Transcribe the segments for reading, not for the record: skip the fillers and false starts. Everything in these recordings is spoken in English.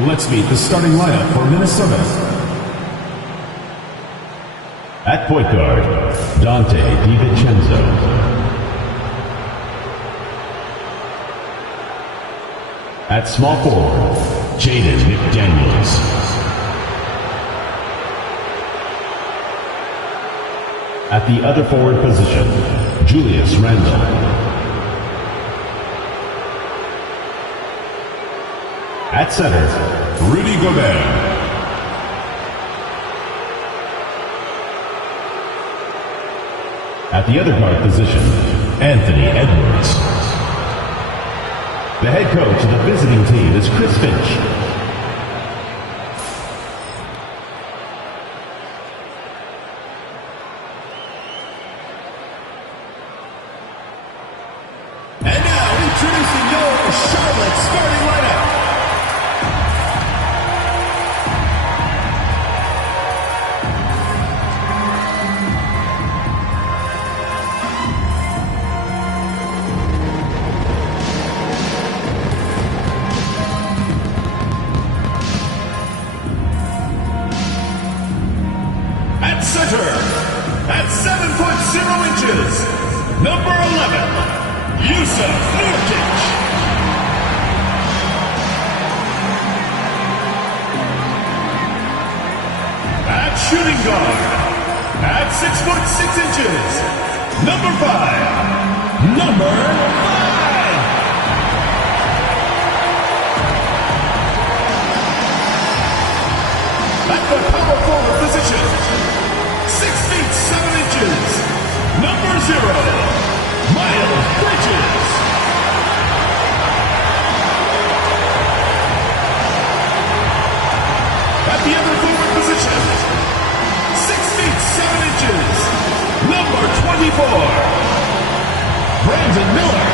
Let's meet the starting lineup for Minnesota. At point guard, Dante DiVincenzo. At small forward, Jaden McDaniels. At the other forward position, Julius Randle. At center, Rudy Gobert. At the other guard position, Anthony Edwards. The head coach of the visiting team is Chris Finch. And now, introducing your Charlotte starting lineup. At center, at 7'0" number 11, Yusuf Nurkic. At shooting guard, at 6'6", number 5, number 5. At the power forward position, 6 feet 7 inches, number 0, Miles Bridges. At the other forward position, 6 feet 7 inches, number 24, Brandon Miller.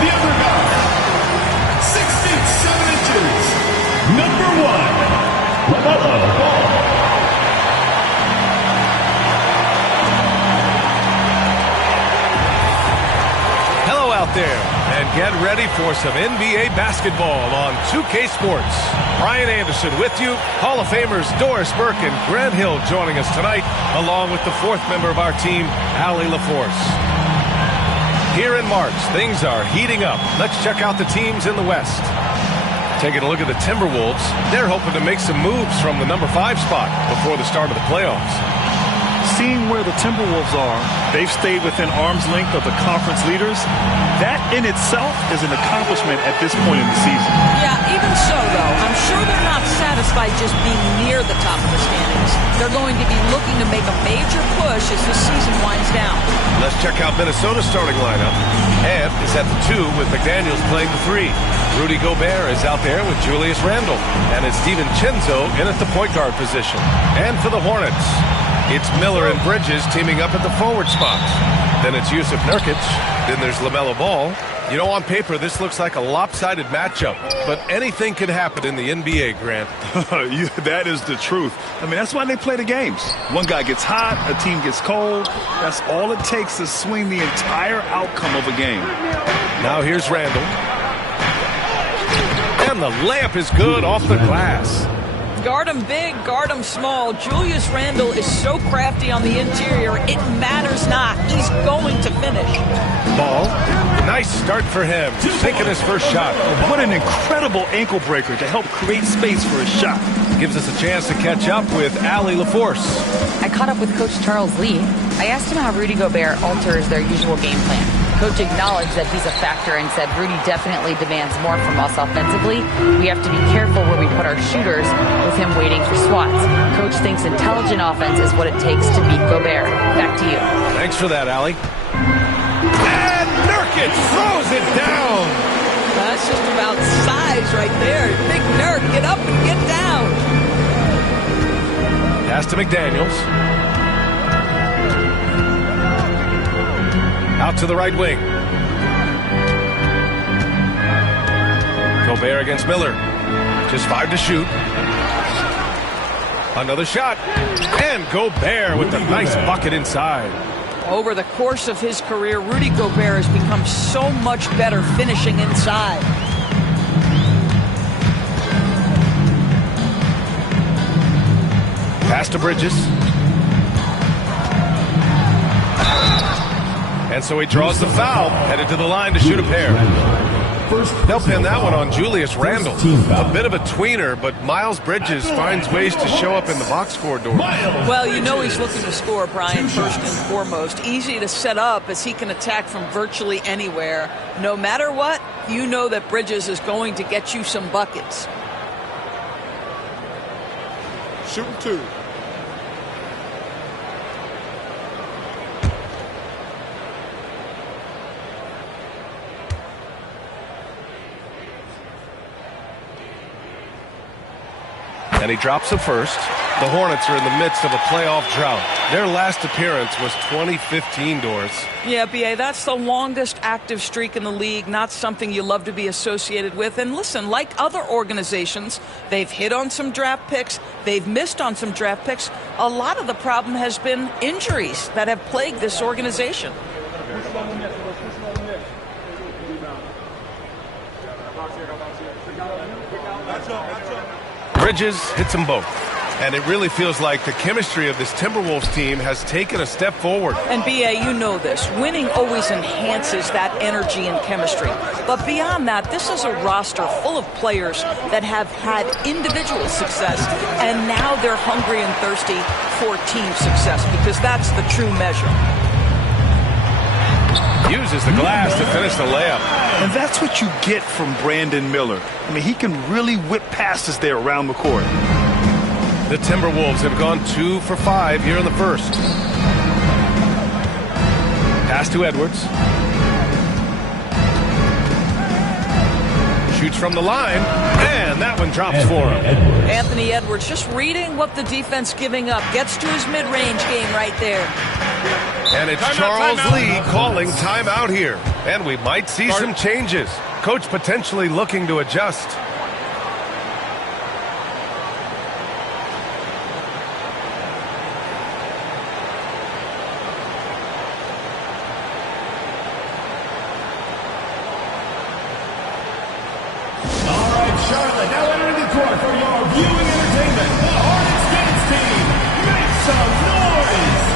The other guard, 6 feet 7 inches, number 1, LaMelo Ball. Hello out there, and get ready for some NBA basketball on 2K Sports. Brian Anderson with you, Hall of Famers Doris Burke and Grant Hill joining us tonight, along with the fourth member of our team, Allie LaForce. Here in March, things are heating up. Let's check out the teams in the West. Taking a look at the Timberwolves, they're hoping to make some moves from the number 5 spot before the start of the playoffs. Seeing where the Timberwolves are, they've stayed within arm's length of the conference leaders. That in itself is an accomplishment at this point in the season. Yeah, even so, though, I'm sure they're not satisfied just being near the top of the standings. They're going to be looking to make a major push as this season winds down. Let's check out Minnesota's starting lineup. Ant is at the 2 with McDaniels playing the 3. Rudy Gobert is out there with Julius Randle. And it's DiVincenzo in at the point guard position. And for the Hornets, it's Miller and Bridges teaming up at the forward spot. Then it's Yusuf Nurkic. Then there's LaMelo Ball. You know, on paper, this looks like a lopsided matchup, but anything can happen in the NBA, Grant. That is the truth. I mean, that's why they play the games. One guy gets hot, a team gets cold. That's all it takes to swing the entire outcome of a game. Now here's Randle. And the layup is good off the glass. Guard him big, guard him small. Julius Randle is so crafty on the interior, it matters not. He's going to finish. Ball. Nice start for him. Sinking his first shot. What an incredible ankle breaker to help create space for a shot. Gives us a chance to catch up with Allie LaForce. I caught up with Coach Charles Lee. I asked him how Rudy Gobert alters their usual game plan. Coach acknowledged that he's a factor and said Rudy definitely demands more from us offensively. We have to be careful where we put our shooters with him waiting for swats. Coach thinks intelligent offense is what it takes to beat Gobert. Back to you. Thanks for that, Allie. And Nurkic throws it down. That's just about size right there. Big Nurk, get up and get down. Pass to McDaniels. Out to the right wing. Gobert against Miller. Just 5 to shoot. Another shot. And Gobert with the nice bucket inside. Over the course of his career, Rudy Gobert has become so much better finishing inside. Pass to Bridges. And so he draws the foul, headed to the line to shoot a pair. They'll pin that one on Julius Randle. A bit of a tweener, but Miles Bridges finds ways to show up in the box score door. Well, you know he's looking to score, Brian, first and foremost. Easy to set up as he can attack from virtually anywhere. No matter what, you know that Bridges is going to get you some buckets. Shooting 2. And he drops the first. The Hornets are in the midst of a playoff drought. Their last appearance was 2015, Doris. Yeah, B.A., that's the longest active streak in the league, not something you love to be associated with. And listen, like other organizations, they've hit on some draft picks, they've missed on some draft picks. A lot of the problem has been injuries that have plagued this organization. Bridges hits them both. And it really feels like the chemistry of this Timberwolves team has taken a step forward. And, B.A., you know this. Winning always enhances that energy and chemistry. But beyond that, this is a roster full of players that have had individual success, and now they're hungry and thirsty for team success, because that's the true measure. Uses the glass to finish the layup. And that's what you get from Brandon Miller. I mean, he can really whip passes there around the court. The Timberwolves have gone 2 for 5 here in the first. Pass to Edwards. Shoots from the line, and that one drops for him. Anthony Edwards just reading what the defense giving up. Gets to his mid-range game right there. And it's Charles Lee calling timeout here. And we might see some changes. Coach potentially looking to adjust. Charlotte now entering the court for your viewing entertainment. The Hornets dance team. Make some noise.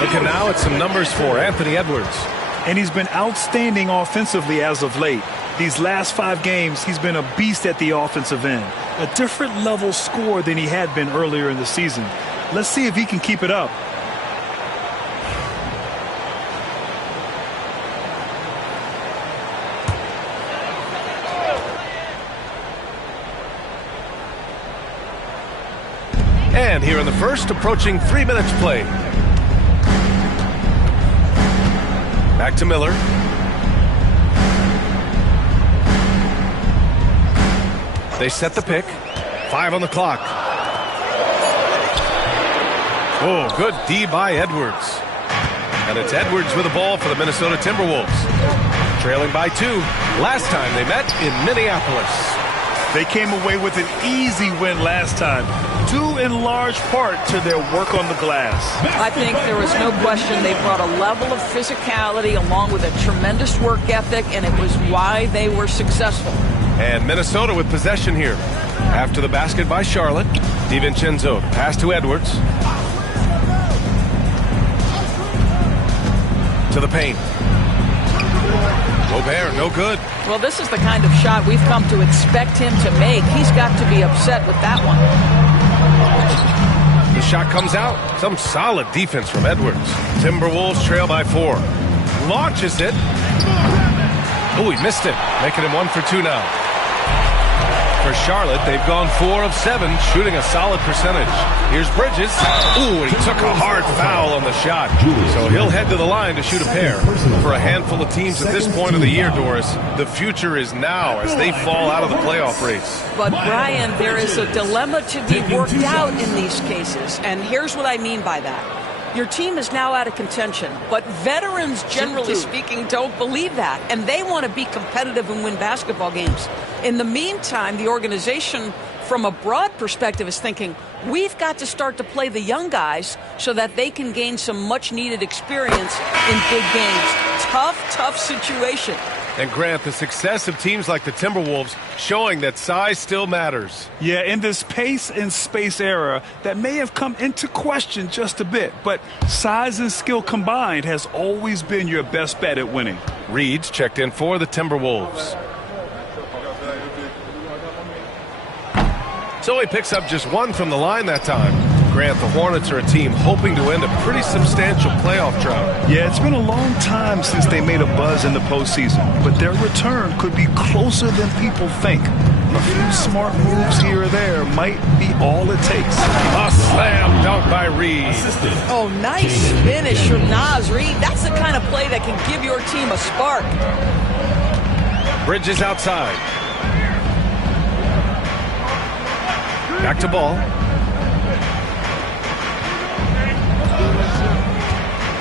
Looking now at some numbers for Anthony Edwards. And he's been outstanding offensively as of late. These last 5 games, he's been a beast at the offensive end. A different level score than he had been earlier in the season. Let's see if he can keep it up. And here in the first, approaching 3 minutes played. Back to Miller. They set the pick. 5 on the clock. Oh, good D by Edwards. And it's Edwards with the ball for the Minnesota Timberwolves. Trailing by 2. Last time they met in Minneapolis. They came away with an easy win last time, due in large part to their work on the glass. I think there was no question they brought a level of physicality along with a tremendous work ethic, and it was why they were successful. And Minnesota with possession here. After the basket by Charlotte. DiVincenzo, pass to Edwards. To the paint. Gobert, no good. Well, this is the kind of shot we've come to expect him to make. He's got to be upset with that one. The shot comes out. Some solid defense from Edwards. Timberwolves trail by 4. Launches it. Oh, he missed it. Making him 1 for 2 now. For Charlotte, they've gone 4 of 7, shooting a solid percentage. Here's Bridges. Ooh, and he took a hard foul on the shot. So he'll head to the line to shoot a pair. For a handful of teams at this point of the year, Doris, the future is now as they fall out of the playoff race. But, Brian, there is a dilemma to be worked out in these cases. And here's what I mean by that. Your team is now out of contention, but veterans, generally speaking, don't believe that, and they want to be competitive and win basketball games. In the meantime, the organization, from a broad perspective, is thinking, we've got to start to play the young guys so that they can gain some much-needed experience in big games. Tough situation. And Grant, the success of teams like the Timberwolves showing that size still matters. Yeah, in this pace and space era, that may have come into question just a bit, but size and skill combined has always been your best bet at winning. Reed's checked in for the Timberwolves. So he picks up just 1 from the line that time. Grant, the Hornets are a team hoping to end a pretty substantial playoff drought. Yeah, it's been a long time since they made a buzz in the postseason, but their return could be closer than people think. A few smart moves here or there might be all it takes. A slam dunk by Reed. Oh, nice finish from Naz Reed. That's the kind of play that can give your team a spark. Bridges outside. Back to ball.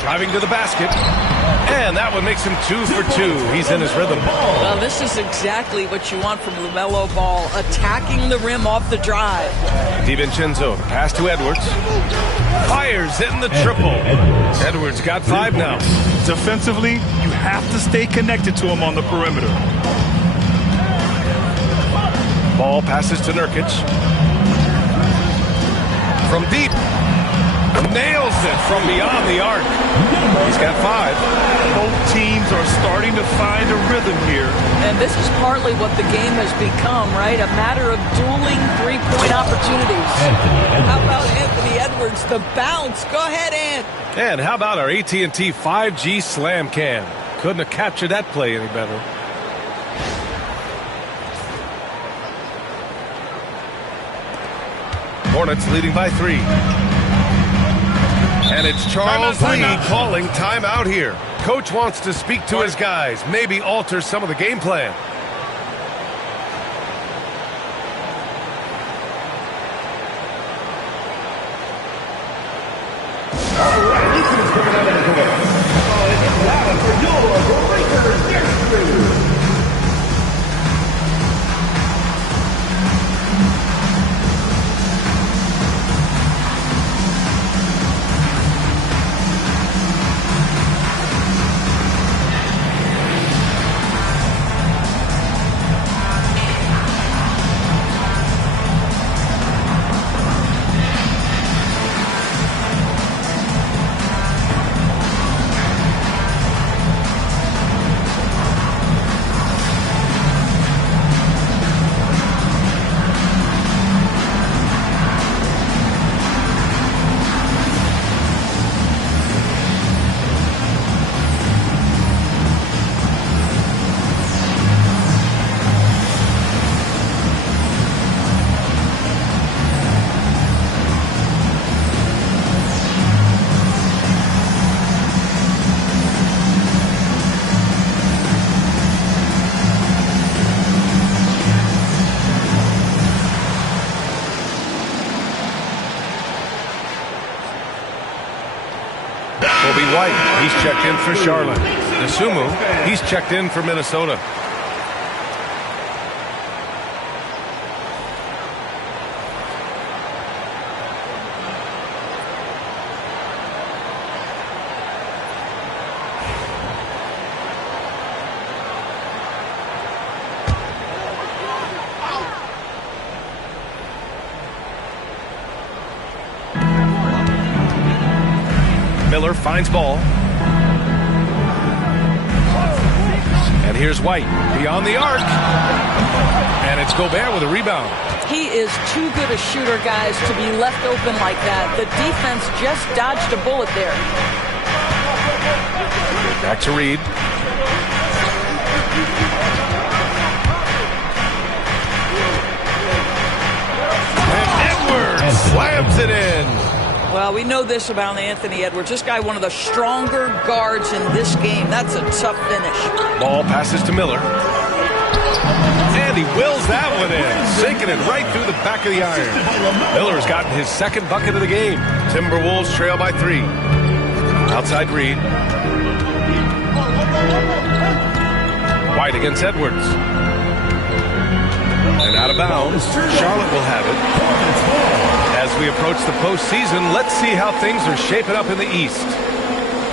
Driving to the basket. And that one makes him 2 for 2. He's in his rhythm. Well, this is exactly what you want from LaMelo Ball, attacking the rim off the drive. DiVincenzo, pass to Edwards. Fires in the triple. Edwards got 5 now. Defensively, you have to stay connected to him on the perimeter. Ball passes to Nurkic. From deep. Nails it from beyond the arc. He's got 5. Both teams are starting to find a rhythm here. And this is partly what the game has become, right? A matter of dueling three-point opportunities. How about Anthony Edwards, the bounce? Go ahead, Ant. And how about our AT&T 5G Slam Cam? Couldn't have captured that play any better. Hornets leading by 3. And it's Charles Lee calling timeout here. Coach wants to speak to his guys, maybe alter some of the game plan. White, he's checked in for Charlotte. Nasumu, he's checked in for Minnesota. Miller finds ball. And here's White beyond the arc. And it's Gobert with a rebound. He is too good a shooter, guys, to be left open like that. The defense just dodged a bullet there. Back to Reed. And Edwards slams it in. Well, we know this about Anthony Edwards. This guy, one of the stronger guards in this game. That's a tough finish. Ball passes to Miller. And he wills that one in, sinking it right through the back of the iron. Miller's gotten his second bucket of the game. Timberwolves trail by 3. Outside Reed. White against Edwards. And out of bounds, Charlotte will have it. As we approach the postseason, let's see how things are shaping up in the East.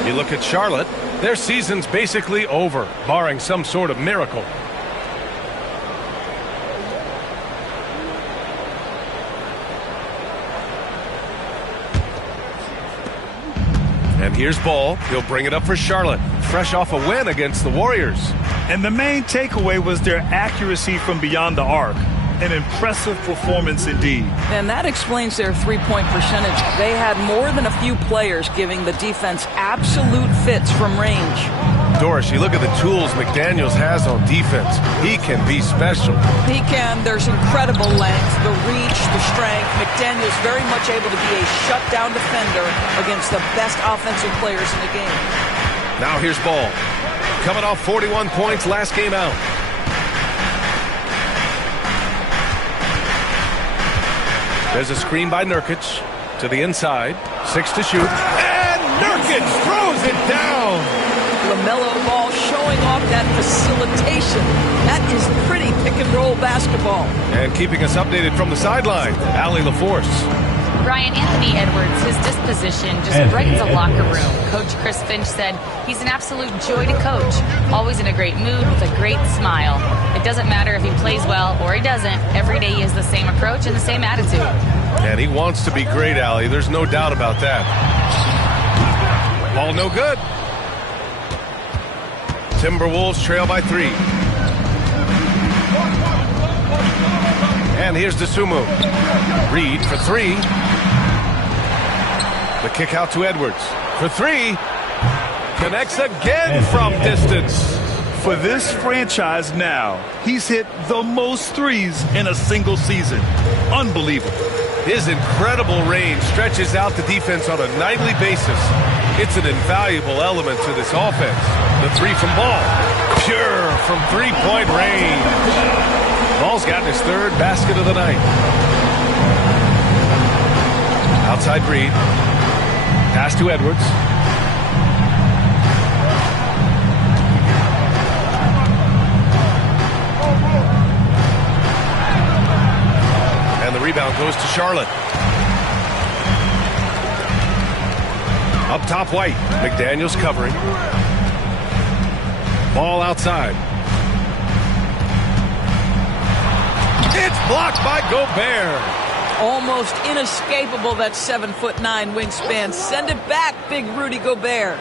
You look at Charlotte, their season's basically over, barring some sort of miracle. And here's Ball. He'll bring it up for Charlotte, fresh off a win against the Warriors. And the main takeaway was their accuracy from beyond the arc. An impressive performance indeed. And that explains their three-point percentage. They had more than a few players giving the defense absolute fits from range. Doris, you look at the tools McDaniels has on defense. He can be special. He can. There's incredible length, the reach, the strength. McDaniels very much able to be a shutdown defender against the best offensive players in the game. Now here's Ball. Coming off 41 points last game out. There's a screen by Nurkic to the inside. 6 to shoot. And Nurkic throws it down. LaMelo Ball showing off that facilitation. That is pretty pick-and-roll basketball. And keeping us updated from the sideline, Allie LaForce. Ryan, Anthony Edwards, his disposition just brightens a locker room. Coach Chris Finch said he's an absolute joy to coach. Always in a great mood with a great smile. It doesn't matter if he plays well or he doesn't. Every day he has the same approach and the same attitude. And he wants to be great, Allie. There's no doubt about that. Ball no good. Timberwolves trail by 3. And here's DeSumo. Reed for 3. The kick out to Edwards. For 3. Connects again from distance. For this franchise now, he's hit the most threes in a single season. Unbelievable. His incredible range stretches out the defense on a nightly basis. It's an invaluable element to this offense. The 3 from Ball. Pure from three-point range. Ball's gotten his 3rd basket of the night. Outside Reed. Pass to Edwards. And the rebound goes to Charlotte. Up top, White. McDaniels covering. Ball outside. It's blocked by Gobert. Almost inescapable, that 7'9" wingspan. Send it back, big Rudy Gobert.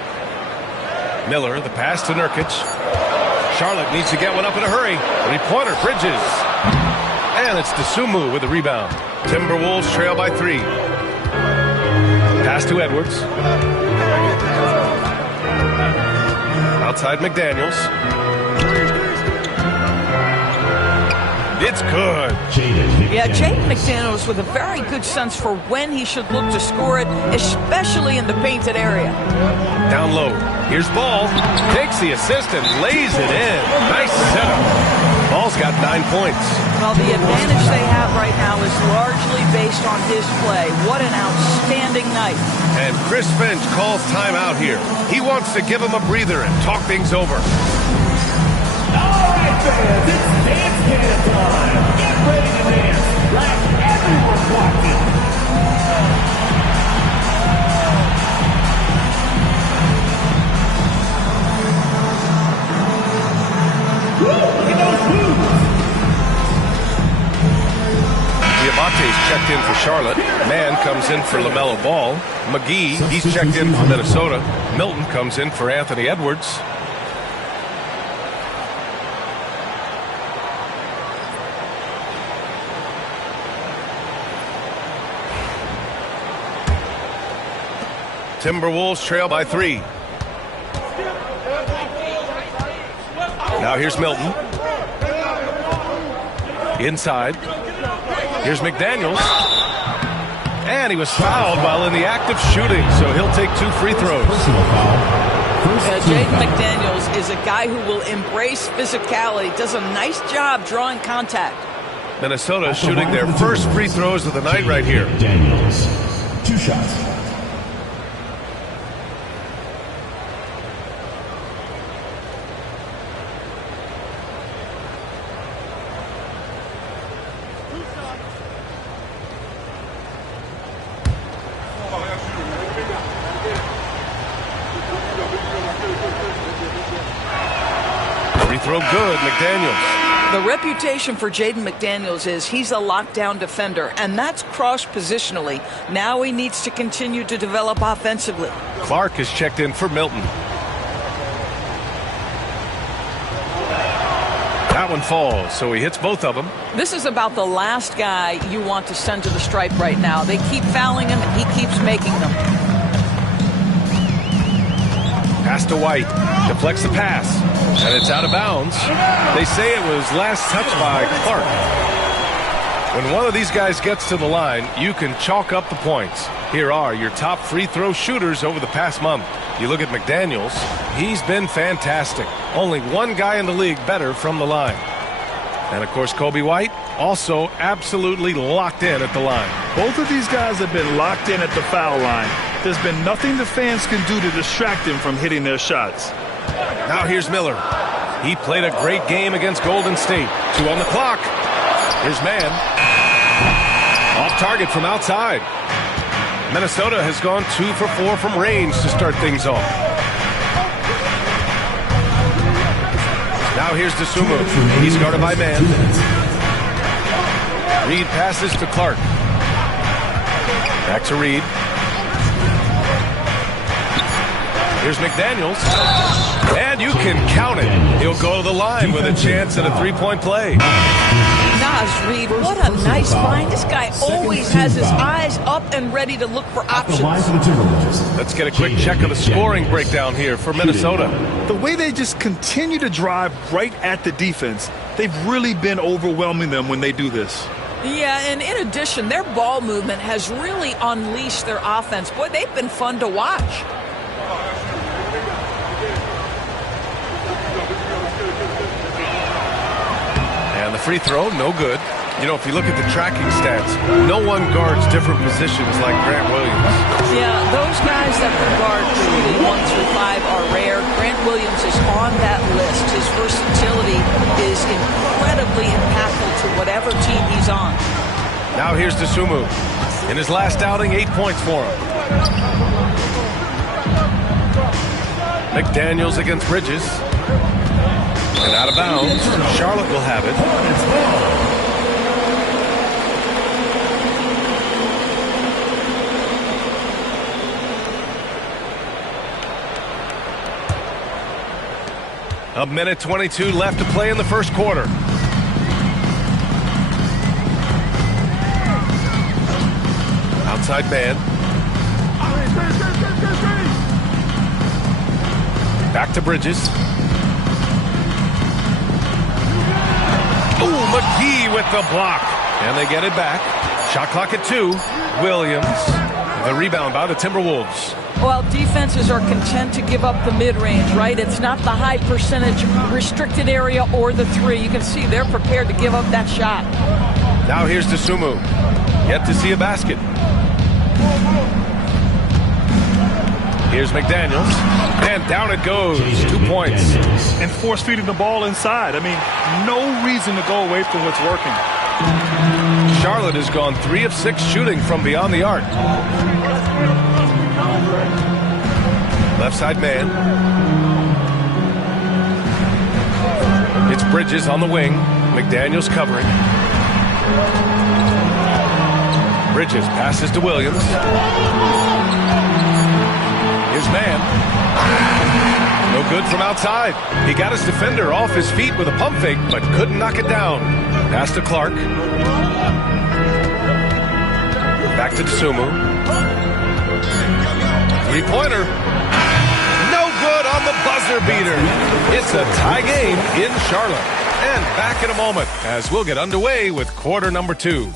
Miller, the pass to Nurkic. Charlotte needs to get one up in a hurry. 3-pointer, Bridges. And it's DeSumo with the rebound. Timberwolves trail by 3. Pass to Edwards. Outside McDaniels. It's good. Yeah, Jaden McDaniels with a very good sense for when he should look to score it, especially in the painted area. Down low. Here's Ball. Takes the assist and lays it in. Nice setup. Ball's got 9 points. Well, the advantage they have right now is largely based on his play. What an outstanding night. And Chris Finch calls timeout here. He wants to give him a breather and talk things over. All right, fans, it's Dance Can time. Get ready to dance like everyone's watching. Woo, look at those moves. Diamante's checked in for Charlotte. Mann comes in for LaMelo Ball. McGee, he's checked in for Minnesota. Milton comes in for Anthony Edwards. Timberwolves trail by 3. Now here's Milton. Inside. Here's McDaniels. And he was fouled while in the act of shooting, so he'll take 2 free throws. Jaden McDaniels is a guy who will embrace physicality, does a nice job drawing contact. Minnesota shooting their first free throws of the night right here. Daniels, 2 shots. Throw good, McDaniels. The reputation for Jaden McDaniels is he's a lockdown defender, and that's cross-positionally. Now he needs to continue to develop offensively. Clark is checked in for Milton. That one falls, so he hits both of them. This is about the last guy you want to send to the stripe right now. They keep fouling him, and he keeps making them. Pass to White. Deflects the pass. And it's out of bounds. They say it was last touched by Clark. When one of these guys gets to the line, you can chalk up the points. Here are your top free throw shooters over the past month. You look at McDaniels, he's been fantastic. Only one guy in the league better from the line. And of course, Kobe White also absolutely locked in at the line. Both of these guys have been locked in at the foul line. There's been nothing the fans can do to distract them from hitting their shots. Now here's Miller. He played a great game against Golden State. 2 on the clock. Here's Mann. Off target from outside. Minnesota has gone 2 for 4 from range to start things off. Now here's DeSumo. He's guarded by Mann. Reed passes to Clark. Back to Reed. Here's McDaniels. And you can count it. He'll go to the line with a chance at a 3-point play. Naz Reed, what a nice find. This guy always has his eyes up and ready to look for options. Let's get a quick check of the scoring breakdown here for Minnesota. The way they just continue to drive right at the defense, they've really been overwhelming them when they do this. Yeah, and in addition, their ball movement has really unleashed their offense. Boy, they've been fun to watch. And the free throw, no good. You know, if you look at the tracking stats, no one guards different positions like Grant Williams. Yeah, those guys that can guard really 1 through 5 are rare. Grant Williams is on that list. His versatility is incredibly impactful to whatever team he's on. Now here's DeSumo. In his last outing, 8 points for him. McDaniels against Bridges. And out of bounds. Charlotte will have it. A minute 22 left to play in the first quarter. Outside man. Back to Bridges. Ooh, McGee with the block. And they get it back. Shot clock at 2. Williams. The rebound by the Timberwolves. Well, defenses are content to give up the mid-range, right? It's not the high percentage restricted area or the 3. You can see they're prepared to give up that shot. Now here's DeSumo. Yet to see a basket. Here's McDaniels. And down it goes. 2 points. And force-feeding the ball inside. I mean, no reason to go away from what's working. Charlotte has gone 3 of 6 shooting from beyond the arc. Left side man. It's Bridges on the wing. McDaniels covering. Bridges passes to Williams. Here's man. No good from outside. He got his defender off his feet with a pump fake, but couldn't knock it down. Pass to Clark. Back to Tsumu. Three-pointer. No good on the buzzer beater. It's a tie game in Charlotte. And back in a moment as we'll get underway with quarter number 2.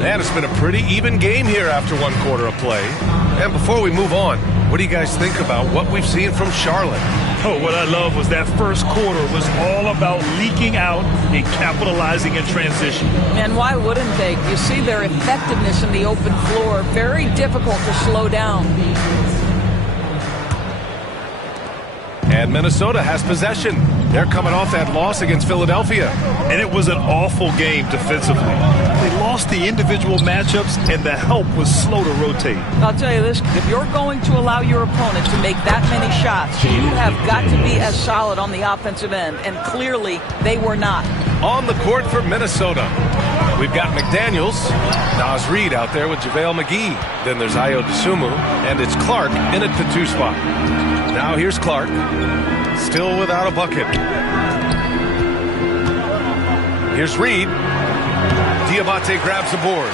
And it's been a pretty even game here after one quarter of play. And before we move on, what do you guys think about what we've seen from Charlotte? Oh, what I love was that first quarter was all about leaking out and capitalizing in transition. And why wouldn't they? You see their effectiveness in the open floor. Very difficult to slow down. And Minnesota has possession. They're coming off that loss against Philadelphia. And it was an awful game defensively. They lost the individual matchups, and the help was slow to rotate. I'll tell you this, if you're going to allow your opponent to make that many shots, you have got to be as solid on the offensive end, and clearly they were not. On the court for Minnesota, we've got McDaniels, Naz Reid out there with JaVale McGee. Then there's Ayo Dosunmu, and it's Clark in at the 2 spot. Now here's Clark, still without a bucket. Here's Reid. Diabate grabs the board.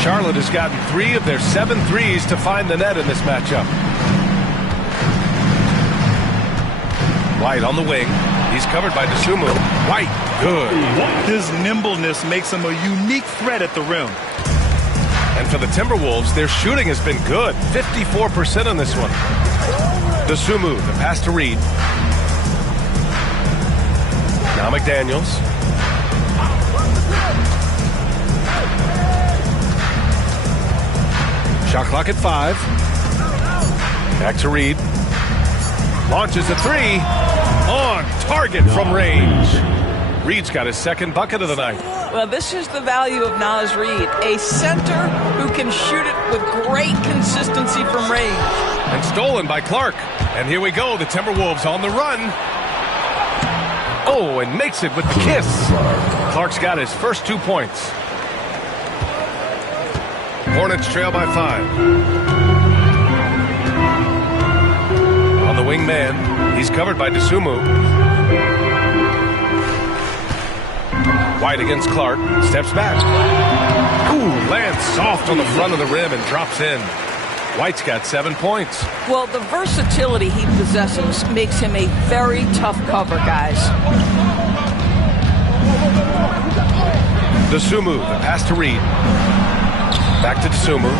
Charlotte has gotten 3 of their 7 threes to find the net in this matchup. White on the wing. He's covered by Dosunmu. White, good. His nimbleness makes him a unique threat at the rim. And for the Timberwolves, their shooting has been good. 54% on this one. Dosunmu, the pass to Reid. Now McDaniels. Shot clock at 5. Back to Reid. Launches a 3. On target from range. Reid's got his second bucket of the night. Well, this is the value of Naz Reid, a center who can shoot it with great consistency from range. And stolen by Clark. And here we go, the Timberwolves on the run. Oh, and makes it with the kiss. Clark's got his first 2 points. Hornets trail by 5. On the wing man, he's covered by Dosunmu. White against Clark, steps back. Ooh, lands soft on the front of the rim and drops in. White's got 7 points. Well, the versatility he possesses makes him a very tough cover, guys. Dosunmu, the pass to Reid. Back to Dosunmu.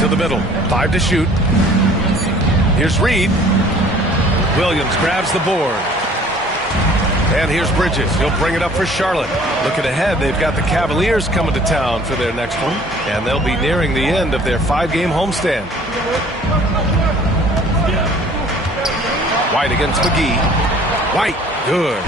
To the middle, 5 to shoot. Here's Reid. Williams grabs the board. And here's Bridges. He'll bring it up for Charlotte. Looking ahead, they've got the Cavaliers coming to town for their next one. And they'll be nearing the end of their 5-game homestand. White against McGee. White, good.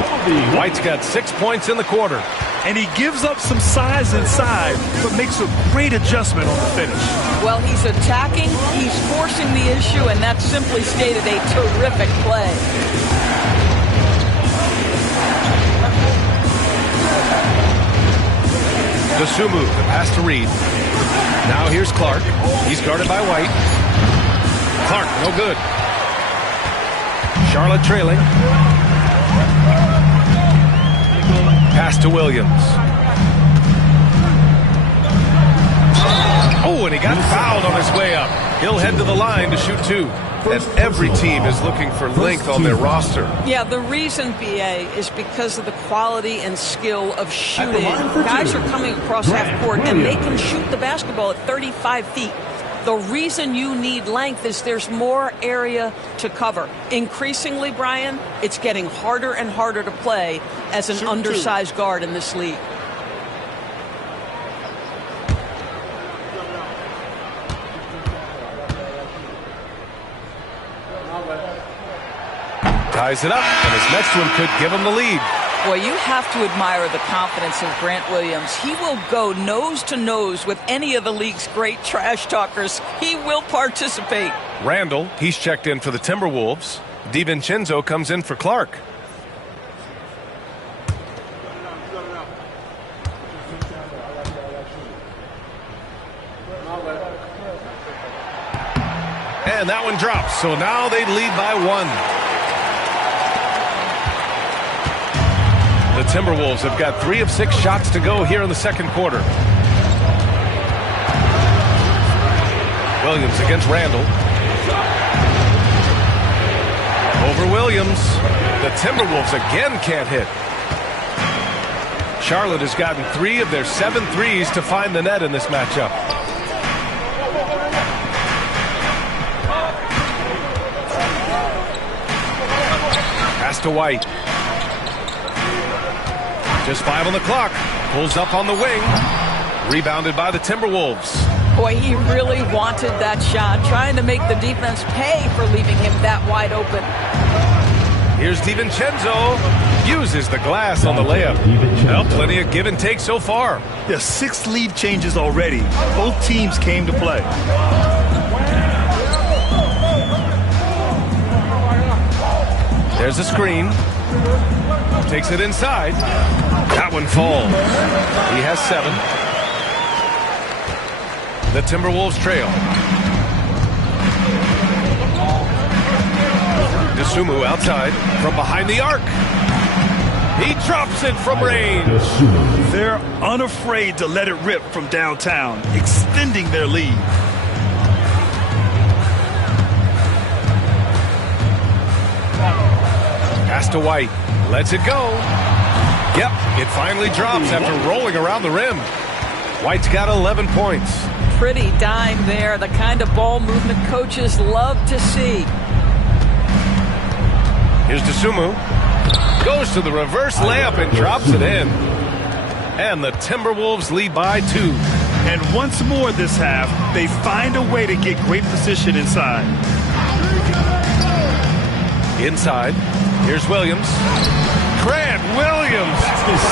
White's got 6 points in the quarter. And he gives up some size inside, but makes a great adjustment on the finish. Well, he's attacking, he's forcing the issue, and that's simply stated a terrific play. Dosunmu, the pass to Reid. Now here's Clark. He's guarded by White. Clark, no good. Charlotte trailing. Pass to Williams. Oh, and he got fouled on his way up. He'll head to the line to shoot 2. And every team is looking for length on their roster. Yeah, the reason, BA, is because of the quality and skill of shooting. Guys are coming across half court, and they can shoot the basketball at 35 feet. The reason you need length is there's more area to cover. Increasingly, Brian, it's getting harder and harder to play as an undersized guard in this league. Ties it up, and his next one could give him the lead. Boy, you have to admire the confidence of Grant Williams. He will go nose to nose with any of the league's great trash talkers. He will participate. Randall, he's checked in for the Timberwolves. DiVincenzo comes in for Clark. And that one drops, so now they lead by 1. The Timberwolves have got 3 of 6 shots to go here in the second quarter. Williams against Randall. Over Williams. The Timberwolves again can't hit. Charlotte has gotten 3 of their 7 threes to find the net in this matchup. Pass to White. Just 5 on the clock. Pulls up on the wing. Rebounded by the Timberwolves. Boy, he really wanted that shot, trying to make the defense pay for leaving him that wide open. Here's DiVincenzo. Uses the glass on the layup. Well, plenty of give and take so far. Yeah, 6 lead changes already. Both teams came to play. There's a screen. Takes it inside. That one falls. He has 7. The Timberwolves trail. Dosunmu outside from behind the arc. He drops it from range. They're unafraid to let it rip from downtown, extending their lead. Pass to White. Lets it go. Yep, it finally drops after rolling around the rim. White's got 11 points. Pretty dime there, the kind of ball movement coaches love to see. Here's Dosunmu. Goes to the reverse layup and drops it in. And the Timberwolves lead by 2. And once more this half, they find a way to get great position inside. Inside. Here's Williams. Grant Williams.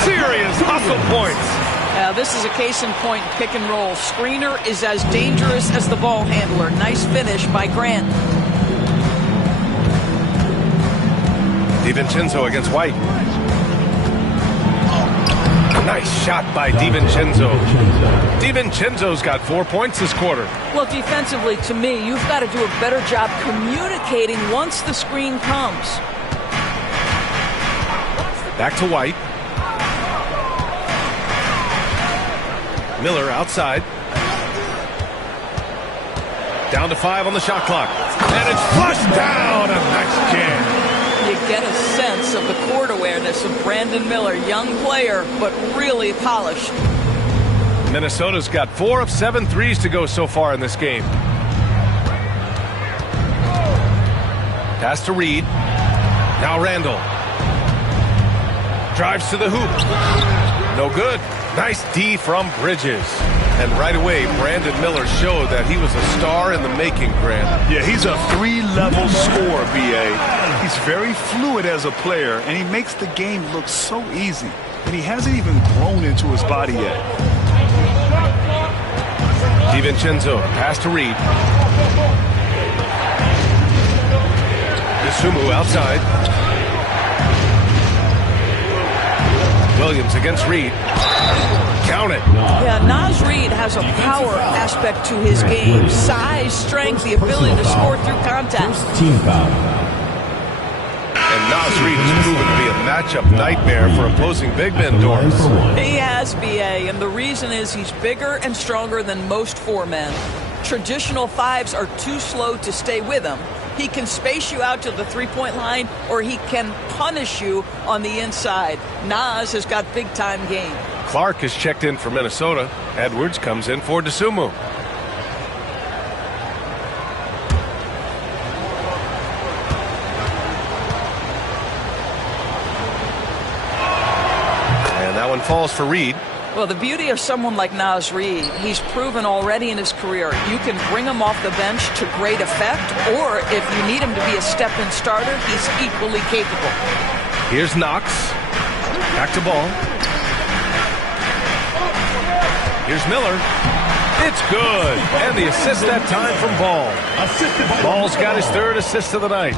Serious hustle points. This is a case in point pick and roll. Screener is as dangerous as the ball handler. Nice finish by Grant. DiVincenzo against White. Nice shot by DiVincenzo. DiVincenzo's got 4 points this quarter. Well, defensively, to me, you've got to do a better job communicating once the screen comes. Back to White. Miller outside. Down to 5 on the shot clock. And it's flushed down. A nice jam. You get a sense of the court awareness of Brandon Miller. Young player, but really polished. Minnesota's got 4 of 7 threes to go so far in this game. Pass to Reed. Now Randall. Drives to the hoop. No good. Nice D from Bridges. And right away, Brandon Miller showed that he was a star in the making, Grant. Yeah, he's a 3-level scorer, B.A. He's very fluid as a player, and he makes the game look so easy. And he hasn't even grown into his body yet. DiVincenzo, pass to Reed. Dosunmu outside. Williams against Reed. Count it. Yeah, Naz Reid has a power aspect to his game. Size, strength, the ability to score through contact. Team foul. And Naz Reid has proven to be a matchup nightmare for opposing big men, Doris. He has, B.A., and the reason is he's bigger and stronger than most 4 men. Traditional 5s are too slow to stay with him. He can space you out to the three-point line, or he can punish you on the inside. Naz has got big-time game. Clark has checked in for Minnesota. Edwards comes in for Dosunmu. And that one falls for Reed. Well, the beauty of someone like Naz Reid, he's proven already in his career, you can bring him off the bench to great effect, or if you need him to be a step-in starter, he's equally capable. Here's Knox. Back to Ball. Here's Miller. It's good. And the assist that time from Ball. Ball's got his third assist of the night.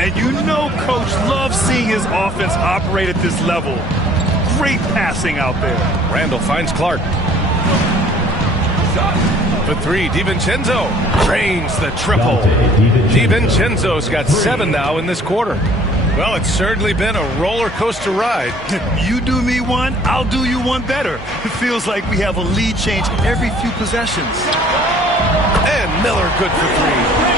And you know Coach loves seeing his offense operate at this level. Great passing out there. Randall finds Clark. For three, DiVincenzo drains the triple. DiVincenzo's got 7 now in this quarter. Well, it's certainly been a roller coaster ride. You do me one, I'll do you one better. It feels like we have a lead change every few possessions. And Miller good for 3.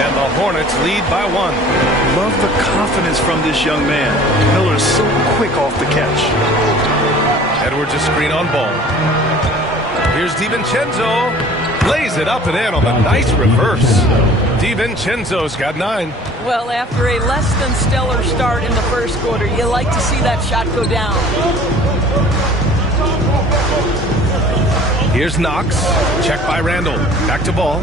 And the Hornets lead by 1. Love the confidence from this young man. Miller's so quick off the catch. Edwards a screen on Ball. Here's DiVincenzo. Lays it up and in on the nice reverse. DiVincenzo's got 9. Well, after a less than stellar start in the first quarter, you like to see that shot go down. Here's Knox. Check by Randall. Back to Ball.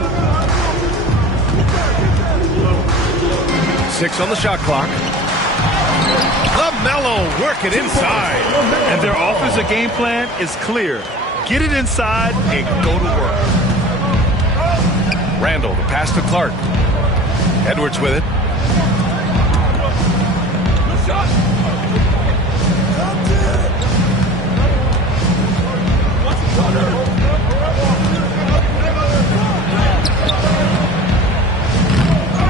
6 on the shot clock. LaMelo working inside. And their offensive game plan is clear. Get it inside and go to work. Randall, the pass to Clark. Edwards with it.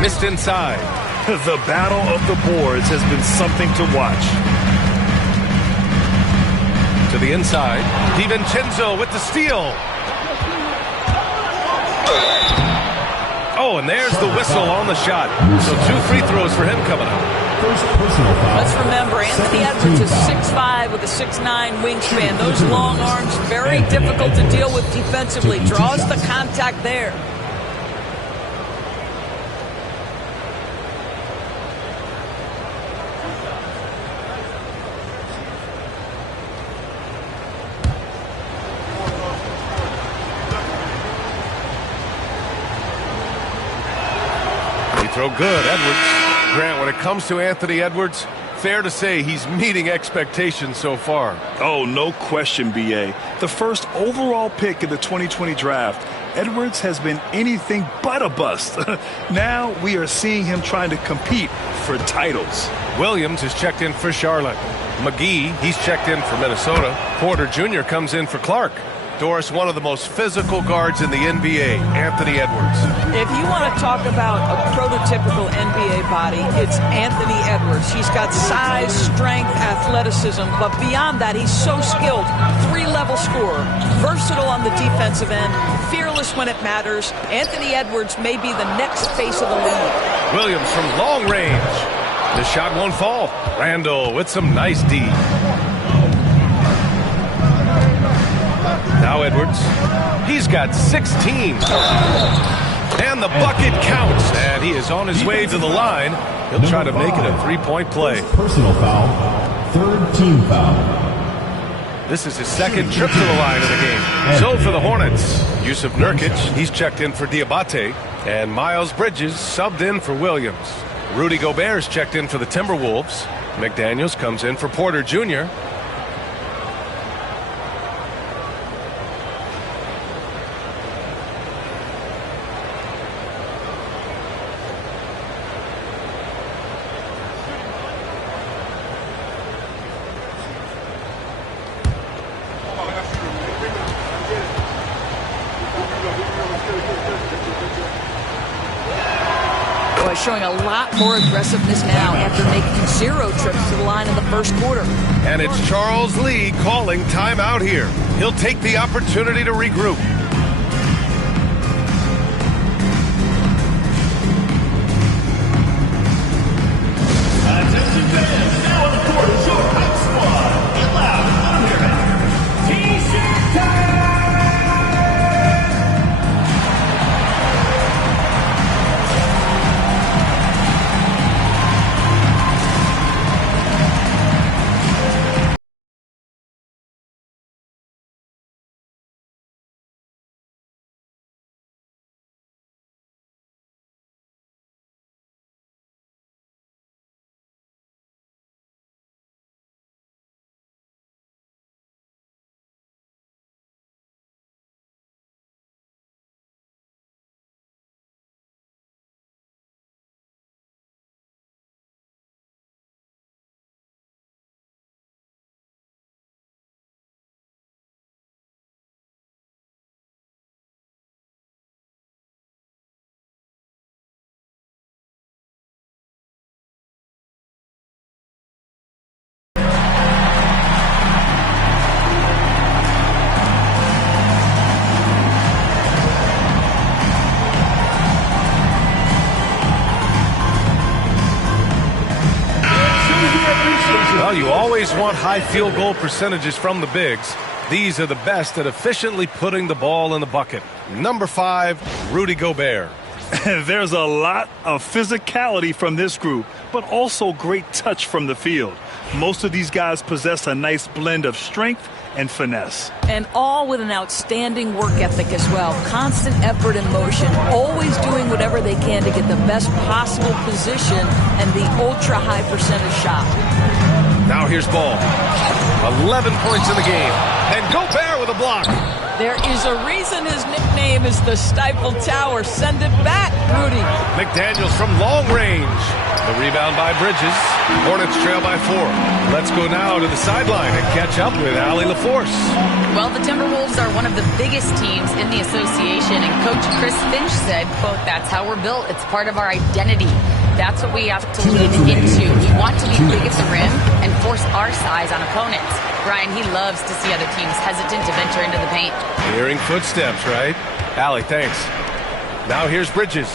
Missed inside. The battle of the boards has been something to watch. To the inside. DiVincenzo with the steal. Oh, and there's the whistle on the shot. So 2 free throws for him coming up. Let's remember, Anthony Edwards is 6'5" with a 6'9" wingspan. Those long arms, very difficult to deal with defensively. Draws the contact there. Throw good, Edwards. Grant, when it comes to Anthony Edwards, fair to say he's meeting expectations so far. Oh, no question, B.A. The first overall pick in the 2020 draft, Edwards has been anything but a bust. Now we are seeing him trying to compete for titles. Williams is checked in for Charlotte. McGee, he's checked in for Minnesota. Porter Jr. comes in for Clark. Doris, one of the most physical guards in the NBA, Anthony Edwards. If you want to talk about a prototypical NBA body, it's Anthony Edwards. He's got size, strength, athleticism, but beyond that, he's so skilled. 3-level scorer, versatile on the defensive end, fearless when it matters. Anthony Edwards may be the next face of the league. Williams from long range. The shot won't fall. Randall with some nice D. Now Edwards, he's got 16. And the bucket counts, and he is on his way to the line. He'll try to make it a 3-point play. Personal foul, 3rd team foul. This is his 2nd trip to the line of the game. So for the Hornets, Yusuf Nurkic, he's checked in for Diabate, and Miles Bridges subbed in for Williams. Rudy Gobert is checked in for the Timberwolves. McDaniels comes in for Porter Jr. Showing a lot more aggressiveness now after making 0 trips to the line in the first quarter. And it's Charles Lee calling timeout here. He'll take the opportunity to regroup. always want high field goal percentages from the bigs. These are the best at efficiently putting the ball in the bucket. Number 5, Rudy Gobert. There's a lot of physicality from this group, but also great touch from the field. Most of these guys possess a nice blend of strength and finesse. And all with an outstanding work ethic as well. Constant effort and motion, always doing whatever they can to get the best possible position and the ultra-high percentage shot. Now here's Ball. 11 points in the game. And Gobert with a block. There is a reason his nickname is the Stifle Tower. Send it back, Rudy. McDaniels from long range. The rebound by Bridges. Hornets trail by 4. Let's go now to the sideline and catch up with Allie LaForce. Well, the Timberwolves are one of the biggest teams in the association, and Coach Chris Finch said, quote, "That's how we're built. It's part of our identity. That's what we have to lean into. We want to be big at the rim and force our size on opponents." Brian, he loves to see other teams hesitant to venture into the paint. Hearing footsteps, right? Allie, thanks. Now here's Bridges.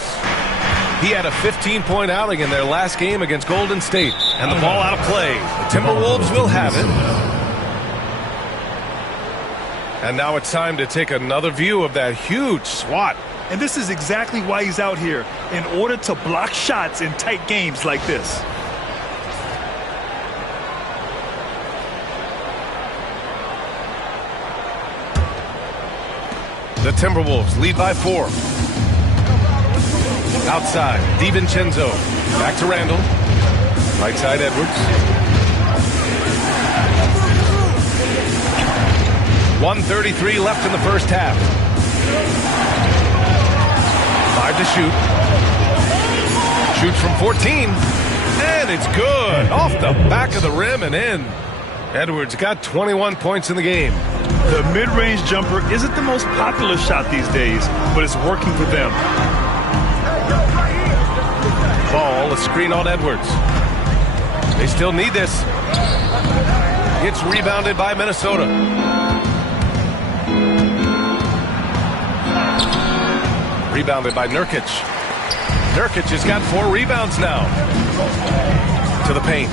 He had a 15-point outing in their last game against Golden State. And the ball out of play. The Timberwolves will have it. And now it's time to take another view of that huge swat. And this is exactly why he's out here, in order to block shots in tight games like this. The Timberwolves lead by 4. Outside, DiVincenzo. Back to Randall. Right side, Edwards. 1:33 left in the first half. 5 to shoot. Shoots from 14. And it's good. Off the back of the rim and in. Edwards got 21 points in the game. The mid-range jumper isn't the most popular shot these days, but it's working for them. Ball, a screen on Edwards. They still need this. It's rebounded by Minnesota. Rebounded by Nurkic. Nurkic has got 4 rebounds now. To the paint.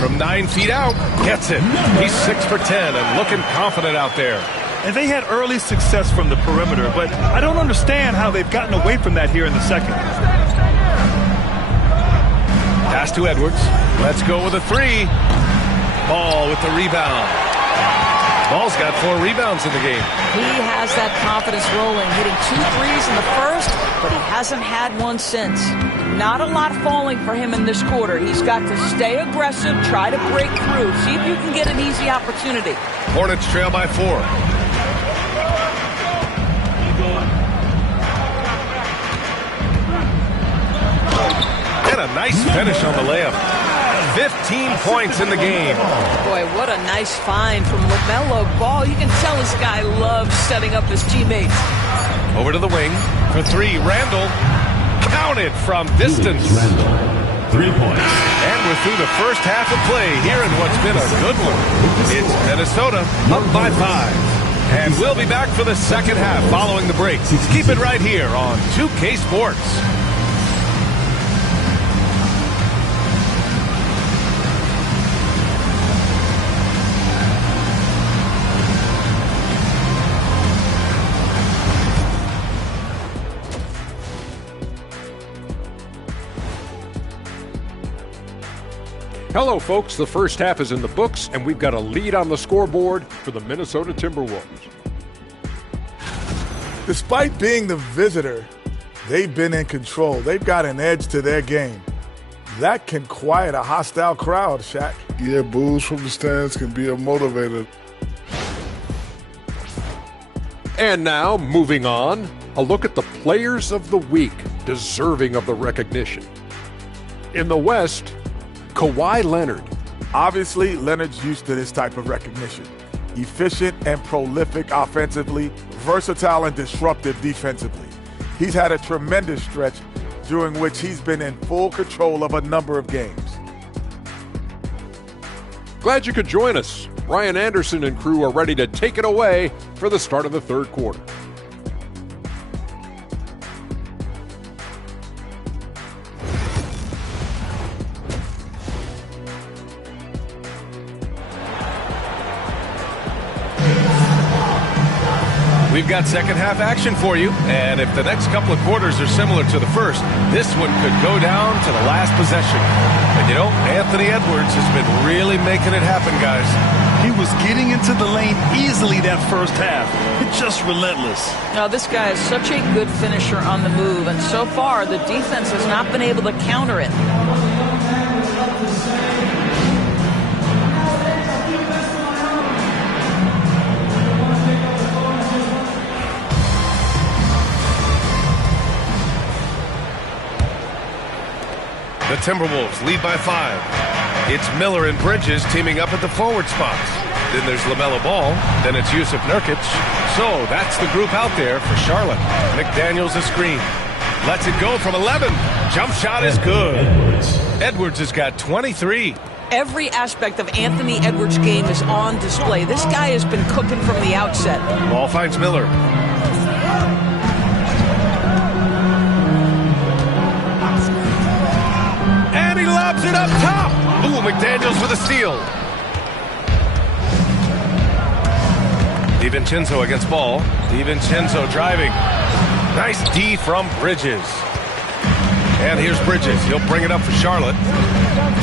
From 9 feet out, gets it. He's 6 for 10 and looking confident out there. And they had early success from the perimeter, but I don't understand how they've gotten away from that here in the second. Pass to Edwards. Let's go with a 3. Ball with the rebound. Ball's got 4 rebounds in the game. He has that confidence rolling, hitting 2 threes in the first, but he hasn't had one since. Not a lot falling for him in this quarter. He's got to stay aggressive, try to break through, see if you can get an easy opportunity. Hornets trail by 4. And a nice finish on the layup. 15 points in the game. Boy, what a nice find from LaMelo Ball. You can tell this guy loves setting up his teammates. Over to the wing for 3. Randall counted from distance. Randall, 3 points. And we're through the first half of play here in what's been a good one. It's Minnesota up by 5. And we'll be back for the second half following the break. Keep it right here on 2K Sports. Hello, folks. The first half is in the books, and we've got a lead on the scoreboard for the Minnesota Timberwolves. Despite being the visitor, they've been in control. They've got an edge to their game. That can quiet a hostile crowd, Shaq. Yeah, boos from the stands can be a motivator. And now, moving on, a look at the players of the week deserving of the recognition. In the West, Kawhi Leonard. Obviously, Leonard's used to this type of recognition. Efficient and prolific offensively, versatile and disruptive defensively. He's had a tremendous stretch during which he's been in full control of a number of games. Glad you could join us. Ryan Anderson and crew are ready to take it away for the start of the third quarter. We've got second half action for you, and if the next couple of quarters are similar to the first, this one could go down to the last possession. And you know, Anthony Edwards has been really making it happen, guys. He was getting into the lane easily that first half. It's just relentless. Now, this guy is such a good finisher on the move, and so far the defense has not been able to counter it. The Timberwolves lead by 5. It's Miller and Bridges teaming up at the forward spots. Then there's LaMelo Ball. Then it's Jusuf Nurkic. So that's the group out there for Charlotte. McDaniels a screen. Lets it go from 11. Jump shot is good. Edwards has got 23. Every aspect of Anthony Edwards' game is on display. This guy has been cooking from the outset. Ball finds Miller. And he lobs it up top. Ooh, McDaniels with a steal. DiVincenzo against Ball. DiVincenzo driving. Nice D from Bridges. And here's Bridges. He'll bring it up for Charlotte.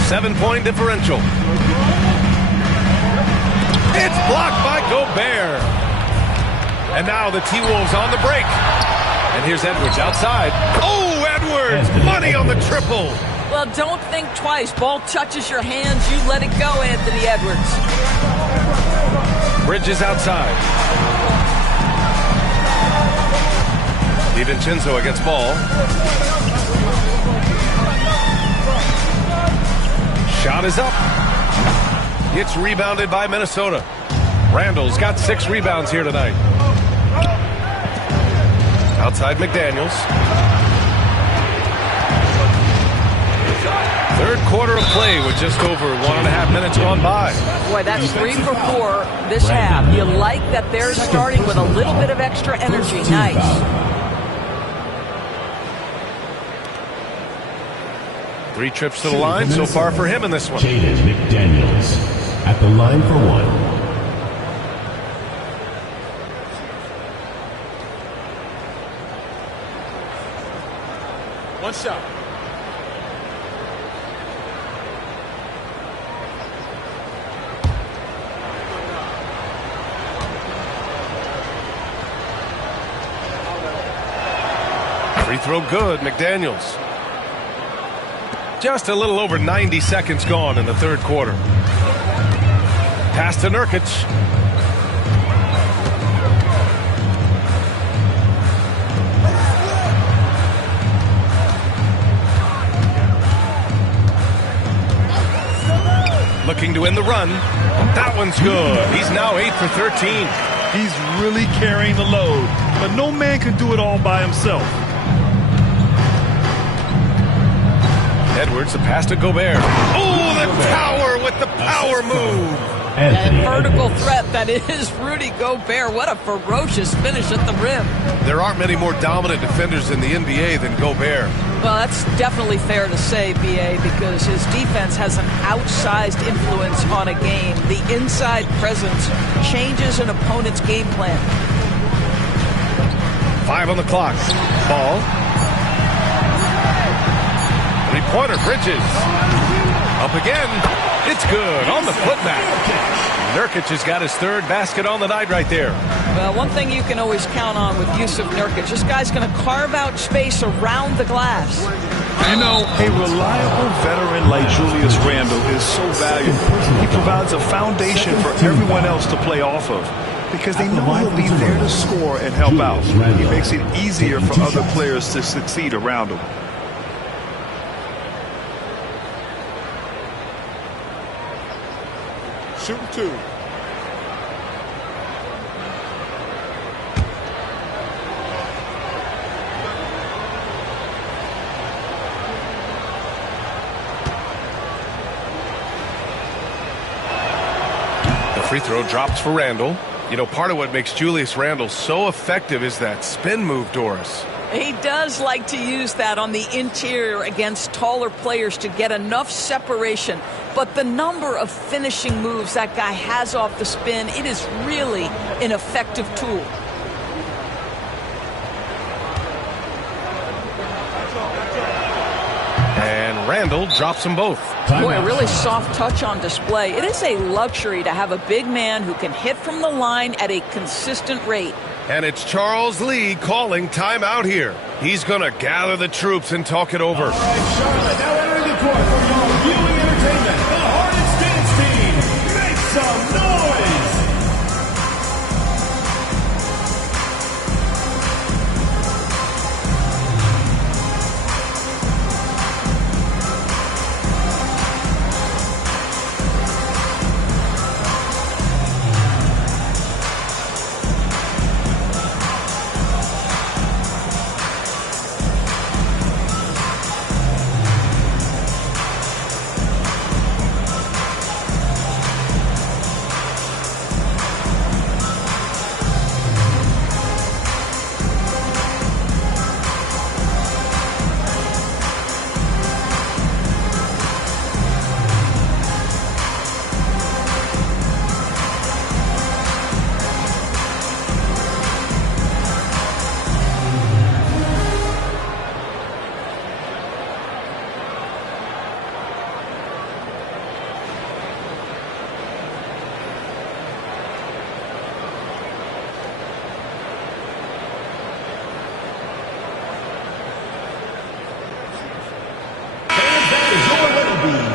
7-point differential. It's blocked by Gobert. And now the T-Wolves on the break. And here's Edwards outside. Oh, Edwards! Money on the triple. Well, don't think twice. Ball touches your hands, you let it go, Anthony Edwards. Bridges outside. DiVincenzo against Ball. Shot is up. It's rebounded by Minnesota. Randall's got 6 rebounds here tonight. Outside McDaniels. Third quarter of play with just over 1.5 minutes gone by. Boy, that's 3 for 4 this half. You like that they're starting with a little bit of extra energy. Nice. Three trips to the line so far for him in this one. Jaden McDaniels at the line for 1. One shot. Free throw good, McDaniels. Just a little over 90 seconds gone in the third quarter. Pass to Nurkic. Looking to end the run. That one's good. He's now 8 for 13. He's really carrying the load, but no man can do it all by himself. Edwards, the pass to Gobert. Oh, the tower with the power move. And vertical threat that is Rudy Gobert. What a ferocious finish at the rim. There aren't many more dominant defenders in the NBA than Gobert. Well, that's definitely fair to say, B.A., because his defense has an outsized influence on a game. The inside presence changes an opponent's game plan. 5 on the clock. Ball. Three-pointer, Bridges. Up again. It's good on the putback. Nurkic has got his 3rd basket on the night right there. Well, one thing you can always count on with Jusuf Nurkic, this guy's going to carve out space around the glass. You know, a reliable veteran like Julius Randle is so valuable. He provides a foundation for everyone else to play off of because they know he'll be there to score and help out. He makes it easier for other players to succeed around him. Shooting 2. The free throw drops for Randall. You know, part of what makes Julius Randle so effective is that spin move, Doris. He does like to use that on the interior against taller players to get enough separation. But the number of finishing moves that guy has off the spin, it is really an effective tool. and Randall drops them both. Boy, a really soft touch on display. It is a luxury to have a big man who can hit from the line at a consistent rate. And it's Charles Lee calling timeout here. He's going to gather the troops and talk it over. All right, Charlotte, now entering the court for your viewing entertainment, the Hornets dance team. Make some noise!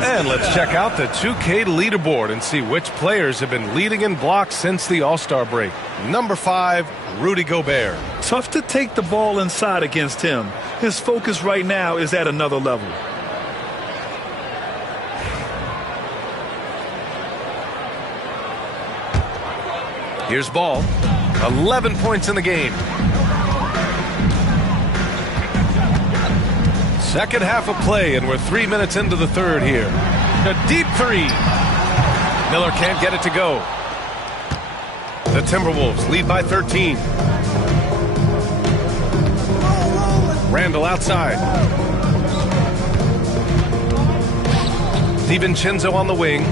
And let's check out the 2K leaderboard and see which players have been leading in blocks since the All-Star break. Number 5, Rudy Gobert. Tough to take the ball inside against him. His focus right now is at another level. Here's Ball. 11 points in the game. Second half of play, and we're 3 minutes into the third here. A deep three. Miller can't get it to go. The Timberwolves lead by 13. Randall outside. DiVincenzo on the wing.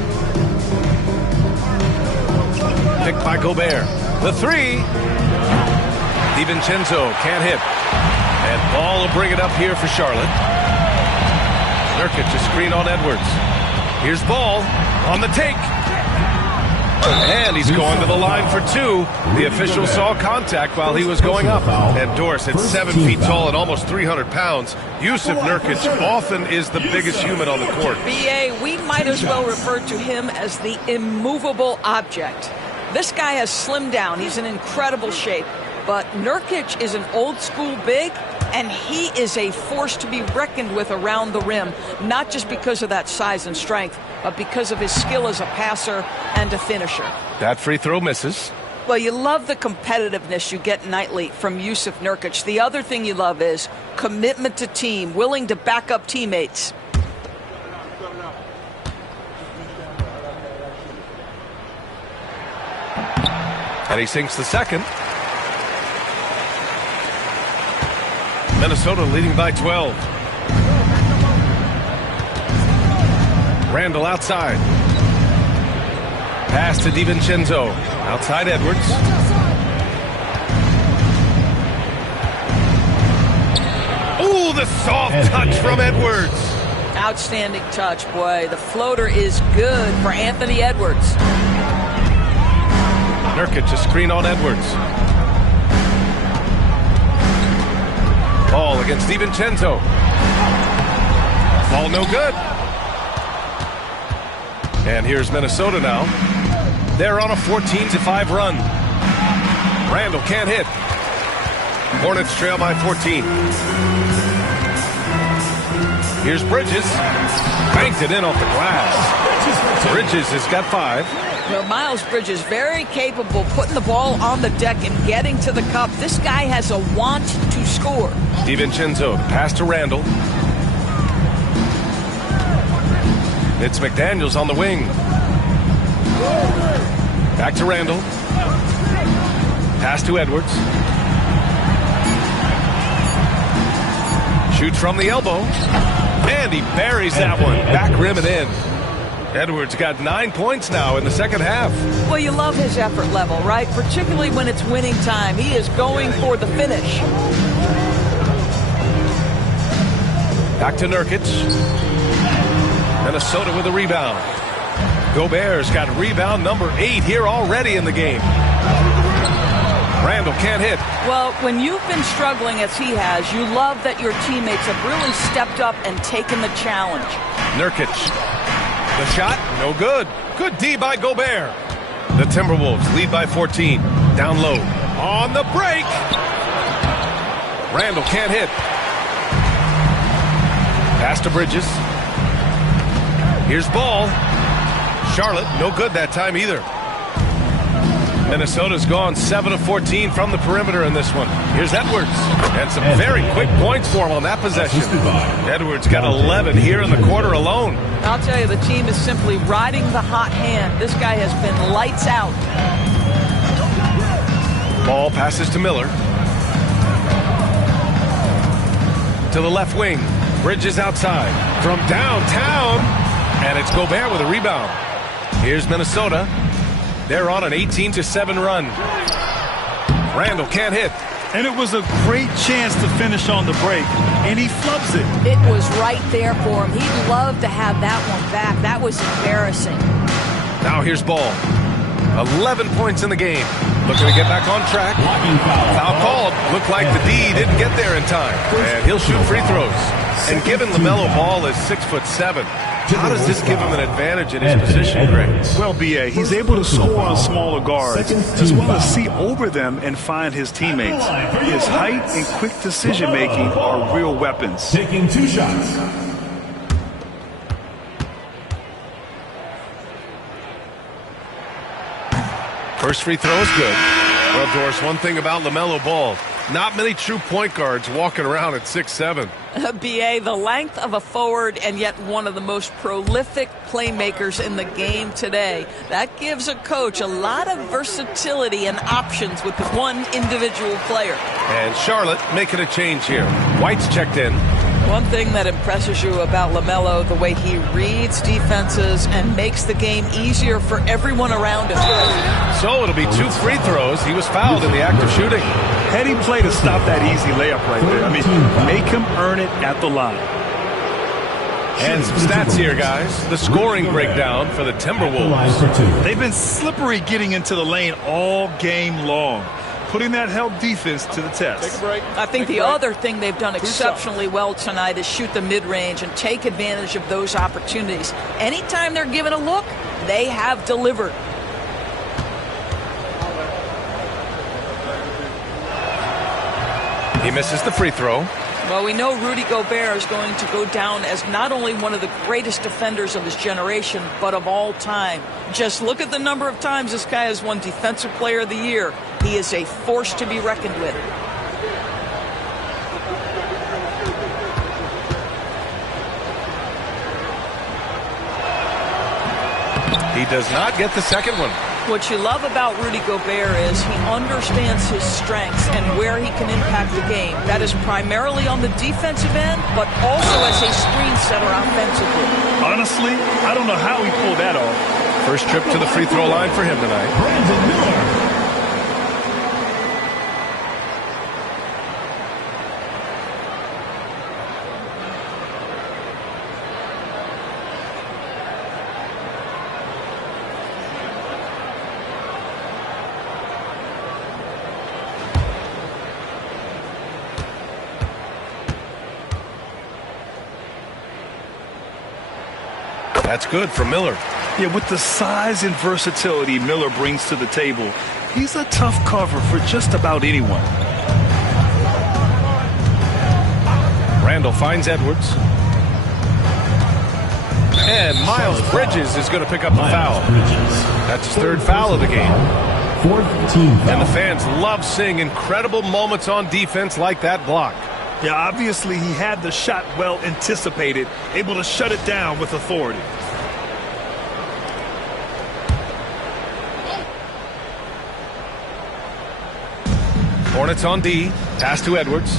Picked by Gobert. The three. DiVincenzo can't hit. And Ball will bring it up here for Charlotte. Nurkic a screen on Edwards. Here's Ball on the take. And he's going to the line for two. The official saw contact while he was going up. And Doris at 7 feet tall and almost 300 pounds. Yusuf Nurkic often is the biggest human on the court. BA, we might as well refer to him as the immovable object. This guy has slimmed down. He's in incredible shape. But Nurkic is an old-school big, and he is a force to be reckoned with around the rim, not just because of that size and strength, but because of his skill as a passer and a finisher. That free throw misses. Well, you love the competitiveness you get nightly from Yusuf Nurkic. The other thing you love is commitment to team, willing to back up teammates. And he sinks the second. Minnesota leading by 12. Randall outside. Pass to DiVincenzo. Outside Edwards. Ooh, the soft touch from Edwards. Outstanding touch, boy. The floater is good for Anthony Edwards. Nurkic a screen on Edwards. Ball against DiVincenzo. Ball no good. And here's Minnesota now. They're on a 14-5 run. Randall can't hit. Hornets trail by 14. Here's Bridges. Banked it in off the glass. Bridges has got 5. Well, Miles Bridges very capable putting the ball on the deck and getting to the cup. This guy has a want to score. DiVincenzo pass to Randall. It's McDaniels on the wing. Back to Randall. Pass to Edwards. Shoots from the elbow. And he buries that one. Back rim and in. Edwards got 9 points now in the second half. Well, you love his effort level, right? Particularly when it's winning time. He is going for the finish. Back to Nurkic. Minnesota with a rebound. Gobert's got rebound number 8 here already in the game. Randall can't hit. Well, when you've been struggling as he has, you love that your teammates have really stepped up and taken the challenge. Nurkic. The shot, no good. Good D by Gobert. The Timberwolves lead by 14. Down low. On the break. Randall can't hit. Pass to Bridges. Here's Ball. Charlotte, no good that time either. Minnesota's gone 7 of 14 from the perimeter in this one. Here's Edwards. And some very quick points for him on that possession. Edwards got 11 here in the quarter alone. I'll tell you, the team is simply riding the hot hand. This guy has been lights out. Ball passes to Miller. To the left wing. Bridges outside. From downtown. And it's Gobert with a rebound. Here's Minnesota. They're on an 18-7 run. Randall can't hit. And it was a great chance to finish on the break, and he flubs it. It was right there for him. He'd love to have that one back. That was embarrassing. Now here's Ball. 11 points in the game. Looking to get back on track. Foul called. Looked like the D didn't get there in time. And he'll shoot free throws. And given LaMelo Ball is 6'7", how does this give him an advantage in his position, Greg? Well, B.A., he's able to score on smaller guards as well as see over them and find his teammates. His height and quick decision-making are real weapons. Taking 2 shots. First free throw is good. Well, Doris, one thing about LaMelo Ball, not many true point guards walking around at 6'7". B.A., the length of a forward and yet one of the most prolific playmakers in the game today. That gives a coach a lot of versatility and options with one individual player. And Charlotte making a change here. White's checked in. One thing that impresses you about LaMelo, the way he reads defenses and makes the game easier for everyone around him. So it'll be 2 free throws. He was fouled in the act of shooting. Heady play to stop that easy layup right there. I mean, make him earn it at the line. And some stats here, guys. The scoring breakdown for the Timberwolves. They've been slippery getting into the lane all game long, putting that help defense to the test. I think the other thing they've done exceptionally well tonight is shoot the mid-range and take advantage of those opportunities. Anytime they're given a look, they have delivered. He misses the free throw. Well, we know Rudy Gobert is going to go down as not only one of the greatest defenders of his generation, but of all time. Just look at the number of times this guy has won Defensive Player of the Year. He is a force to be reckoned with. He does not get the second one. What you love about Rudy Gobert is he understands his strengths and where he can impact the game. That is primarily on the defensive end, but also as a screen setter offensively. Honestly, I don't know how he pulled that off. First trip to the free throw line for him tonight. Brandon Miller. That's good for Miller. Yeah, with the size and versatility Miller brings to the table, he's a tough cover for just about anyone. Randall finds Edwards. And Miles Bridges is going to pick up the foul. That's his 3rd foul of the game. 4th team foul. And the fans love seeing incredible moments on defense like that block. Yeah, obviously he had the shot well anticipated, able to shut it down with authority. Hornets on D. Pass to Edwards.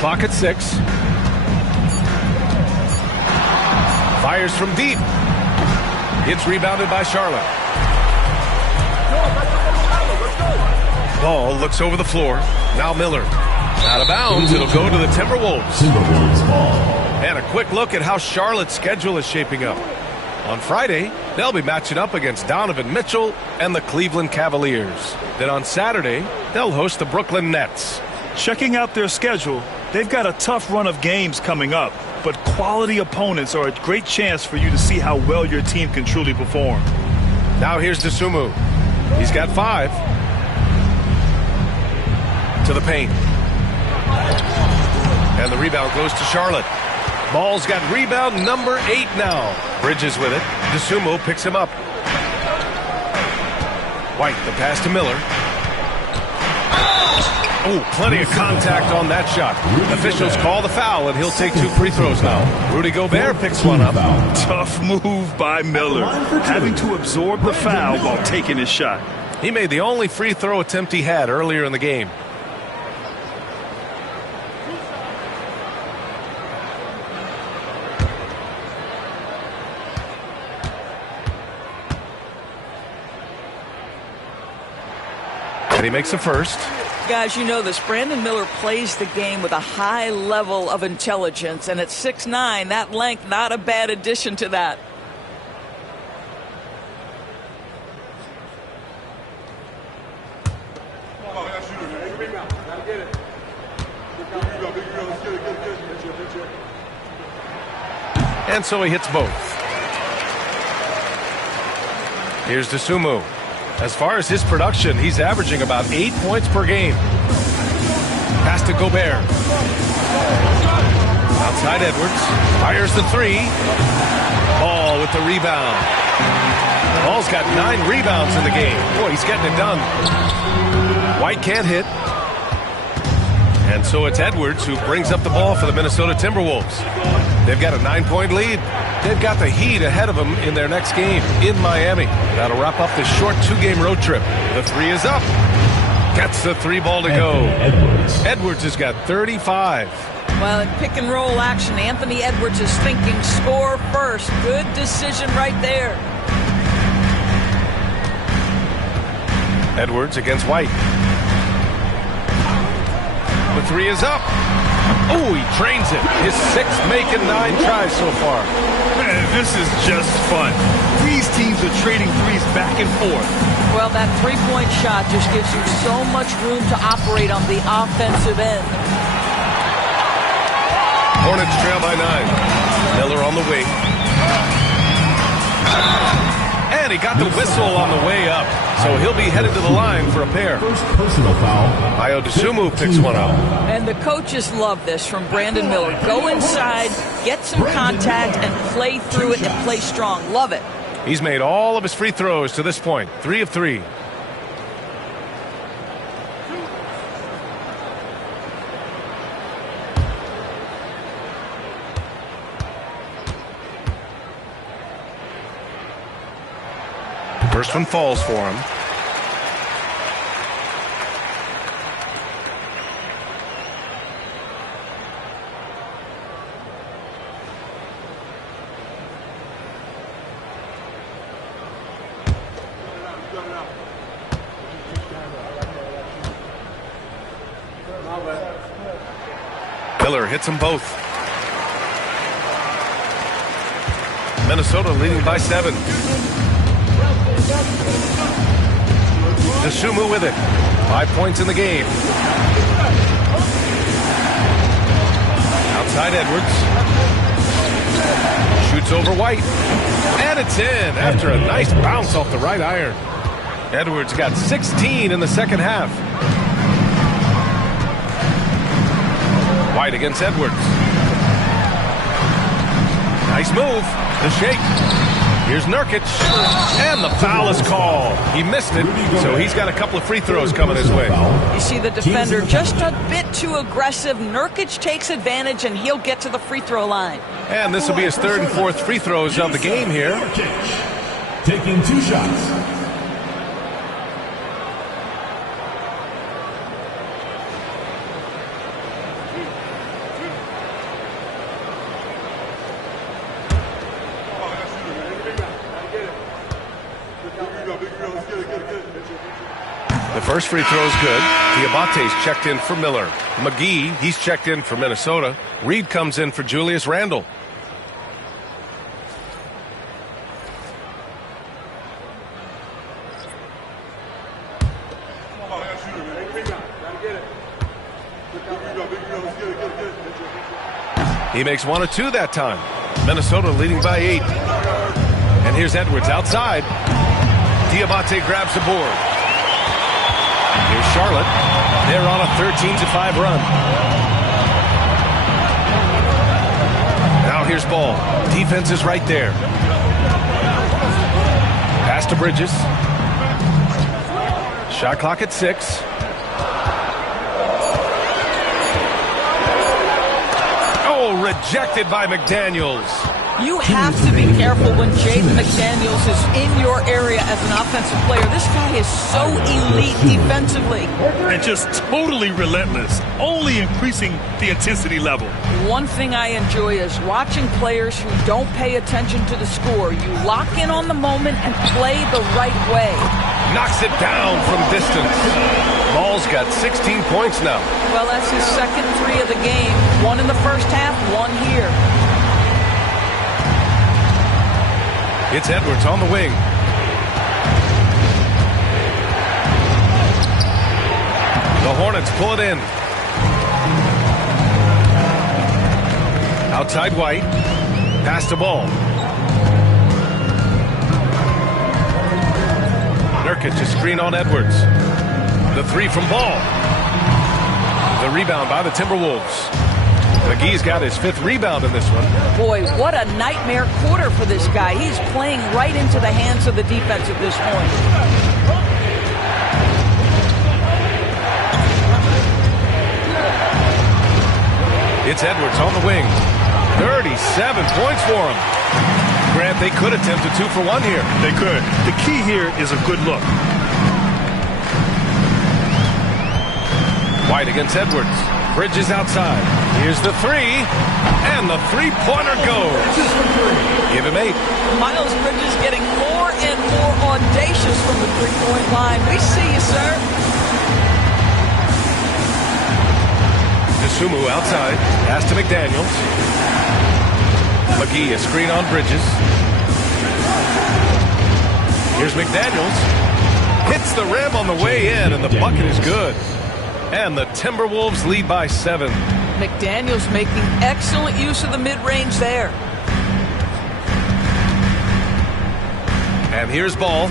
Clock at 6. Fires from deep. It's rebounded by Charlotte. Ball looks over the floor. Now Miller. Out of bounds, it'll go to the Timberwolves. Timberwolves ball. And a quick look at how Charlotte's schedule is shaping up. On Friday, they'll be matching up against Donovan Mitchell and the Cleveland Cavaliers. Then on Saturday, they'll host the Brooklyn Nets. Checking out their schedule, they've got a tough run of games coming up, but quality opponents are a great chance for you to see how well your team can truly perform. Now here's Dosunmu. He's got 5. To the paint. And the rebound goes to Charlotte. Ball's got rebound number 8 now. Bridges with it. Dosunmu picks him up. White, the pass to Miller. Oh, plenty of contact on that shot. Officials call the foul, and he'll take 2 free throws now. Rudy Gobert picks one up. Tough move by Miller, having to absorb the foul while taking his shot. He made the only free throw attempt he had earlier in the game. And he makes the first. Guys, you know this. Brandon Miller plays the game with a high level of intelligence, and at 6'9", that length, not a bad addition to that. And so he hits both. Here's Dosunmu. As far as his production, he's averaging about 8 points per game. Pass to Gobert. Outside Edwards. Fires the 3. Ball with the rebound. Ball's got 9 rebounds in the game. Boy, he's getting it done. White can't hit. And so it's Edwards who brings up the ball for the Minnesota Timberwolves. They've got a 9-point lead. They've got the Heat ahead of them in their next game in Miami. That'll wrap up this short 2-game road trip. The 3 is up. Gets the 3 ball to go. Edwards has got 35. Well, in pick and roll action, Anthony Edwards is thinking score first. Good decision right there. Edwards against White. The 3 is up. Oh, he trains it. His 6th making 9 tries so far. Man, this is just fun. These teams are trading threes back and forth. Well, that three-point shot just gives you so much room to operate on the offensive end. Hornets trail by 9. Miller on the wing. And he got the whistle on the way up. So he'll be headed to the line for a pair. First personal foul. Ayo Dosunmu picks one up. And the coaches love this from Brandon Miller. Go inside, get some contact, and play through it and play strong. Love it. He's made all of his free throws to this point. 3 of 3. First one falls for him. Miller hits them both. Minnesota leading by 7. Dosunmu with it. 5 points in the game. Outside Edwards. Shoots over White. And it's in after a nice bounce off the right iron. Edwards got 16 in the second half. White against Edwards. Nice move. The shake. Here's Nurkic, and the foul is called. He missed it, so he's got a couple of free throws coming his way. You see the defender just a bit too aggressive. Nurkic takes advantage, and he'll get to the free throw line. And this will be his 3rd and 4th free throws of the game here. Taking 2 shots. First free throw is good. Diabate's checked in for Miller. McGee, he's checked in for Minnesota. Reed comes in for Julius Randle. He makes 1 of 2 that time. Minnesota leading by 8. And here's Edwards outside. Diabate grabs the board. Here's Charlotte. They're on a 13-5 run. Now here's Ball. Defense is right there. Pass to Bridges. Shot clock at 6. Oh, rejected by McDaniels. You have to be careful when Jaden McDaniels is in your area as an offensive player. This guy is so elite defensively. And just totally relentless, only increasing the intensity level. One thing I enjoy is watching players who don't pay attention to the score. You lock in on the moment and play the right way. Knocks it down from distance. Ball's got 16 points now. Well, that's his second 3 of the game. 1 in the first half, 1 here. It's Edwards on the wing. The Hornets pull it in. Outside White. Pass the ball. Nurkic, a screen on Edwards. The 3 from Ball. The rebound by the Timberwolves. McGee's got his 5th rebound in this one. Boy, what a nightmare quarter for this guy. He's playing right into the hands of the defense at this point. It's Edwards on the wing. 37 points for him. Grant, they could attempt a 2 for 1 here. They could. The key here is a good look. White against Edwards. Bridges outside. Here's the 3. And the three-pointer goes. Give him 8. Miles Bridges getting more and more audacious from the three-point line. We see you, sir. Sumu outside. Pass to McDaniels. McGee, a screen on Bridges. Here's McDaniels. Hits the rim on the way in, and the bucket is good. And the Timberwolves lead by 7. McDaniels making excellent use of the mid-range there. And here's Ball.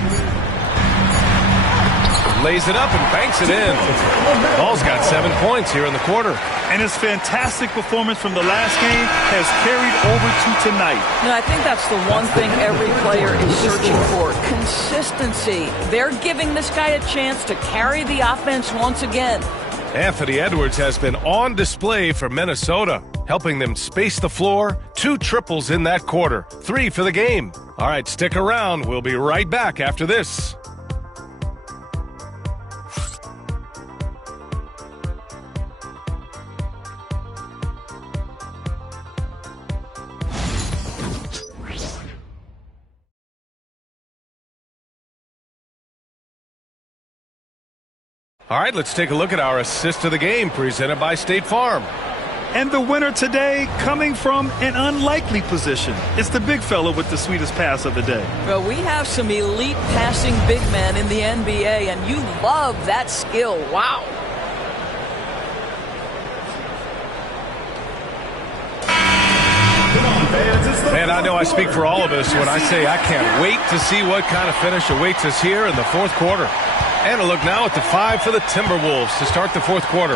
Lays it up and banks it in. Ball's got 7 points here in the quarter. And his fantastic performance from the last game has carried over to tonight. No, I think that's the one thing every player is searching for. Consistency. They're giving this guy a chance to carry the offense once again. Anthony Edwards has been on display for Minnesota, helping them space the floor. 2 triples in that quarter. 3 for the game. All right, stick around. We'll be right back after this. All right, let's take a look at our assist of the game presented by State Farm. And the winner today coming from an unlikely position. It's the big fella with the sweetest pass of the day. Well, we have some elite passing big men in the NBA, and you love that skill. Wow. Man, I know I speak for all of us when I say I can't wait to see what kind of finish awaits us here in the fourth quarter. And a look now at the 5 for the Timberwolves to start the fourth quarter.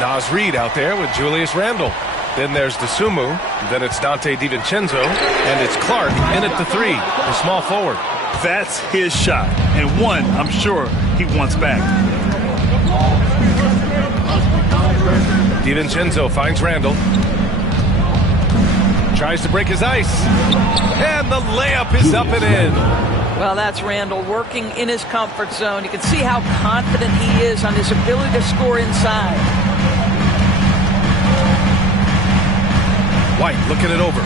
Naz Reid out there with Julius Randle. Then there's Dosunmu. Then it's Dante DiVincenzo. And it's Clark in at the 3, the small forward. That's his shot. And one I'm sure he wants back. DiVincenzo finds Randle. Tries to break his ice. And the layup is up and in. Well, that's Randle working in his comfort zone. You can see how confident he is on his ability to score inside. White looking it over.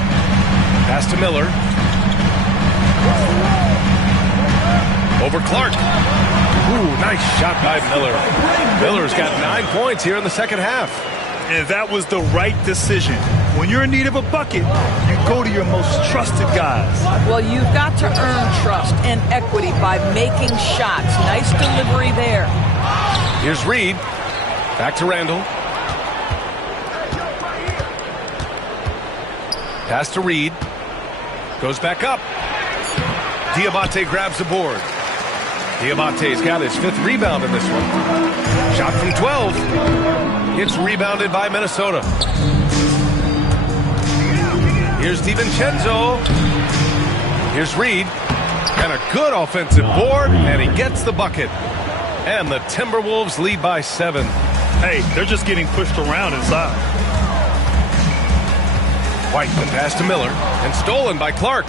Pass to Miller. Over Clark. Ooh, nice shot by Miller. Miller's got 9 points here in the second half. And that was the right decision. When you're in need of a bucket, you go to your most trusted guys. Well, you've got to earn trust and equity by making shots. Nice delivery there. Here's Reed. Back to Randall. Pass to Reed. Goes back up. Diabate grabs the board. Diabate's got his 5th rebound in this one. Shot from 12. It's rebounded by Minnesota. Here's DiVincenzo. Here's Reed. And a good offensive board, and he gets the bucket. And the Timberwolves lead by 7. Hey, they're just getting pushed around inside. White, the pass to Miller, and stolen by Clark.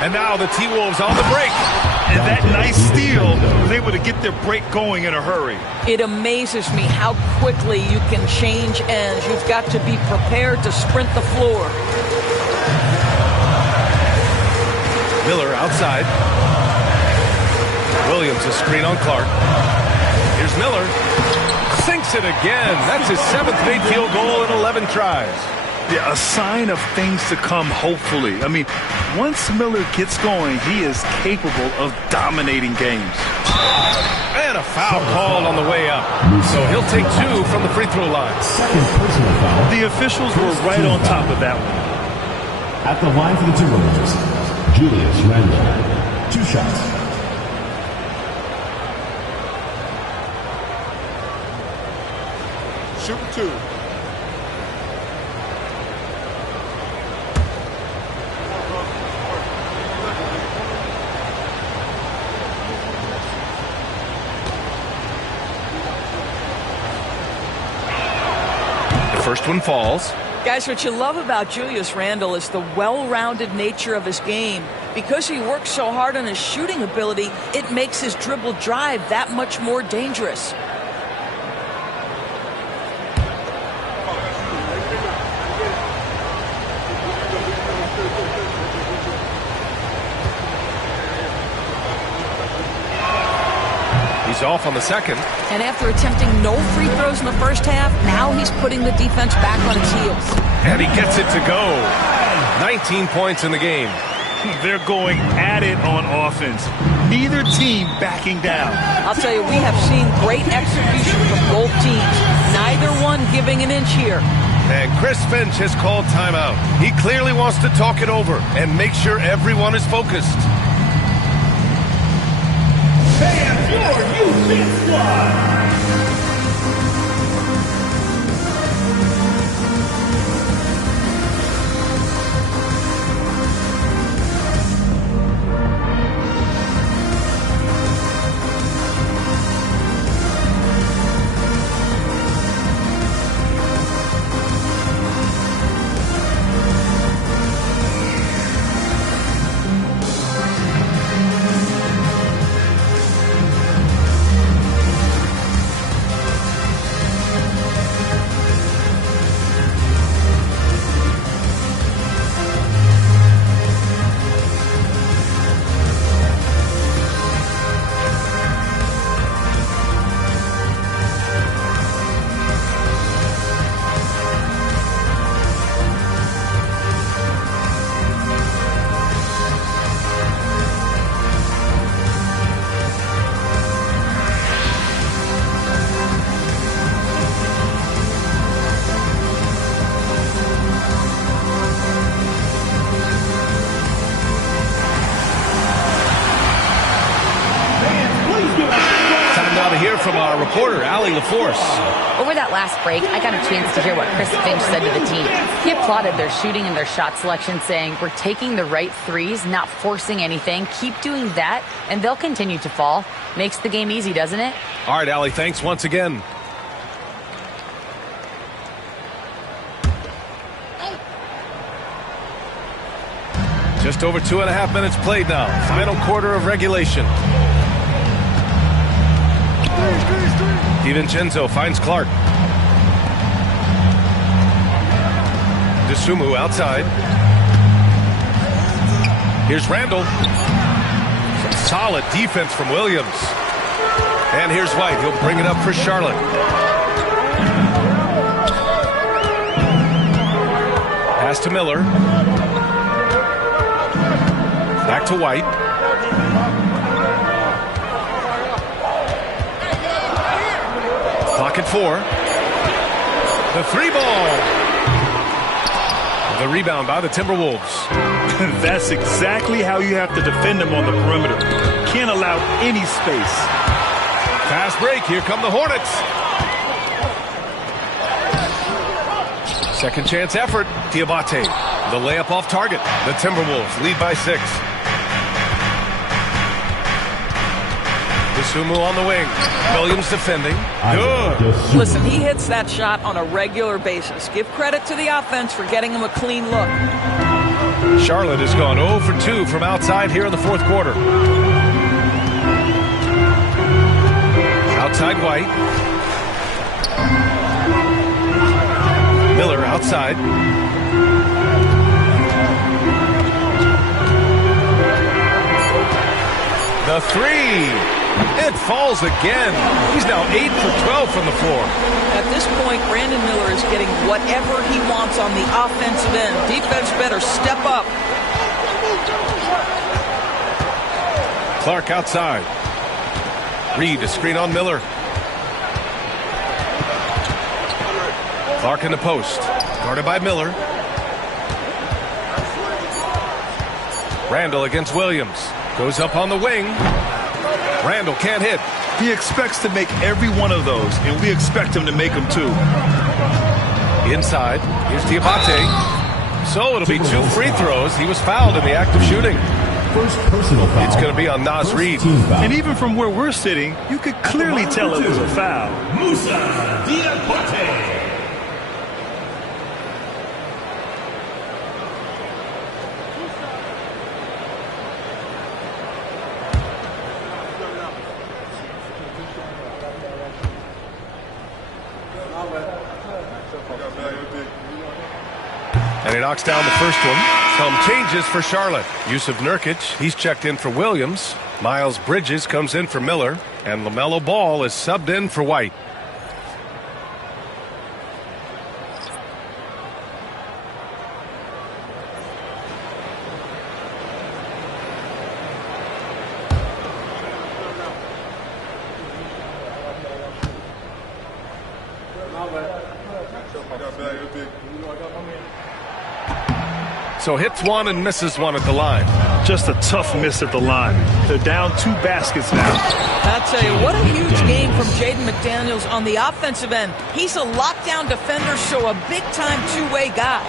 And now the T-Wolves on the break. And that nice steal was able to get their break going in a hurry. It amazes me how quickly you can change ends. You've got to be prepared to sprint the floor. Miller outside. Williams a screen on Clark. Here's Miller. Sinks it again. That's his 7th made field goal in 11 tries. Yeah, a sign of things to come, hopefully. I mean, once Miller gets going, he is capable of dominating games. And a foul called on the way up. So he'll take 2 from the free throw line. The officials were right on top of that one. At the line for the Timberwolves, Julius Randle. 2 shots. Shooting 2. First one falls. Guys, what you love about Julius Randle is the well-rounded nature of his game. Because he works so hard on his shooting ability, it makes his dribble drive that much more dangerous. He's off on the second. And after attempting no free throws in the first half, now he's putting the defense back on its heels. And he gets it to go. 19 points in the game. They're going at it on offense. Neither team backing down. I'll tell you, we have seen great execution from both teams. Neither one giving an inch here. And Chris Finch has called timeout. He clearly wants to talk it over and make sure everyone is focused. And your U-Fit Squad. From our reporter, Allie LaForce. Over that last break, I got a chance to hear what Chris Finch said to the team. He applauded their shooting and their shot selection, saying, "We're taking the right threes, not forcing anything. Keep doing that, and they'll continue to fall." Makes the game easy, doesn't it? All right, Allie, thanks once again. Just over 2.5 minutes played now. Final quarter of regulation. DiVincenzo finds Clark. DeSumo outside. Here's Randall. Solid defense from Williams. And here's White. He'll bring it up for Charlotte. Pass to Miller. Back to White. Clock at 4. The 3 ball. The rebound by the Timberwolves. That's exactly how you have to defend them on the perimeter. Can't allow any space. Fast break. Here come the Hornets. Second chance effort. Diabate. The layup off target. The Timberwolves lead by 6. Sumu on the wing. Williams defending. Good. Listen, he hits that shot on a regular basis. Give credit to the offense for getting him a clean look. Charlotte has gone 0 for 2 from outside here in the fourth quarter. Outside White. Miller outside. The 3. It falls again. He's now 8 for 12 from the floor. At this point, Brandon Miller is getting whatever he wants on the offensive end. Defense better step up. Clark outside. Reed, a screen on Miller. Clark in the post. Guarded by Miller. Randall against Williams. Goes up on the wing. Randall can't hit. He expects to make every one of those, and we expect him to make them too. Inside. Here's Diabate. So it'll be 2 free throws. He was fouled in the act of shooting. First personal foul. It's going to be on Nas Reed. And even from where we're sitting, you could clearly tell it was a foul. Musa Diabate. And he knocks down the first one. Some changes for Charlotte. Yusuf Nurkic, he's checked in for Williams. Miles Bridges comes in for Miller. And LaMelo Ball is subbed in for White. So hits one and misses one at the line. Just a tough miss at the line. They're down 2 baskets now. I'll tell you, what a huge game from Jaden McDaniels on the offensive end. He's a lockdown defender, so a big-time two-way guy.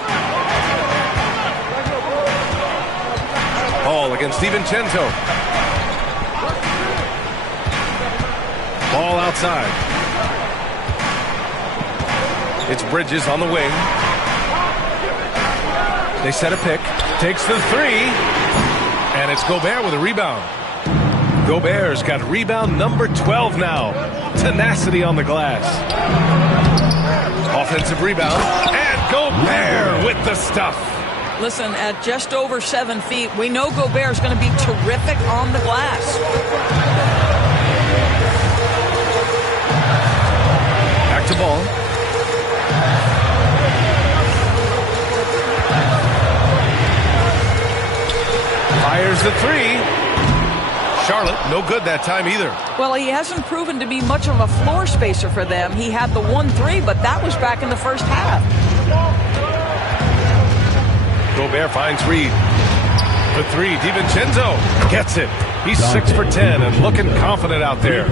Ball against DiVincenzo. Ball outside. It's Bridges on the wing. They set a pick. Takes the 3. And it's Gobert with a rebound. Gobert's got rebound number 12 now. Tenacity on the glass. Offensive rebound. And Gobert with the stuff. Listen, at just over 7 feet, we know Gobert's going to be terrific on the glass. Back to Ball. Fires the 3. Charlotte, no good that time either. Well, he hasn't proven to be much of a floor spacer for them. He had the 1-3, but that was back in the first half. Gobert finds Reed. The 3, DiVincenzo gets it. He's 6 for 10 and looking confident out there.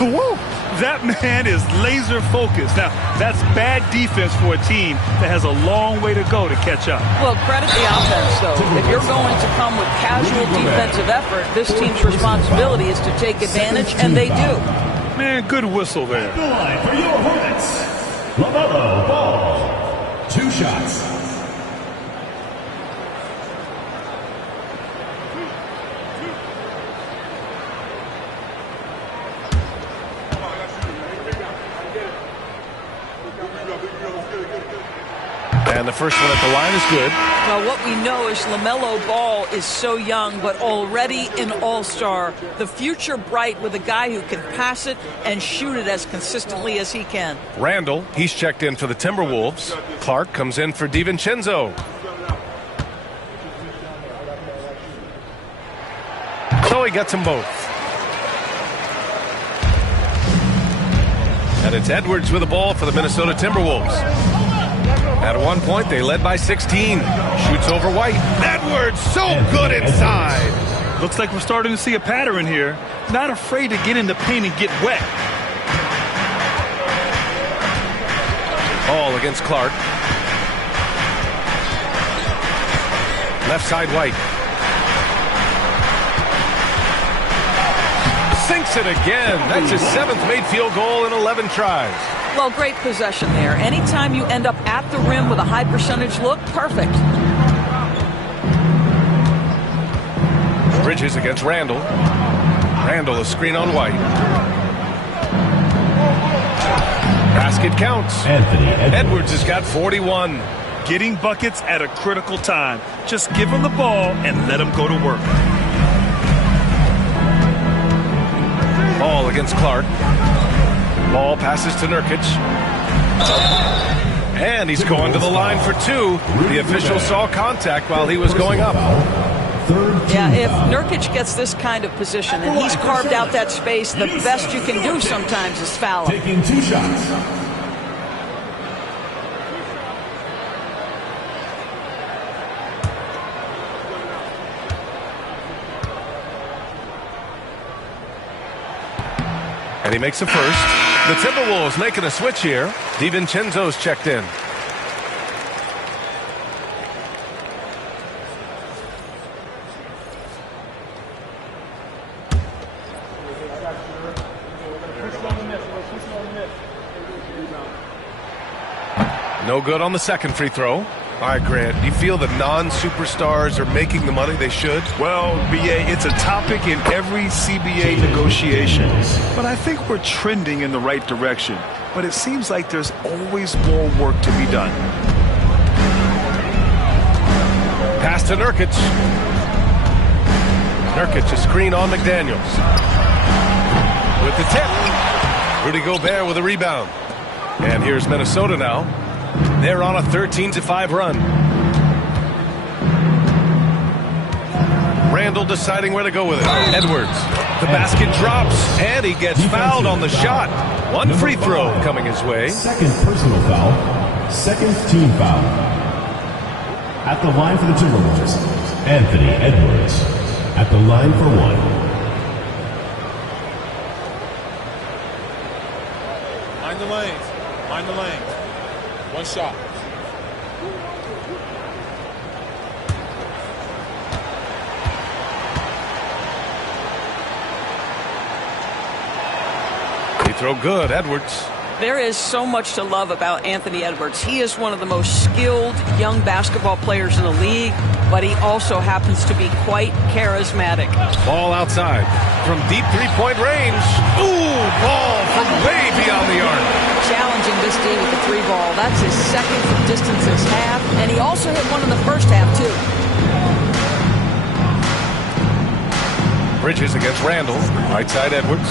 Woo! That man is laser focused. Now, that's bad defense for a team that has a long way to go to catch up. Well, credit the offense, though. If you're going to come with casual defensive effort, this team's responsibility is to take advantage, and they do. Man, good whistle there. The line for your Hornets. LaMelo Ball. 2 shots. And And the first one at the line is good. Well, what we know is LaMelo Ball is so young, but already an all-star. The future bright with a guy who can pass it and shoot it as consistently as he can. Randall, he's checked in for the Timberwolves. Clark comes in for DiVincenzo. So he gets them both. And it's Edwards with the ball for the Minnesota Timberwolves. At one point, they led by 16. Shoots over White. Edwards, so good inside. Looks like we're starting to see a pattern here. Not afraid to get in the paint and get wet. Ball against Clark. Left side White. Sinks it again. That's his 7th made field goal in 11 tries. Well, great possession there. Anytime you end up at the rim with a high percentage look, perfect. Bridges against Randall. Randall, a screen on White. Basket counts. Anthony Edwards has got 41. Getting buckets at a critical time. Just give him the ball and let him go to work. Ball against Clark. Ball passes to Nurkic. And he's going to the line for 2. The official saw contact while he was going up. Yeah, if Nurkic gets this kind of position and he's carved out that space, the best you can do sometimes is foul him. taking 2 shots. And he makes a first. The Timberwolves making a switch here. DiVincenzo's checked in. No good on the second free throw. All right, Grant, do you feel the non-superstars are making the money they should? Well, B.A., it's a topic in every CBA negotiation. But I think we're trending in the right direction. But it seems like there's always more work to be done. Pass to Nurkic. Nurkic, a screen on McDaniels. With the tip. Rudy Gobert with a rebound. And here's Minnesota now. They're on a 13-5 run. Randall deciding where to go with it. Edwards. The basket drops, and he gets fouled on the shot. One free throw coming his way. Second personal foul. Second team foul. At the line for the Timberwolves, Anthony Edwards. At the line for 1. Mind the lanes. Mind the lanes. One shot. Free throw good, Edwards. There is so much to love about Anthony Edwards. He is one of the most skilled young basketball players in the league, but he also happens to be quite charismatic. Ball outside from deep three-point range. Ooh, ball from way beyond the arc. Challenging this D with the 3-ball. That's his second from distance this half, and he also hit one in the first half, too. Bridges against Randall. Right side Edwards.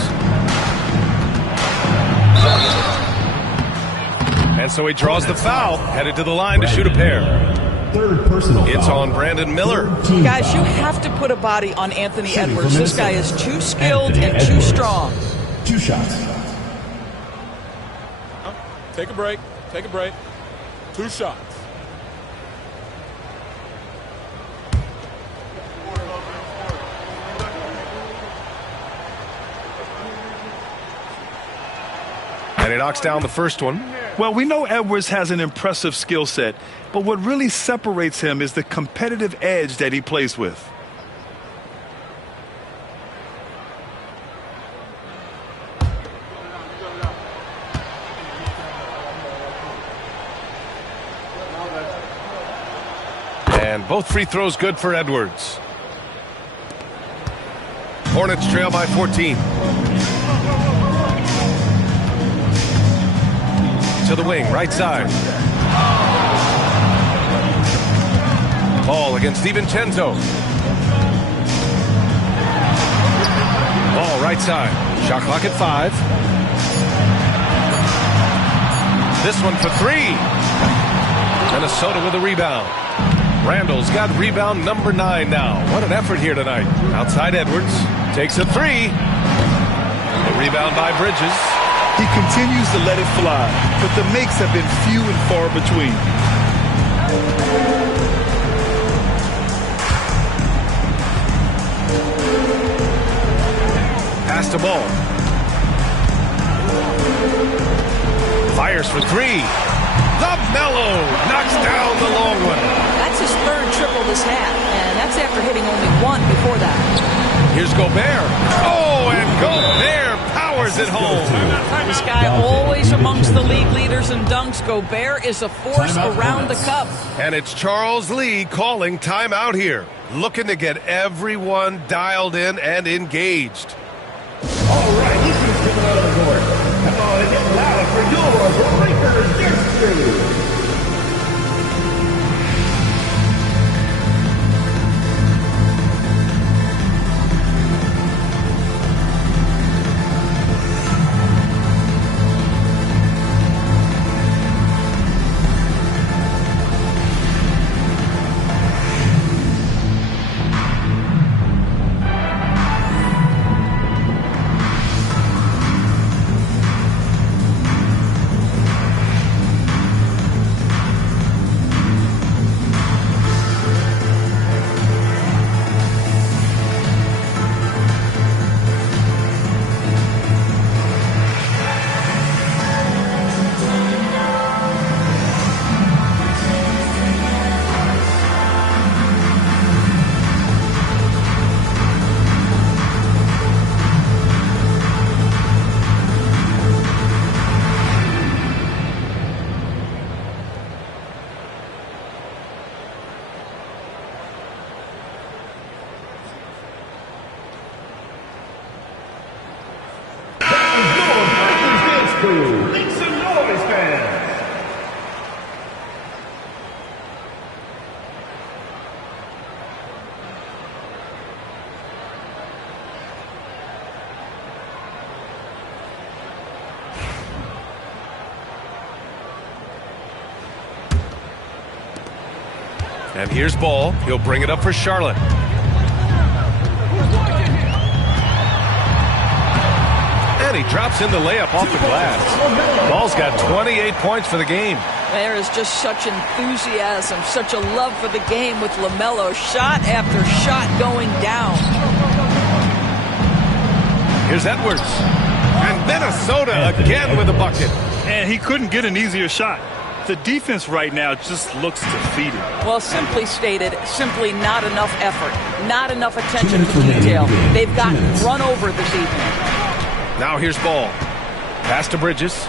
And so he draws the foul, headed to the line to shoot a pair. Third personal foul. It's on Brandon Miller. Guys, you have to put a body on Anthony Edwards. This guy is too skilled and too strong. 2 shots. Take a break. Take a break. 2 shots. And he knocks down the first one. Well, we know Edwards has an impressive skill set, but what really separates him is the competitive edge that he plays with. And both free throws good for Edwards. Hornets trail by 14. To the wing, right side. against DiVincenzo. Ball right side. Shot clock at 5. This one for 3. Minnesota with a rebound. Randall's got rebound number 9 now. What an effort here tonight. Outside Edwards. Takes a 3. The rebound by Bridges. He continues to let it fly, but the makes have been few and far between. Pass the ball. Fires for 3. LaMelo knocks down the long one. That's his 3rd triple this half, and that's after hitting only 1 before that. Here's Gobert. Oh, and Gobert powers it home. This guy always amongst the league leaders in dunks. Gobert is a force around the cup. And it's Charles Lee calling timeout here. Looking to get everyone dialed in and engaged. All right, you can come out of the court. Come on and get loud for your Lakers Dance Crew. And here's Ball. He'll bring it up for Charlotte. And he drops in the layup off the glass. Ball's got 28 points for the game. There is just such enthusiasm, such a love for the game with LaMelo. Shot after shot going down. Here's Edwards. And Minnesota again with a bucket. And he couldn't get an easier shot. The defense right now just looks defeated. Well, simply stated, simply not enough effort, not enough attention to detail. They've gotten run over this evening. Now here's Ball. Pass to Bridges.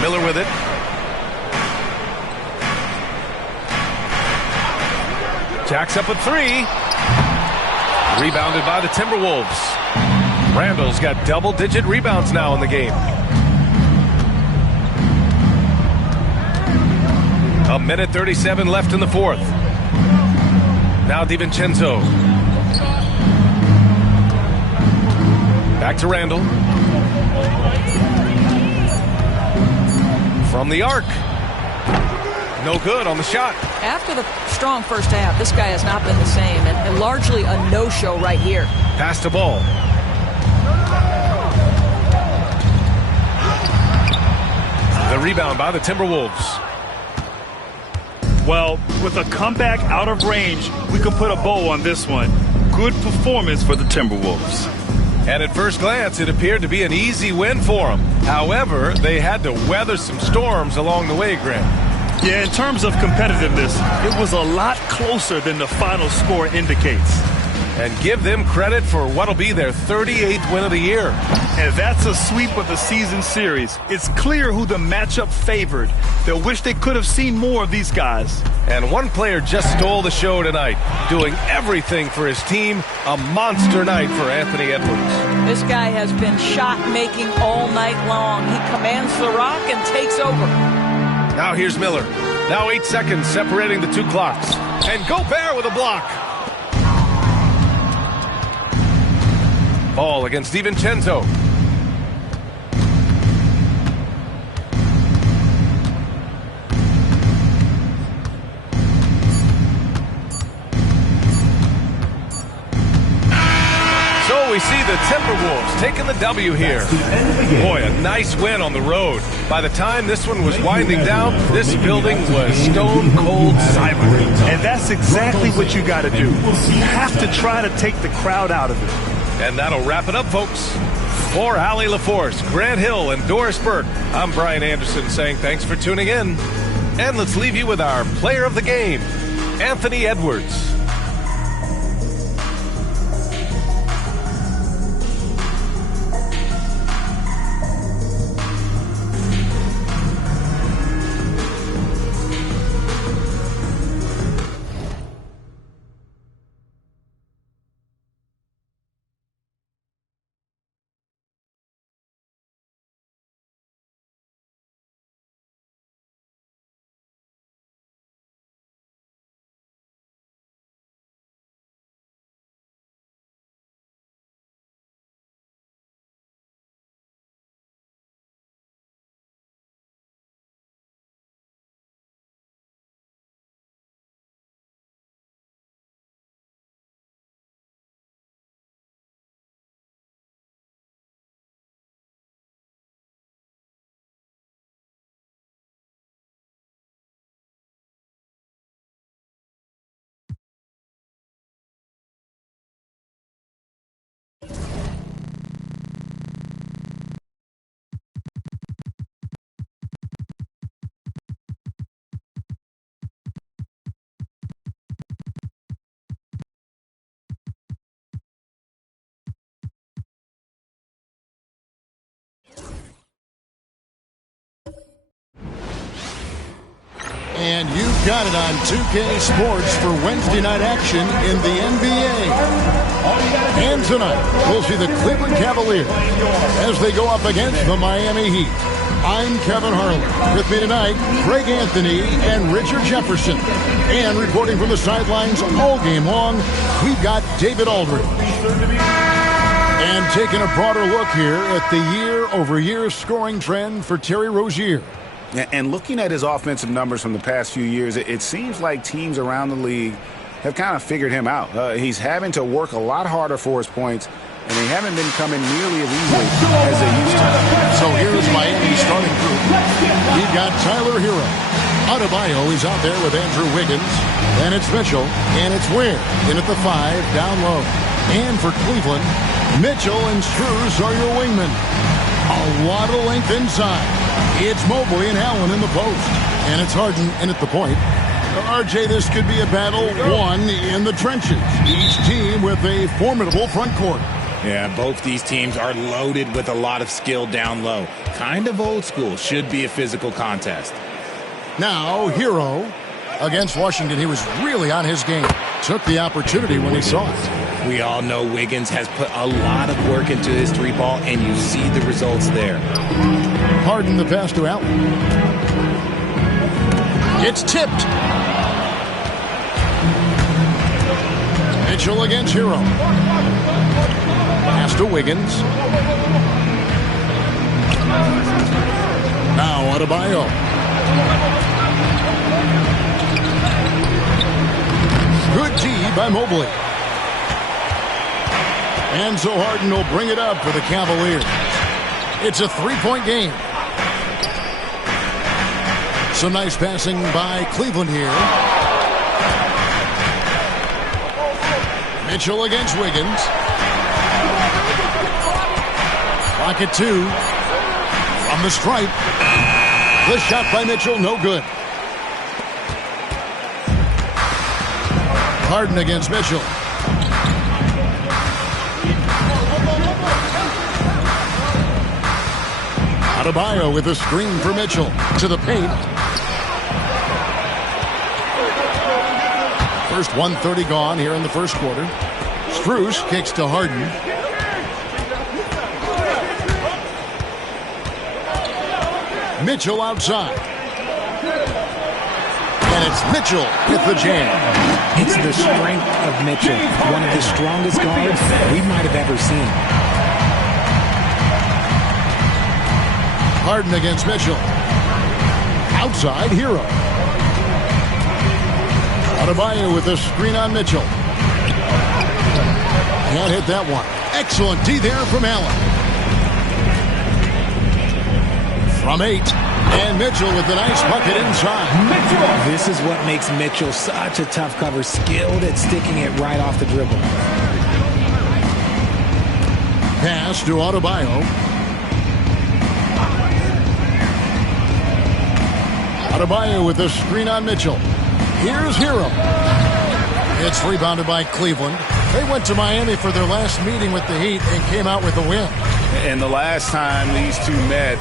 Miller with it. Jacks up a 3. Rebounded by the Timberwolves. Randall's got double-digit rebounds now in the game. A minute 37 left in the 4th. Now DiVincenzo. Back to Randall. From the arc. No good on the shot. After the strong first half, this guy has not been the same, and largely a no-show right here. Pass to Ball. The rebound by the Timberwolves. Well, with a comeback out of range, we can put a bow on this one. Good performance for the Timberwolves. And at first glance, it appeared to be an easy win for them. However, they had to weather some storms along the way, Grant. Yeah, in terms of competitiveness, it was a lot closer than the final score indicates. And give them credit for what'll be their 38th win of the year. And that's a sweep of the season series. It's clear who the matchup favored. They'll wish they could have seen more of these guys. And one player just stole the show tonight, doing everything for his team. A monster night for Anthony Edwards. This guy has been shot-making all night long. He commands the rock and takes over. Now here's Miller. Now 8 seconds separating the two clocks. And Gobert with a block. Ball against DiVincenzo. So we see the Timberwolves taking the W here. Boy, a nice win on the road. By the time this one was winding down, this building was stone cold silent. And that's exactly what you got to do. You have to try to take the crowd out of it. And that'll wrap it up, folks. For Allie LaForce, Grant Hill, and Doris Burke, I'm Brian Anderson saying thanks for tuning in. And let's leave you with our player of the game, Anthony Edwards. And you've got it on 2K Sports for Wednesday night action in the NBA. And tonight, we'll see the Cleveland Cavaliers as they go up against the Miami Heat. I'm Kevin Harlan. With me tonight, Greg Anthony and Richard Jefferson. And reporting from the sidelines all game long, we've got David Aldridge. And taking a broader look here at the year-over-year scoring trend for Terry Rozier. And looking at his offensive numbers from the past few years, it seems like teams around the league have kind of figured him out. He's having to work a lot harder for his points, and they haven't been coming nearly as easily as they used to. So here's Miami's starting group. We've got Tyler Hero. Adebayo is out there with Andrew Wiggins. And it's Mitchell. And it's Ware in at the 5, down low. And for Cleveland, Mitchell and Strus are your wingmen. A lot of length inside. It's Mobley and Allen in the post. And it's Harden in at the point. RJ, this could be a battle won in the trenches. Each team with a formidable front court. Yeah, both these teams are loaded with a lot of skill down low. Kind of old school. Should be a physical contest. Now, Hero against Washington. He was really on his game. Took the opportunity when he saw it. We all know Wiggins has put a lot of work into his three ball, and you see the results there. Harden the pass to Allen. It's tipped. Mitchell against Hero. Pass to Wiggins. Now Adebayo. Good D by Mobley. And so Harden will bring it up for the Cavaliers. It's a three-point game. Some nice passing by Cleveland here. Mitchell against Wiggins. Rocket 2 from the stripe. The shot by Mitchell, no good. Harden against Mitchell. Adebayo with a screen for Mitchell to the paint. First 1:30 gone here in the first quarter. Strus kicks to Harden. Mitchell outside. And it's Mitchell with the jam. It's the strength of Mitchell, one of the strongest guards we might have ever seen. Harden against Mitchell. Outside, Hero. Adebayo with the screen on Mitchell. Can't hit that one. Excellent D there from Allen. From 8. And Mitchell with the nice bucket inside. Mitchell. This is what makes Mitchell such a tough cover. Skilled at sticking it right off the dribble. Pass to Adebayo. Adebayo with the screen on Mitchell. Here's Hero. It's rebounded by Cleveland. They went to Miami for their last meeting with the Heat and came out with a win. And the last time these two met,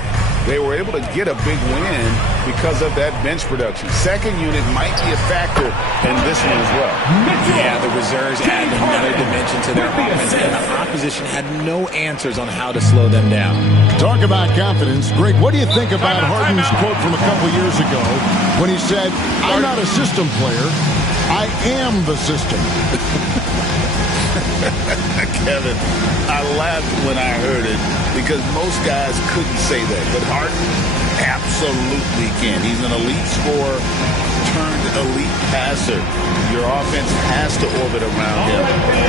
they were able to get a big win because of that bench production. Second unit might be a factor in this one as well. Yeah, the reserves add another dimension to their offense, and the opposition had no answers on how to slow them down. Talk about confidence. Greg, what do you think about Harden's quote from a couple years ago when he said, "I'm not a system player, I am the system"? Kevin, I laughed when I heard it because most guys couldn't say that. But Harden absolutely can. He's an elite scorer turned elite passer. Your offense has to orbit around him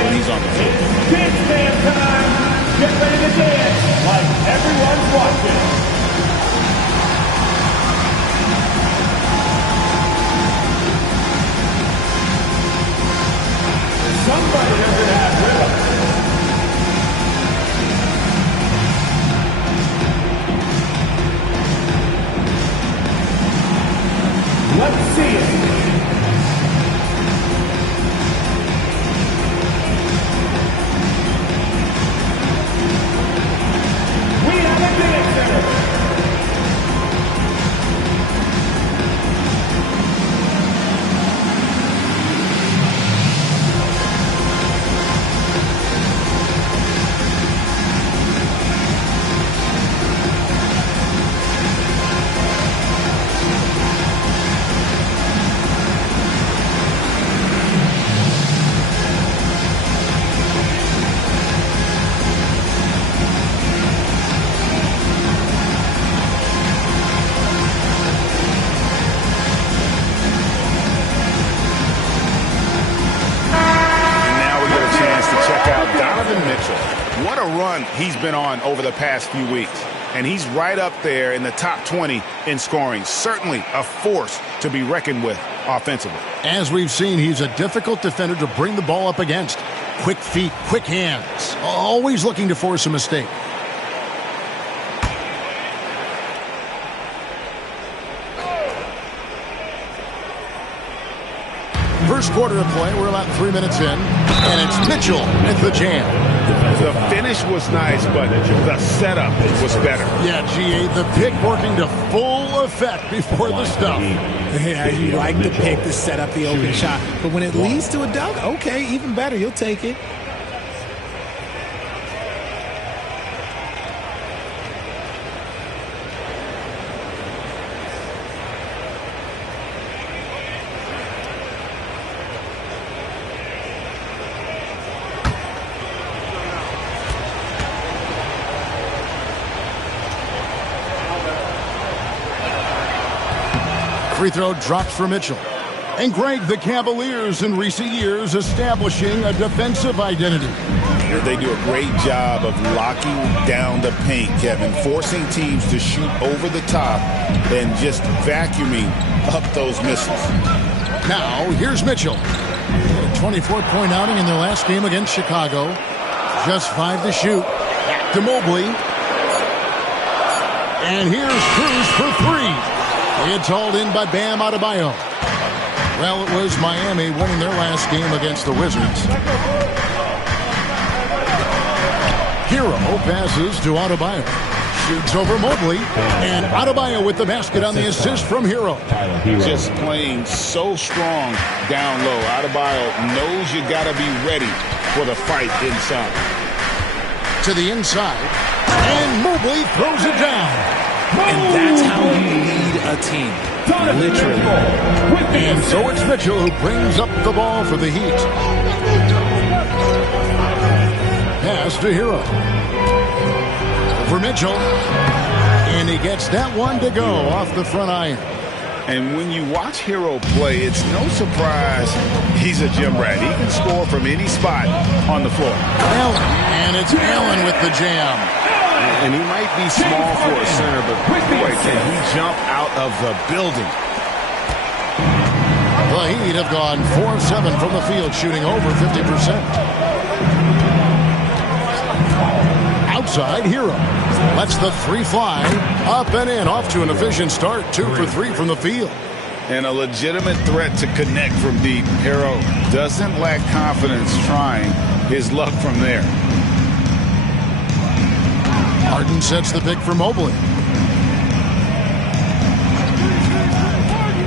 when he's on the field. Dance man time. Get ready to dance like everyone's watching. Somebody doesn't have rhythm. Let's see it. We have a dancer. What a run he's been on over the past few weeks. And he's right up there in the top 20 in scoring. Certainly a force to be reckoned with offensively. As we've seen, he's a difficult defender to bring the ball up against. Quick feet, quick hands. Always looking to force a mistake. First quarter of play, we're about 3 minutes in, and it's Mitchell at the jam. The finish was nice, but the setup was better. Yeah, G.A., the pick working to full effect before the stuff. Yeah, you like the pick to set up the open shot, but when it leads to a dunk, okay, even better, you'll take it. Free throw drops for Mitchell. And Greg, the Cavaliers in recent years establishing a defensive identity. They do a great job of locking down the paint, Kevin, forcing teams to shoot over the top and just vacuuming up those missiles. Now, here's Mitchell. A 24-point outing in their last game against Chicago. Just 5 to shoot. To Mobley. And here's Cruz for 3. It's hauled in by Bam Adebayo. Well, it was Miami winning their last game against the Wizards. Hero passes to Adebayo. Shoots over Mobley. And Adebayo with the basket on the assist from Hero. Just playing so strong down low. Adebayo knows you got to be ready for the fight inside. To the inside. And Mobley throws it down. And that's how you lead a team. Literally. And so it's Mitchell who brings up the ball for the Heat. Pass to Hero. For Mitchell. And he gets that one to go off the front iron. And when you watch Hero play, it's no surprise he's a gym rat. He can score from any spot on the floor. Allen, and it's Allen with the jam. And he might be small for a center, but boy, can he jump out of the building. The Heat have gone 4 of 7 from the field, shooting over 50%. Outside, Hero lets the three fly. Up and in, off to an efficient start. 2 for 3 from the field. And a legitimate threat to connect from deep. Hero doesn't lack confidence trying his luck from there. Harden sets the pick for Mobley.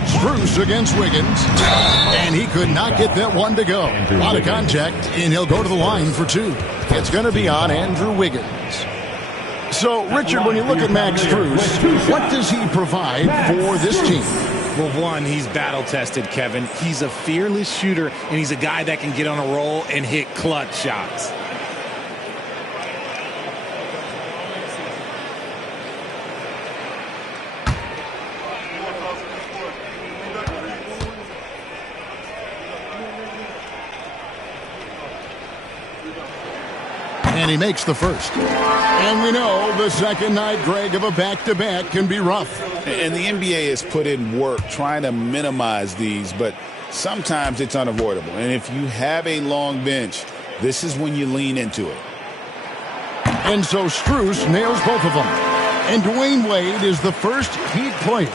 Strus against Wiggins. And he could not get that one to go. A lot of contact, and he'll go to the line for 2. It's going to be on Andrew Wiggins. So, Richard, when you look at Max Strus, what does he provide for this team? Well, one, he's battle-tested, Kevin. He's a fearless shooter, and he's a guy that can get on a roll and hit clutch shots. And he makes the first. And we know the second night, Greg, of a back-to-back can be rough. And the NBA has put in work trying to minimize these, but sometimes it's unavoidable. And if you have a long bench, this is when you lean into it. And so Strus nails both of them. And Dwayne Wade is the first Heat player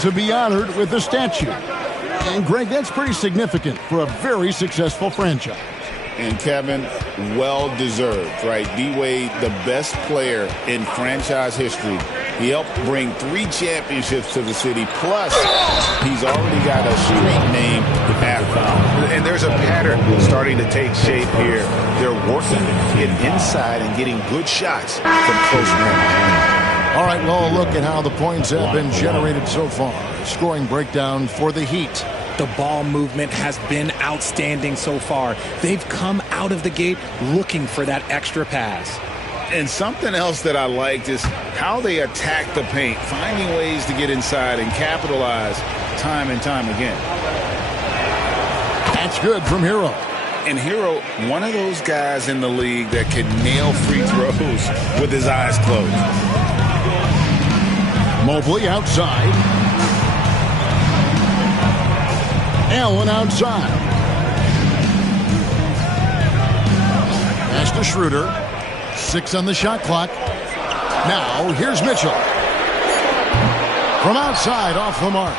to be honored with a statue. And, Greg, that's pretty significant for a very successful franchise. And Kevin, well-deserved, right? D-Wade, the best player in franchise history. He helped bring 3 championships to the city. Plus, he's already got a street name after him. And there's a pattern starting to take shape here. They're working it inside and getting good shots from close range. All right, well, look at how the points have been generated so far. Scoring breakdown for the Heat. The ball movement has been outstanding so far. They've come out of the gate looking for that extra pass. And something else that I liked is how they attack the paint, finding ways to get inside and capitalize time and time again. That's good from Hero. And Hero, one of those guys in the league that can nail free throws with his eyes closed. Mobley outside. Allen outside. Pass to Schroeder. 6 on the shot clock. Now, here's Mitchell. From outside, off the mark.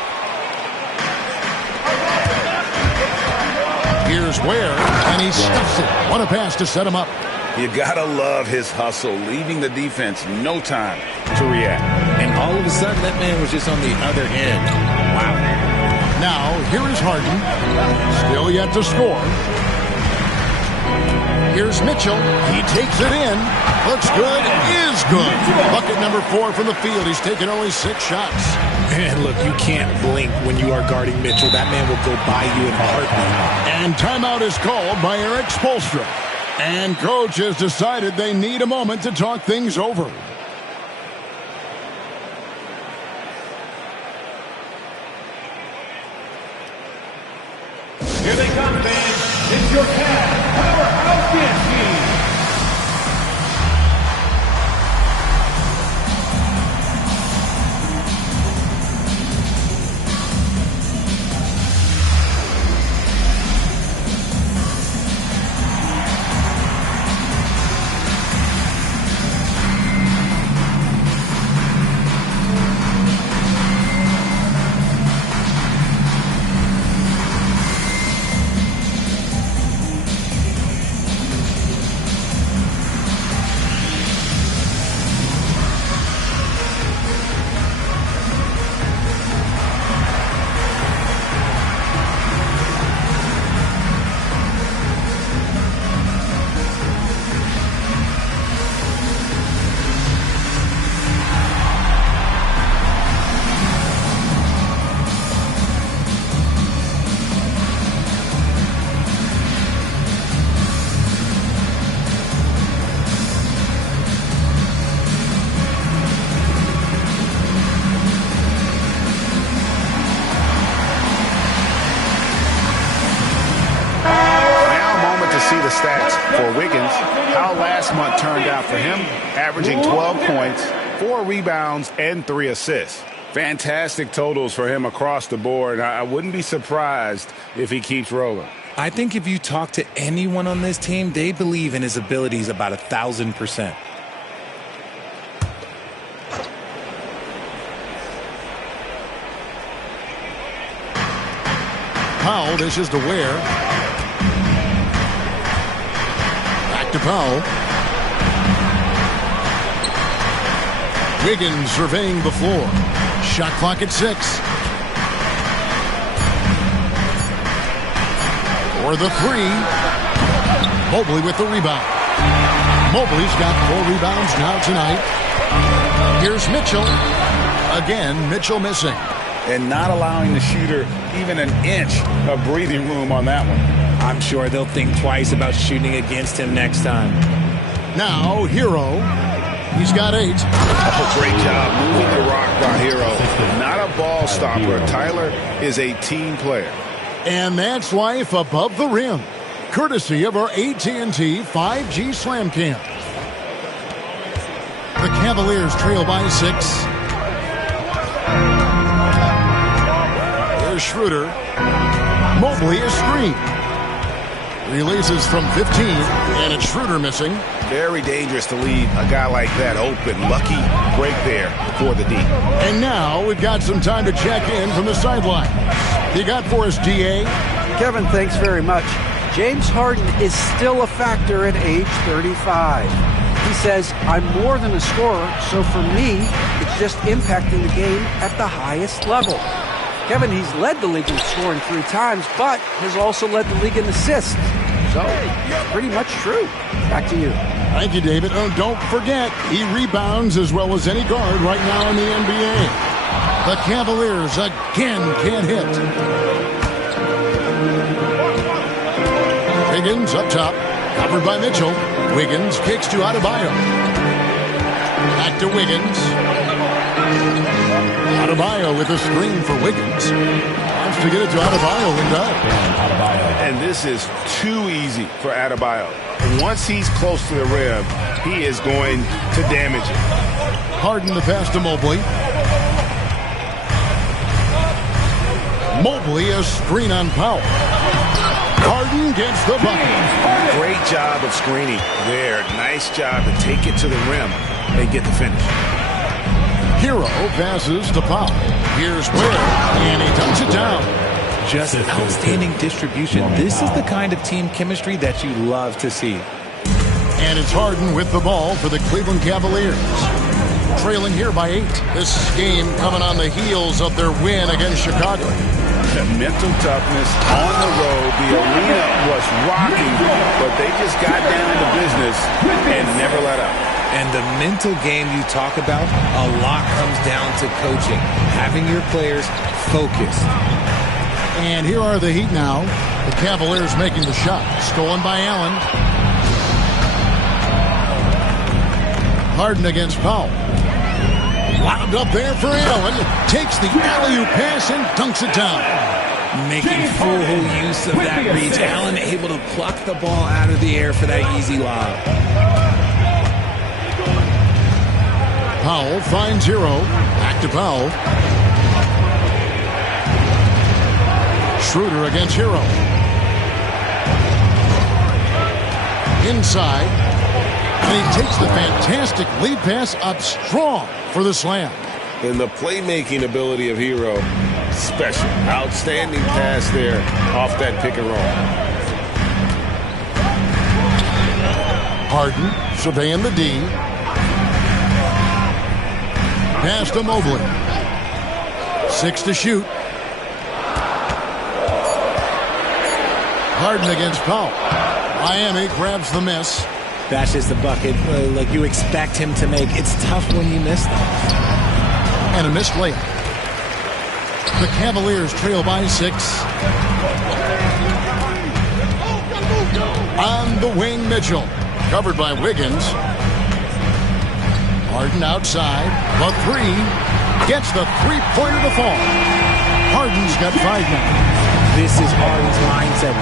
Here's Ware, and he stuffs it. What a pass to set him up. You gotta love his hustle, leaving the defense no time to react. And all of a sudden, that man was just on the other end. Wow. Now, here is Harden. Still yet to score. Here's Mitchell. He takes it in. Looks good. Is good. Bucket number 4 from the field. He's taken only 6 shots. And look, you can't blink when you are guarding Mitchell. That man will go by you in a heartbeat. And timeout is called by Eric Spoelstra. And coach has decided they need a moment to talk things over. Here they come, fans. It's your Cavs Powerhouse Dance Team. see the stats for Wiggins, how last month turned out for him, averaging 12 points, 4 rebounds, and 3 assists. Fantastic totals for him across the board. I wouldn't be surprised if he keeps rolling. I think if you talk to anyone on this team, they believe in his abilities about 1,000%. Powell dishes to Ware. Back to Powell. Wiggins surveying the floor. Shot clock at 6. For the 3. Mobley with the rebound. Mobley's got 4 rebounds now tonight. Here's Mitchell. Again, Mitchell missing. And not allowing the shooter even an inch of breathing room on that one. I'm sure they'll think twice about shooting against him next time. Now, Hero. He's got 8. Oh, great job moving the rock by Hero. Not a ball stopper. Tyler is a team player. And that's life above the rim. Courtesy of our AT&T 5G Slam Cam. The Cavaliers trail by 6. There's Schroeder. Mobley is screen. Releases from 15, and it's Schroeder missing. Very dangerous to leave a guy like that open. Lucky break there for the D. And now we've got some time to check in from the sideline. You got for us, DA? Kevin, thanks very much. James Harden is still a factor at age 35. He says, I'm more than a scorer, so for me, it's just impacting the game at the highest level. Kevin, he's led the league in scoring 3 times, but has also led the league in assists. So, pretty much true. Back to you. Thank you, David. Oh, don't forget, he rebounds as well as any guard right now in the NBA. The Cavaliers again can't hit. Wiggins up top, covered by Mitchell. Wiggins kicks to Adebayo. Back to Wiggins. Adebayo with a screen for Wiggins. Wants to get it to Adebayo and does. And this is too easy for Adebayo. Once he's close to the rim, he is going to damage it. Harden the pass to Mobley. Mobley a screen on Powell. Harden gets the bucket. Great job of screening there. Nice job to take it to the rim and get the finish. Hero passes to Powell. Here's Ware, and he dunks it down. Just outstanding distribution. This is the kind of team chemistry that you love to see. And it's Harden with the ball for the Cleveland Cavaliers. Trailing here by 8. This game coming on the heels of their win against Chicago. The mental toughness on the road. The arena was rocking, but they just got down to business and never let up. And the mental game you talk about, a lot comes down to coaching, having your players focused. And here are the Heat now. The Cavaliers making the shot. Stolen by Allen. Harden against Powell. Wound up there for Allen. Takes the alley-oop pass and dunks it down. Making full use of that reach. Allen able to pluck the ball out of the air for that easy lob. Powell finds Hero. Back to Powell. Schroeder against Hero. Inside. And he takes the fantastic lead pass up strong for the slam. And the playmaking ability of Hero, special. Outstanding pass there off that pick and roll. Harden surveying the D. Pass to Mobley. 6 to shoot. Harden against Powell. Miami grabs the miss. That's just the bucket like you expect him to make. It's tough when you miss them. And a missed layup. The Cavaliers trail by 6. On the wing, Mitchell. Covered by Wiggins. Harden outside. The 3. Gets the three-pointer to fall. Harden's got 5 now. This is Harden's mindset.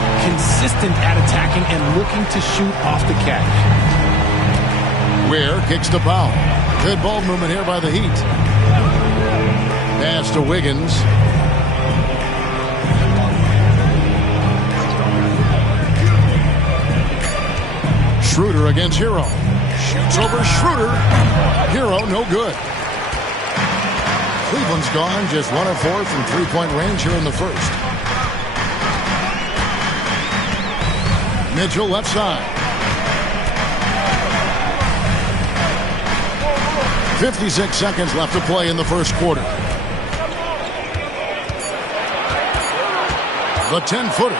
consistent at attacking and looking to shoot off the catch. Ware kicks to Powell. Good ball movement here by the Heat. Pass to Wiggins. Schroeder against Hero. Shoots over Schroeder. Hero, no good. Cleveland's gone just 1 of 4 from three-point range here in the first. Mitchell left side. 56 seconds left to play in the first quarter. The 10-footer.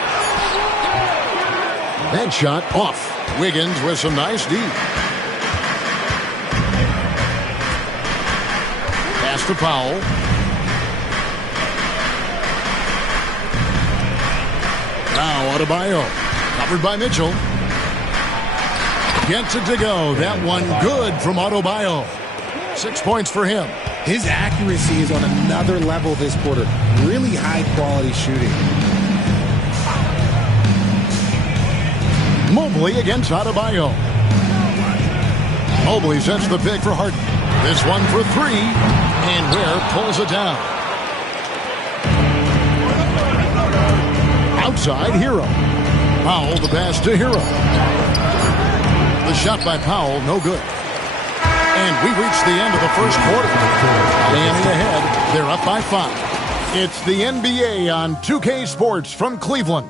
That shot off. Wiggins with some nice D. Pass to Powell. Now Adebayo. Covered by Mitchell. Gets it to go. That one good from Adebayo. 6 points for him. His accuracy is on another level this quarter. Really high-quality shooting. Mobley against Adebayo. Mobley sets the pick for Harden. This one for 3. And Ware pulls it down. Outside, Hero. Powell the pass to Hero. The shot by Powell, no good. And we reach the end of the first quarter. Miami ahead. They're up by 5. It's the NBA on 2K Sports from Cleveland.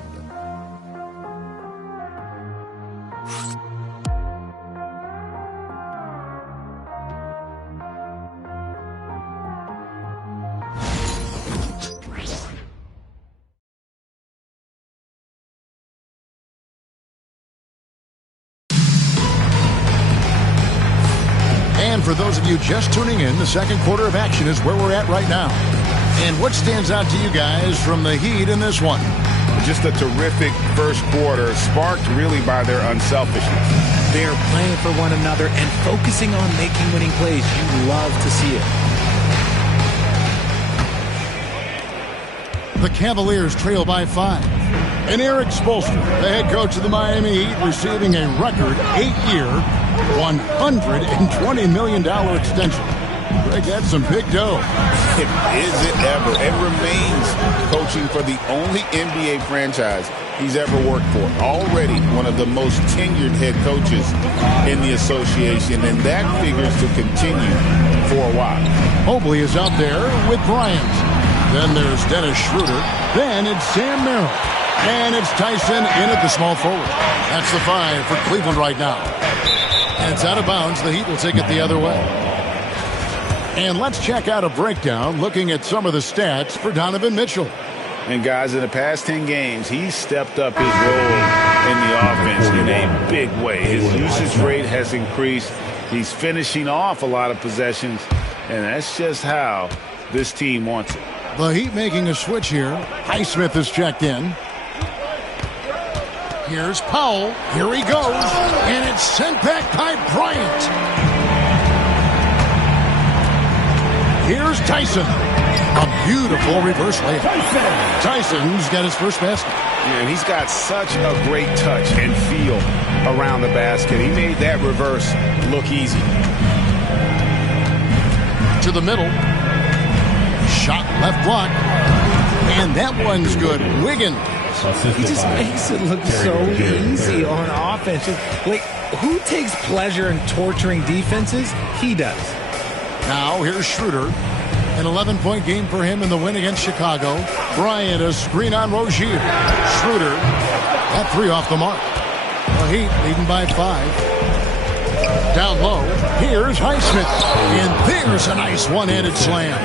And for those of you just tuning in, the second quarter of action is where we're at right now. And what stands out to you guys from the Heat in this one? Just a terrific first quarter, sparked really by their unselfishness. They are playing for one another and focusing on making winning plays. You love to see it. The Cavaliers trail by 5. And Eric Spoelstra, the head coach of the Miami Heat, receiving a record 8-year, $120 million extension. Greg, that's some big dough. Is it ever? It remains coaching for the only NBA franchise he's ever worked for. Already one of the most tenured head coaches in the association, and that figures to continue for a while. Mobley is out there with Bryant. Then there's Dennis Schroeder. Then it's Sam Merrill. And it's Tyson in at the small forward. That's the 5 for Cleveland right now. And it's out of bounds. The Heat will take it the other way. And let's check out a breakdown looking at some of the stats for Donovan Mitchell. And guys, in the past 10 games, he's stepped up his role in the offense in a big way. His usage rate has increased. He's finishing off a lot of possessions, and that's just how this team wants it. The Heat making a switch here. Highsmith is checked in. Here's Powell. Here he goes. And it's sent back by Bryant. Here's Tyson. A beautiful reverse layup. Tyson's got his first basket. Yeah, and he's got such a great touch and feel around the basket. He made that reverse look easy. To the middle. Shot left block. And that one's good. Wiggins. He just makes it look so easy on offense. Like, who takes pleasure in torturing defenses? He does. Now here's Schroeder. An 11-point game for him in the win against Chicago. Bryant, a screen on Rozier. Schroeder, that 3 off the mark. The Heat leading by 5. Down low, here's Highsmith. And there's a nice one-handed slam.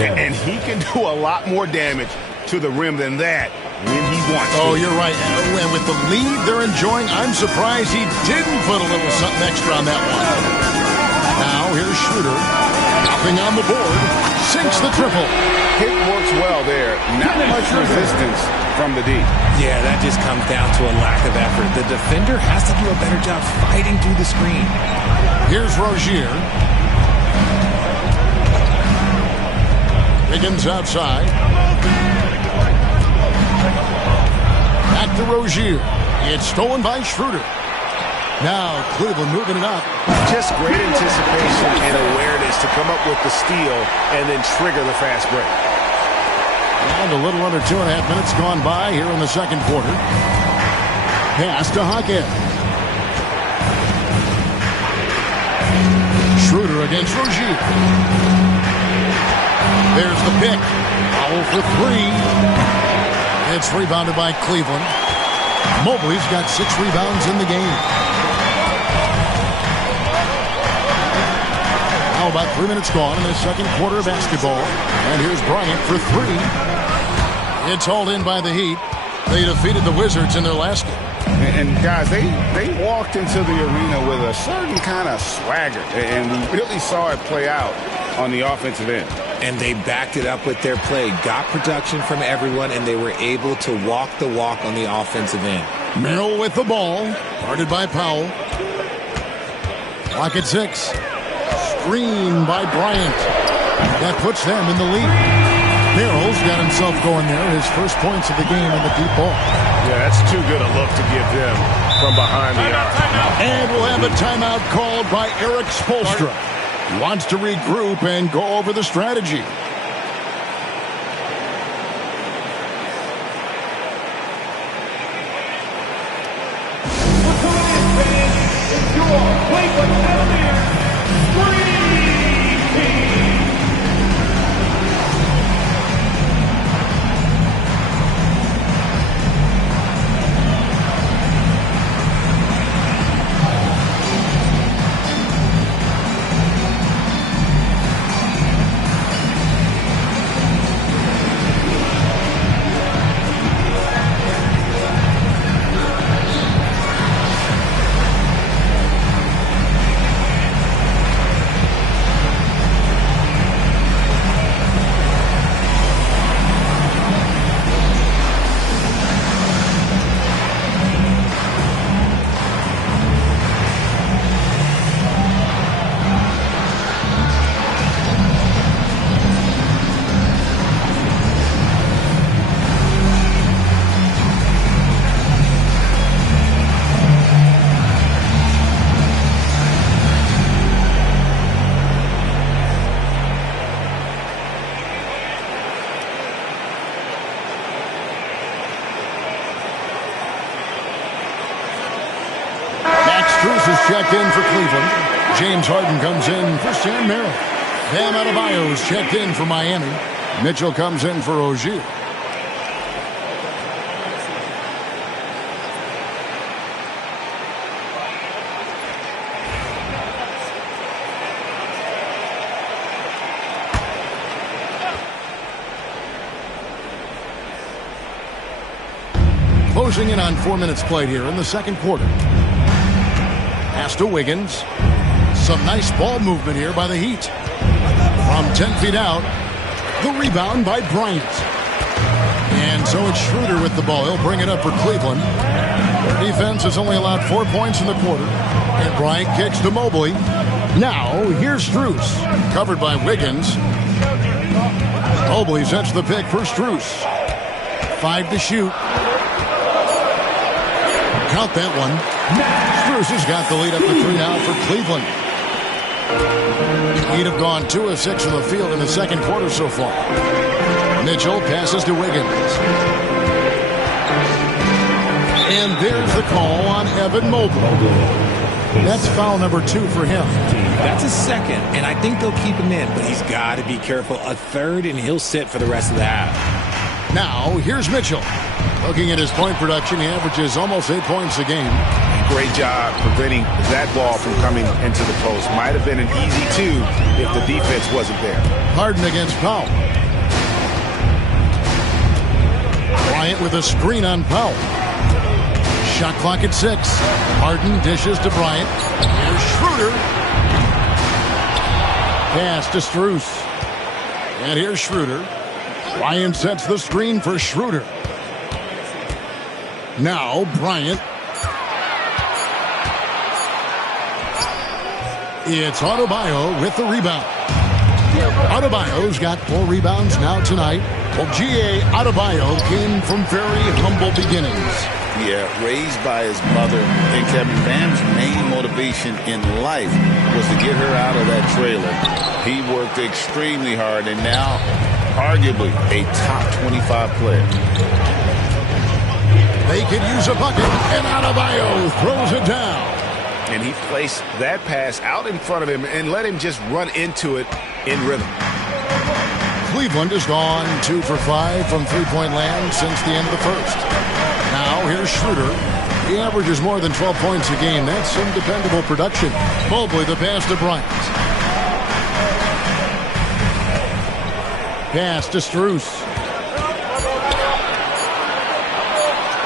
And he can do a lot more damage to the rim than that when he wants to. Oh, you're right. And with the lead they're enjoying, I'm surprised he didn't put a little something extra on that one. Now here's Schroeder. Hopping on the board. Sinks the triple. It works well there. Not much resistance from the D. Yeah, that just comes down to a lack of effort. The defender has to do a better job fighting through the screen. Here's Rozier. Wiggins outside. Back to Rozier. It's stolen by Schroeder. Now Cleveland moving it up. Just great anticipation and awareness to come up with the steal and then trigger the fast break. And a little under 2.5 minutes gone by here in the second quarter. Pass to Hackett. Schroeder against Rozier. There's the pick. Foul for 3. It's rebounded by Cleveland. Mobley's got 6 rebounds in the game. Now about 3 minutes gone in the second quarter of basketball. And here's Bryant for 3. It's hauled in by the Heat. They defeated the Wizards in their last game. And guys, they walked into the arena with a certain kind of swagger. And we really saw it play out on the offensive end. And they backed it up with their play. Got production from everyone, and they were able to walk the walk on the offensive end. Merrill with the ball. Guarded by Powell. Clock at 6. Screen by Bryant. That puts them in the lead. Merrill's got himself going there. His first points of the game in the deep ball. Yeah, that's too good a look to give them from behind the arc. And we'll have a timeout called by Eric Spoelstra. He wants to regroup and go over the strategy. Checked in for Cleveland. James Harden comes in for Sam Merrill. Bam Adebayo's checked in for Miami. Mitchell comes in for Rozier. Closing in on 4 minutes played here in the second quarter. Pass to Wiggins. Some nice ball movement here by the Heat. From 10 feet out, the rebound by Bryant. And so it's Schroeder with the ball. He'll bring it up for Cleveland. Their defense has only allowed 4 points in the quarter. And Bryant kicks to Mobley. Now, here's Strus. Covered by Wiggins. Mobley sets the pick for Strus. 5 to shoot. Count that one. Strus has got the lead up to 3 now for Cleveland. He'd have gone 2 of 6 from the field in the second quarter so far. Mitchell passes to Wiggins. And there's the call on Evan Mobley. That's foul number 2 for him. That's a second, and I think they'll keep him in, but he's got to be careful. A third, and he'll sit for the rest of the half. Now, here's Mitchell. Looking at his point production, he averages almost 8 points a game. Great job preventing that ball from coming into the post. Might have been an easy 2 if the defense wasn't there. Harden against Powell. Bryant with a screen on Powell. Shot clock at 6. Harden dishes to Bryant. Here's Schroeder. Pass to Strus. And here's Schroeder. Bryant sets the screen for Schroeder. Now Bryant. It's Adebayo with the rebound. Adebayo's got 4 rebounds now tonight. Well, G.A. Adebayo came from very humble beginnings. Yeah, raised by his mother. And Kevin, Bam's main motivation in life was to get her out of that trailer. He worked extremely hard and now arguably a top 25 player. They could use a bucket, and Adebayo throws it down. And he placed that pass out in front of him and let him just run into it in rhythm. Cleveland has gone 2 for 5 from three-point land since the end of the first. Now here's Schroeder. He averages more than 12 points a game. That's some dependable production. Mobley the pass to Bryant. Pass to Strus.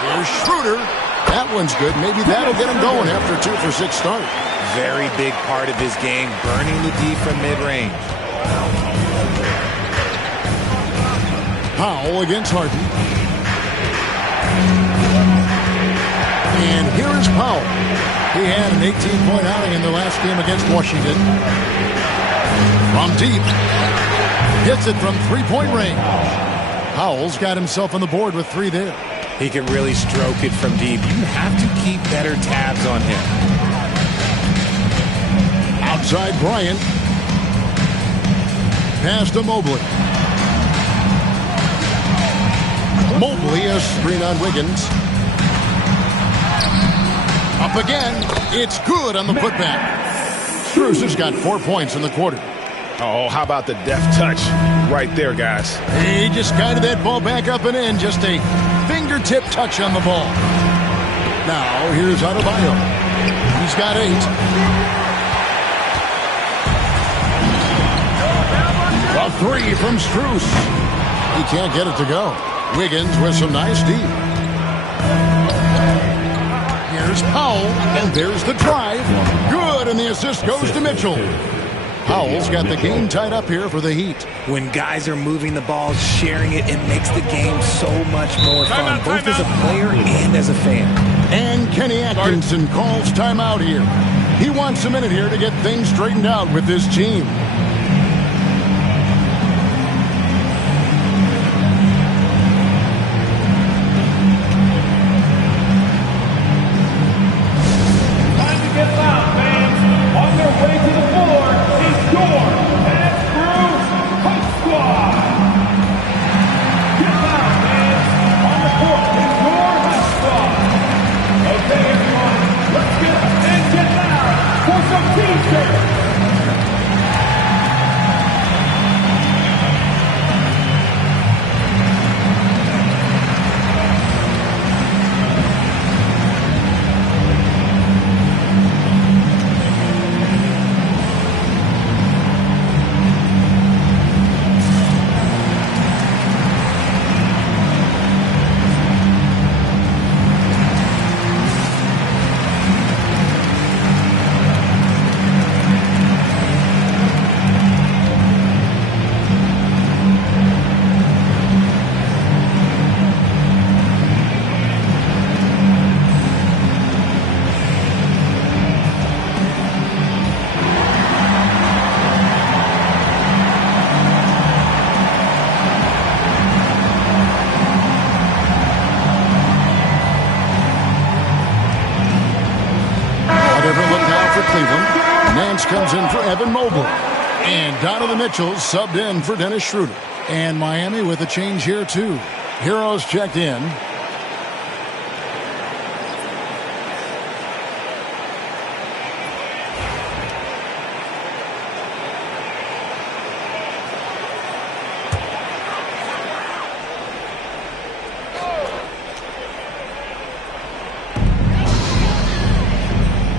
Here's Schroeder. That one's good. Maybe that'll get him going after 2 for 6 start. Very big part of his game, burning the D from mid-range. Powell against Harden. And here is Powell. He had an 18-point outing in the last game against Washington. From deep. Hits it from three-point range. Powell's got himself on the board with 3 there. He can really stroke it from deep. You have to keep better tabs on him. Outside Bryant. Pass to Mobley. Mobley, a screen on Wiggins. Up again. It's good on the putback. Strus has got 4 points in the quarter. Oh, how about the deft touch right there, guys? He just guided that ball back up and in. Just a fingertip touch on the ball. Now, here's Adebayo. He's got 8. A 3 from Strus. He can't get it to go. Wiggins with some nice D. Here's Powell, and there's the drive. Good, and the assist goes to Mitchell. Powell's got the game tied up here for the Heat. When guys are moving the ball, sharing it, it makes the game so much more fun, both as a player and as a fan. And Kenny Atkinson calls timeout here. He wants a minute here to get things straightened out with this team. Comes in for Evan Mobley. And Donovan Mitchell subbed in for Dennis Schroeder. And Miami with a change here, too. Heroes checked in.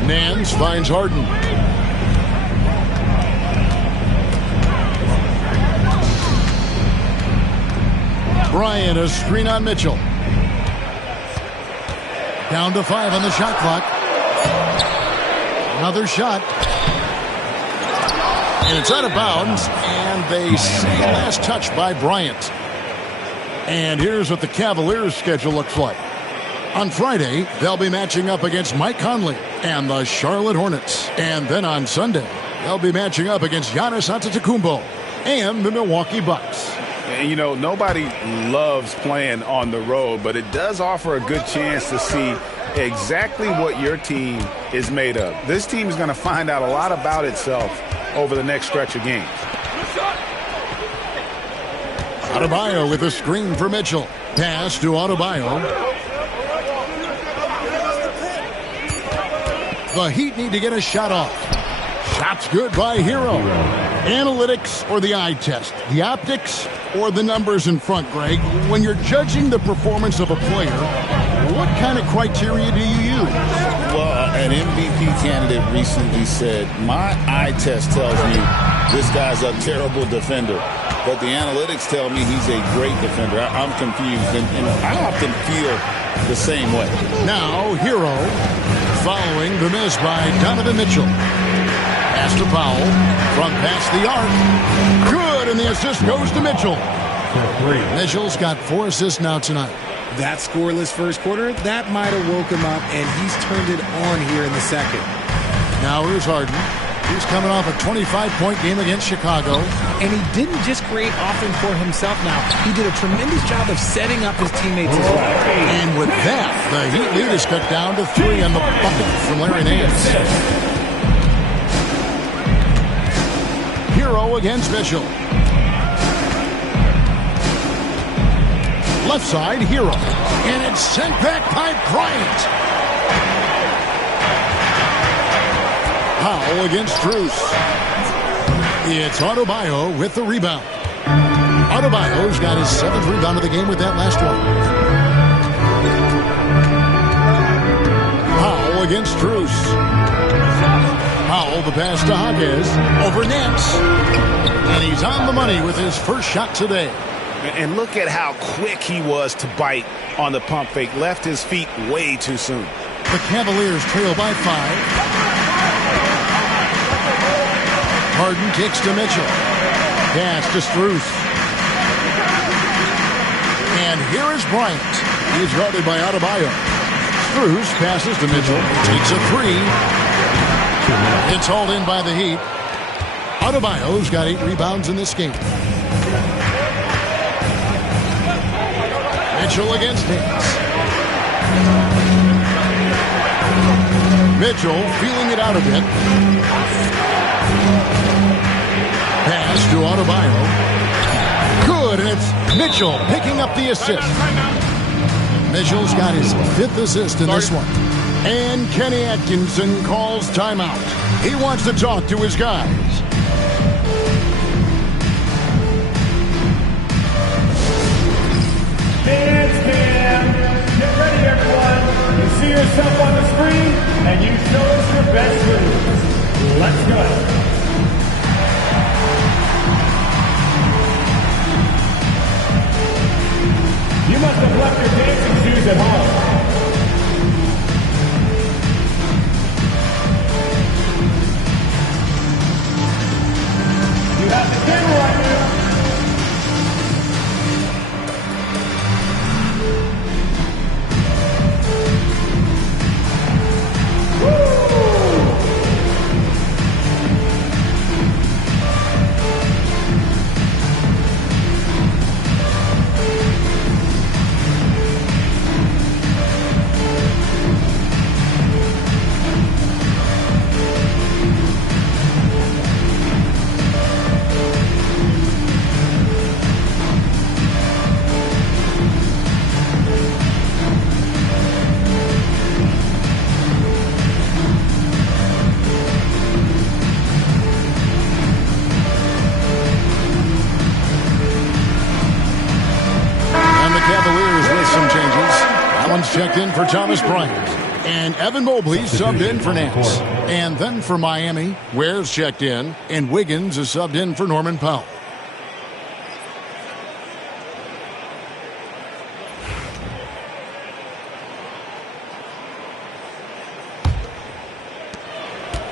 Nance finds Harden. Bryant, a screen on Mitchell. Down to 5 on the shot clock. Another shot. And it's out of bounds. And they say last touch by Bryant. And here's what the Cavaliers' schedule looks like. On Friday, they'll be matching up against Mike Conley and the Charlotte Hornets. And then on Sunday, they'll be matching up against Giannis Antetokounmpo and the Milwaukee Bucks. And, you know, nobody loves playing on the road, but it does offer a good chance to see exactly what your team is made of. This team is going to find out a lot about itself over the next stretch of games. Adebayo with a screen for Mitchell. Pass to Adebayo. The Heat need to get a shot off. Shot's good by Hero. Analytics or the eye test? The optics or the numbers in front, Greg? When you're judging the performance of a player, what kind of criteria do you use? Well, an MVP candidate recently said, my eye test tells me this guy's a terrible defender, but the analytics tell me he's a great defender. I'm confused, and I often feel the same way. Now, Hero following the miss by Donovan Mitchell. Pass to Powell. Front past the arc. Good, and the assist goes to Mitchell. Mitchell's got 4 assists now tonight. That scoreless first quarter, that might have woke him up, and he's turned it on here in the second. Now here's Harden. He's coming off a 25-point game against Chicago. And he didn't just create offense for himself now. He did a tremendous job of setting up his teammates as well. And with that, the Heat lead is cut down to 3 on the bucket from Larry Nance. Hero against Mitchell. Left side, Hero. And it's sent back by Bryant. Powell against Strus. It's Adebayo with the rebound. Adebayo's got his 7th rebound of the game with that last one. Powell against Strus. Powell, the pass to Hodges. Over Nance. And he's on the money with his first shot today. And look at how quick he was to bite on the pump fake. Left his feet way too soon. The Cavaliers trail by 5. Harden kicks to Mitchell. Pass to Strus. And here is Bryant. He's guarded by Adebayo. Strus passes to Mitchell. Takes a 3. It's hauled in by the Heat. Adebayo's got 8 rebounds in this game. Mitchell against Nance. Mitchell feeling it out a bit. Pass to Adebayo. Good, and it's Mitchell picking up the assist. Mitchell's got his 5th assist in this one. And Kenny Atkinson calls timeout. He wants to talk to his guys. Get ready, everyone. You see yourself on the screen, and you show us your best moves. Let's go. You must have left your dancing shoes at home. You have the camera on you. Checked in for Thomas Bryant. And Evan Mobley subbed in for Nance. And then for Miami, Ware's checked in. And Wiggins is subbed in for Norman Powell.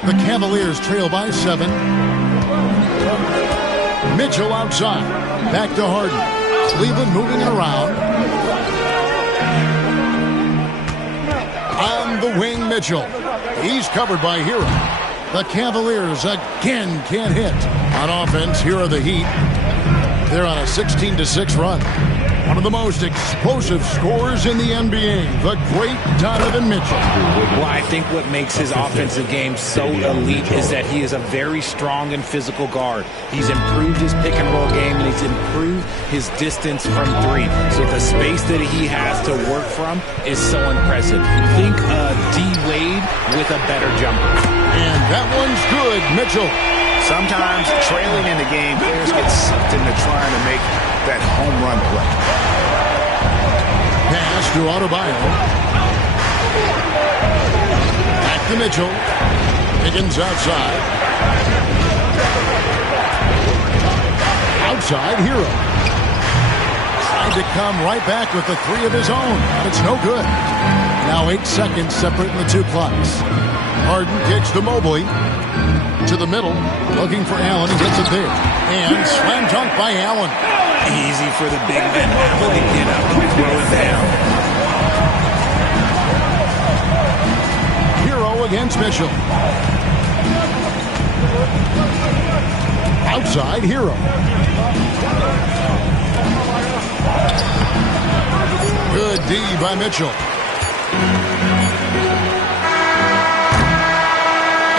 The Cavaliers trail by 7. Mitchell outside. Back to Harden. Cleveland moving it around. On the wing, Mitchell. He's covered by Hero. The Cavaliers again can't hit. On offense, here are the Heat. They're on a 16-6 run. One of the most explosive scorers in the NBA, the great Donovan Mitchell. Well, I think what makes his offensive game so elite is that he is a very strong and physical guard. He's improved his pick and roll game, and he's improved his distance from three. So the space that he has to work from is so impressive. Think D-Wade with a better jumper. And that one's good, Mitchell. Sometimes trailing in the game, players get sucked into trying to make that home run play. Pass to Adebayo. Back to Mitchell. Higgins outside. Outside, Hero. Tried to come right back with the three of his own, but it's no good. Now 8 seconds separating the two clocks. Harden kicks to Mobley. To the middle, looking for Allen. He gets it there. And slam dunk by Allen. Easy for the big man now to get up and throw it down. Hero against Mitchell. Outside, Hero. Good D by Mitchell.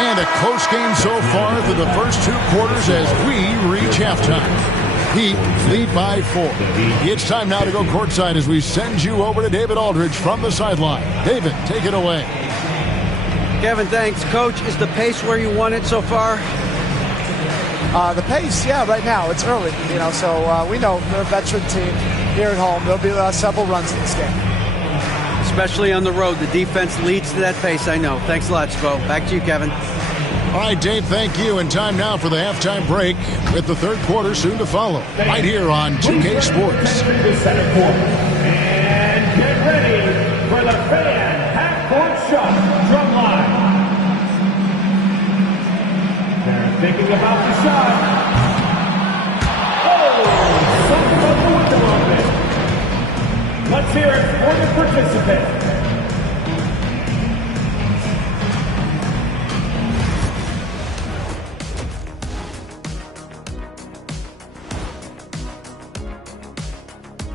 And a close game so far through the first 2 quarters as we reach halftime. Heat lead by 4. It's time now to go courtside as we send you over to David Aldridge from the sideline. David, take it away. Kevin, thanks. Coach, is the pace where you want it so far? The pace, yeah, right now. It's early, so we know they're a veteran team here at home. There'll be several runs in this game. Especially on the road. The defense leads to that pace, I know. Thanks a lot, Spo. Back to you, Kevin. All right, Dave, thank you. And time now for the halftime break with the third quarter soon to follow. Right here on 2K Sports. The second quarter. And get ready for the fan half-court shot drum line. They're thinking about the shot. Oh, something up the window a bit. Let's hear it for the participant.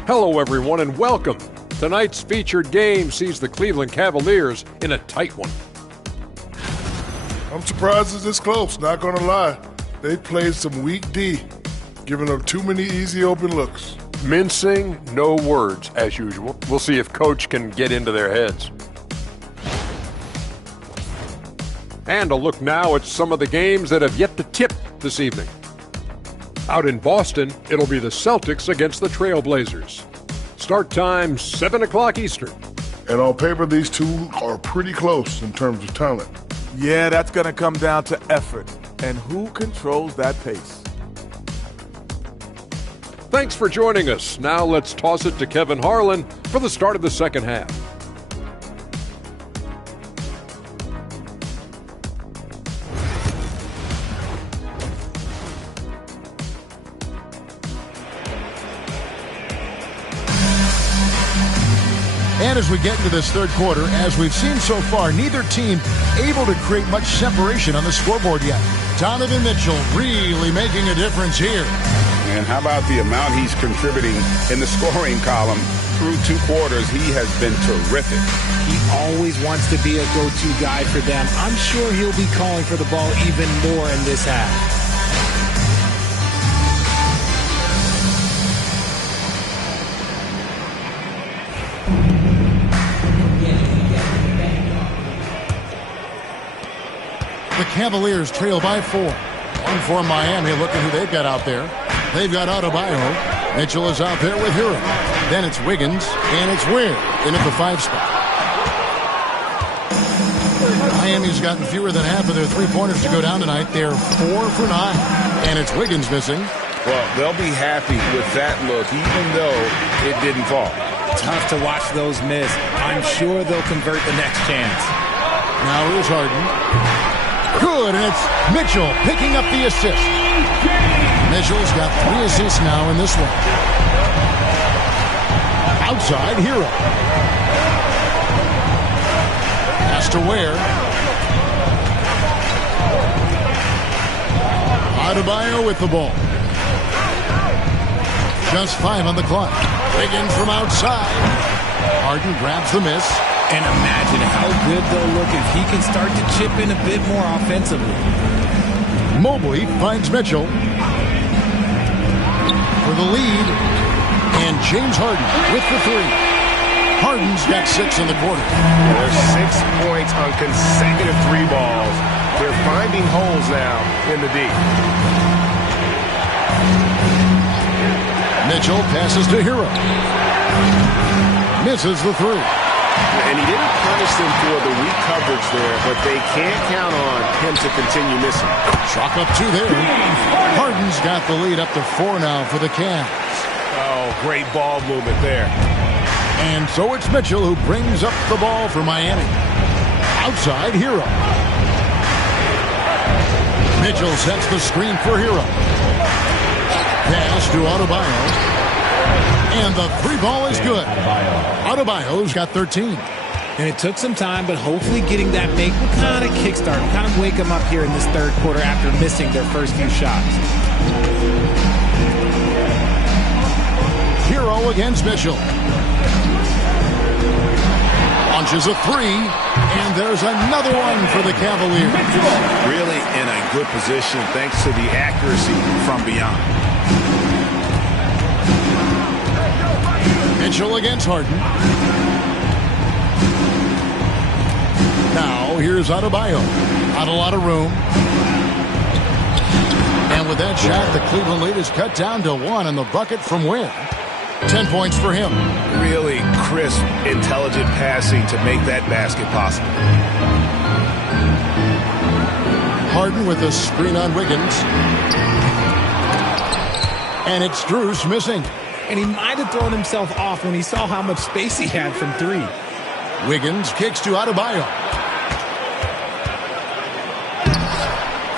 Hello, everyone, and welcome. Tonight's featured game sees the Cleveland Cavaliers in a tight one. I'm surprised it's this close, not gonna lie. They played some weak D, giving up too many easy open looks. Mincing, no words, as usual. We'll see if Coach can get into their heads. And a look now at some of the games that have yet to tip this evening. Out in Boston, it'll be the Celtics against the Trailblazers. Start time, 7 o'clock Eastern. And on paper, these two are pretty close in terms of talent. Yeah, that's going to come down to effort and who controls that pace. Thanks for joining us. Now let's toss it to Kevin Harlan for the start of the second half. And as we get into this third quarter, as we've seen so far, neither team able to create much separation on the scoreboard yet. Donovan Mitchell really making a difference here. And how about the amount he's contributing in the scoring column through 2 quarters? He has been terrific. He always wants to be a go-to guy for them. I'm sure he'll be calling for the ball even more in this half. The Cavaliers trail by 4. One for Miami. Look at who they've got out there. They've got Adebayo. Mitchell is out there with Hero. Then it's Wiggins, and it's Ware in at the 5 spot. Miami's gotten fewer than half of their three-pointers to go down tonight. They're 4 for 9, and it's Wiggins missing. Well, they'll be happy with that look, even though it didn't fall. Tough to watch those miss. I'm sure they'll convert the next chance. Now here's Harden. Good, and it's Mitchell picking up the assist. Mitchell's got 3 assists now in this one. Outside, Hero. Pass to Ware. Adebayo with the ball. Just 5 on the clock. Wiggins from outside. Harden grabs the miss. And imagine how good they'll look if he can start to chip in a bit more offensively. Mobley finds Mitchell for the lead. And James Harden with the three. Harden's got 6 in the quarter. There's 6 points on consecutive 3 balls. They're finding holes now in the D. Mitchell passes to Hero. Misses the 3. And he didn't punish them for the weak coverage there, but they can't count on him to continue missing. Chalk up 2 there. Harden's got the lead up to 4 now for the Cavs. Oh, great ball movement there. And so it's Mitchell who brings up the ball for Miami. Outside, Hero. Mitchell sets the screen for Hero. Pass to Adebayo. And the 3 ball is good. Adebayo's got 13. And it took some time, but hopefully getting that make will kind of kickstart, will kind of wake them up here in this third quarter after missing their first few shots. Hero against Mitchell. Launches a 3, and there's another one for the Cavaliers. Really in a good position thanks to the accuracy from beyond. Mitchell against Harden. Now here's Adebayo. Not a lot of room. And with that shot, the Cleveland lead is cut down to 1, and the bucket from where? 10 points for him. Really crisp, intelligent passing to make that basket possible. Harden with a screen on Wiggins. And it's Strus missing. And he might have thrown himself off when he saw how much space he had from 3. Wiggins kicks to Adebayo.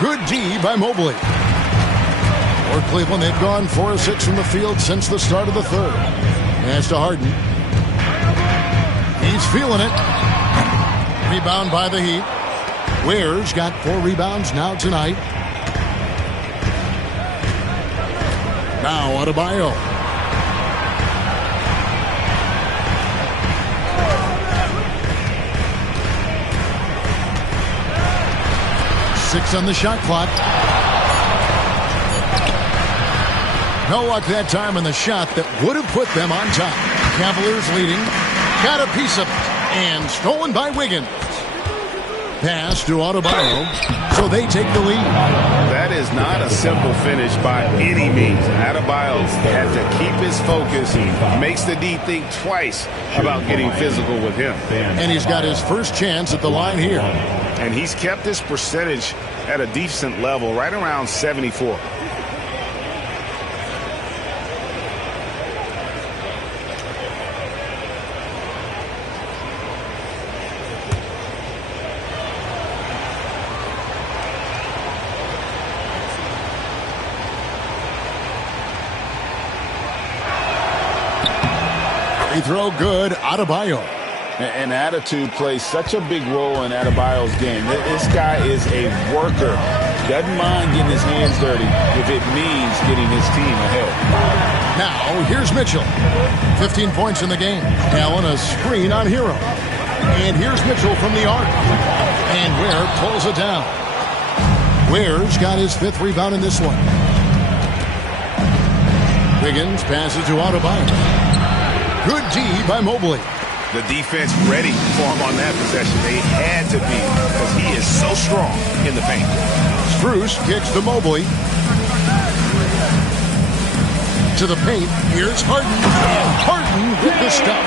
Good D by Mobley. For Cleveland, they've gone 4 of 6 from the field since the start of the third. Pass to Harden. He's feeling it. Rebound by the Heat. Ware's got 4 rebounds now tonight. Now Adebayo. Six on the shot clock. No luck that time in the shot that would have put them on top. Cavaliers leading. Got a piece of it. And stolen by Wiggins. Pass to Adebayo. So they take the lead. That is not a simple finish by any means. Adebayo had to keep his focus. He makes the D think twice about getting physical with him. And he's got his first chance at the line here. And he's kept his percentage at a decent level, right around 74. Free throw good, Adebayo. And attitude plays such a big role in Adebayo's game. This guy is a worker. Doesn't mind getting his hands dirty if it means getting his team ahead. Now, here's Mitchell. 15 points in the game. Allen a screen on Hero. And here's Mitchell from the arc. And Ware pulls it down. Ware's got his 5th rebound in this one. Wiggins passes to Adebayo. Good D by Mobley. The defense ready for him on that possession. They had to be because he is so strong in the paint. Strus kicks to Mobley. To the paint. Here's Harden. And Harden with the stuff.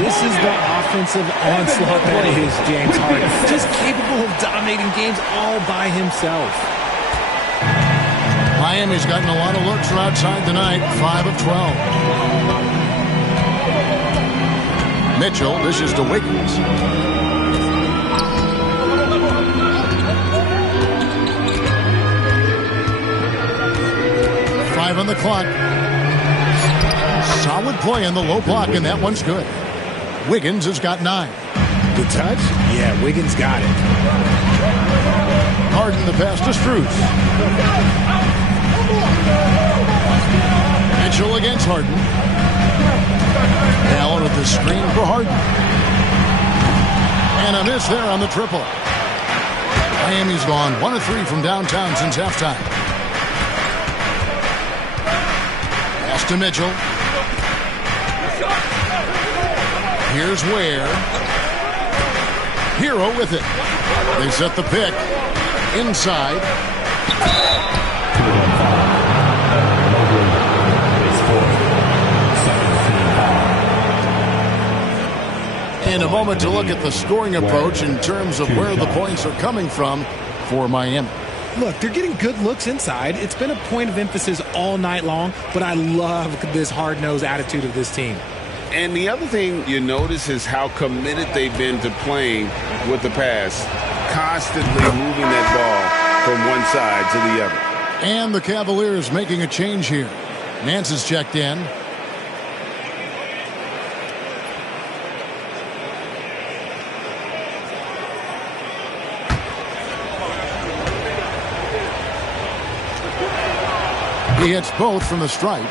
This is the offensive onslaught that is James Harden. Just capable of dominating games all by himself. Miami's gotten a lot of looks from outside tonight. 5 of 12. Mitchell dishes to Wiggins. 5 on the clock. Solid play in the low block, and that one's good. Wiggins has got 9. The touch? Yeah, Wiggins got it. Harden the pass to Strus. Mitchell against Harden. Allen at the screen for Harden. And a miss there on the triple. Miami's gone 1 of 3 from downtown since halftime. Pass to Mitchell. Here's Ware. Hero with it. They set the pick. Inside. And a moment to look at the scoring approach in terms of where the points are coming from for Miami. Look, they're getting good looks inside. It's been a point of emphasis all night long, but I love this hard-nosed attitude of this team. And the other thing you notice is how committed they've been to playing with the pass, constantly moving that ball from one side to the other. And the Cavaliers making a change here. Nance is checked in. He hits both from the stripe.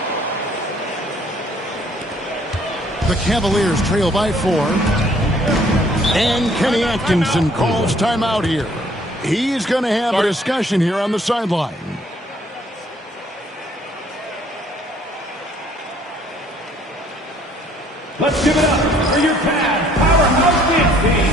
The Cavaliers trail by 4. And Kenny Atkinson calls timeout here. He's going to have a discussion here on the sideline. Let's give it up for your Cavs powerhouse dance team.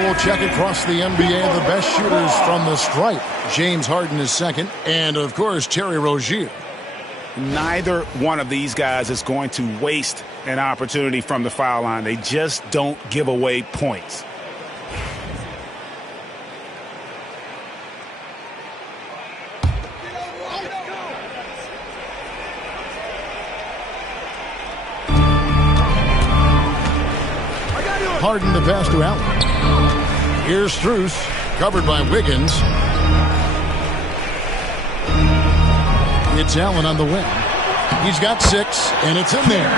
We'll check across the NBA the best shooters from the stripe. James Harden is second, and of course Terry Rozier. Neither one of these guys is going to waste an opportunity from the foul line. They just don't give away points. Harden the pass to Allen. Here's Strus, covered by Wiggins. It's Allen on the wing. He's got 6, and it's in there.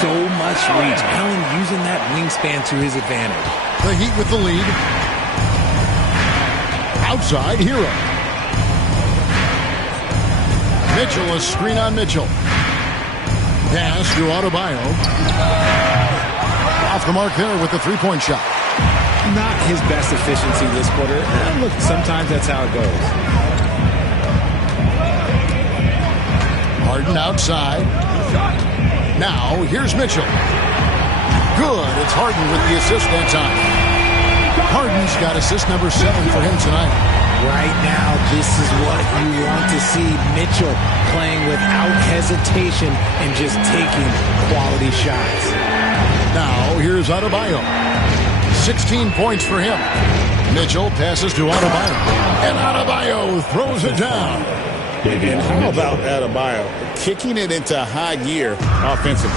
So much reach. Allen using that wingspan to his advantage. The Heat with the lead. Outside, Hero. Mitchell, a screen on Mitchell. Pass to Adebayo. Off the mark there with the three-point shot. Not his best efficiency this quarter. Look, sometimes that's how it goes. Harden outside. Now, here's Mitchell. Good. It's Harden with the assist that time. Harden's got assist number 7 for him tonight. Right now, this is what you want to see. Mitchell playing without hesitation and just taking quality shots. Now, here's Adebayo. 16 points for him. Mitchell passes to Adebayo. And Adebayo throws it down. And how about Adebayo kicking it into high gear offensively?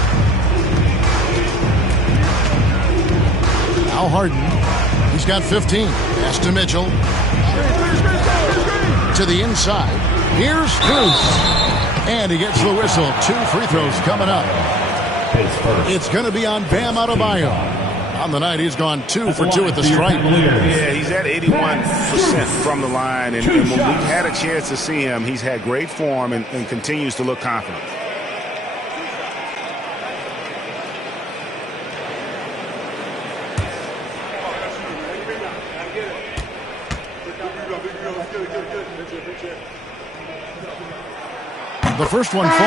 Now Harden. He's got 15. Pass to Mitchell. To the inside. Here's Strus. And he gets the whistle. 2 free throws coming up. It's going to be on Bam Adebayo. On the night, he's gone 2 for 2 at the stripe. Yeah, he's at 81% from the line. And when we've had a chance to see him, he's had great form and continues to look confident. The first one falls.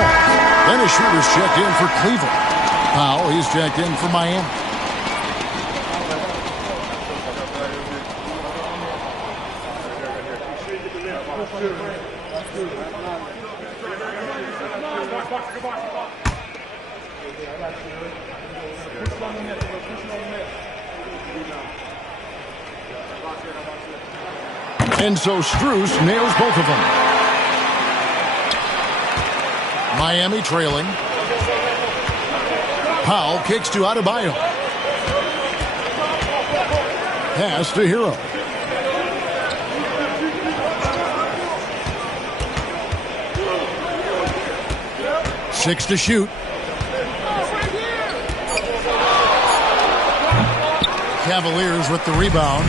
Dennis Schroeder's checked in for Cleveland. Powell, he's checked in for Miami. And so Strus nails both of them. Miami trailing. Powell kicks to Adebayo. Pass to Hero. Six to shoot. Cavaliers with the rebound.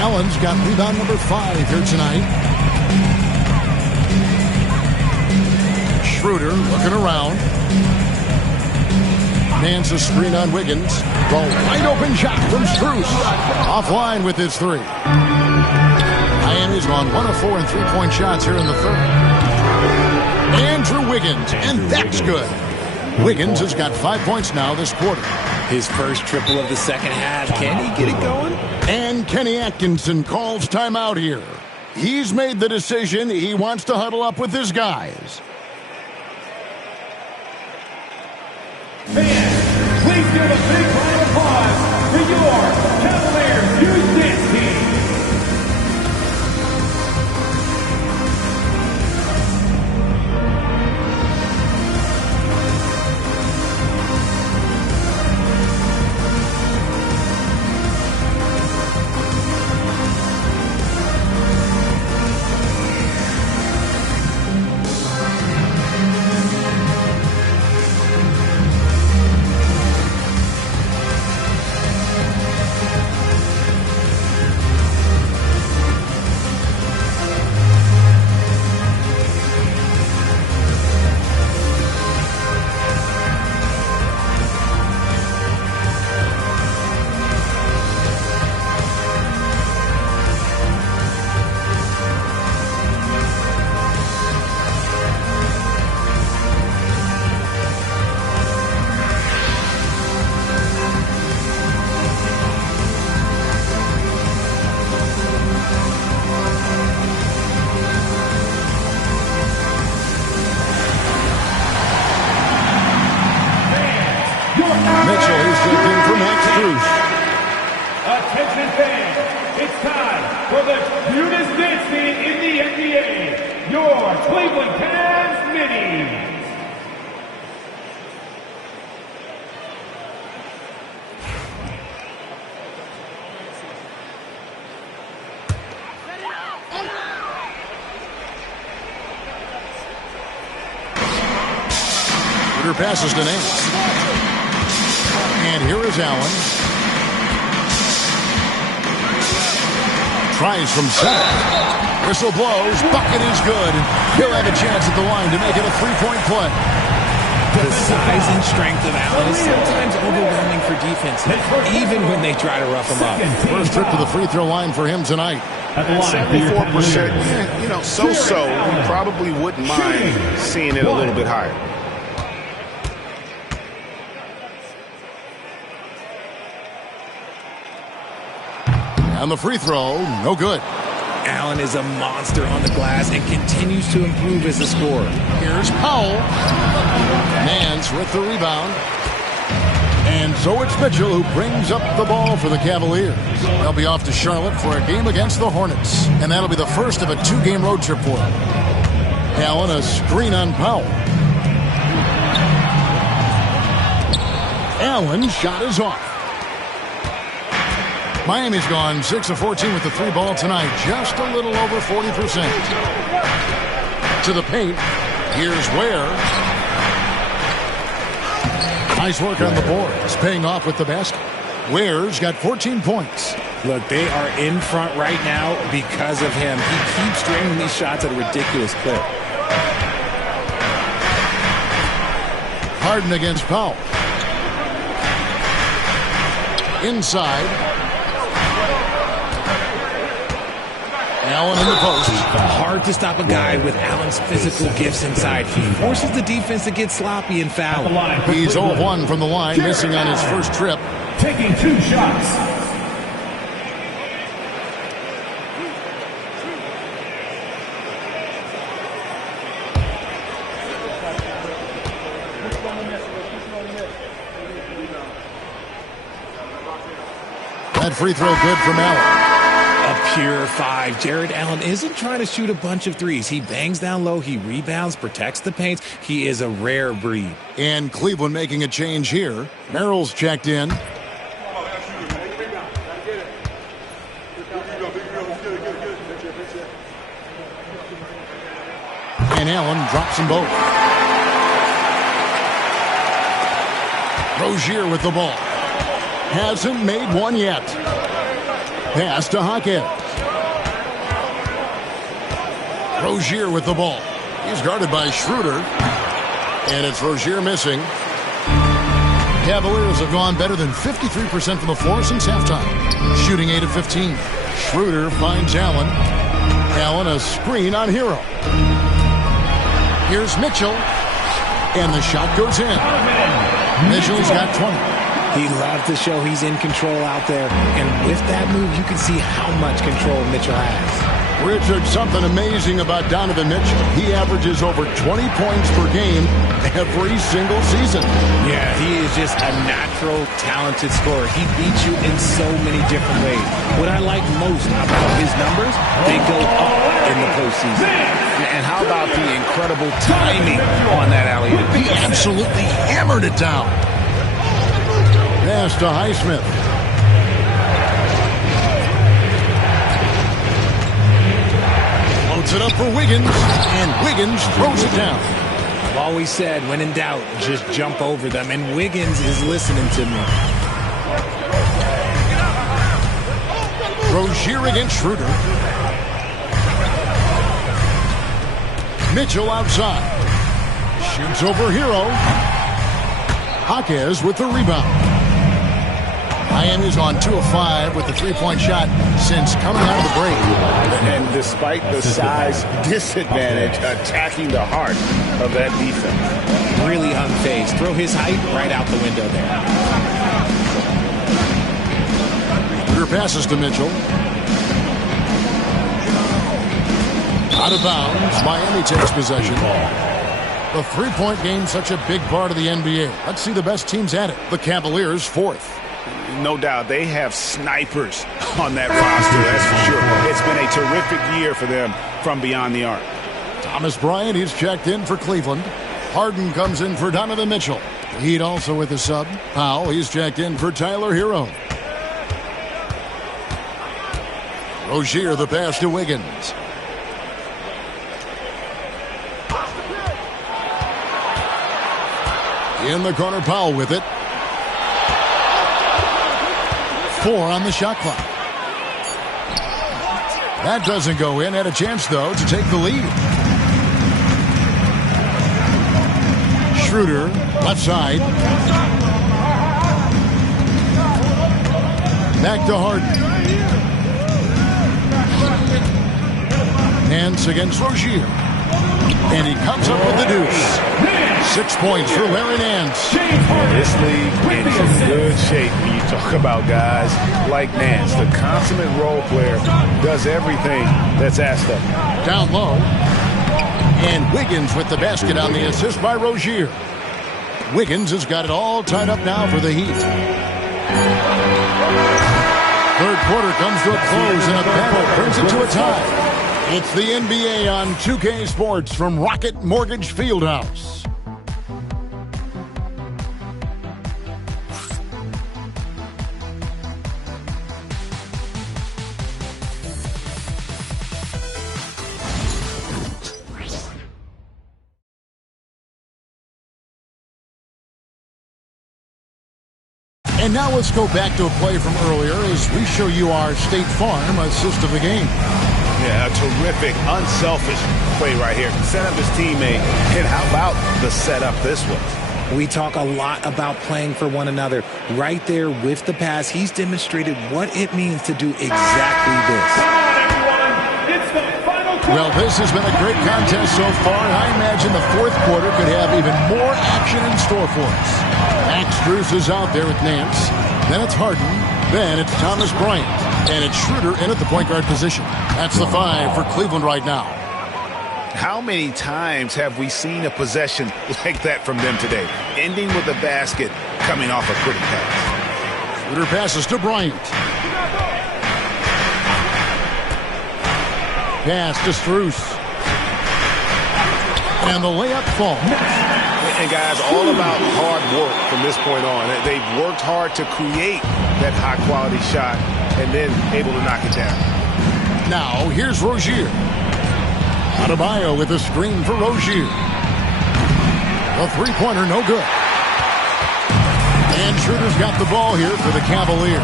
Allen's got rebound number 5 here tonight. Schroeder looking around. Mans a screen on Wiggins. The wide open shot from Strus. Offline with his 3. Miami's gone 1 of 4 in 3-point shots here in the third. Andrew Wiggins, and that's good. Wiggins has got 5 points now this quarter. His first triple of the second half. Can he get it going? And Kenny Atkinson calls timeout here. He's made the decision. He wants to huddle up with his guys. Fans, please give a big round of applause for your Cavaliers Youth Dance Team. Attention fans, it's time for the cutest dance team in the NBA, your Cleveland Cavs Minis. Shooter passes to Nance. And here is Allen. Tries from 7. Whistle blows. Bucket is good. He'll have a chance at the line to make it a 3-point play. The size and strength of Allen is sometimes overwhelming for defense, even when they try to rough him up. First trip to the free throw line for him tonight. And 74%, you know, so-so. You probably wouldn't mind seeing it a little bit higher. And the free throw, no good. Allen is a monster on the glass and continues to improve as a scorer. Here's Powell. Nance with the rebound. And so it's Mitchell who brings up the ball for the Cavaliers. They'll be off to Charlotte for a game against the Hornets. And that'll be the first of a 2-game road trip for them. Allen, a screen on Powell. Allen's shot is off. Miami's gone 6 of 14 with the 3 ball tonight. Just a little over 40%. To the paint. Here's Ware. Nice work on the boards. Paying off with the basket. Ware's got 14 points. Look, they are in front right now because of him. He keeps draining these shots at a ridiculous clip. Harden against Powell. Inside. Allen in the post. Hard to stop a guy with Allen's physical gifts inside. He forces the defense to get sloppy and foul. He's 0-1 from the line, missing on his first trip. Taking 2 shots. That free throw good from Allen. A pure 5. Jared Allen isn't trying to shoot a bunch of threes. He bangs down low. He rebounds, protects the paint. He is a rare breed. And Cleveland making a change here. Merrill's checked in. And Allen drops them both. Rozier with the ball. Hasn't made one yet. Pass to Hawkins. Rozier with the ball. He's guarded by Schroeder. And it's Rozier missing. Cavaliers have gone better than 53% from the floor since halftime. Shooting 8 of 15. Schroeder finds Allen. Allen a screen on Hero. Here's Mitchell. And the shot goes in. Mitchell's got 20. He loves to show he's in control out there. And with that move, you can see how much control Mitchell has. Richard, something amazing about Donovan Mitchell. He averages over 20 points per game every single season. Yeah, he is just a natural, talented scorer. He beats you in so many different ways. What I like most about his numbers, they go up in the postseason. And how about the incredible timing on that alley-oop? He absolutely hammered it down. Pass to Highsmith. Loads it up for Wiggins, and Wiggins throws it down. I've always said, when in doubt, just jump over them, and Wiggins is listening to me. Rozier against Schroeder. Mitchell outside. Shoots over Hero. Hawkins with the rebound. Miami's on 2 of 5 with the three-point shot since coming out of the break. And despite the size disadvantage, attacking the heart of that defense. Really unfazed. Throw his height right out the window there. Clear passes to Mitchell. Out of bounds. Miami takes possession. The three-point game, such a big part of the NBA. Let's see the best teams at it. The Cavaliers, 4th. No doubt they have snipers on that roster, that's for sure. It's been a terrific year for them from beyond the arc. Thomas Bryant, he's checked in for Cleveland. Harden comes in for Donovan Mitchell. The Heat also with a sub. Powell, he's checked in for Tyler Hero. Rozier, the pass to Wiggins. In the corner, Powell with it. 4 on the shot clock. That doesn't go in. Had a chance, though, to take the lead. Schroeder, left side. Back to Harden. Nance against Rozier. And he comes up with the deuce. 6 points for Larry Nance. This league is in good shape when you talk about guys like Nance. The consummate role player does everything that's asked of him. Down low. And Wiggins with the basket on the assist by Rozier. Wiggins has got it all tied up now for the Heat. Third quarter comes to a close and a battle brings it to a tie. It's the NBA on 2K Sports from Rocket Mortgage Fieldhouse. And now let's go back to a play from earlier as we show you our State Farm assist of the game. Yeah, a terrific, unselfish play right here. Set up his teammate. And how about the setup this was? We talk a lot about playing for one another. Right there with the pass, he's demonstrated what it means to do exactly this. Come on, everyone. It's Well, this has been a great contest so far, and I imagine the fourth quarter could have even more action in store for us. Max Strus is out there with Nance. Then it's Harden. Then it's Thomas Bryant. And it's Schroeder in at the point guard position. That's the 5 for Cleveland right now. How many times have we seen a possession like that from them today? Ending with a basket, coming off a pretty pass. Schroeder passes to Bryant. Pass to Strus. And the layup falls. And guys, all about hard work from this point on. They've worked hard to create that high-quality shot and then able to knock it down. Now, here's Rozier. Adebayo with a screen for Rozier. A three-pointer, no good. And Schroeder's got the ball here for the Cavaliers.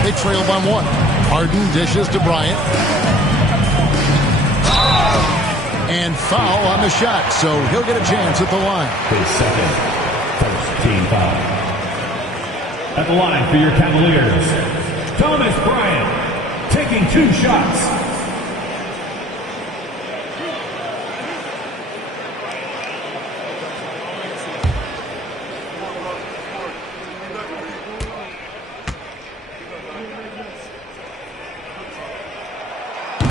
They trail by 1. Harden dishes to Bryant. And foul on the shot, so he'll get a chance at the line. His second, first team foul. At the line for your Cavaliers, Thomas Bryant, taking 2 shots.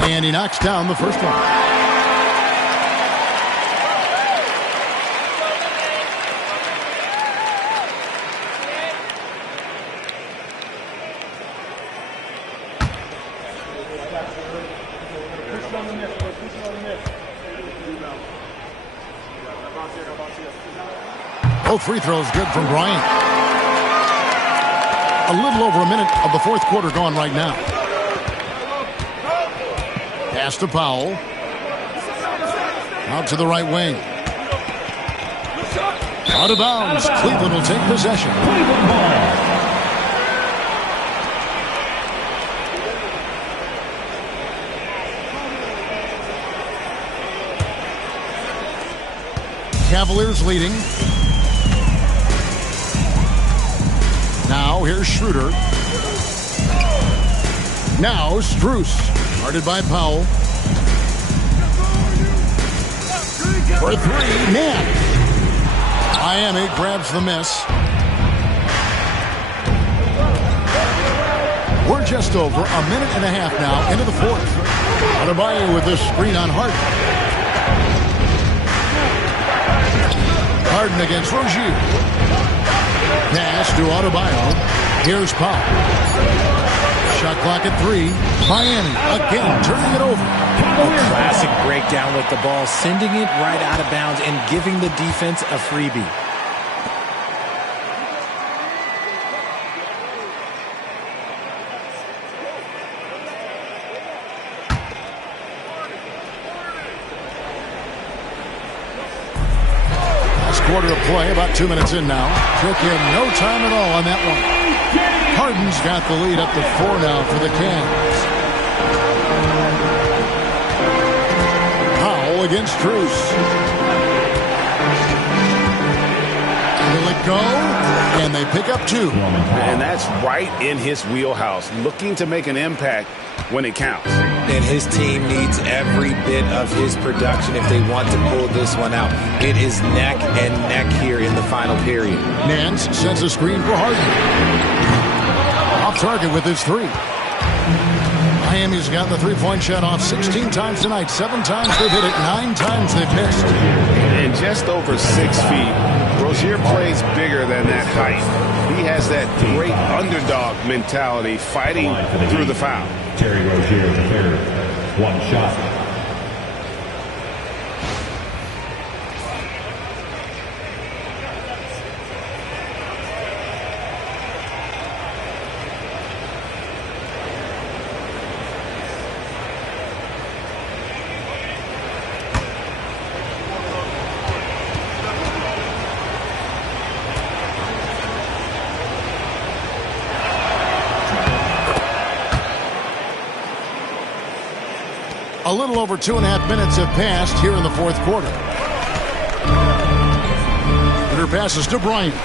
And he knocks down the first one. Both free throws good from Bryant. A little over a minute of the fourth quarter gone right now. Pass to Powell. Out to the right wing. Out of bounds. Cleveland will take possession. Cleveland ball. Cavaliers leading. Now here's Schroeder. Now Strus. Guarded by Powell. For 3, Nance. Miami grabs the miss. We're just over a minute and a half now into the fourth. Adebayo with this screen on Harden. Harden against Rozier. Pass to Adebayo. Here's Powell. Shot clock at 3. Miami again turning it over. A classic breakdown with the ball, sending it right out of bounds and giving the defense a freebie. Last quarter of play, about 2 minutes in now. Took him no time at all on that one. Harden's got the lead up to 4 now for the Cavs. Powell against Strus. Will it go? And they pick up 2. And that's right in his wheelhouse, looking to make an impact when it counts. And his team needs every bit of his production if they want to pull this one out. It is neck and neck here in the final period. Nance sets a screen for Harden. Off target with his 3. Miami's got the three-point shot off 16 times tonight. 7 times they've hit it, 9 times they've missed. And just over 6 feet, Rozier plays bigger than that height. He has that great underdog mentality, fighting through the foul. Terry Rozier the third. 1 shot. A little over 2.5 minutes have passed here in the fourth quarter. Schroeder passes to Bryant.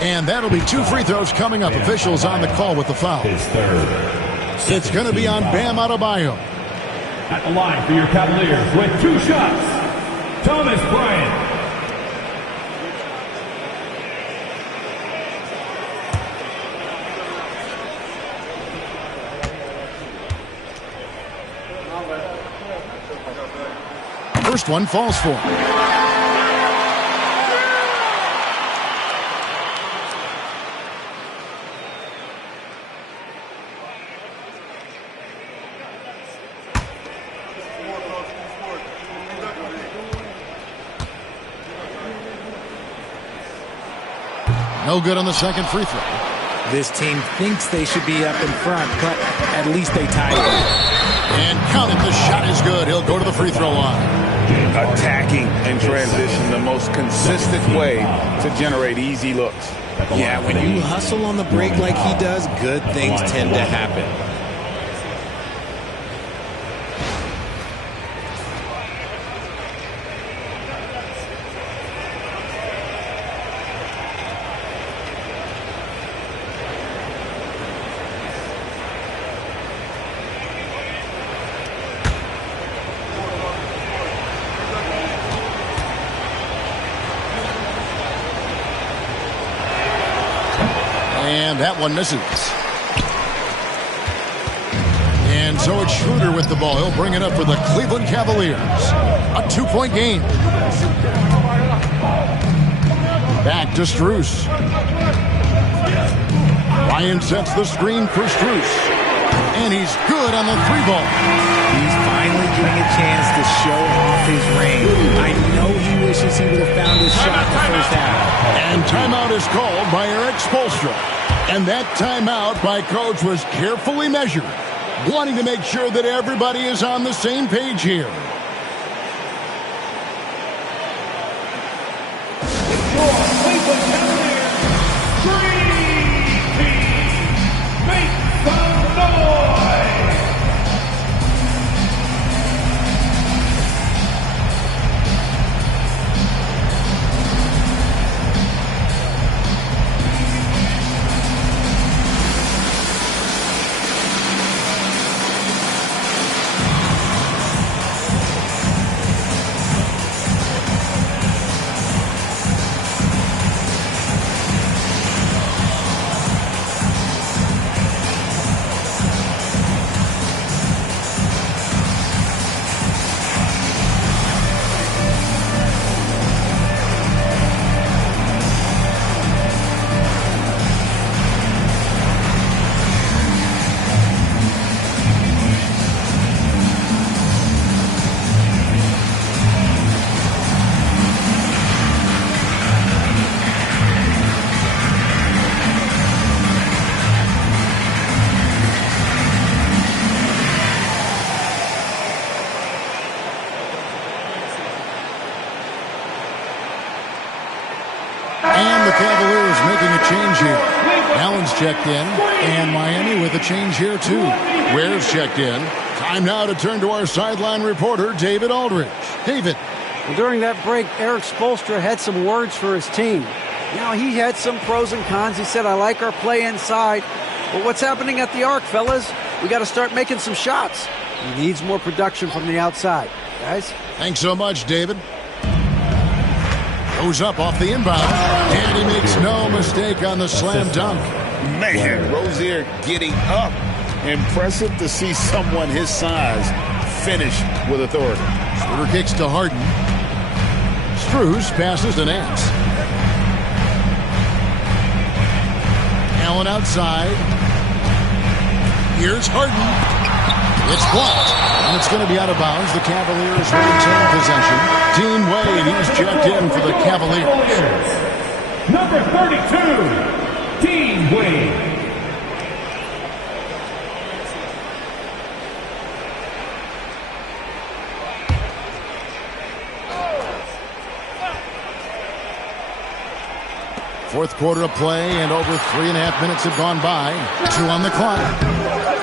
And that'll be 2 free throws coming up. Officials on the call with the foul. His third. It's going to be on Bam Adebayo. At the line for your Cavaliers with 2 shots, Thomas Bryant. First one falls for him. No good on the second free throw. This team thinks they should be up in front, but at least they tied it. And count it. The shot is good. He'll go to the free throw line. Attacking in transition, the most consistent way to generate easy looks. Yeah, when you hustle on the break like he does, good things tend to happen. And that one misses. And so it's Schroeder with the ball. He'll bring it up for the Cleveland Cavaliers. A 2-point game. Back to Strus. Ryan sets the screen for Strus. And he's good on the 3-ball. He's finally getting a chance to show off his range. I know he wishes he would have found his shot the first half. And timeout is called by Eric Spoelstra. And that timeout by Coach was carefully measured, wanting to make sure that everybody is on the same page here. Your Cleveland Cavaliers Dream Team. Make some noise. And the Cavaliers making a change here. Allen's checked in, and Miami with a change here too. Ware's checked in. Time now to turn to our sideline reporter, David Aldridge. David. Well, during that break, Eric Spoelstra had some words for his team. You know, he had some pros and cons. He said, I like our play inside. But what's happening at the arc, fellas? We got to start making some shots. He needs more production from the outside. Guys? Thanks so much, David. Goes up off the inbound, and he makes no mistake on the slam dunk. Man, Rozier getting up. Impressive to see someone his size finish with authority. Schroeder kicks to Harden. Strus passes to Nance. Allen outside. Here's Harden. It's blocked, and it's going to be out of bounds. The Cavaliers will retain possession. Dean Wade, he's checked in for the Cavaliers. Number 32, Dean Wade. Fourth quarter of play, and over 3.5 minutes have gone by. 2 on the clock.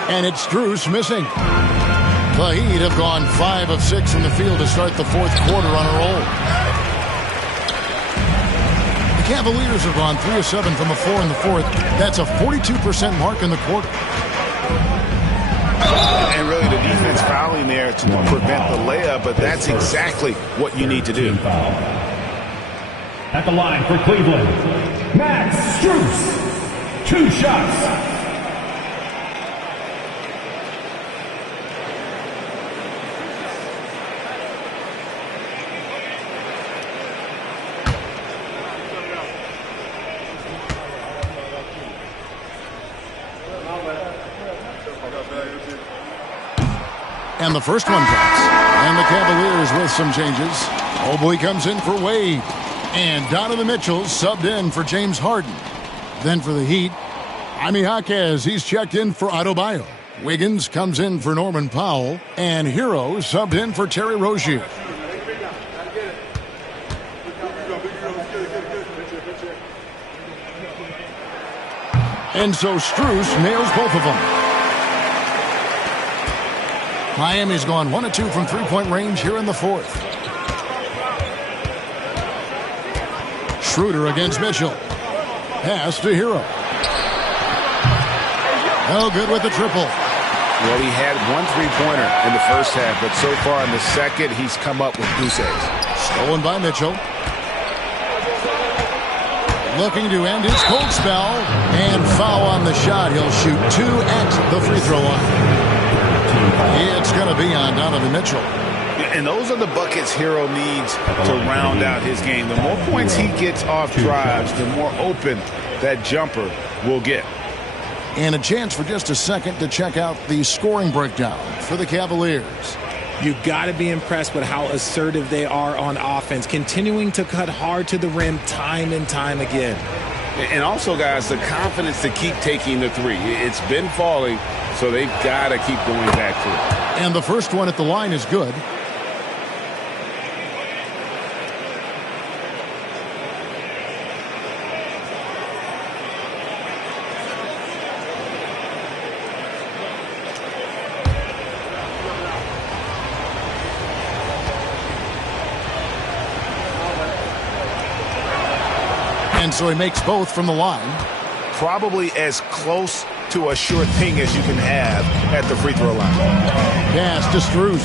And it's Strus missing. The Heat have gone 5 of 6 in the field to start the fourth quarter on a roll. The Cavaliers have gone 3 of 7 from the floor in the fourth. That's a 42% mark in the quarter. fouling there to prevent the layup, but that's exactly what you need to do. At the line for Cleveland, Max Strus. 2 shots. And the first one drops. And the Cavaliers with some changes. Mobley comes in for Wade. And Donovan Mitchell subbed in for James Harden. Then for the Heat, Jaime Jaquez, he's checked in for Adebayo. Wiggins comes in for Norman Powell. And Hero subbed in for Terry Rozier. And so Strus nails both of them. Miami's gone 1 of 2 from three-point range here in the fourth. Schroeder against Mitchell. Pass to Hero. No good with the triple. Well, he had 1 3-pointer in the first half, but so far in the second, he's come up with goose eggs. Stolen by Mitchell. Looking to end his cold spell. And foul on the shot. He'll shoot 2 at the free throw line. It's going to be on Donovan Mitchell. And those are the buckets Hero needs to round out his game. The more points he gets off drives, the more open that jumper will get. And a chance for just a second to check out the scoring breakdown for the Cavaliers. You've got to be impressed with how assertive they are on offense, continuing to cut hard to the rim time and time again. And also, guys, the confidence to keep taking the three. It's been falling, so they've got to keep going back to it. And the first one at the line is good. And so he makes both from the line. Probably as close to a sure thing as you can have at the free throw line. Pass to Strus.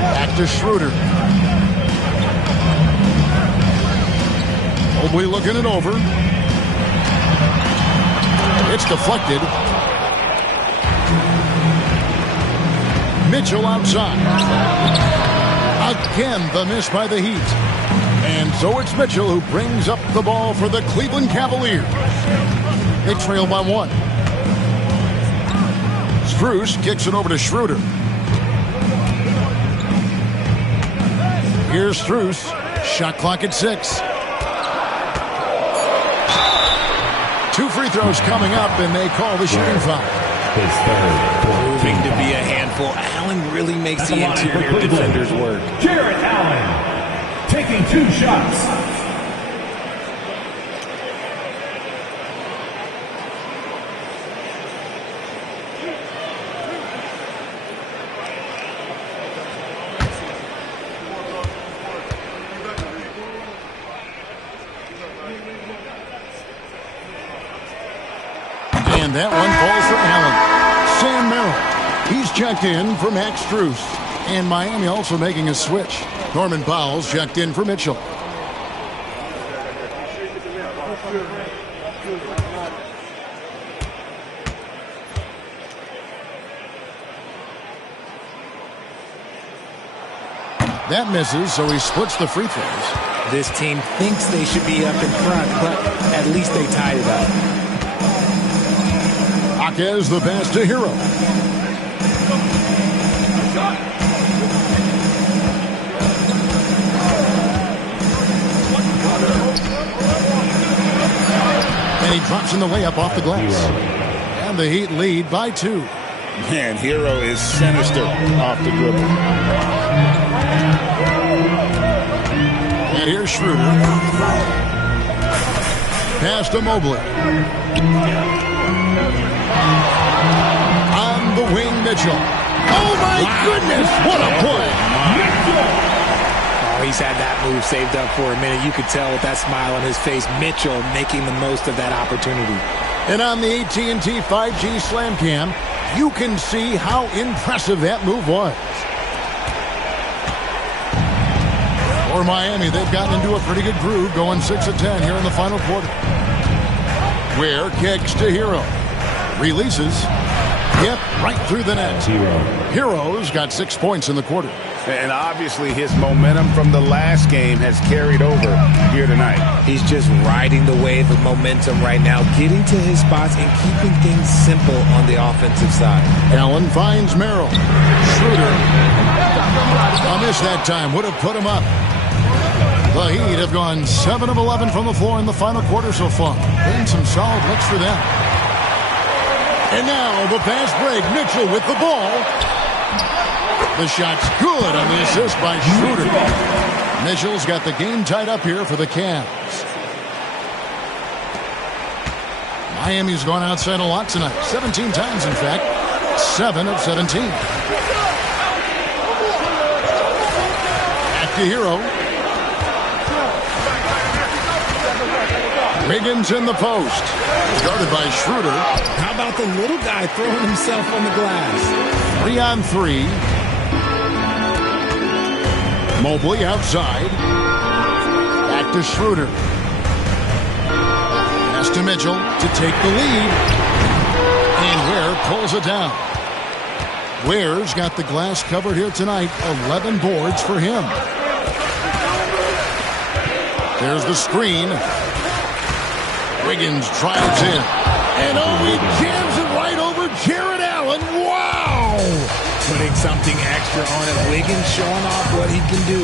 Back to Schroeder. Mobley looking it over. It's deflected. Mitchell outside. Again, the miss by the Heat. And so it's Mitchell who brings up the ball for the Cleveland Cavaliers. They trail by 1. Strus kicks it over to Schroeder. Here's Strus. Shot clock at 6. 2 free throws coming up, and they call the shooting foul. His third. Proving to be a handful. Allen really makes the interior defenders work. Jarrett Allen taking 2 shots. And that one falls for Allen. Sam Merrill. He's checked in for Max Strus. And Miami also making a switch. Norman Powell's checked in for Mitchell. That misses, so he splits the free throws. This team thinks they should be up in front, but at least they tied it up. Jaquez the pass to Hero. And he drops in the layup off the glass. And the Heat lead by 2. Man, Hero is sinister off the dribble. And here's Schroeder. Pass to Mobley. On the wing, Mitchell. Oh, my goodness. What a play. Oh, he's had that move saved up for a minute. You could tell with that smile on his face, Mitchell making the most of that opportunity. And on the AT&T 5G Slam Cam, You can see how impressive that move was. For Miami, they've gotten into a pretty good groove, going 6 of 10 here in the final quarter. Ware kicks to Hero. Releases. Yep, right through the net. Hero's got 6 points in the quarter. And obviously his momentum from the last game has carried over here tonight. He's just riding the wave of momentum right now, getting to his spots and keeping things simple on the offensive side. Allen finds Merrill. Schroeder. A miss that time. Would have put him up. The Heat have gone 7 of 11 from the floor in the final quarter so far. Been some solid looks for them. And now the fast break. Mitchell with the ball. The shot's good on the assist by Schroeder. Mitchell's got the game tied up here for the Cavs. Miami's gone outside a lot tonight. 17 times, in fact. 7 of 17. Back to Hero. Wiggins in the post. Guarded by Schroeder. How about the little guy throwing himself on the glass? 3 on 3. Mobley outside. Back to Schroeder. Pass to Mitchell to take the lead. And Ware pulls it down. Ware's got the glass covered here tonight. 11 boards for him. There's the screen. Wiggins drives in. And he jams it right over Jared Allen. Wow! Putting something extra on it. Wiggins showing off what he can do.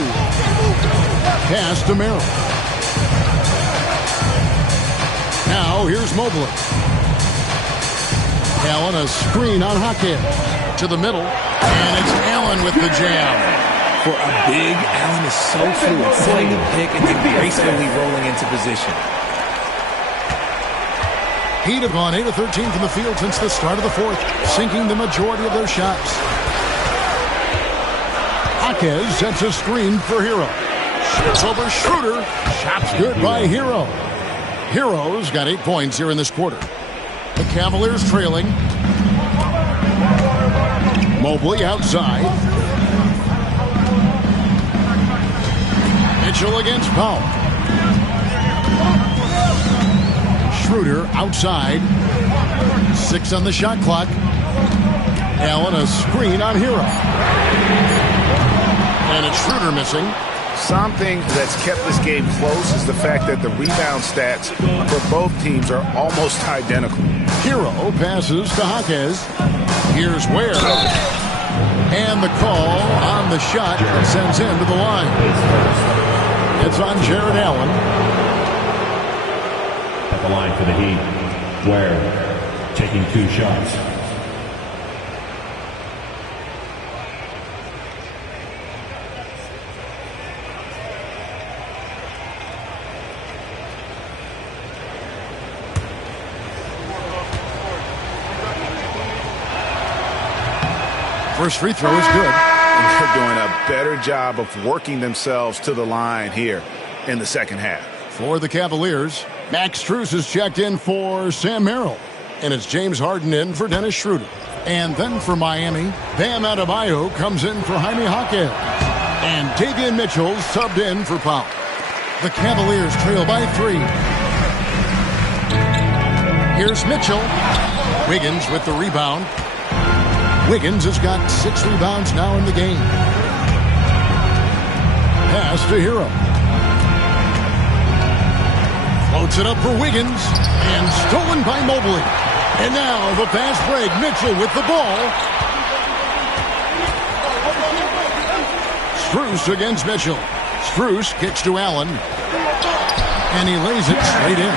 Pass to Merrill. Now here's Mobley. Allen a screen on Hackett. To the middle. And it's Allen with the jam. For a big, Allen is so fluid. Setting the pick and then gracefully rolling into position. Heat have gone 8 of 13 from the field since the start of the fourth, sinking the majority of their shots. Jaquez sets a screen for Hero. Shoots over Schroeder. Shot's good by Hero. Hero's got 8 points here in this quarter. The Cavaliers trailing. Mobley outside. Mitchell against Powell. Schroeder outside. 6 on the shot clock. Allen a screen on Hero. And it's Schroeder missing. Something that's kept this game close is the fact that the rebound stats for both teams are almost identical. Hero passes to Jaquez. Here's Ware. And the call on the shot that sends him to the line. It's on Jared Allen. At the line for the Heat, Ware taking 2 shots. First free throw is good. And they're doing a better job of working themselves to the line here in the second half. For the Cavaliers, Max Strus is checked in for Sam Merrill. And it's James Harden in for Dennis Schroeder. And then for Miami, Bam Adebayo comes in for Jaime Jaquez. And Davion Mitchell subbed in for Powell. The Cavaliers trail by 3. Here's Mitchell. Wiggins with the rebound. Wiggins has got 6 rebounds now in the game. Pass to Hero. Floats it up for Wiggins. And stolen by Mobley. And now the fast break. Mitchell with the ball. Strus against Mitchell. Strus kicks to Allen. And he lays it straight in.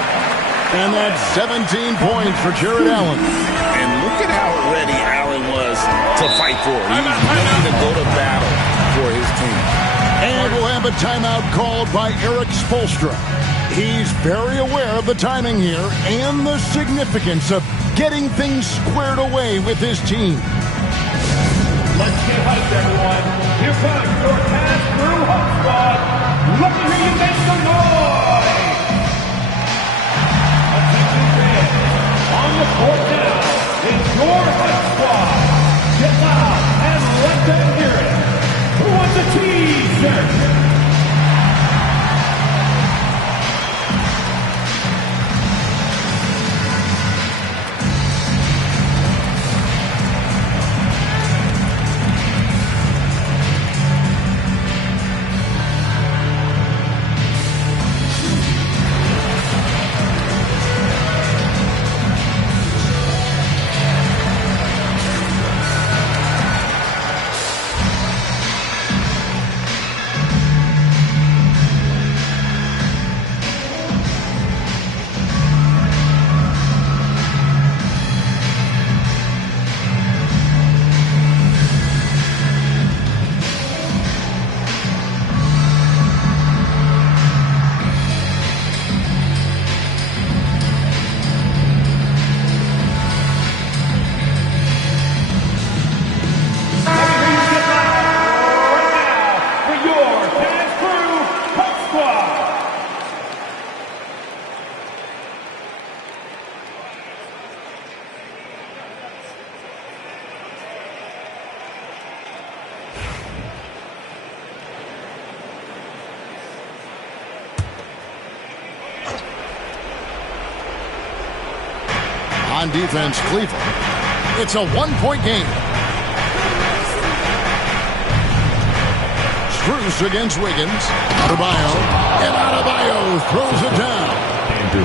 And that's 17 points for Jared Allen. And look at how ready Allen was to fight for it. He's ready to go to battle for his team. And we'll have a timeout called by Eric Spoelstra. He's very aware of the timing here and the significance of getting things squared away with his team. Let's get hyped, everyone. Here comes your pass through home squad. Let me hear you make some noise. Attention fans, on the court now is your hype squad. On defense, Cleveland. It's a one-point game. Bruce against Wiggins. Adebayo. And Adebayo throws it down.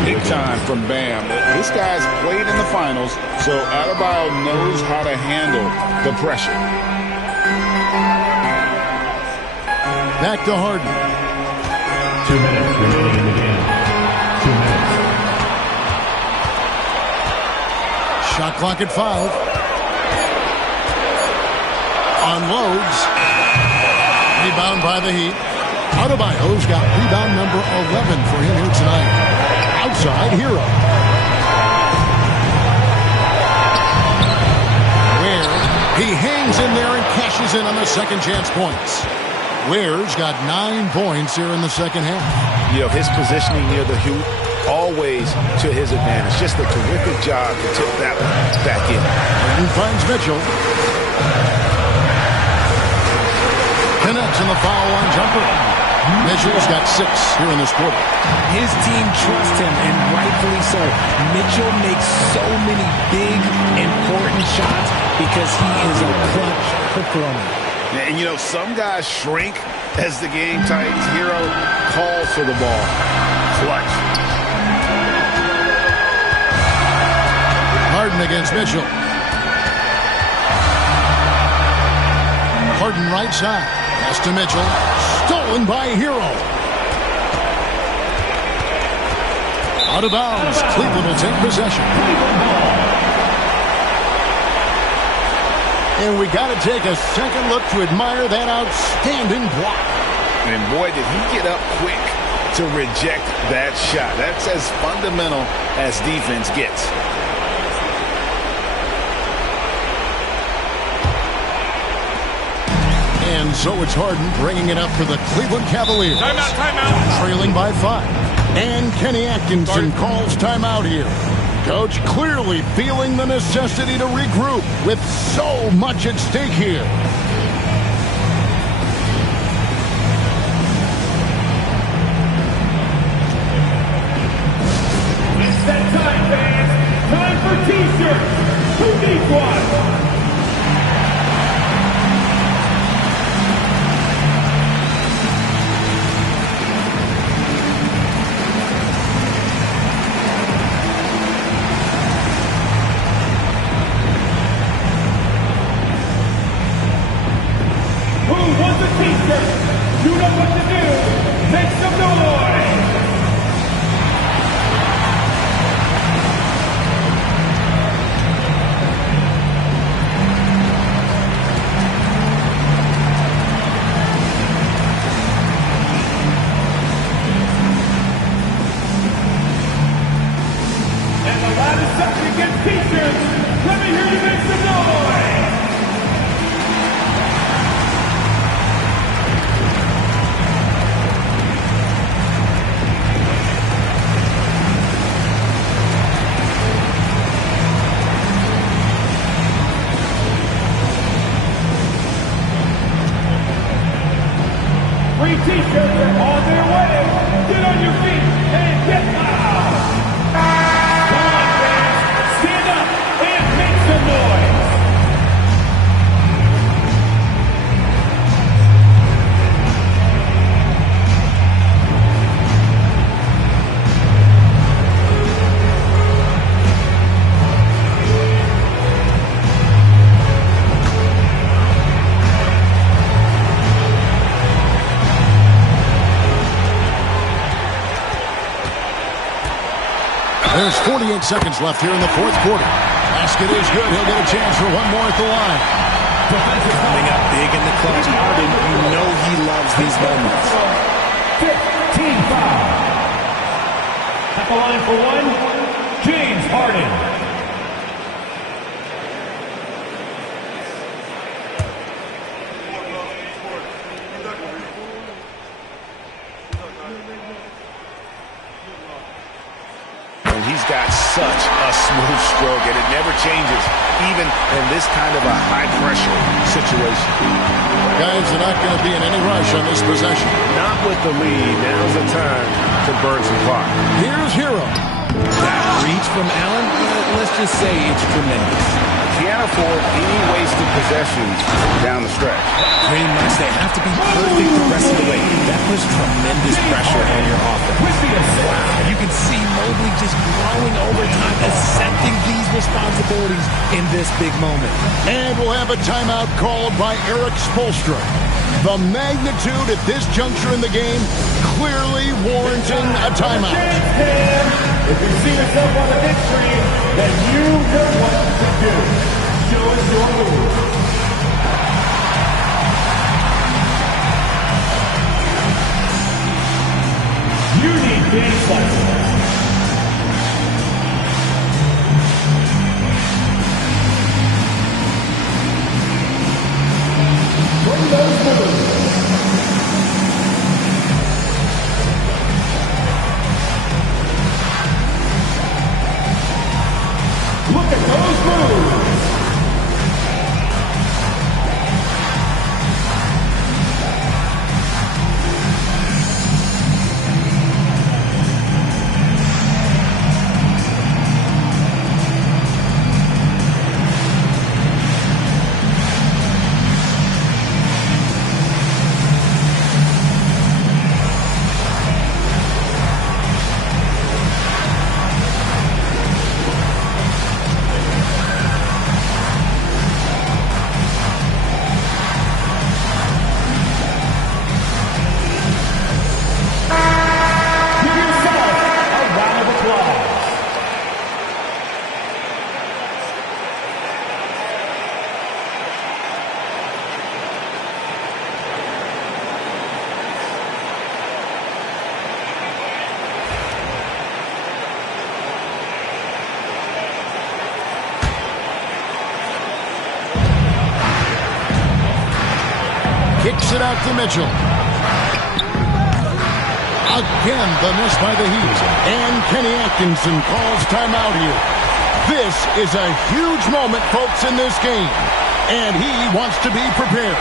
Big time from Bam. This guy's played in the finals, so Adebayo knows how to handle the pressure. Back to Harden. 2 minutes remaining in the game. 2 minutes. Shot clock at 5. Unloads. Rebound by the Heat. Adebayo's got rebound number 11 for him here tonight. Outside, Hero. Ware, he hangs in there and cashes in on the second chance points. Ware's got 9 points here in the second half. You know, his positioning near the hoop, always to his advantage. Just a terrific job to tip that one back in. And he finds Mitchell. Connects on the foul line jumper. Mitchell's got 6 here in this quarter. His team trusts him, and rightfully so. Mitchell makes so many big, important shots because he is a clutch performer. And, you know, some guys shrink as the game tightens. Hero calls for the ball. Clutch. Harden against Mitchell. Harden right side. Pass to Mitchell. Stolen by Hero. Out of bounds. Cleveland will take possession. And we got to take a second look to admire that outstanding block. And boy, did he get up quick to reject that shot. That's as fundamental as defense gets. And so it's Harden bringing it up for the Cleveland Cavaliers. Timeout. Trailing by 5. And Kenny Atkinson calls timeout here. Coach clearly feeling the necessity to regroup with so much at stake here. It's that time, fans. Time for T-shirts. Who needs one? You know what to do. Make some noise. And the loudest section against T-shirts. Let me hear you make some noise. Free T-shirts are on their way. Get on your feet and get loud. Come on, fans. Stand up and make some noise. There's 48 seconds left here in the fourth quarter. Basket is good. He'll get a chance for one more at the line. Coming up big in the clutch. Harden, you know he loves these moments. 15 foul. At the line for one, James Harden. He's got such a smooth stroke, and it never changes, even in this kind of a high-pressure situation. Guys are not going to be in any rush on this possession. Not with the lead. Now's the time to burn some clock. Here's Hero. That reach from Allen, let's just say it's tremendous. Can't afford any wasted possessions down the stretch. Pretty much, they have to be perfect the rest of the way. That puts tremendous pressure on your offense. Wow, you can see Mobley just growing over time, accepting these responsibilities in this big moment. And we'll have a timeout called by Eric Spoelstra. The magnitude at this juncture in the game clearly warranting a timeout. If you see yourself on the big screen, then you know what to do. Show us your move. You need game plan. Bring those moves. Look at those moves. Kicks it out to Mitchell. Again, the miss by the Heat. And Kenny Atkinson calls timeout here. This is a huge moment, folks, in this game. And he wants to be prepared.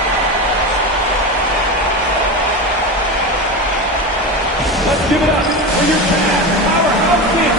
Let's give it up for your Cavs powerhouse team.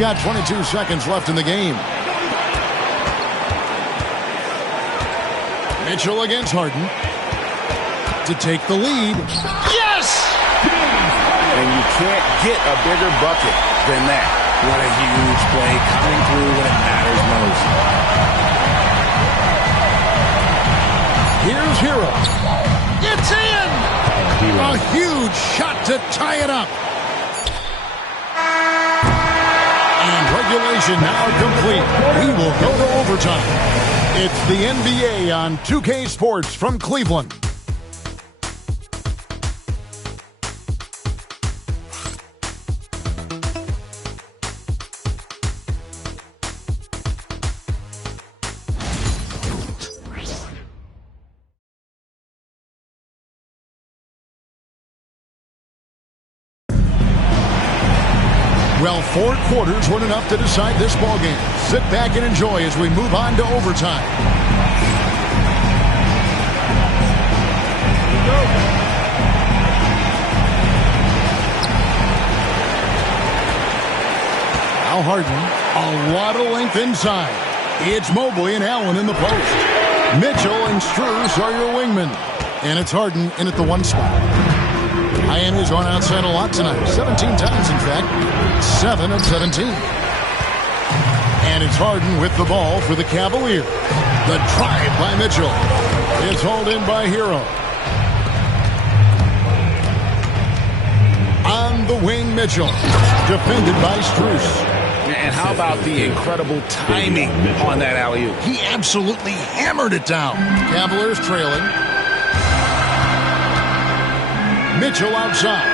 Got 22 seconds left in the game. Mitchell against Harden to take the lead. Yes! And you can't get a bigger bucket than that. What a huge play coming through when it matters most. Here's Hero. It's in! A huge shot to tie it up. Regulation now complete. We will go to overtime. It's the NBA on 2K Sports from Cleveland. Well, 4 quarters weren't enough to decide this ballgame. Sit back and enjoy as we move on to overtime. Now Harden, a lot of length inside. It's Mobley and Allen in the post. Mitchell and Strus are your wingmen. And it's Harden in at the 1 spot. Miami's gone outside a lot tonight. 17 times, in fact. 7 of 17. And it's Harden with the ball for the Cavaliers. The drive by Mitchell. It's hauled in by Hero. On the wing, Mitchell. Defended by Strus. And how about the incredible timing on that alley-oop? He absolutely hammered it down. Cavaliers trailing. Mitchell outside.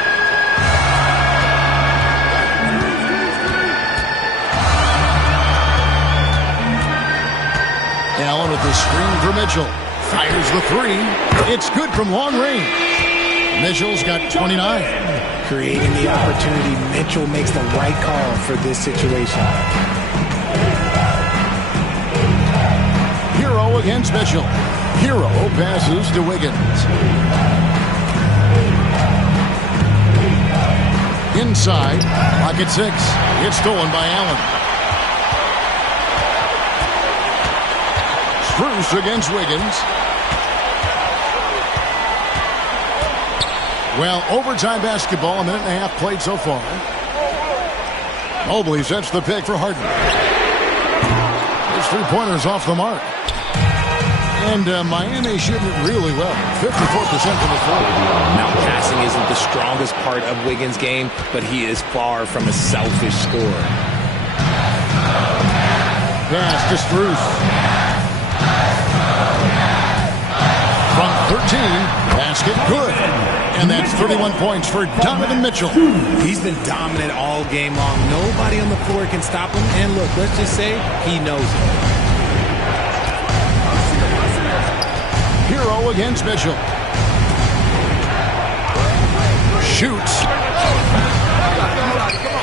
Allen with the screen for Mitchell. Fires the 3. It's good from long range. Mitchell's got 29. Creating the opportunity, Mitchell makes the right call for this situation. Hero against Mitchell. Hero passes to Wiggins. Inside, pocket 6. It's stolen by Allen. Strus against Wiggins. Well, overtime basketball, a minute and a half played so far. Mobley sets the pick for Harden. His 3-pointers off the mark. And Miami shooting it really well. 54% from the floor. Now, passing isn't the strongest part of Wiggins' game, but he is far from a selfish scorer. Pass to Strus. From 13, basket good. And that's 31 points for Donovan Mitchell. He's been dominant all game long. Nobody on the floor can stop him. And look, let's just say he knows it. Hero against Mitchell. Shoots.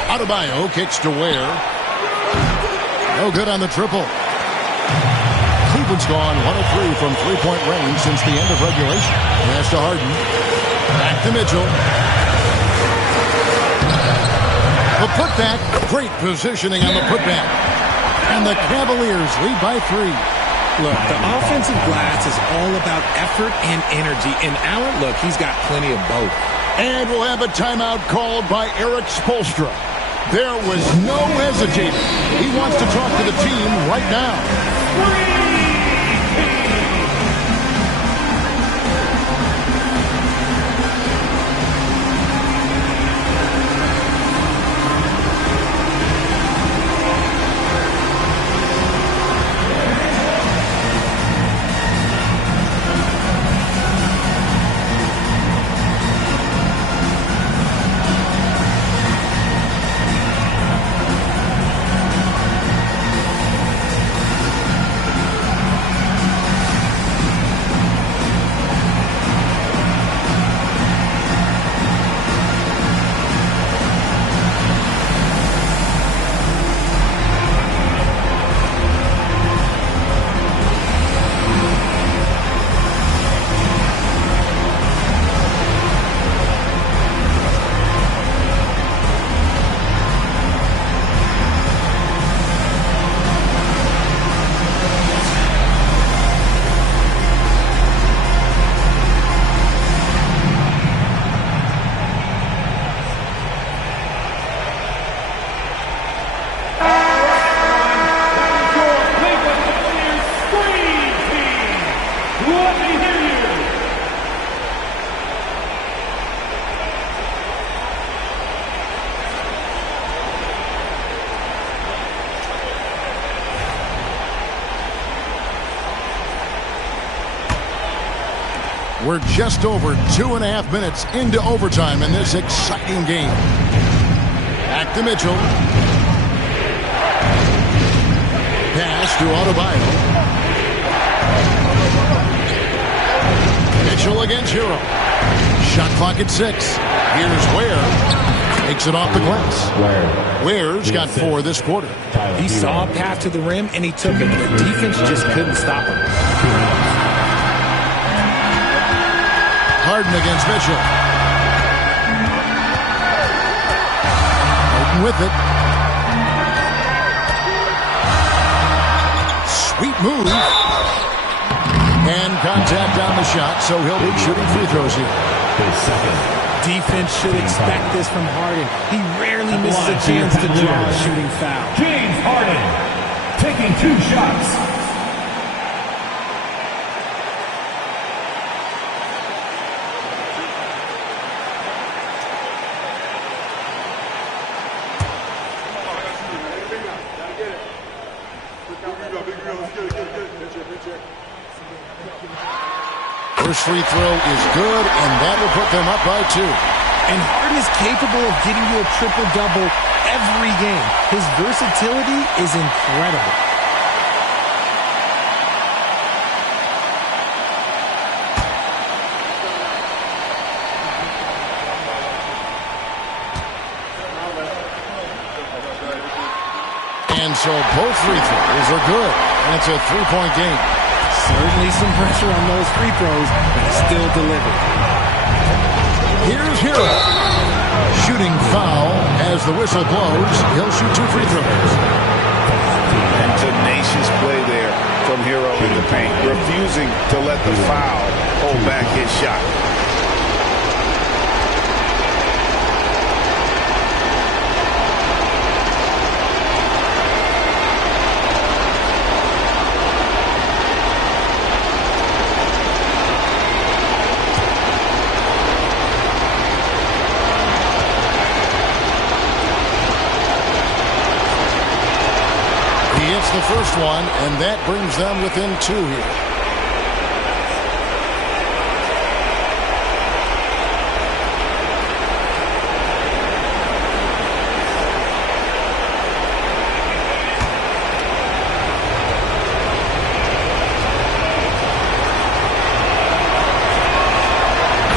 Adebayo kicks to Ware. No good on the triple. Cleveland's gone 1 of 3 from 3-point range since the end of regulation. Pass to Harden. Back to Mitchell. The putback. Great positioning on the putback. And the Cavaliers lead by 3. Look, the offensive glass is all about effort and energy. And Allen, look, he's got plenty of both. And we'll have a timeout called by Eric Spoelstra. There was no hesitating. He wants to talk to the team right now. We're just over 2.5 minutes into overtime in this exciting game. Back to Mitchell. Pass to Adebayo. Mitchell against Hero. Shot clock at 6. Here's Ware. Takes it off the glass. Ware's got 4 this quarter. He saw a path to the rim, and he took it. The defense just couldn't stop him. Harden against Mitchell. Harden with it. Sweet move. And contact on the shot, so he'll be shooting free throws here. Defense should expect this from Harden. He rarely misses a chance to draw a shooting foul. James Harden taking 2 shots. First free throw is good, and that will put them up by 2. And Harden is capable of getting you a triple-double every game. His versatility is incredible. And so both free throws are good, and it's a 3-point game. Certainly some pressure on those free throws, but still delivered. Here's Hero. Shooting foul as the whistle blows. He'll shoot 2 free throws. And tenacious play there from Hero in the paint, refusing to let the foul hold back his shot. The first one, and that brings them within 2 here.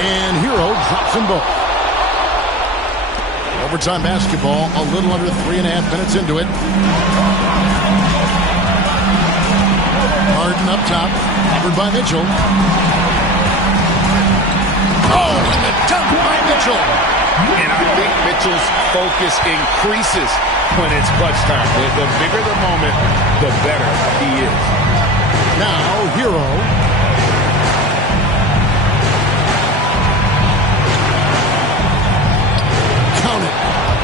And Hero drops them both. Overtime basketball, a little under 3.5 minutes into it. Harden up top, covered by Mitchell. Oh, and the dunk by Mitchell. And I think Mitchell's focus increases when it's clutch time. The bigger the moment, the better he is. Now, Hero. Count it.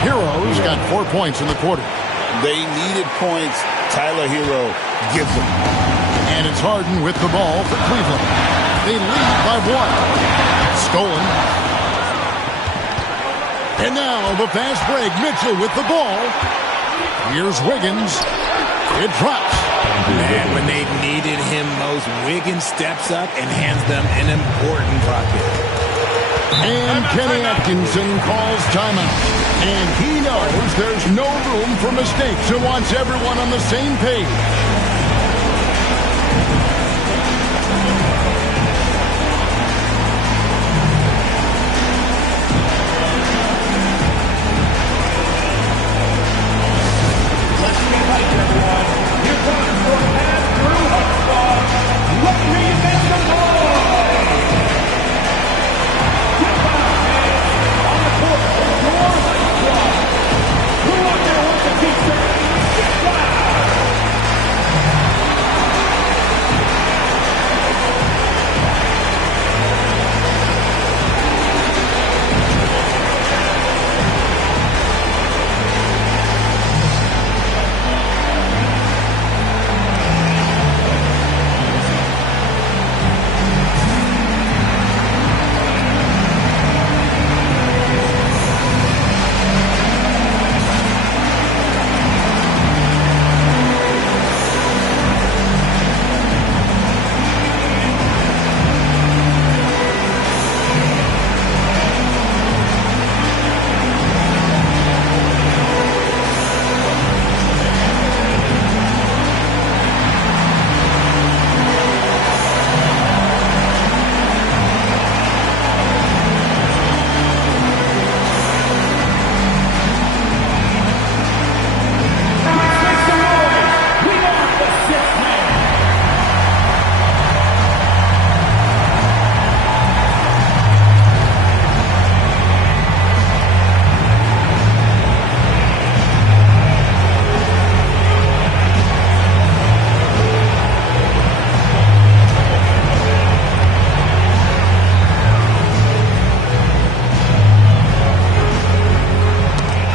Hero's got 4 points in the quarter. They needed points. Tyler Hero gives them. And it's Harden with the ball for Cleveland. They lead by 1. Stolen. And now the fast break. Mitchell with the ball. Here's Wiggins. It drops. Man, when they needed him most, Wiggins steps up and hands them an important bucket. And Kenny Atkinson calls timeout. And he knows there's no room for mistakes and wants everyone on the same page.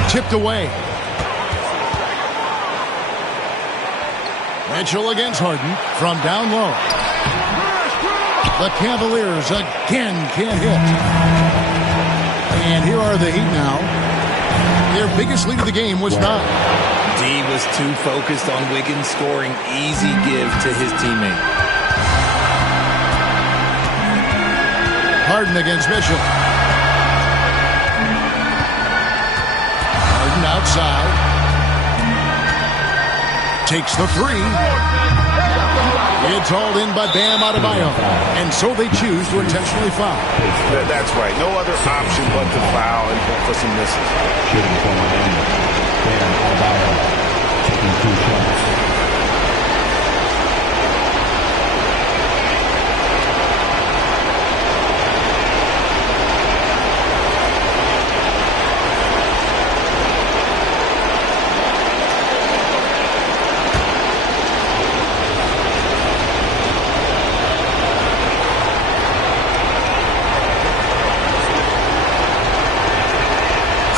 Tipped away. Mitchell against Harden from down low. The Cavaliers again can't hit. And here are the Heat now. Their biggest lead of the game was 9. D was too focused on Wiggins scoring. Easy give to his teammate. Harden against Mitchell. Harden outside. Takes the 3. It's hauled in by Bam Adebayo. And so they choose to intentionally foul. That's right. No other option but to foul and for some misses. Shooting for Miami. Bam Adebayo taking 2 shots.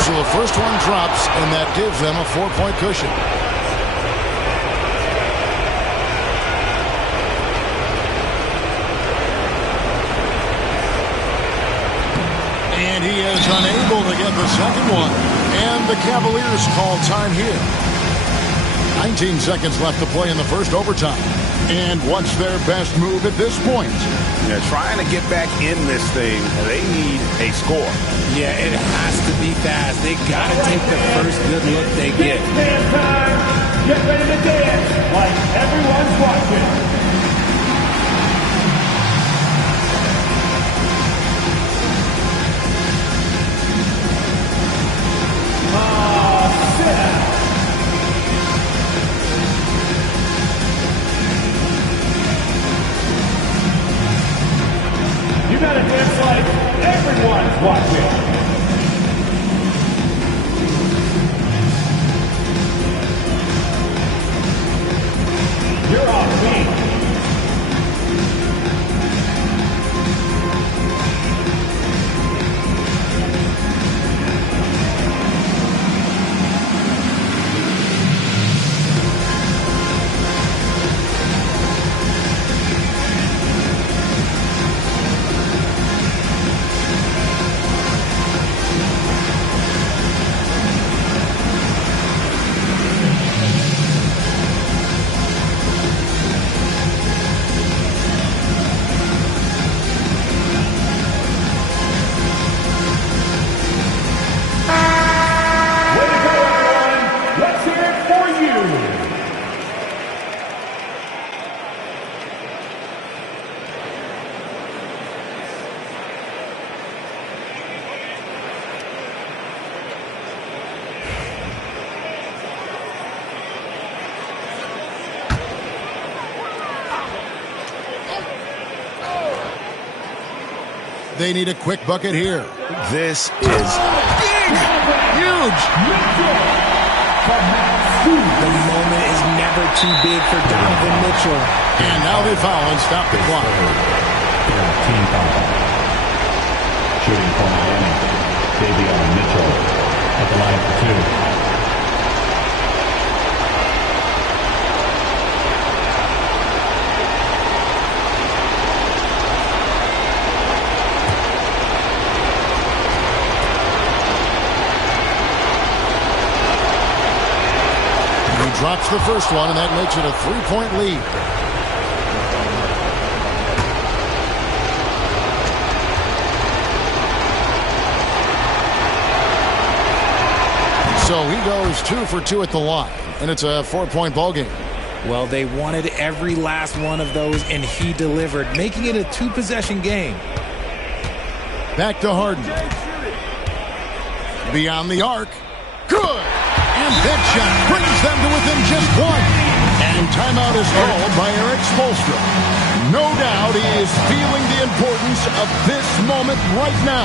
So the first one drops, and that gives them a 4-point cushion. And he is unable to get the second one. And the Cavaliers call time here. 19 seconds left to play in the first overtime. And what's their best move at this point? They're trying to get back in this thing. They need a score. Yeah, it has to be fast. They got to take the first good look they get. Dance time. Get ready to dance like everyone's watching. You gotta dance like everyone's watching. You're off me. They need a quick bucket here. This is big, huge. The moment is never too big for Donovan Mitchell. And now they foul and stop the clock. Team foul. Shooting for Miami. Davion Mitchell at the line for 2. Drops the first one, and that makes it a 3-point lead. So he goes 2 for 2 at the line, and it's a 4-point ball game. Well, they wanted every last one of those, and he delivered, making it a 2-possession game. Back to Harden. Beyond the arc. Good! And that shot brings them to within just 1. And timeout is called by Eric Spoelstra. No doubt he is feeling the importance of this moment right now.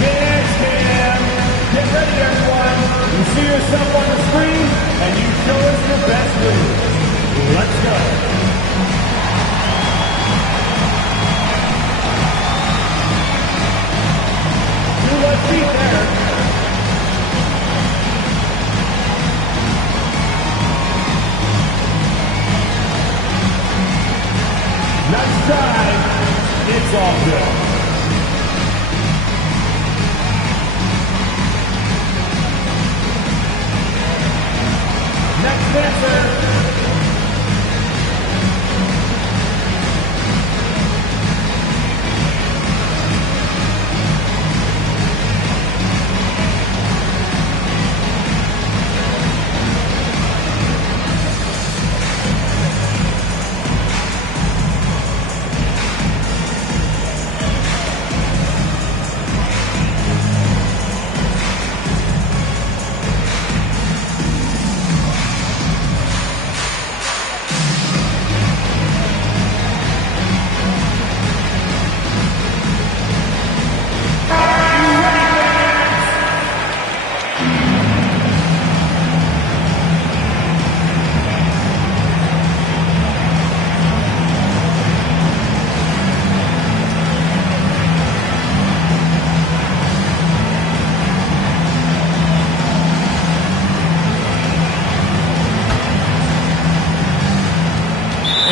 Dance cam. Get ready, everyone. You see yourself on the screen, and you show us your best move. Let's go. Nice try. It's all good. Next dancer.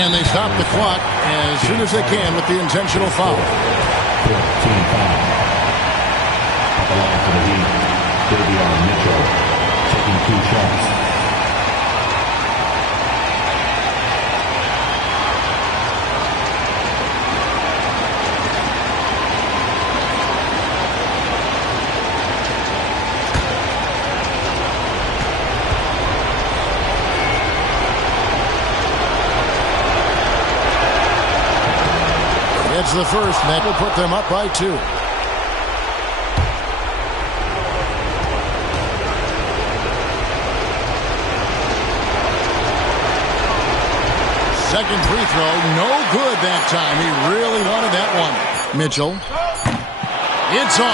And they stop the clock as soon as they can with the intentional foul. 14 foul. At the line for the Heat, Davion Mitchell taking 2 shots. It's the first, and that will put them up by 2. Second free throw, no good that time. He really wanted that one. Mitchell. It's on.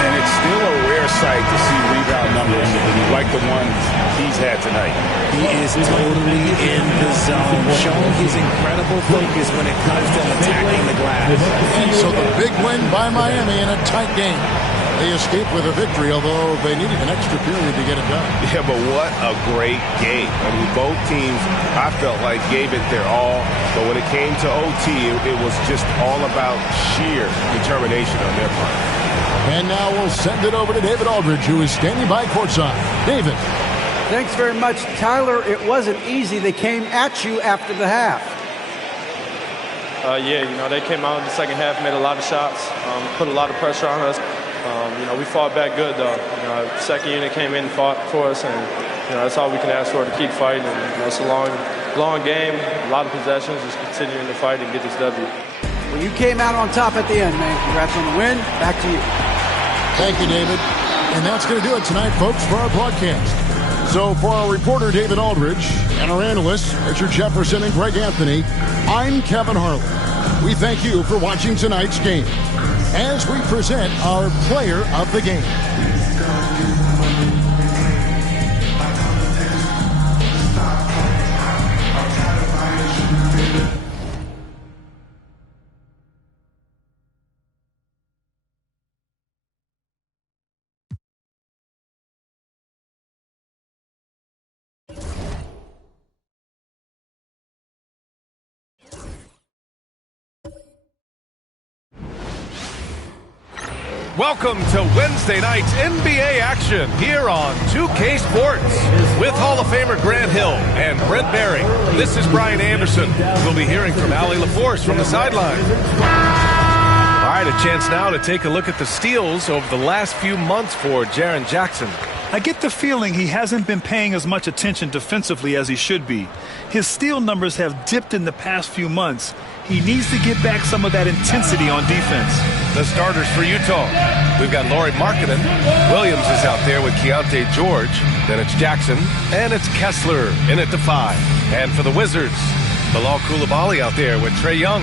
And it's still a rare sight to see rebound numbers like the ones he's had tonight. He is totally in the zone, showing his incredible focus when it comes to attacking the glass. And so the big win by Miami in a tight game. They escaped with a victory, although they needed an extra period to get it done. Yeah, but what a great game. I mean, both teams, I felt like, gave it their all. But when it came to OT, it was just all about sheer determination on their part. And now we'll send it over to David Aldridge, who is standing by courtside. David. Thanks very much, Tyler. It wasn't easy. They came at you after the half. Yeah, they came out in the second half, made a lot of shots, put a lot of pressure on us. We fought back good, though. Second unit came in and fought for us, and that's all we can ask for, to keep fighting. And it's a long game, a lot of possessions, just continuing to fight and get this W. Well, you came out on top at the end, man. Congrats on the win. Back to you. Thank you, David. And that's going to do it tonight, folks, for our broadcast. So for our reporter, David Aldridge, and our analysts, Richard Jefferson and Greg Anthony, I'm Kevin Harlan. We thank you for watching tonight's game as we present our player of the game. Welcome to Wednesday night's NBA action here on 2K Sports with Hall of Famer Grant Hill and Brent Barry. This is Brian Anderson. We'll be hearing from Allie LaForce from the sideline. All right, a chance now to take a look at the steals over the last few months for Jaren Jackson. I get the feeling he hasn't been paying as much attention defensively as he should be. His steal numbers have dipped in the past few months. He needs to get back some of that intensity on defense. The starters for Utah. We've got Lauri Markkanen. Williams is out there with Keontae George. Then it's Jackson. And it's Kessler in at the 5. And for the Wizards, Bilal Coulibaly out there with Trae Young.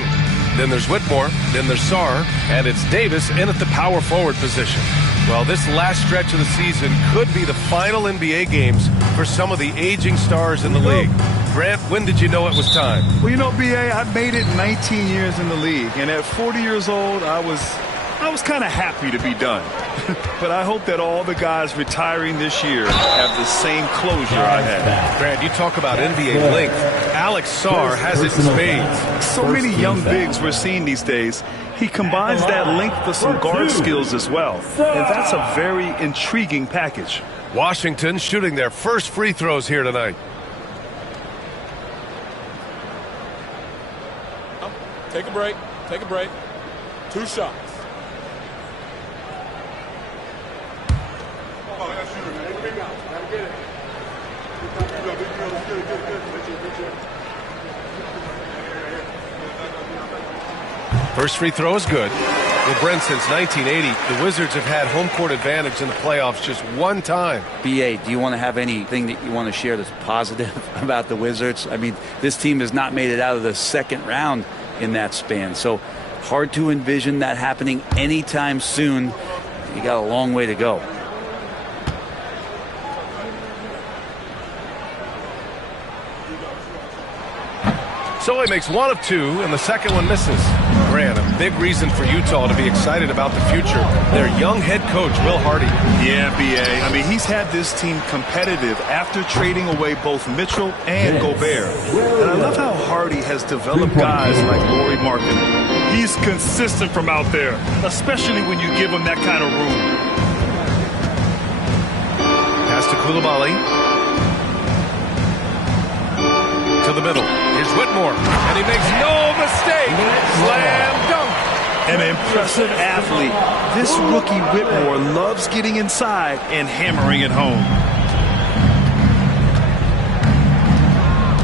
Then there's Whitmore. Then there's Sarr. And it's Davis in at the power forward position. Well, this last stretch of the season could be the final NBA games for some of the aging stars in the league. Grant, when did you know it was time? Well, B.A., I made it 19 years in the league, and at 40 years old, I was kind of happy to be done. But I hope that all the guys retiring this year have the same closure I had. Grant, you talk about NBA length. Alex Sarr has it in spades. So many young bigs we're seeing these days. He combines that length with some guard skills as well. And that's a very intriguing package. Washington shooting their first free throws here tonight. Take a break. Take a break. 2 shots. First free throw is good. Well, Brent, since 1980, the Wizards have had home court advantage in the playoffs just one time. BA, do you want to have anything that you want to share that's positive about the Wizards? I mean, this team has not made it out of the second round in that span. So hard to envision that happening anytime soon. You got a long way to go. So he makes 1 of 2, and the second one misses. Grant, a big reason for Utah to be excited about the future. Their young head coach, Will Hardy. Yeah, BA. I mean, he's had this team competitive after trading away both Mitchell and Gobert. And I love how Hardy has developed guys like Lauri Markkanen. He's consistent from out there, especially when you give him that kind of room. Pass to Coulibaly. To the middle. Here's Whitmore, and he makes no mistake. Slam dunk. An impressive athlete. This rookie Whitmore loves getting inside and hammering it home.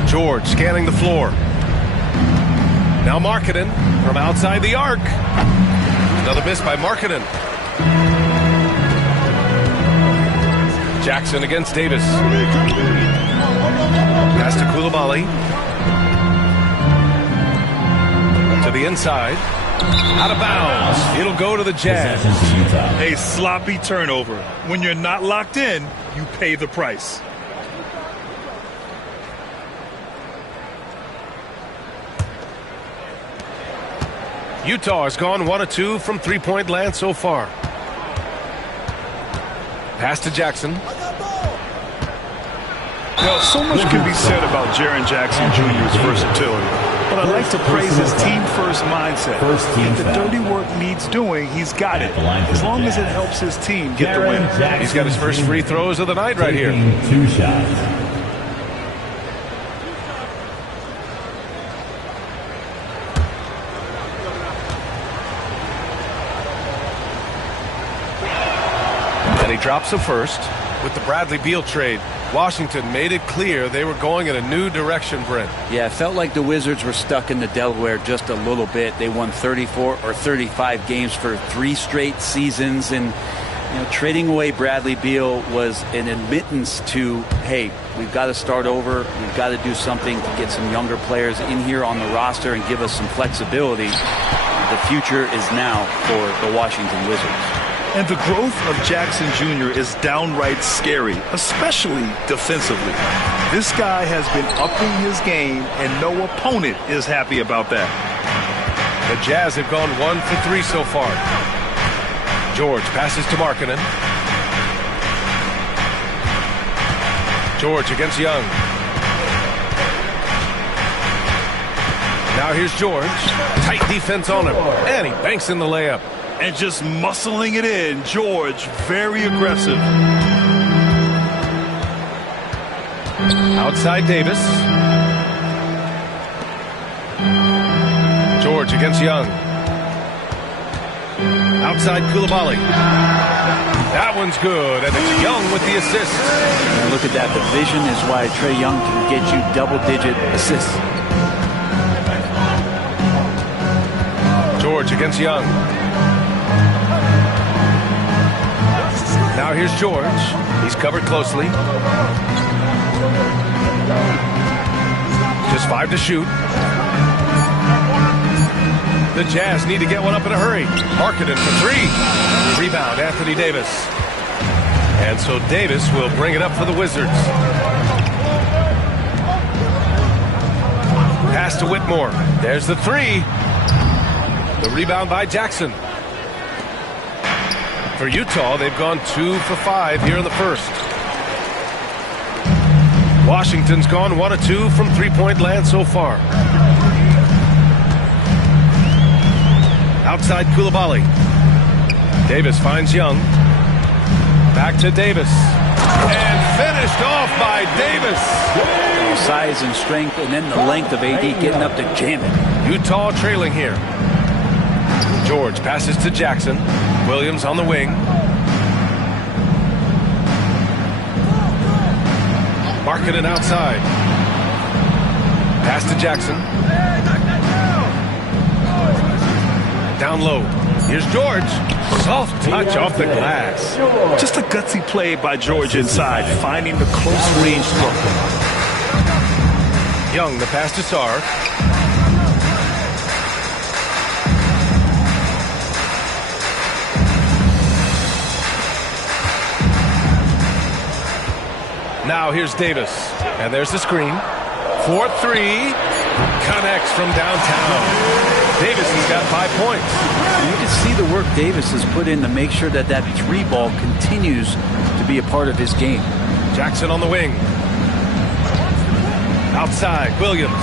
George scanning the floor. Now Markkanen from outside the arc. Another miss by Markkanen. Jackson against Davis. Pass to Coulibaly. To the inside. Out of bounds. It'll go to the Jazz. A sloppy turnover. When you're not locked in, you pay the price. Utah has gone 1 of 2 from three-point land so far. Pass to Jackson. Well, so much can be said about Jaren Jackson Jr.'s versatility, but I like to praise his team-first mindset. If the dirty work needs doing, he's got it, as long as it helps his team get the win. He's got his first free throws of the night right here. 2 shots. And he drops the first. With the Bradley Beal trade, Washington made it clear they were going in a new direction, Brent. Yeah, it felt like the Wizards were stuck in the Delaware just a little bit. They won 34 or 35 games for 3 straight seasons, and trading away Bradley Beal was an admittance to, hey, we've got to start over. We've got to do something to get some younger players in here on the roster and give us some flexibility. The future is now for the Washington Wizards. And the growth of Jackson Jr. is downright scary, especially defensively. This guy has been upping his game, and no opponent is happy about that. The Jazz have gone 1 for 3 so far. George passes to Markkanen. George against Young. Now here's George. Tight defense on him, and he banks in the layup. And just muscling it in, George, very aggressive. Outside Davis. George against Young. Outside Coulibaly. That one's good, and it's Young with the assist. And look at that. The vision is why Trae Young can get you double-digit assists. George against Young. Now here's George. He's covered closely. Just 5 to shoot. The Jazz need to get one up in a hurry. Markkanen for 3. Rebound, Anthony Davis. And so Davis will bring it up for the Wizards. Pass to Whitmore. There's the 3. The rebound by Jackson. For Utah, they've gone 2 for 5 here in the first. Washington's gone 1 of 2 from three-point land so far. Outside Koulibaly. Davis finds Young. Back to Davis. And finished off by Davis. Size and strength, and then the length of AD getting up to jam it. Utah trailing here. George passes to Jackson. Williams on the wing. Markkanen outside. Pass to Jackson. Down low. Here's George. Soft touch off the glass. Just a gutsy play by George inside, finding the close range look. Young, the pass to Sarr. Now here's Davis. And there's the screen. 4-3. Connects from downtown. Davis has got 5 points. You can see the work Davis has put in to make sure that that three ball continues to be a part of his game. Jackson on the wing. Outside, Williams.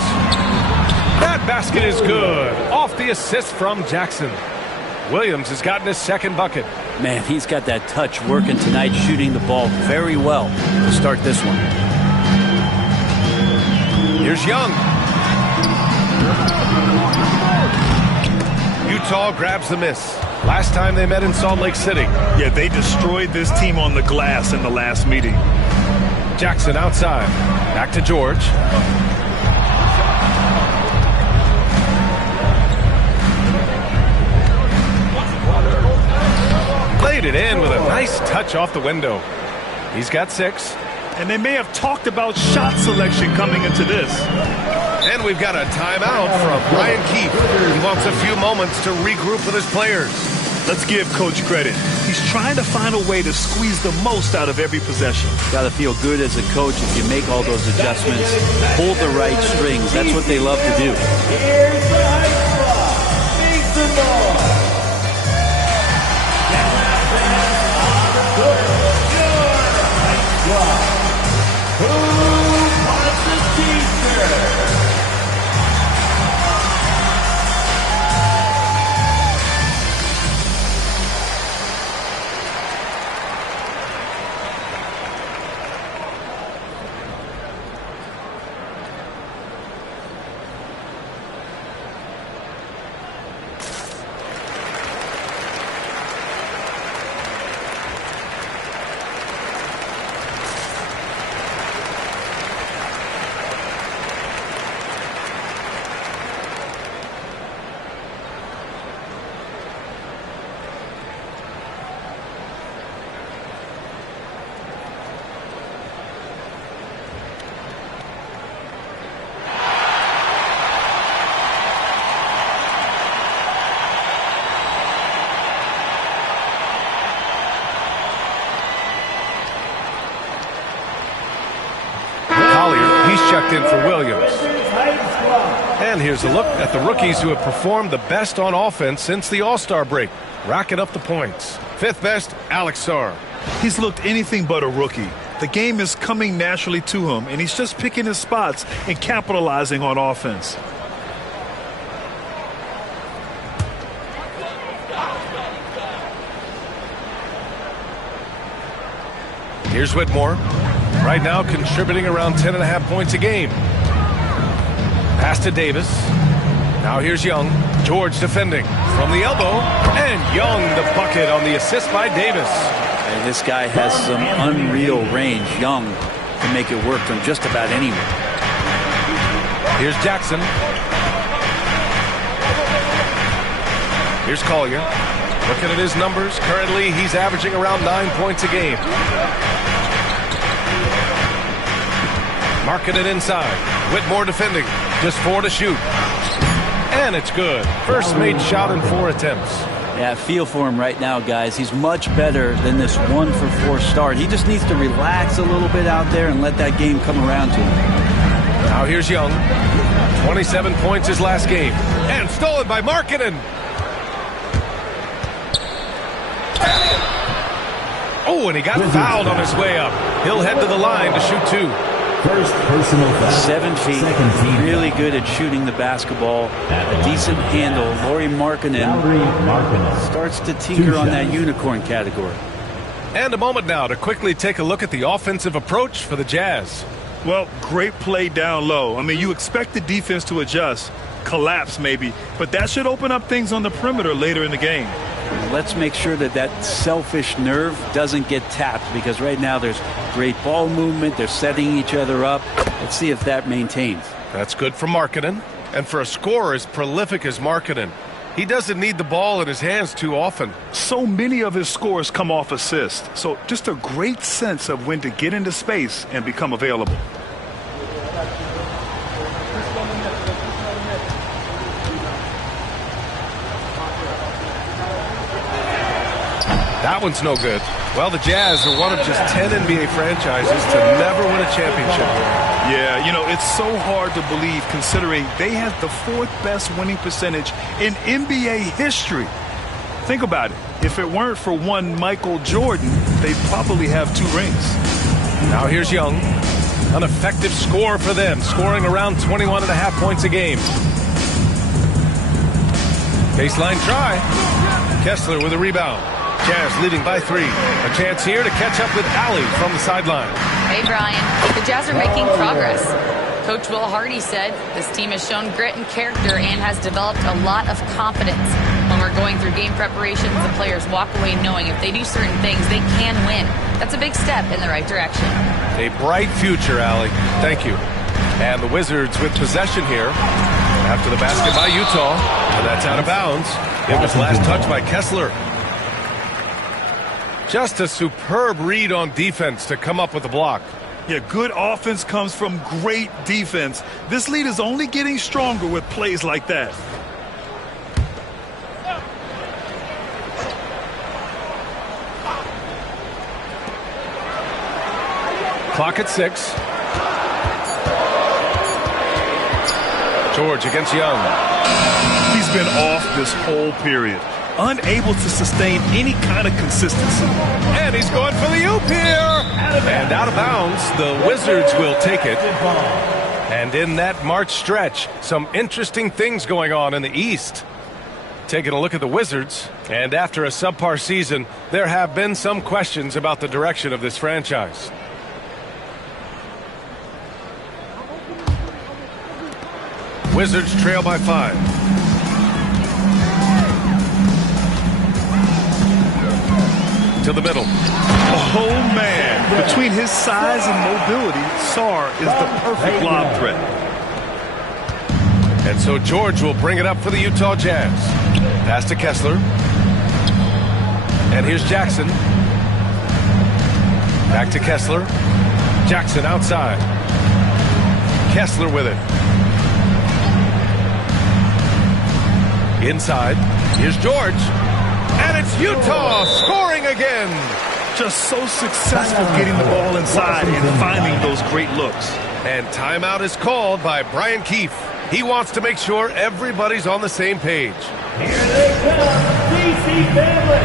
That basket is good. Off the assist from Jackson. Williams has gotten his second bucket. Man, he's got that touch working tonight, shooting the ball very well to start this one. Here's Young. Utah grabs the miss. Last time they met in Salt Lake City. Yeah, they destroyed this team on the glass in the last meeting. Jackson outside. Back to George. Played it in with a nice touch off the window. He's got 6. And they may have talked about shot selection coming into this. And we've got a timeout from Brian Keefe. He wants a few moments to regroup with his players. Let's give Coach credit. He's trying to find a way to squeeze the most out of every possession. Got to feel good as a coach if you make all those adjustments. Hold the right strings. That's what they love to do. Here's the high spot. Make some noise. On the court, your high spot. Who wants the teacher? Checked in for Williams. And here's a look at the rookies who have performed the best on offense since the All-Star break. Racking up the points. 5th best, Alex Sarr. He's looked anything but a rookie. The game is coming naturally to him, and he's just picking his spots and capitalizing on offense. Here's Whitmore. Right now contributing around 10.5 points a game. Pass to Davis. Now here's Young. George defending from the elbow. And Young the bucket on the assist by Davis. And this guy has some unreal range. Young can make it work from just about anywhere. Here's Jackson. Here's Collier. Looking at his numbers. Currently he's averaging around 9 points a game. Marking it inside. Whitmore defending. Just 4 to shoot. And it's good. First made shot in 4 attempts. Yeah, feel for him right now, guys. He's much better than this 1 for 4 start. He just needs to relax a little bit out there and let that game come around to him. Now here's Young. 27 points his last game. And stolen by Markkanen. Oh, and he got fouled on his way up. He'll head to the line to shoot 2. First personal foul. 7 feet. Really good at shooting the basketball. A decent handle. Lauri Markkanen starts to tinker on that unicorn category. And a moment now to quickly take a look at the offensive approach for the Jazz. Well, great play down low. I mean, you expect the defense to adjust, collapse maybe, but that should open up things on the perimeter later in the game. Let's make sure that that selfish nerve doesn't get tapped, because right now there's great ball movement. They're setting each other up. Let's see if that maintains. That's good for Markkanen. And for a scorer as prolific as Markkanen, he doesn't need the ball in his hands too often. So many of his scores come off assists. So just a great sense of when to get into space and become available. That one's no good. Well, the Jazz are one of just 10 NBA franchises to never win a championship. Yeah, you know, it's so hard to believe considering they had the 4th best winning percentage in NBA history. Think about it. If it weren't for one Michael Jordan, they'd probably have 2 rings. Now here's Young. An effective score for them, scoring around 21.5 points a game. Baseline try. Kessler with a rebound. Jazz leading by 3. A chance here to catch up with Allie from the sideline. Hey, Brian. The Jazz are making progress. Coach Will Hardy said this team has shown grit and character and has developed a lot of confidence. When we're going through game preparations, the players walk away knowing if they do certain things, they can win. That's a big step in the right direction. A bright future, Allie. Thank you. And the Wizards with possession here after the basket by Utah. And that's out of bounds. It was last touched by Kessler. Just a superb read on defense to come up with the block. Yeah, good offense comes from great defense. This lead is only getting stronger with plays like that. Clock at 6. George against Young. He's been off this whole period. Unable to sustain any kind of consistency. And he's going for the oop here. And out of bounds, the Wizards will take it. And in that March stretch, some interesting things going on in the East. Taking a look at the Wizards, and after a subpar season, there have been some questions about the direction of this franchise. Wizards trail by 5. To the middle. Oh, man. Between his size and mobility, Sarr is the perfect lob threat. And so George will bring it up for the Utah Jazz. Pass to Kessler. And here's Jackson. Back to Kessler. Jackson outside. Kessler with it. Inside. Here's George. And it's Utah scoring again. Just so successful getting the ball inside and finding those great looks. And timeout is called by Brian Keefe. He wants to make sure everybody's on the same page. Here they come, DC family.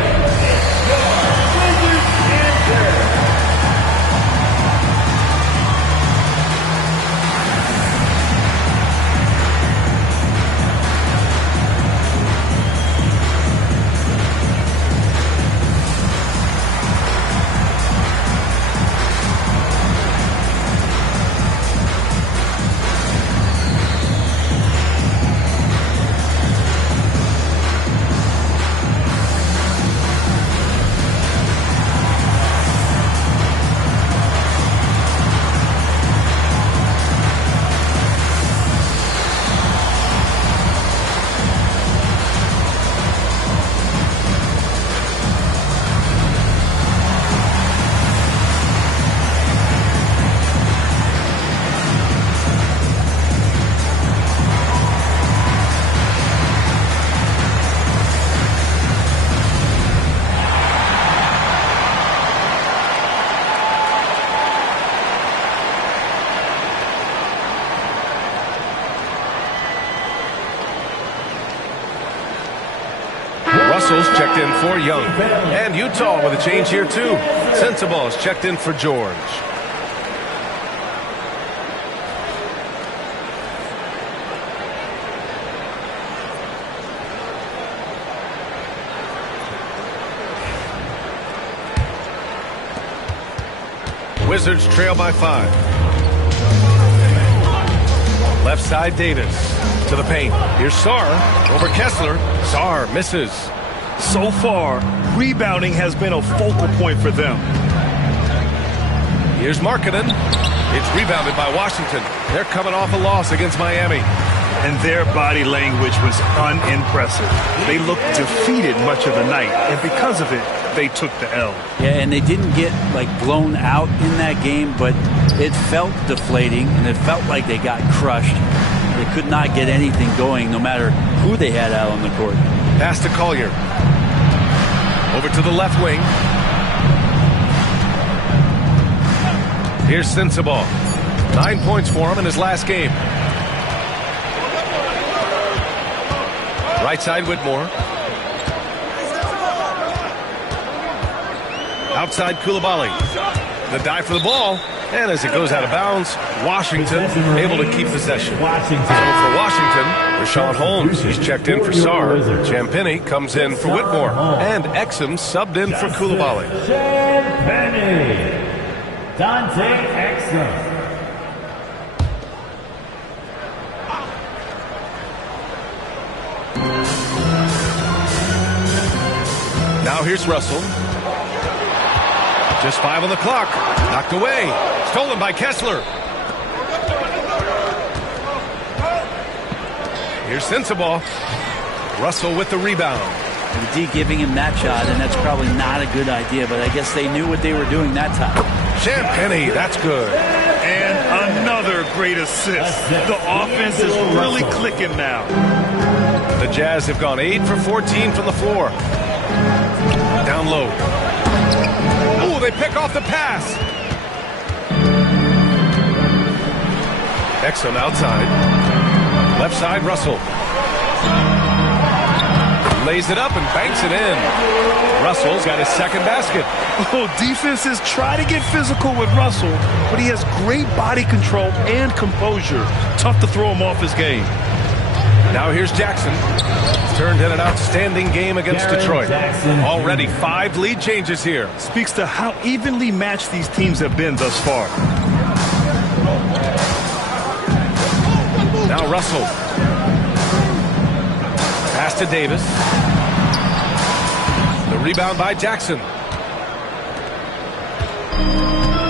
It's your Wizards answer. Russell's checked in for Young. And Utah with a change here, too. Sensabaugh is checked in for George. Wizards trail by 5. Left side, Davis to the paint. Here's Sarr over Kessler. Sarr misses. So far, rebounding has been a focal point for them. Here's Markkanen. It's rebounded by Washington. They're coming off a loss against Miami. And their body language was unimpressive. They looked defeated much of the night, and because of it, they took the L. Yeah, and they didn't get blown out in that game, but it felt deflating, and it felt like they got crushed. They could not get anything going, no matter who they had out on the court. Pass to Collier. Over to the left wing. Here's Sensabaugh. 9 points for him in his last game. Right side, Whitmore. Outside, Coulibaly. The dive for the ball. And as it goes out of bounds, Washington able to keep possession. So for Washington, Rashawn Holmes, he's checked in for Sarr. Champagnie comes in for Whitmore. And Exum subbed in for Coulibaly. Champagnie. Dante Exum. Now here's Russell. Just 5 on the clock. Knocked away. Stolen by Kessler. Here's Sensabaugh. Russell with the rebound. And D giving him that shot, and that's probably not a good idea, but I guess they knew what they were doing that time. Champagnie, that's good. And another great assist. The offense is really clicking now. The Jazz have gone 8 for 14 from the floor. Down low. Oh, they pick off the pass. Exum outside. Left side, Russell. Lays it up and banks it in. Russell's got his second basket. Oh, defenses try to get physical with Russell, but he has great body control and composure. Tough to throw him off his game. Now here's Jackson. Turned in an outstanding game against Detroit. Already 5 lead changes here. Speaks to how evenly matched these teams have been thus far. Now Russell. Pass to Davis. The rebound by Jackson.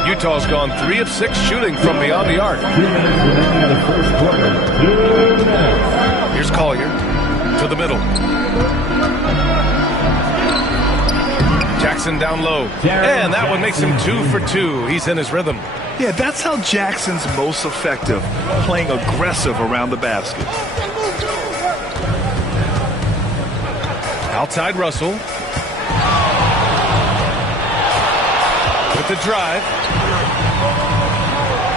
Utah's gone 3 of 6 shooting from beyond the arc. Here's Collier to the middle. Jackson down low. And that one makes him 2 for 2. He's in his rhythm. Yeah, that's how Jackson's most effective, playing aggressive around the basket. Outside Russell. With the drive.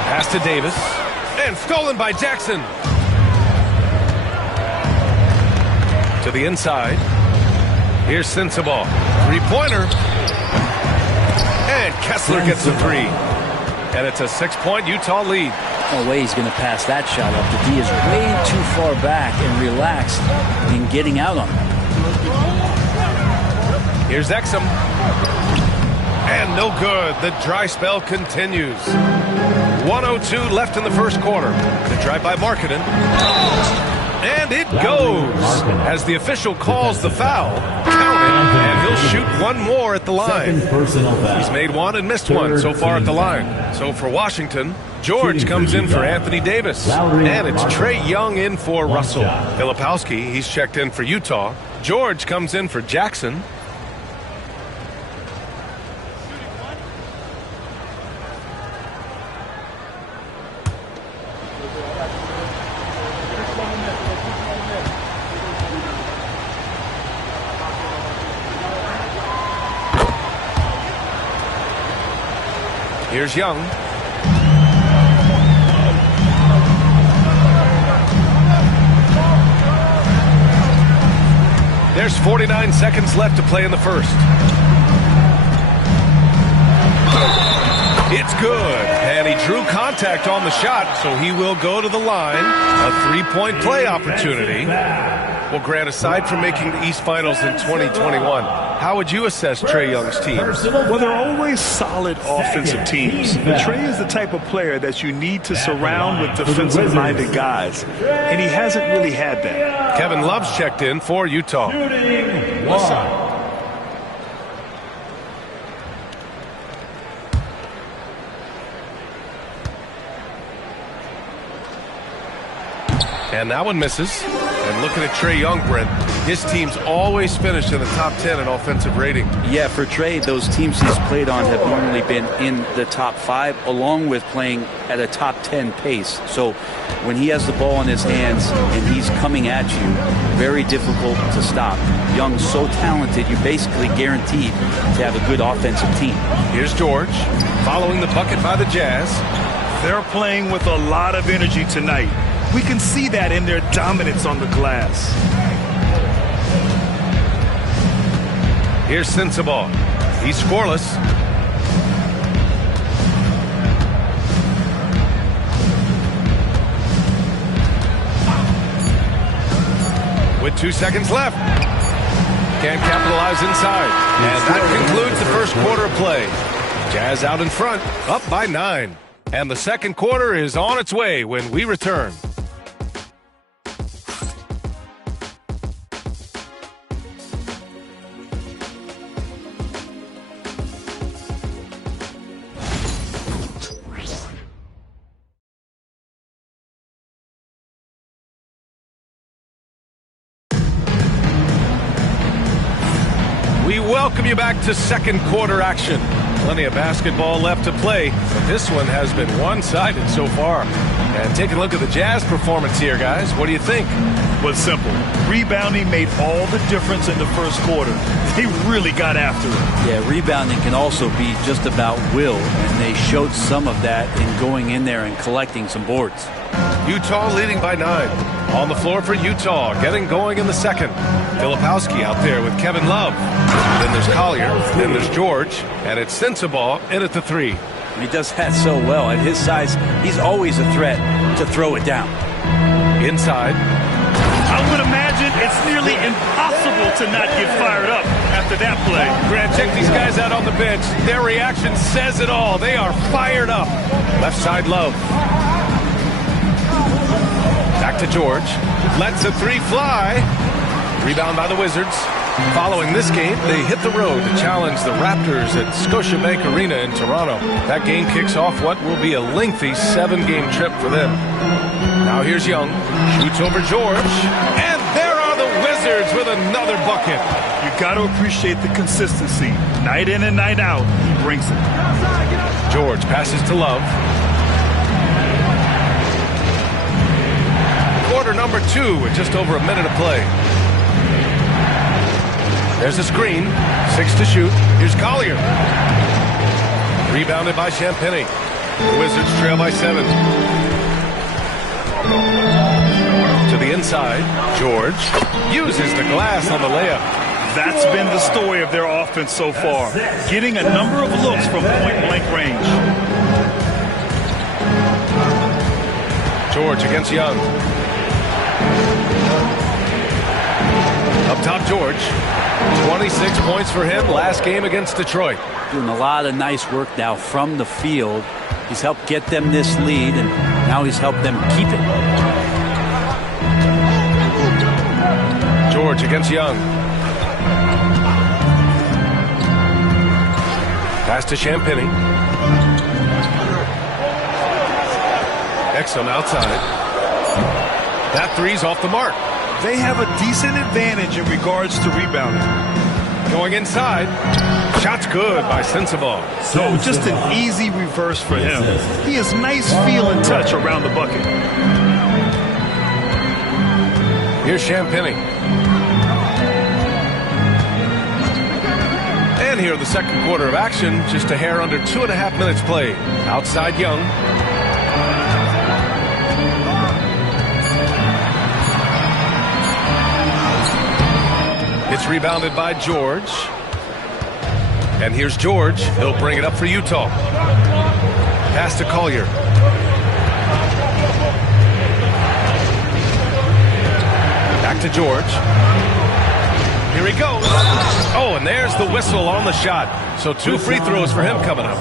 Pass to Davis. And stolen by Jackson. To the inside. Here's Sensabaugh. 3-pointer. And Kessler gets the 3. And it's a 6-point Utah lead. No way he's going to pass that shot up. The D is way too far back and relaxed in getting out on him. Here's Exum. And no good. The dry spell continues. 1:02 left in the first quarter. The drive by Markkanen. And it goes as the official calls the foul. Count it, and he'll shoot one more at the line. He's made one and missed one so far at the line. So for Washington, George comes in for Anthony Davis. And it's Trae Young in for Russell. Filipowski, he's checked in for Utah. George comes in for Jackson. Here's Young. There's 49 seconds left to play in the first. It's good. And he drew contact on the shot, so he will go to the line. A 3-point play opportunity. Well, Grant, aside from making the East Finals in 2021, how would you assess Trae Young's team? Well, they're always solid offensive teams. But Trae is the type of player that you need to surround with defensive-minded guys, and he hasn't really had that. Kevin Love's checked in for Utah. What's up? And that one misses. And looking at Trae Young, Brent, his team's always finished in the top 10 in offensive rating. Yeah, for Trae, those teams he's played on have normally been in the top 5, along with playing at a top 10 pace. So when he has the ball in his hands and he's coming at you, very difficult to stop. Young's so talented, you're basically guaranteed to have a good offensive team. Here's George, following the bucket by the Jazz. They're playing with a lot of energy tonight. We can see that in their dominance on the glass. Here's Sensabaugh. He's scoreless. With 2 seconds left. Can't capitalize inside. And that concludes the first quarter of play. Jazz out in front, up by 9. And the second quarter is on its way when we return. We welcome you back to second quarter action. Plenty of basketball left to play, but this one has been one-sided so far. And take a look at the Jazz performance here, guys. What do you think? Was simple. Rebounding made all the difference in the first quarter. They really got after it. Yeah, rebounding can also be just about will, and they showed some of that in going in there and collecting some boards. Utah leading by 9. On the floor for Utah, getting going in the second. Filipowski out there with Kevin Love. Then there's Collier. Then there's George. And it's Sensabaugh in at the 3. He does that so well. At his size, he's always a threat to throw it down. Inside. I would imagine it's nearly impossible to not get fired up after that play. Grant, check these guys out on the bench. Their reaction says it all. They are fired up. Left side Love. Back to George. Lets a 3 fly. Rebound by the Wizards. Following this game, they hit the road to challenge the Raptors at Scotiabank Arena in Toronto. That game kicks off what will be a lengthy 7-game trip for them. Now here's Young. Shoots over George. And there are the Wizards with another bucket. You got to appreciate the consistency. Night in and night out, he brings it. George passes to Love. Quarter number 2 with just over a minute of play. There's a screen. 6 to shoot. Here's Collier. Rebounded by Champagnie. The Wizards trail by 7. To the inside. George uses the glass on the layup. That's been the story of their offense so far. Getting a number of looks from point-blank range. George against Young. Up top, George. 26 points for him last game against Detroit. Doing a lot of nice work now from the field. He's helped get them this lead, and now he's helped them keep it. George against Young. Pass to Champagnie. Exum outside. That 3's off the mark. They have a decent advantage in regards to rebounding. Going inside. Shot's good by Sensabaugh. So just an easy reverse for him. He has nice feel and touch around the bucket. Here's Champagnie. And here in the second quarter of action, just a hair under 2.5 minutes played. Outside Young. It's rebounded by George. And here's George. He'll bring it up for Utah. Pass to Collier. Back Back to George. Here he goes. Oh, and there's the whistle on the shot. So 2 free throws for him coming up.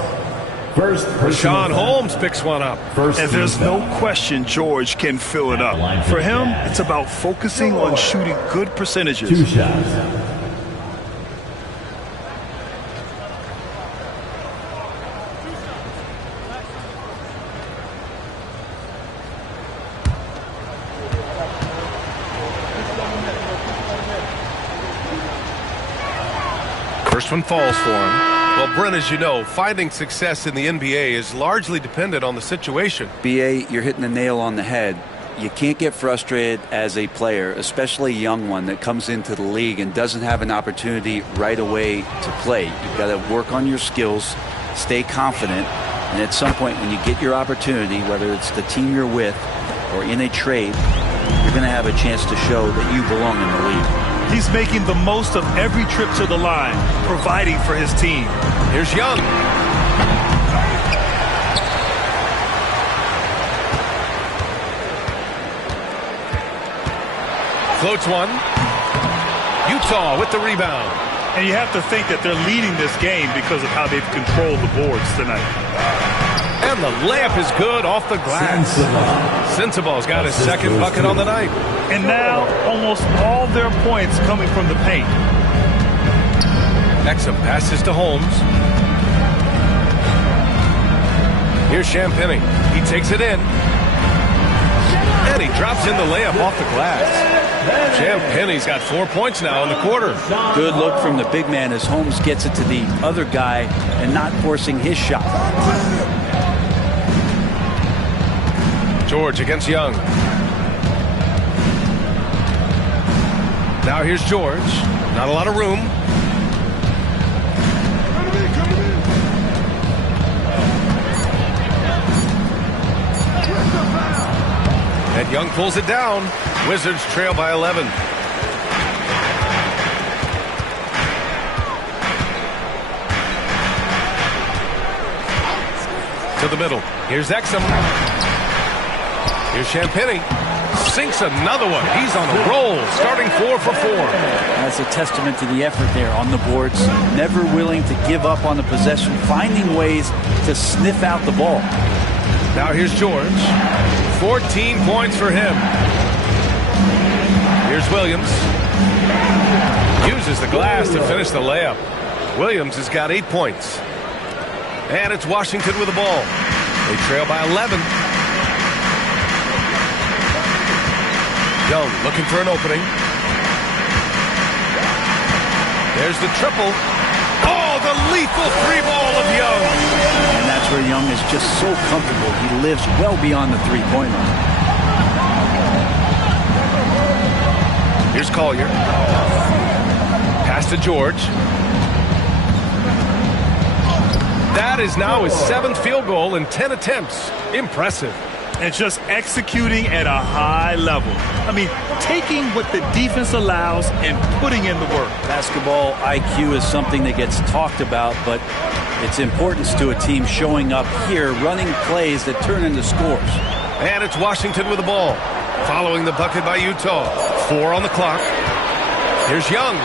Rashawn Holmes picks one up. And there's no question George can fill it up. For him, it's about focusing on shooting good percentages. 2 shots. First one falls for him. Well, Brent, as you know, finding success in the NBA is largely dependent on the situation. B.A., you're hitting the nail on the head. You can't get frustrated as a player, especially a young one that comes into the league and doesn't have an opportunity right away to play. You've got to work on your skills, stay confident, and at some point when you get your opportunity, whether it's the team you're with or in a trade, you're going to have a chance to show that you belong in the league. He's making the most of every trip to the line, providing for his team. Here's Young. Floats one. Utah with the rebound. And you have to think that they're leading this game because of how they've controlled the boards tonight. And the layup is good off the glass. Sensabaugh's got his second bucket on the night. And now almost all their points coming from the paint. Exum passes to Holmes. Here's Champagny. He takes it in. And he drops in the layup off the glass. Champagny's got 4 points now in the quarter. Good look from the big man as Holmes gets it to the other guy and not forcing his shot. George against Young. Now here's George. Not a lot of room. And Young pulls it down. Wizards trail by 11. To the middle. Here's Exum. Here's Champagny. Sinks another one. He's on a roll, starting 4 for 4. That's a testament to the effort there on the boards. Never willing to give up on the possession, finding ways to sniff out the ball. Now here's George. 14 points for him. Here's Williams. Uses the glass to finish the layup. Williams has got 8 points. And it's Washington with the ball. They trail by 11. Young looking for an opening. There's the triple. Oh, the lethal 3-ball of Young. And that's where Young is just so comfortable. He lives well beyond the three-point line. Here's Collier. Pass to George. That is now his 7th field goal in 10 attempts. Impressive. And just executing at a high level. I mean, taking what the defense allows and putting in the work. Basketball IQ is something that gets talked about, but its importance to a team showing up here, running plays that turn into scores. And it's Washington with the ball. Following the bucket by Utah. 4 on the clock. Here's Young.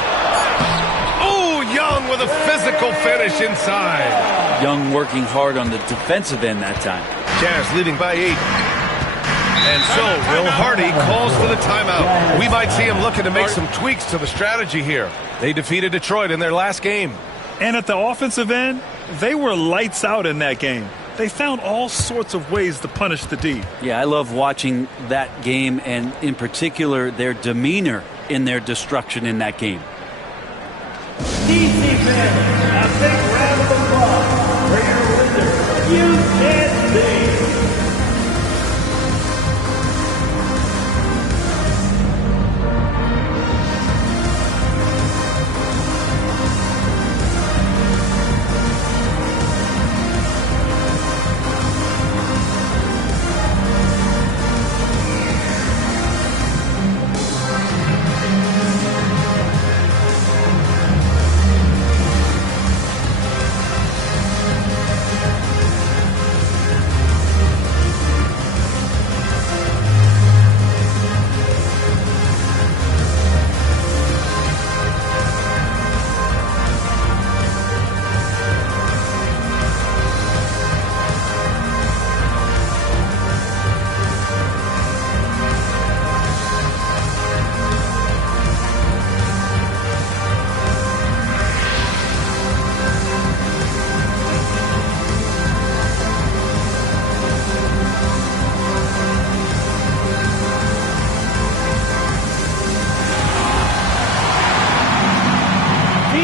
Oh, Young with a physical finish inside. Young working hard on the defensive end that time. Jazz leading by 8. And so Will Hardy calls for the timeout. We might see him looking to make some tweaks to the strategy here. They defeated Detroit in their last game. And at the offensive end, they were lights out in that game. They found all sorts of ways to punish the D. Yeah, I love watching that game, and in particular their demeanor in their destruction in that game. DC fans, a big round of applause for your Wizards. You can't see.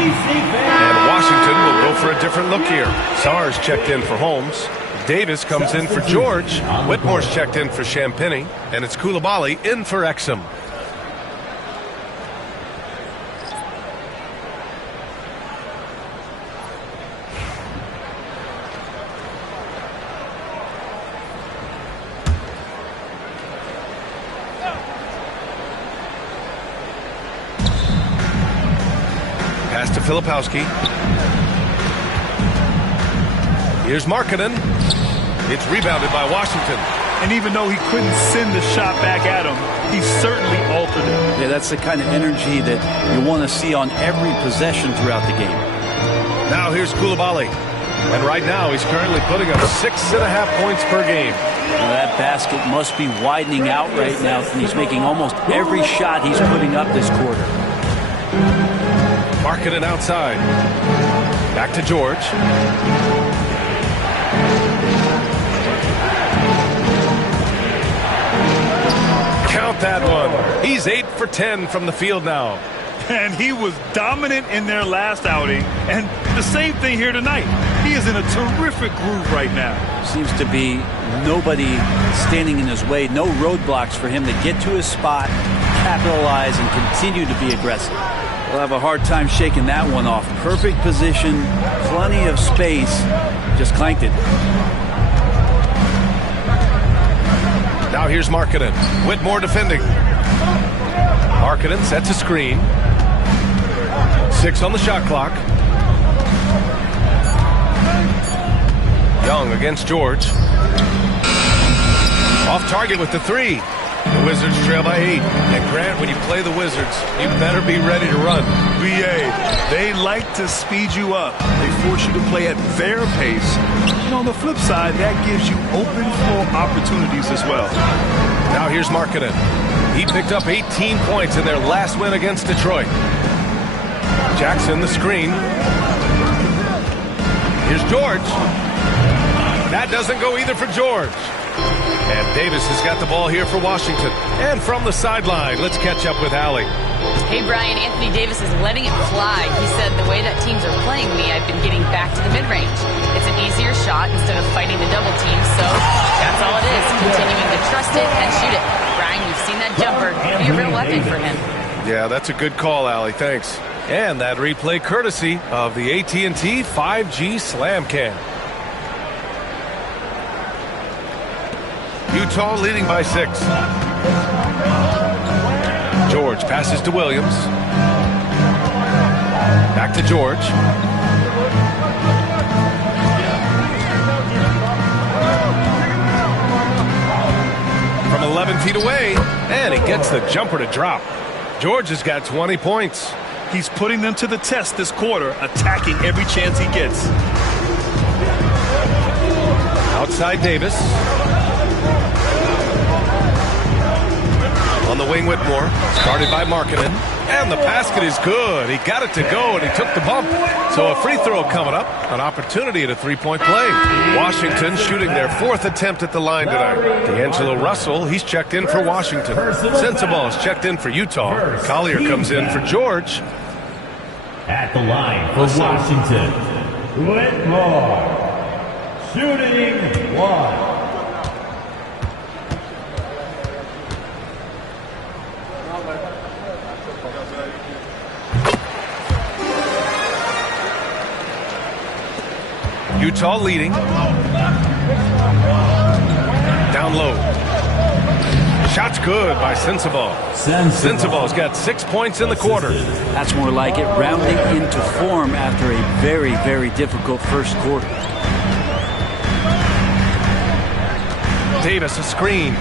And Washington will go for a different look here. Sarr's checked in for Holmes. Davis comes in for George. Whitmore's checked in for Champagny. And it's Koulibaly in for Exum. Pass to Filipowski. Here's Markkanen. It's rebounded by Washington. And even though he couldn't send the shot back at him, he certainly altered it. Yeah, that's the kind of energy that you want to see on every possession throughout the game. Now here's Koulibaly. And right now he's currently putting up 6.5 points per game. Now that basket must be widening out right now, and he's making almost every shot he's putting up this quarter. Markkanen outside. Back to George. Count that one. He's 8 for 10 from the field now. And he was dominant in their last outing. And the same thing here tonight. He is in a terrific groove right now. Seems to be nobody standing in his way. No roadblocks for him to get to his spot, capitalize, and continue to be aggressive. We'll have a hard time shaking that one off. Perfect position, plenty of space. Just clanked it. Now here's Markkanen. Whitmore defending. Markkanen sets a screen. 6 on the shot clock. Young against George. Off target with the 3. The Wizards trail by 8. And Grant, when you play the Wizards, you better be ready to run. BA, they like to speed you up. They force you to play at their pace. And on the flip side, that gives you open floor opportunities as well. Now here's Markkanen. He picked up 18 points in their last win against Detroit. Jackson the screen. Here's George. That doesn't go either for George. And Davis has got the ball here for Washington. And from the sideline, let's catch up with Allie. Hey, Brian, Anthony Davis is letting it fly. He said, the way that teams are playing me, I've been getting back to the mid-range. It's an easier shot instead of fighting the double team, so that's all it is, continuing to trust it and shoot it. Brian, we've seen that jumper be a real weapon for him. Yeah, that's a good call, Allie. Thanks. And that replay courtesy of the AT&T 5G Slam Cam. Utah leading by 6. George passes to Williams. Back to George. From 11 feet away, and he gets the jumper to drop. George has got 20 points. He's putting them to the test this quarter, attacking every chance he gets. Outside Davis. On the wing, Whitmore. Started by Markkanen. And the basket is good. He got it to go, and he took the bump. So a free throw coming up. An opportunity at a three-point play. Washington shooting their 4th attempt at the line tonight. D'Angelo Russell, he's checked in for Washington. Sensabaugh is checked in for Utah. Collier comes in for George. At the line for Washington, Whitmore. Shooting 1. Utah leading. Down low. Shot's good by Sensabaugh. Sensabaugh's got 6 points in the quarter. That's more like it, rounding into form after a very, very difficult first quarter. Davis a screen.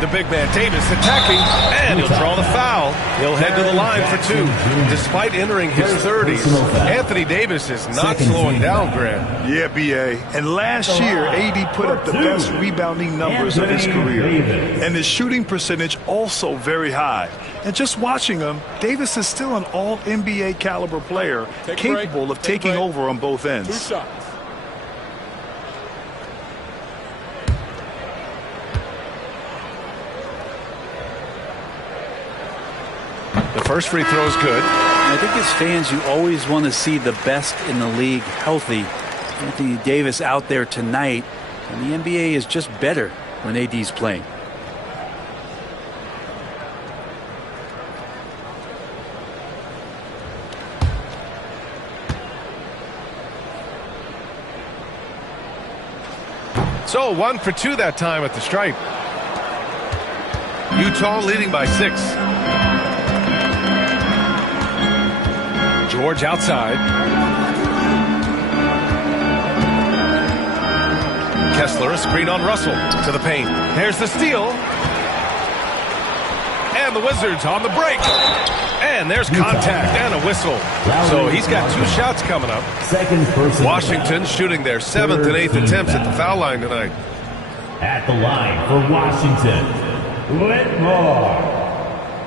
The big man Davis attacking, and he'll draw the foul. He'll head to the line for 2. Despite entering his 30s, Anthony Davis is not slowing down, Grant. Yeah, BA. And last year, AD put up the best rebounding numbers of his career. And his shooting percentage also very high. And just watching him, Davis is still an all-NBA caliber player, capable of taking over on both ends. 2 shots. The first free throw is good. I think as fans, you always want to see the best in the league healthy. Anthony Davis out there tonight, and the NBA is just better when AD's playing. So 1 for 2 that time at the stripe. Utah leading by 6. George outside. Kessler, a screen on Russell to the paint. There's the steal. And the Wizards on the break. And there's contact and a whistle. So he's got 2 shots coming up. Washington shooting their 7th and 8th attempts at the foul line tonight. At the line for Washington, Whitmore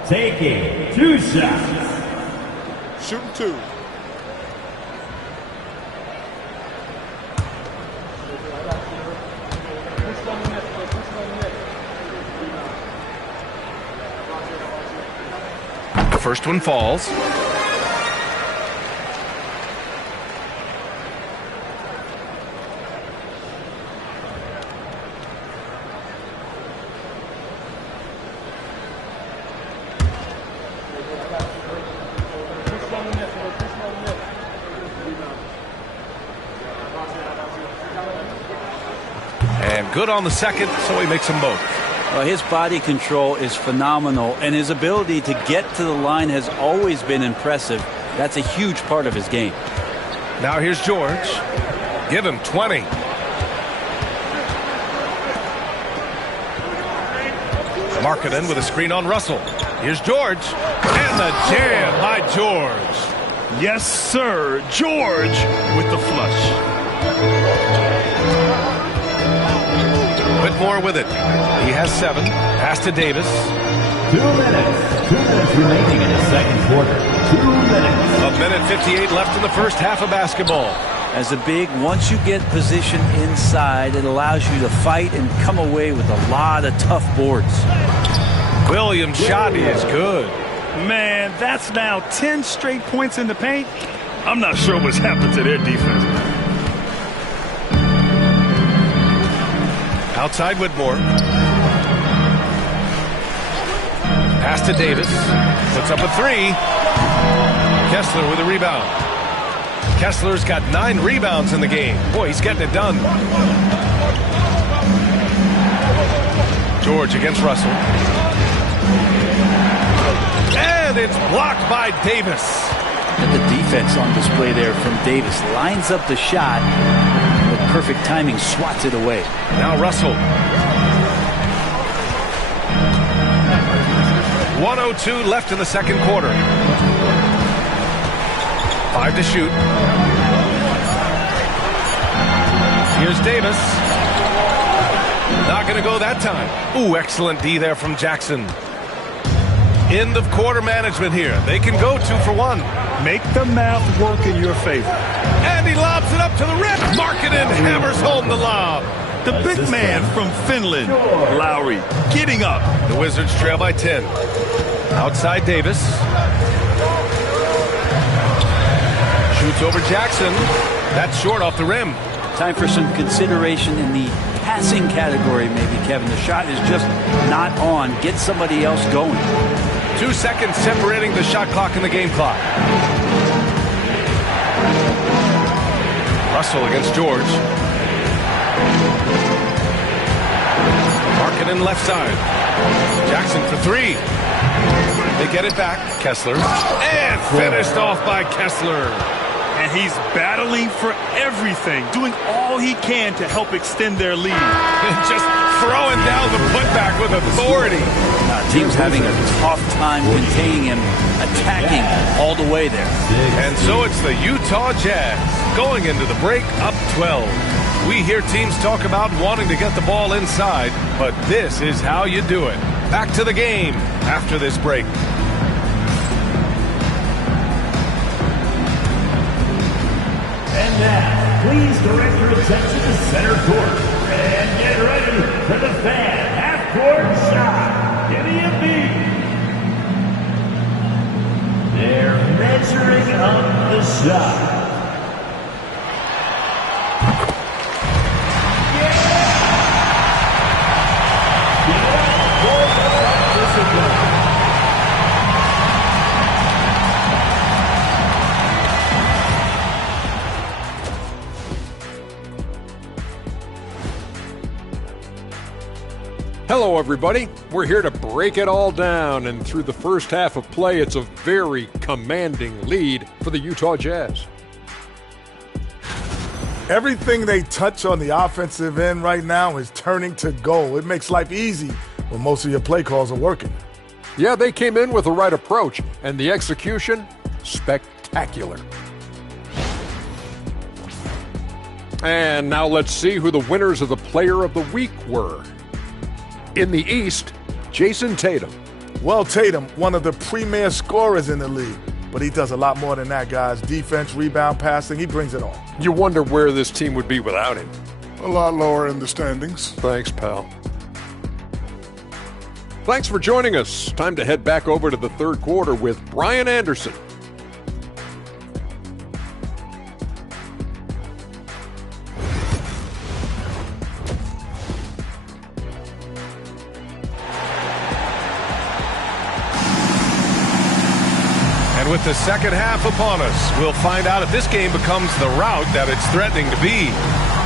taking 2 shots. Shooting 2. The first one falls. And good on the second, so he makes them both. Well, his body control is phenomenal, and his ability to get to the line has always been impressive. That's a huge part of his game. Now here's George. Give him 20. Markkanen with a screen on Russell. Here's George. And the jam by George. Yes, sir. George with the flush. Whitmore with it. He has 7. Pass to Davis. 2 minutes. 2 minutes remaining in the second quarter. 2 minutes. A minute 58 left in the first half of basketball. As a big, once you get position inside, it allows you to fight and come away with a lot of tough boards. Williams' shot is good. Man, that's now 10 straight points in the paint. I'm not sure what's happened to their defense. Outside Whitmore. Pass to Davis. Puts up a 3. Kessler with a rebound. Kessler's got 9 rebounds in the game. Boy, he's getting it done. George against Russell. And it's blocked by Davis. And the defense on display there from Davis. Lines up the shot. With perfect timing, swats it away. Now Russell. 1:02 left in the second quarter. 5 to shoot. Here's Davis. Not going to go that time. Ooh, excellent D there from Jackson. End of quarter management here. They can go 2 for 1. Make the math work in your favor. And he lobs it up to the rim. Markkanen hammers home the lob. The big man from Finland, Lowry, getting up. The Wizards trail by 10. Outside Davis. Shoots over Jackson. That's short off the rim. Time for some consideration in the passing category, maybe, Kevin. The shot is just not on. Get somebody else going. 2 seconds separating the shot clock and the game clock. Russell against George. Markkanen left side. Jackson for 3. They get it back. Kessler. And finished off by Kessler. And he's battling for everything, doing all he can to help extend their lead. And just throwing down the putback with authority. Team's having a tough time containing him, attacking all the way there. And so it's the Utah Jazz going into the break up 12. We hear teams talk about wanting to get the ball inside, but this is how you do it. Back to the game after this break. And now, please direct your attention to center court. And get ready for the fan half-court shot. Give me a beat. Hello, everybody. We're here to break it all down, and through the first half of play, it's a very commanding lead for the Utah Jazz. Everything they touch on the offensive end right now is turning to goal. It makes life easy when most of your play calls are working. Yeah, they came in with the right approach, and the execution, spectacular. And now let's see who the winners of the Player of the Week were. In the East, Jason Tatum. Well, Tatum, one of the premier scorers in the league. But he does a lot more than that, guys. Defense, rebound, passing, he brings it all. You wonder where this team would be without him. A lot lower in the standings. Thanks, pal. Thanks for joining us. Time to head back over to the third quarter with Brian Anderson. With the second half upon us, we'll find out if this game becomes the route that it's threatening to be.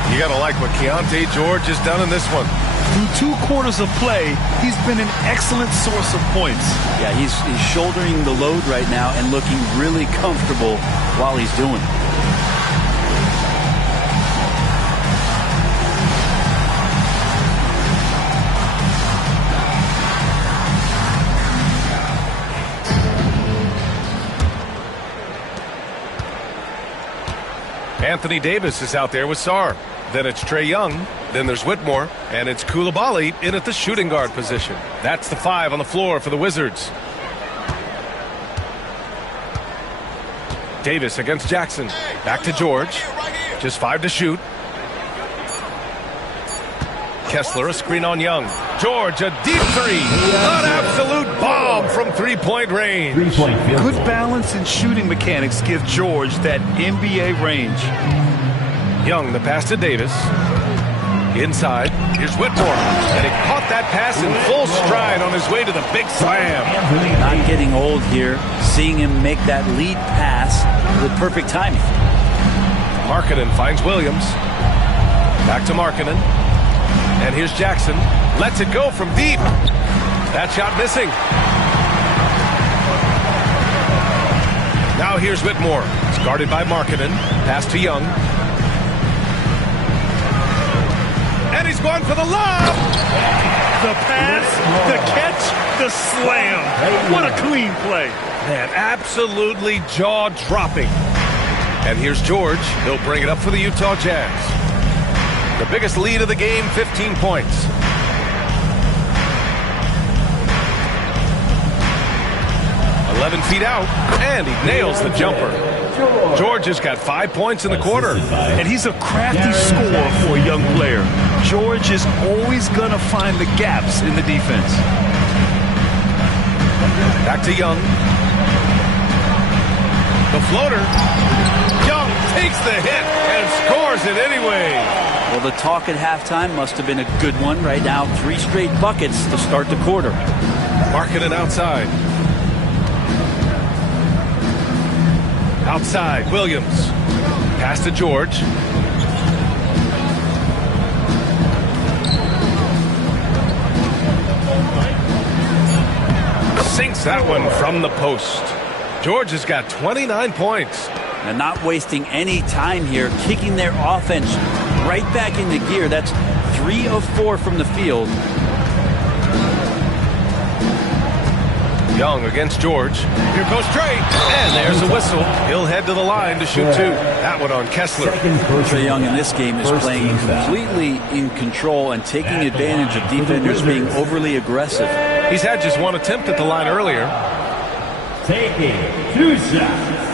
You got to like what Keontae George has done in this one. Through 2 quarters of play, he's been an excellent source of points. Yeah, he's shouldering the load right now and looking really comfortable while he's doing it. Anthony Davis is out there with Sarr. Then it's Trae Young. Then there's Whitmore. And it's Coulibaly in at the shooting guard position. That's the 5 on the floor for the Wizards. Davis against Jackson. Back to George. Just 5 to shoot. Kessler, a screen on Young. George, a deep 3. An absolute bomb from three-point range. Good balance and shooting mechanics give George that NBA range. Young, the pass to Davis. Inside, here's Whitmore. And he caught that pass in full stride on his way to the big slam. Not getting old here. Seeing him make that lead pass with perfect timing. Markkanen finds Williams. Back to Markkanen. And here's Jackson. Lets it go from deep. That shot missing. Now here's Whitmore. It's guarded by Markkanen. Pass to Young. And he's going for the lob. The pass, the catch, the slam. What a clean play. Man, absolutely jaw-dropping. And here's George. He'll bring it up for the Utah Jazz. The biggest lead of the game, 15 points. Feet out, and he nails the jumper. George has got 5 points in the quarter. And he's a crafty scorer for a young player. George is always going to find the gaps in the defense. Back to Young. The floater. Young takes the hit and scores it anyway. Well, the talk at halftime must have been a good one. Right now, 3 straight buckets to start the quarter. Markkanen outside. Outside, Williams. Pass to George. Sinks that one from the post. George has got 29 points. And not wasting any time here, kicking their offense right back into gear. That's 3 of 4 from the field. Young against George. Here goes Trae. And there's a whistle. He'll head to the line to shoot 2. That one on Kessler. Trae Young in this game is playing completely in control and taking advantage of defenders being overly aggressive. He's had just 1 attempt at the line earlier. Taking 2 shots.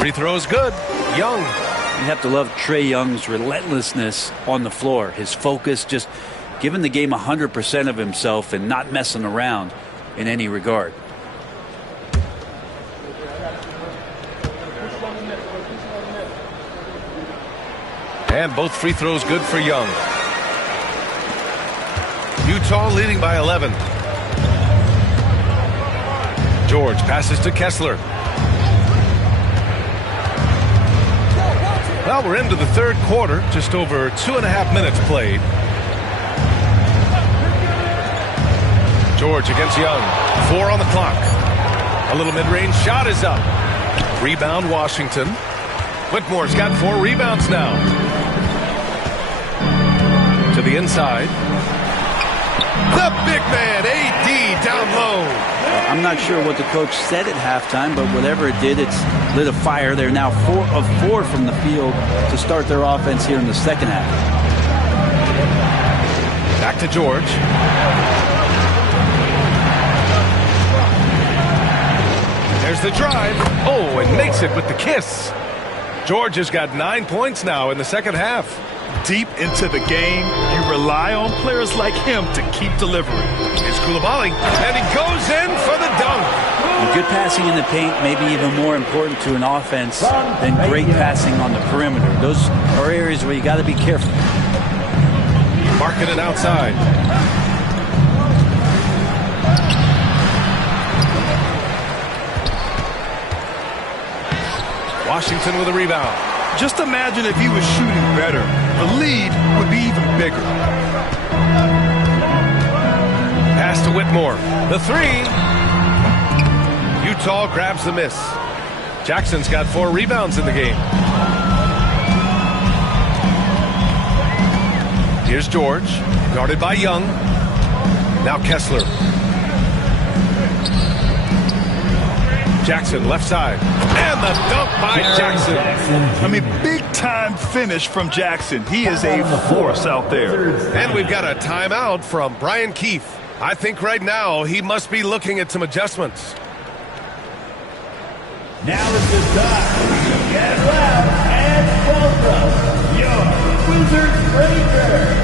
Free throw is good. Young. You have to love Trae Young's relentlessness on the floor. His focus, just giving the game 100% of himself and not messing around in any regard. And both free throws good for Young. Utah leading by 11. George passes to Kessler. Well, we're into the third quarter, just over 2.5 minutes played. George against Young. 4 on the clock. A little mid-range shot is up. Rebound Washington. Whitmore's got 4 rebounds now. To the inside. The big man, AD, down low. I'm not sure what the coach said at halftime, but whatever it did, it's lit a fire. They're now 4 of 4 from the field to start their offense here in the second half. Back to George. There's the drive. Oh, and makes it with the kiss. George has got 9 points now in the second half. Deep into the game, you rely on players like him to keep delivering. Here's Coulibaly, and he goes in for the dunk. And good passing in the paint may be even more important to an offense than great passing on the perimeter. Those are areas where you got to be careful. Marking it outside. Washington with a rebound. Just imagine if he was shooting better. The lead would be even bigger. Pass to Whitmore. The 3. Utah grabs the miss. Jackson's got 4 rebounds in the game. Here's George, guarded by Young. Now Kessler. Jackson, left side. And the dunk by Jackson. I mean, big-time finish from Jackson. He is a force out there. And we've got a timeout from Brian Keefe. I think right now he must be looking at some adjustments. Now is the time to get loud and welcome your Wizards Rangers.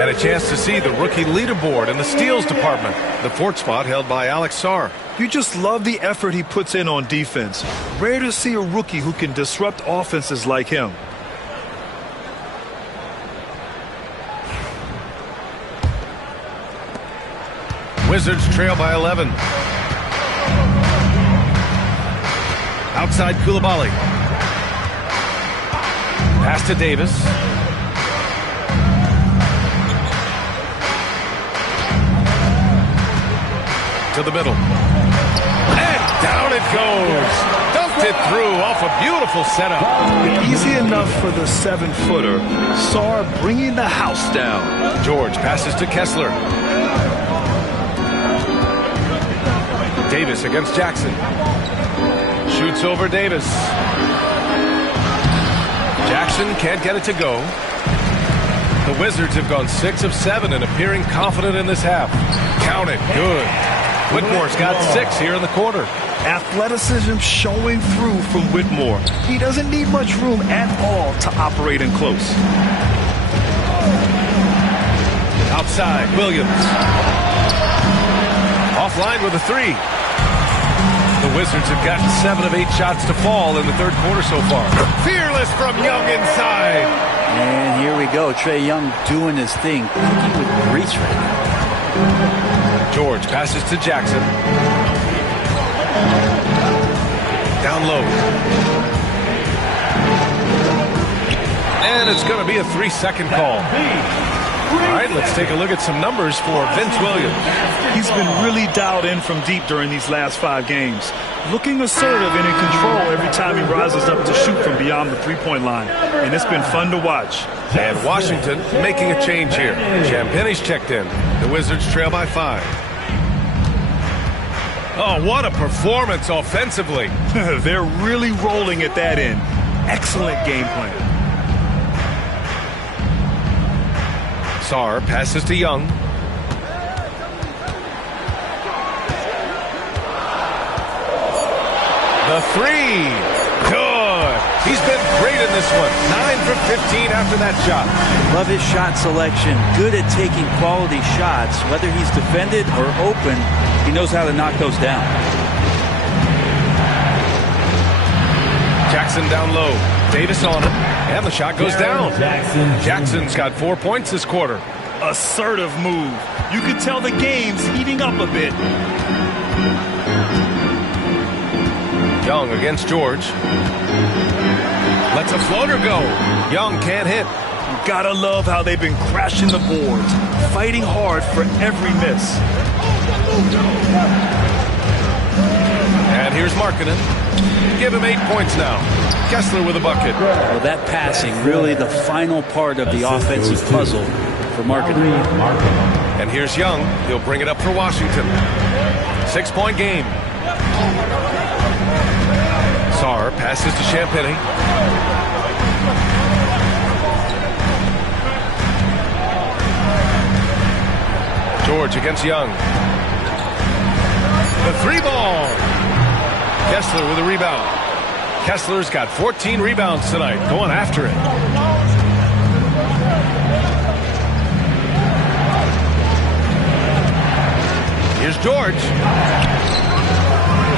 And a chance to see the rookie leaderboard in the steals department. The 4th spot held by Alex Sarr. You just love the effort he puts in on defense. Rare to see a rookie who can disrupt offenses like him. Wizards trail by 11. Outside Coulibaly. Pass to Davis. To the middle. And down it goes. Dunked it through off a beautiful setup. Easy enough for the 7-footer. Sarr bringing the house down. George passes to Kessler. Davis against Jackson. Shoots over Davis. Jackson can't get it to go. The Wizards have gone 6 of 7 and appearing confident in this half. Count it. Good. Whitmore's got 6 here in the quarter. Athleticism showing through from Whitmore. He doesn't need much room at all to operate in close. Outside, Williams. Offline with a 3. The Wizards have gotten 7 of 8 shots to fall in the third quarter so far. Fearless from Young inside. And here we go. Trae Young doing his thing. Cooking with grease right now. George passes to Jackson. Down low. And it's going to be a 3-second call. All right, let's take a look at some numbers for Vince Williams. He's been really dialed in from deep during these last 5 games. Looking assertive and in control every time he rises up to shoot from beyond the three-point line. And it's been fun to watch. And Washington making a change here. Champagne's checked in. The Wizards trail by 5. Oh, what a performance offensively. They're really rolling at that end. Excellent game plan. Sarr passes to Young. The 3. Good. He's been great in this one. 9 for 15 after that shot. Love his shot selection. Good at taking quality shots. Whether he's defended or open, he knows how to knock those down. Jackson down low. Davis on him. And the shot goes down. Jackson's got 4 points this quarter. Assertive move. You can tell the game's heating up a bit. Young against George. Lets a floater go. Young can't hit. You gotta love how they've been crashing the boards, fighting hard for every miss. And here's Markkanen. Give him 8 points now. Kessler with a bucket. Well, that passing, really the final part of the offensive puzzle for Markkanen. And here's Young. He'll bring it up for Washington. 6-point game. Sarr passes to Champagnie. George against Young. The 3-ball. Kessler with a rebound. Kessler's got 14 rebounds tonight, going after it. Here's George.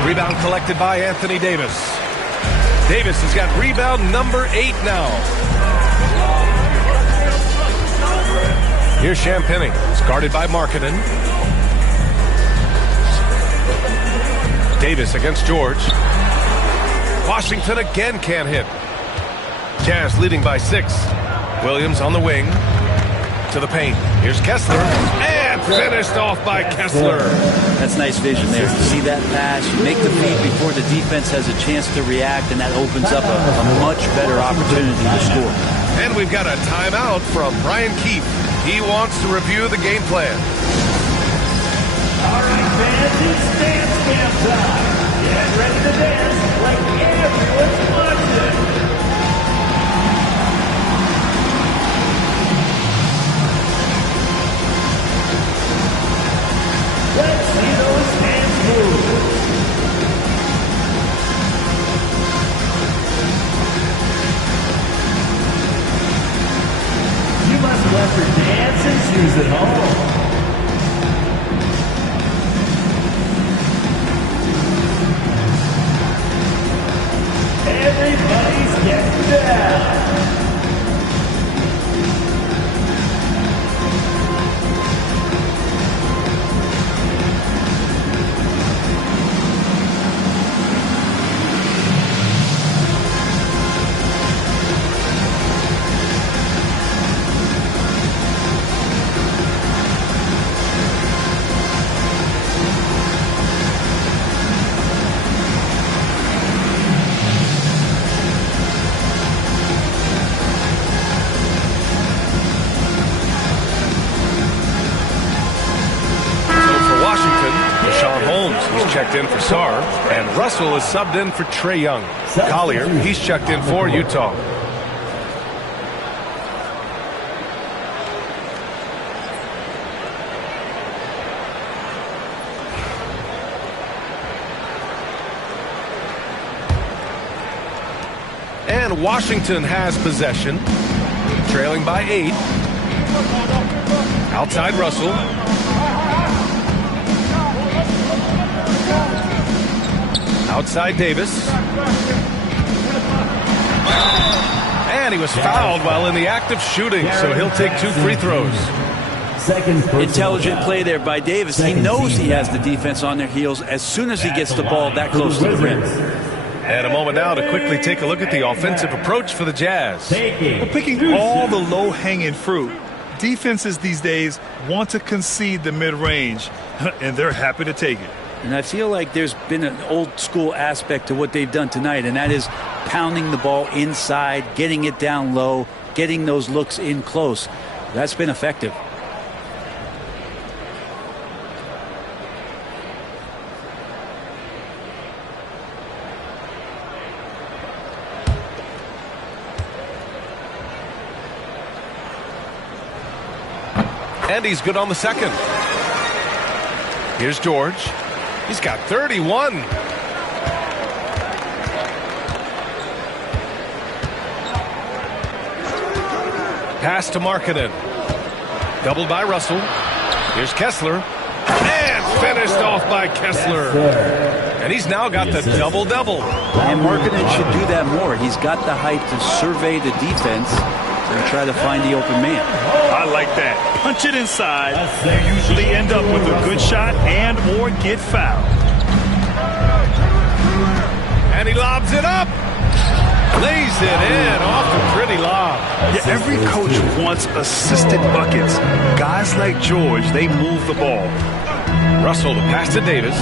Rebound collected by Anthony Davis. Davis has got rebound number 8 now. Here's Champagnie. It's guarded by Markkanen. Davis against George. Washington again can't hit. Jazz leading by 6. Williams on the wing. To the paint. Here's Kessler. And finished off by Kessler. That's nice vision there. You see that pass, you make the feed before the defense has a chance to react, and that opens up a much better opportunity to score. And we've got a timeout from Brian Keefe. He wants to review the game plan. All right, fans, it's dance camp time. Get ready to dance like everyone's watching. Let's see those hands move. You must let your dancing shoes at home. Everybody's getting down. Checked in for Sarr, and Russell is subbed in for Trae Young. Collier, he's checked in for Utah. And Washington has possession, trailing by 8. Outside Russell. Outside Davis. And he was fouled while in the act of shooting, so he'll take 2 free throws. Intelligent play there by Davis. He knows he has the defense on their heels as soon as he gets the ball that close to the rim. And a moment now to quickly take a look at the offensive approach for the Jazz. They're picking all the low-hanging fruit. Defenses these days want to concede the mid-range, and they're happy to take it. And I feel like there's been an old-school aspect to what they've done tonight, and that is pounding the ball inside, getting it down low, getting those looks in close. That's been effective. And he's good on the second. Here's George. He's got 31. Pass to Markkanen. Doubled by Russell. Here's Kessler. And finished off by Kessler. And he's now got the double-double. And Markkanen should do that more. He's got the height to survey the defense and try to find the open man. I like that. Punch it inside. You usually end up with a good shot and or get fouled. And he lobs it up. Lays it in off the pretty lob. Yeah, every coach wants assisted buckets. Guys like George, they move the ball. Russell, the pass to Davis.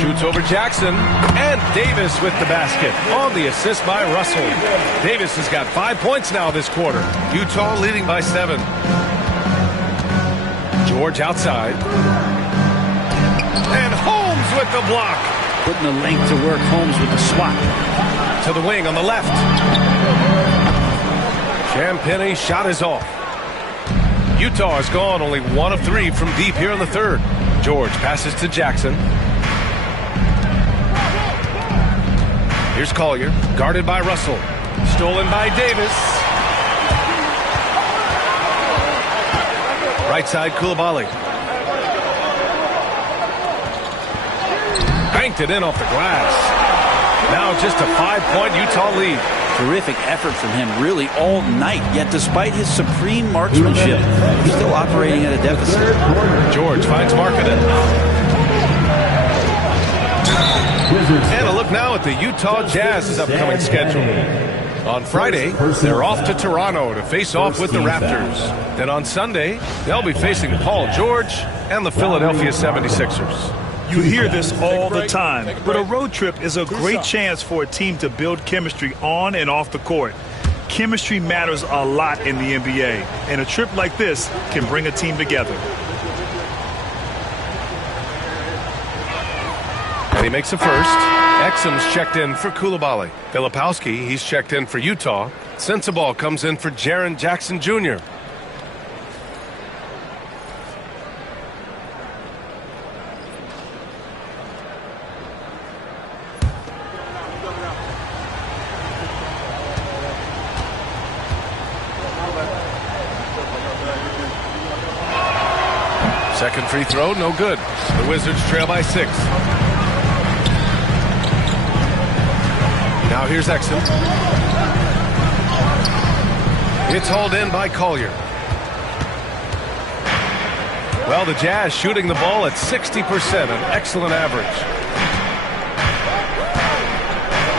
Shoots over Jackson, and Davis with the basket on the assist by Russell. Davis has got 5 points now this quarter. Utah leading by 7. George outside. And Holmes with the block. Putting the length to work, Holmes with the swat. To the wing on the left. Champagne's shot is off. Utah has gone only 1 of 3 from deep here in the third. George passes to Jackson. Here's Collier, guarded by Russell. Stolen by Davis. Right side, Coulibaly. Banked it in off the glass. Now just a 5-point Utah lead. Terrific effort from him really all night. Yet despite his supreme marksmanship, he's still operating at a deficit. George finds Markkanen. And a look now at the Utah Jazz's upcoming schedule. On Friday, they're off to Toronto to face off with the Raptors. Then on Sunday, they'll be facing Paul George and the Philadelphia 76ers. You hear this all the time, but a road trip is a great chance for a team to build chemistry on and off the court. Chemistry matters a lot in the NBA, and a trip like this can bring a team together. And he makes a first. Exum's checked in for Coulibaly. Filipowski, he's checked in for Utah. Sensabaugh comes in for Jaren Jackson Jr. Second free throw, no good. The Wizards trail by 6. Now here's Exum. It's hauled in by Collier. Well, the Jazz shooting the ball at 60%, an excellent average.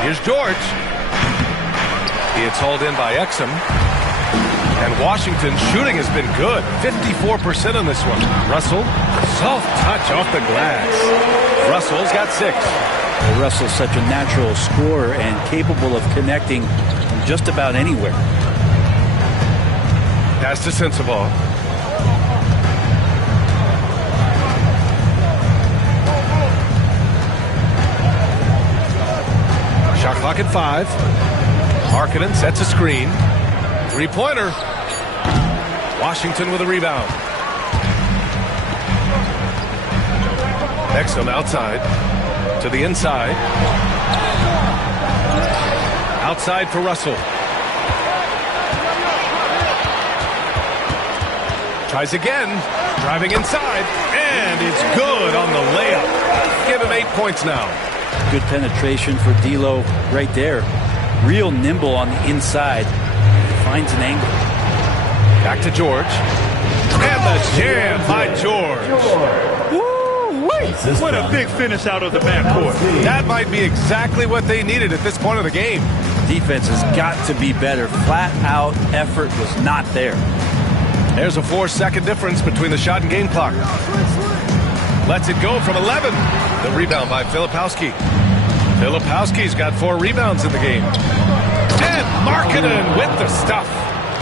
Here's George. It's hauled in by Exum. And Washington's shooting has been good. 54% on this one. Russell, soft touch off the glass. Russell's got 6. Russell's such a natural scorer and capable of connecting from just about anywhere. Pass to Sensabaugh. Shot clock at 5. Markkanen sets a screen. Three-pointer. Washington with a rebound. Exum outside. To the inside. Outside for Russell. Tries again. Driving inside. And it's good on the layup. Give him 8 points now. Good penetration for D'Lo right there. Real nimble on the inside. Finds an angle. Back to George. And the jam by George. Woo-wee. What a big finish out of the backcourt. That might be exactly what they needed at this point of the game. Defense has got to be better. Flat-out effort was not there. There's a 4-second difference between the shot and game clock. Lets it go from 11. The rebound by Filipowski. Filipowski's got 4 rebounds in the game. And Markkanen with the stuff.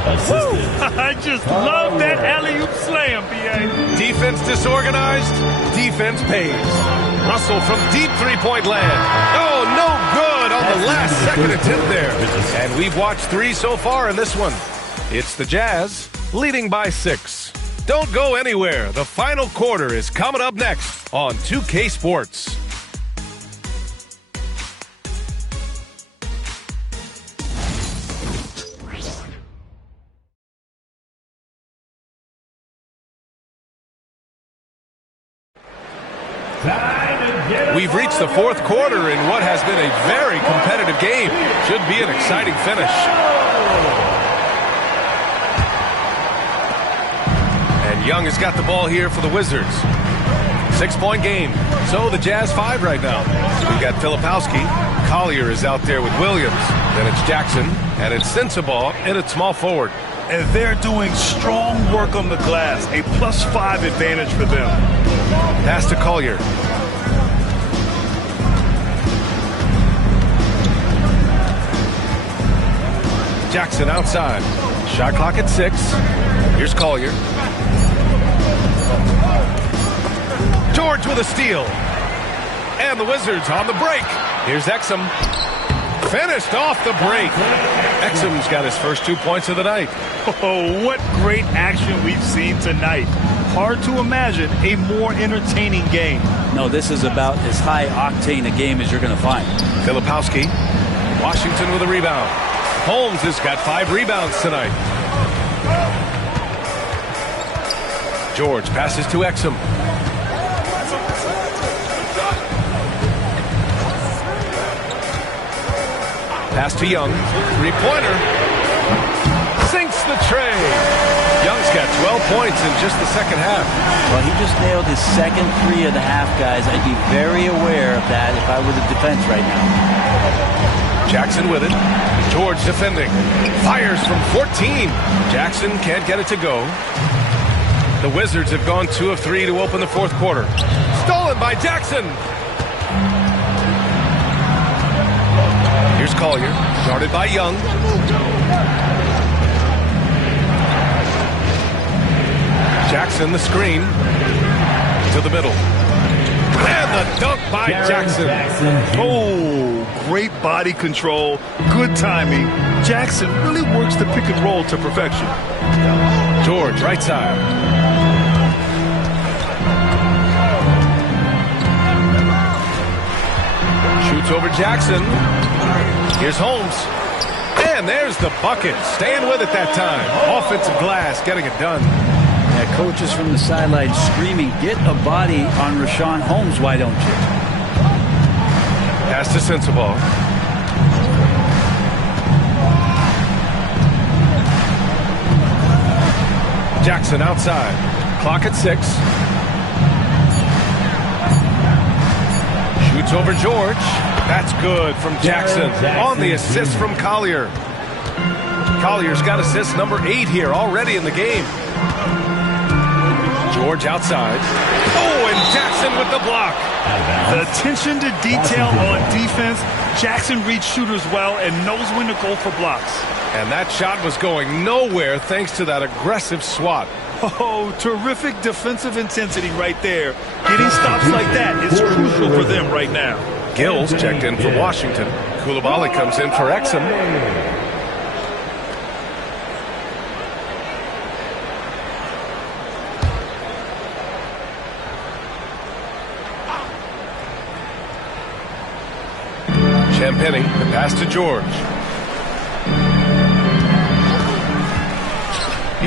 I just love that alley-oop slam, B.A. Defense disorganized, defense pays. Russell from deep three-point land. Oh, no good on the last second attempt there. And we've watched 3 so far in this one. It's the Jazz leading by 6. Don't go anywhere. The final quarter is coming up next on 2K Sports. We've reached the 4th quarter in what has been a very competitive game. Should be an exciting finish. And Young has got the ball here for the Wizards. 6-point game. So the Jazz 5 right now. We've got Filipowski. Collier is out there with Williams. Then it's Jackson. And it's Sensabaugh in at small forward. And they're doing strong work on the glass. A +5 advantage for them. Pass to Collier. Jackson outside. Shot clock at 6. Here's Collier. George with a steal. And the Wizards on the break. Here's Exum. Finished off the break. Exum's got his first 2 points of the night. Oh, what great action we've seen tonight. Hard to imagine a more entertaining game. No, this is about as high-octane a game as you're going to find. Filipowski. Washington with a rebound. Holmes has got 5 rebounds tonight. George passes to Exum. Pass to Young. 3-pointer. Sinks the tray. Young's got 12 points in just the second half. Well, he just nailed his second 3 of the half, guys. I'd be very aware of that if I were the defense right now. Jackson with it. George defending. Fires from 14. Jackson can't get it to go. The Wizards have gone 2 of 3 to open the 4th quarter. Stolen by Jackson. Here's Collier. Guarded by Young. Jackson the screen. To the middle. And the dunk by Jackson. Oh, great body control, good timing. Jackson really works the pick and roll to perfection. George, right side. Shoots over Jackson. Here's Holmes. And there's the bucket. Staying with it that time. Offensive glass, getting it done. Yeah, coaches from the sideline screaming, get a body on Rashawn Holmes, why don't you? Pass to Sensabaugh. Jackson outside. Clock at 6. Shoots over George. That's good from Jackson on the assist from Collier. Collier's got assist number 8 here already in the game. George outside. Oh, and Jackson with the block. The attention to detail on defense. Jackson reads shooters well and knows when to go for blocks. And that shot was going nowhere thanks to that aggressive swat. Oh, terrific defensive intensity right there. Getting stops like that is crucial for them right now. Gills checked in for Washington. Coulibaly comes in for Exum. Champagny, the pass to George.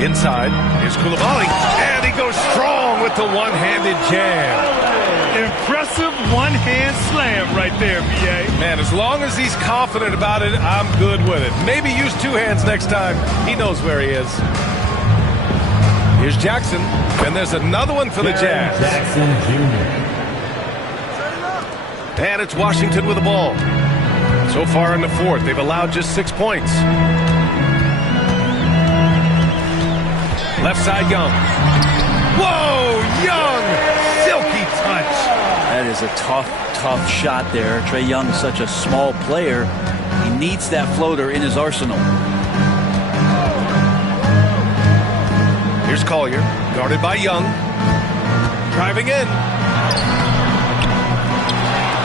Inside, here's Coulibaly, and he goes strong with the one-handed jam. Impressive one-hand slam right there, B.A. Man, as long as he's confident about it, I'm good with it. Maybe use 2 hands next time. He knows where he is. Here's Jackson, and there's another one for the Jazz. Jackson Jr. And it's Washington with the ball. So far in the fourth, they've allowed just 6 points. Left side, Young. Whoa, Young! Silky touch. That is a tough shot there. Trae Young is such a small player. He needs that floater in his arsenal. Here's Collier, guarded by Young. Driving in.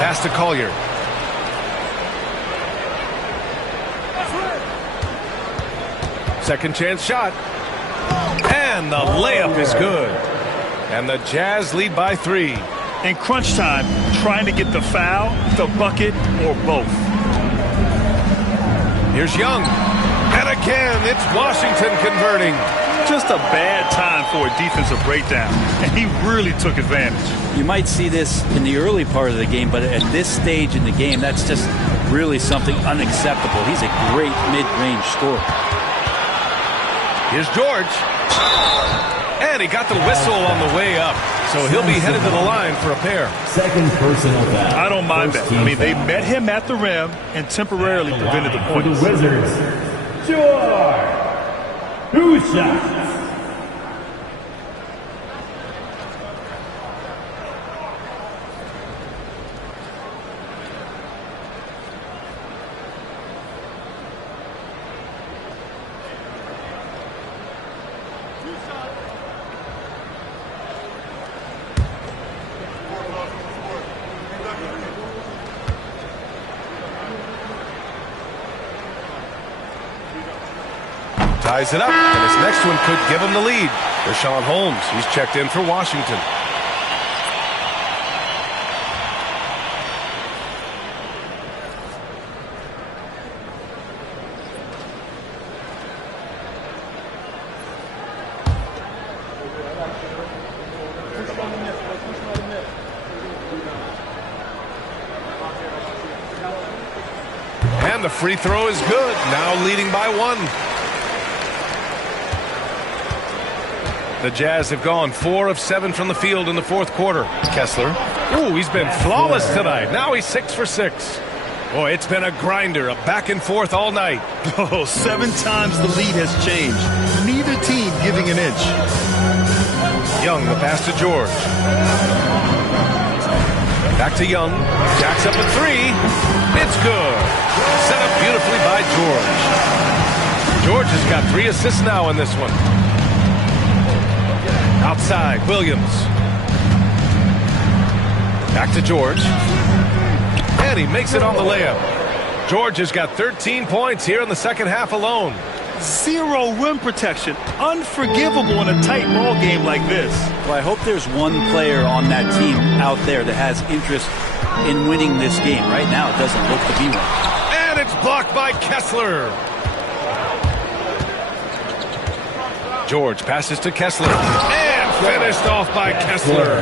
Pass to Collier. Second chance shot. And the layup is good. And the Jazz lead by 3. In crunch time, trying to get the foul, the bucket, or both. Here's Young. And again, it's Washington converting. Just a bad time for a defensive breakdown, and he really took advantage. You might see this in the early part of the game, but at this stage in the game, that's just really something unacceptable. He's a great mid-range scorer. Here's George. And he got the whistle on the way up. So he'll be headed to the line for a pair. Second personal foul. I don't mind that. I mean, they met him at the rim and temporarily prevented the points. For the Wizards, George. 2 shots. Ties it up, and his next one could give him the lead. Rashawn Holmes, he's checked in for Washington. And the free throw is good, now leading by 1. The Jazz have gone 4 of 7 from the field in the fourth quarter. Kessler. Ooh, he's been flawless tonight. Now he's 6 for 6. Boy, it's been a grinder, a back and forth all night. Oh, 7 times the lead has changed. Neither team giving an inch. Young, the pass to George. Back to Young. Jacks up a 3. It's good. Set up beautifully by George. George has got 3 assists now in this one. Outside, Williams. Back to George. And he makes it on the layup. George has got 13 points here in the second half alone. 0 rim protection. Unforgivable in a tight ball game like this. Well, I hope there's one player on that team out there that has interest in winning this game. Right now, it doesn't look to be one. And it's blocked by Kessler. George passes to Kessler. And finished off by Kessler.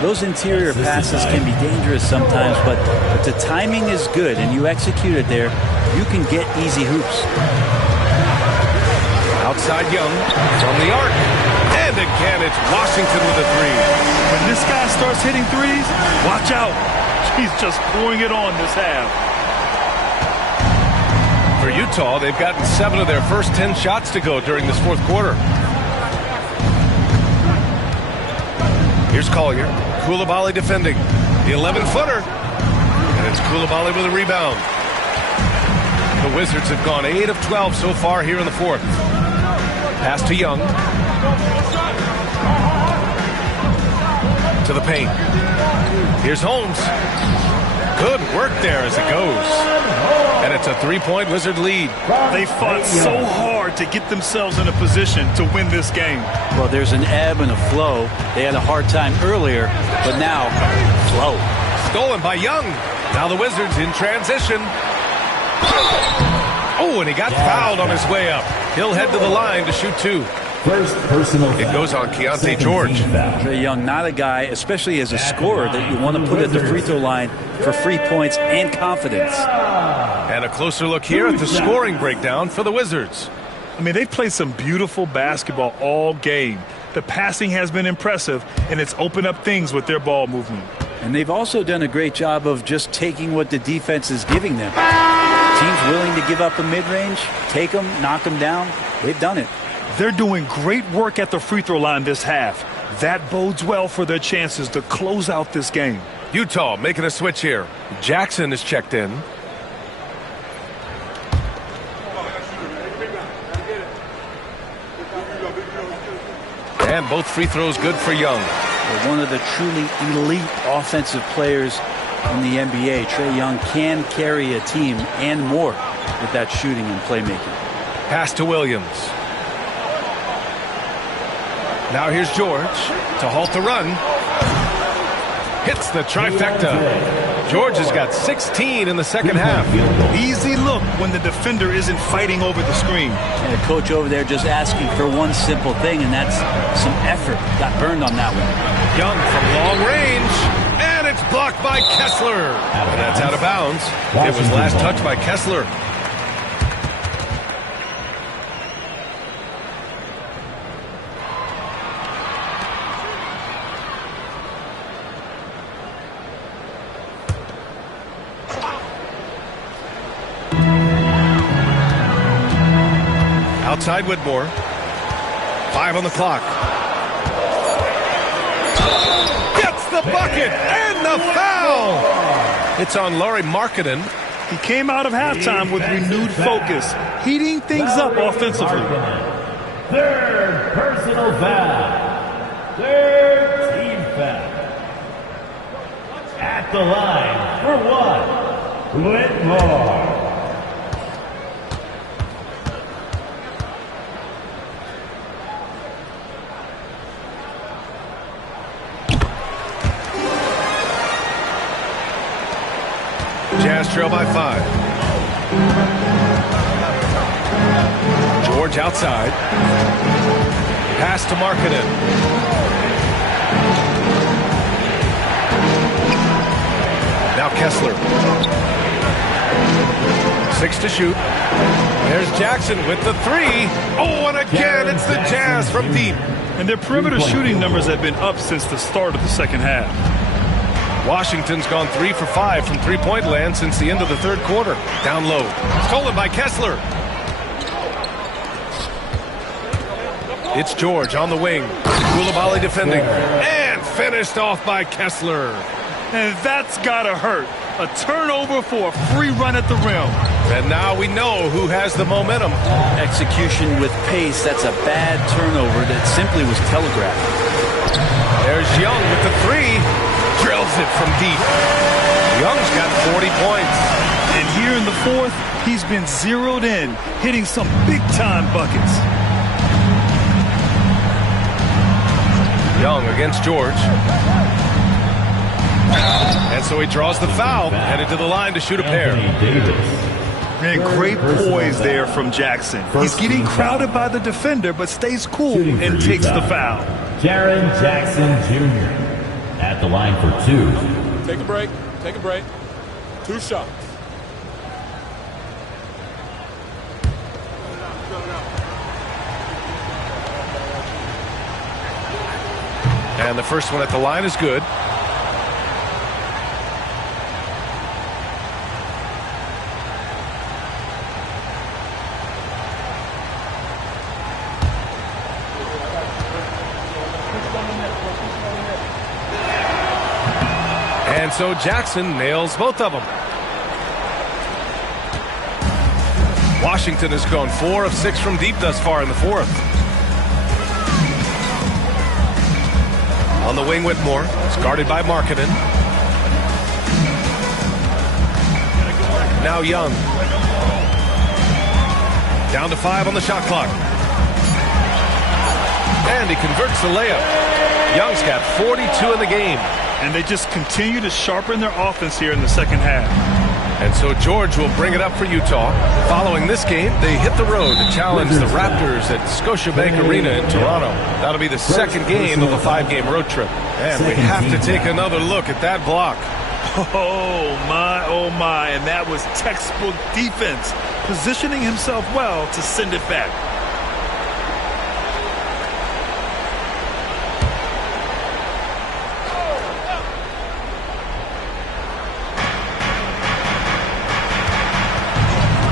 Those interior passes can be dangerous sometimes, but if the timing is good and you execute it there, you can get easy hoops. Outside Young from the arc. And again, it's Washington with a 3. When this guy starts hitting threes, watch out. He's just pouring it on this half. For Utah, they've gotten 7 of their first 10 shots to go during this fourth quarter. Here's Collier. Coulibaly defending. The 11-footer. And it's Coulibaly with a rebound. The Wizards have gone 8 of 12 so far here in the fourth. Pass to Young. To the paint. Here's Holmes. Good work there as it goes. And it's a 3-point Wizard lead. They fought so hard to get themselves in a position to win this game. Well, there's an ebb and a flow. They had a hard time earlier, but now, flow. Stolen by Young. Now the Wizards in transition. Oh, and he got fouled on his way up. He'll head to the line to shoot 2. First personal foul. It goes on Keontae George. Trae Young, not a guy, especially as a scorer, that you want to put at the free throw line for free points and confidence. And a closer look here at the scoring breakdown for the Wizards. I mean, they've played some beautiful basketball all game. The passing has been impressive, and it's opened up things with their ball movement. And they've also done a great job of just taking what the defense is giving them. Teams willing to give up a mid-range, take them, knock them down. They've done it. They're doing great work at the free throw line this half. That bodes well for their chances to close out this game. Utah making a switch here. Jackson is checked in. And both free throws good for Young. They're one of the truly elite offensive players in the NBA. Trae Young can carry a team and more with that shooting and playmaking. Pass to Williams. Now here's George to halt the run. Hits the trifecta. George has got 16 in the second half. Easy look when the defender isn't fighting over the screen. And the coach over there just asking for one simple thing, and that's some effort. Got burned on that one. Young from long range, and it's blocked by Kessler. And that's out of bounds. It was last touched by Kessler. Outside Whitmore. 5 on the clock. Gets the bucket and the foul. It's on Lauri Markkanen. He came out of halftime with renewed focus, heating things up offensively. Third personal foul. Third team foul. At the line for 1, Whitmore. Jazz trail by 5. George outside. Pass to Markkanen. Now Kessler. 6 to shoot. There's Jackson with the 3. Oh, and again, it's the Jazz from deep. And their perimeter shooting numbers have been up since the start of the second half. Washington's gone 3 for 5 from three-point land since the end of the third quarter. Down low. Stolen by Kessler. It's George on the wing. Coulibaly defending. And finished off by Kessler. And that's gotta hurt. A turnover for a free run at the rim. And now we know who has the momentum. Execution with pace. That's a bad turnover that simply was telegraphed. There's Young with the 3. Drills it from deep. Young's got 40 points. And here in the fourth, he's been zeroed in, hitting some big-time buckets. Young against George. And so he draws the foul, headed to the line to shoot a pair. Man, great poise there from Jackson. He's getting crowded by the defender, but stays cool and takes the foul. Jaren Jackson Jr. at the line for 2. Take a break. Take a break. 2 shots. And the first one at the line is good. And so Jackson nails both of them. Washington has gone 4 of 6 from deep thus far in the fourth. On the wing, Whitmore. It's guarded by Markkanen. Now Young. Down to 5 on the shot clock. And he converts the layup. Young's got 42 in the game. And they just continue to sharpen their offense here in the second half. And so George will bring it up for Utah. Following this game, they hit the road to challenge the Raptors at Scotiabank Arena in Toronto. That'll be the second game of a 5-game road trip. And we have to take another look at that block. Oh my, and that was textbook defense, positioning himself well to send it back.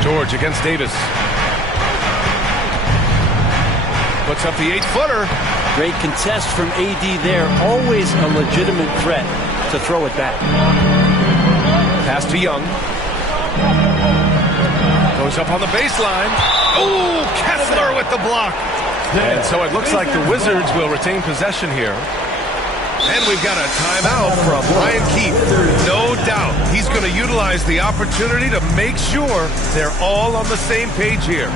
George against Davis. Puts up the 8-footer. Great contest from AD there. Always a legitimate threat to throw it back. Pass to Young. Goes up on the baseline. Ooh, Kessler with the block. And so it looks like the Wizards will retain possession here. And we've got a timeout from Brian Keefe. No doubt he's going to utilize the opportunity to make sure they're all on the same page here.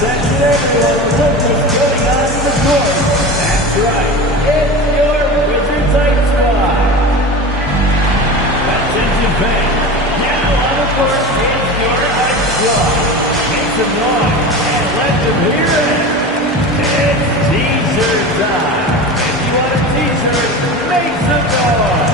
Attention everyone, Wizards coming onto the court. That's right, it's your Wizards Ice Squad. Attention fans, now on the court is your Ice Squad. Make some noise and let them hear it. It's t-shirt time. If you want a t-shirt, make some noise.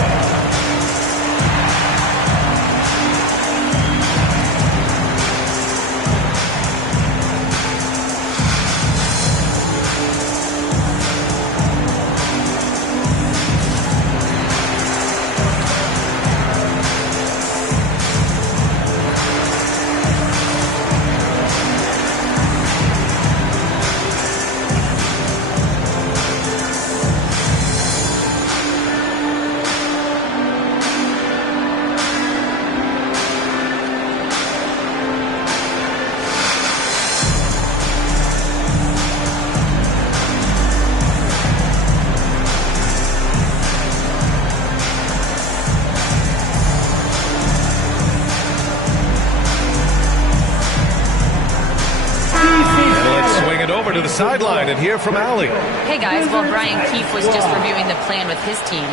To the sideline and hear from Allie. Hey guys, while Brian Keefe was just reviewing the plan with his team,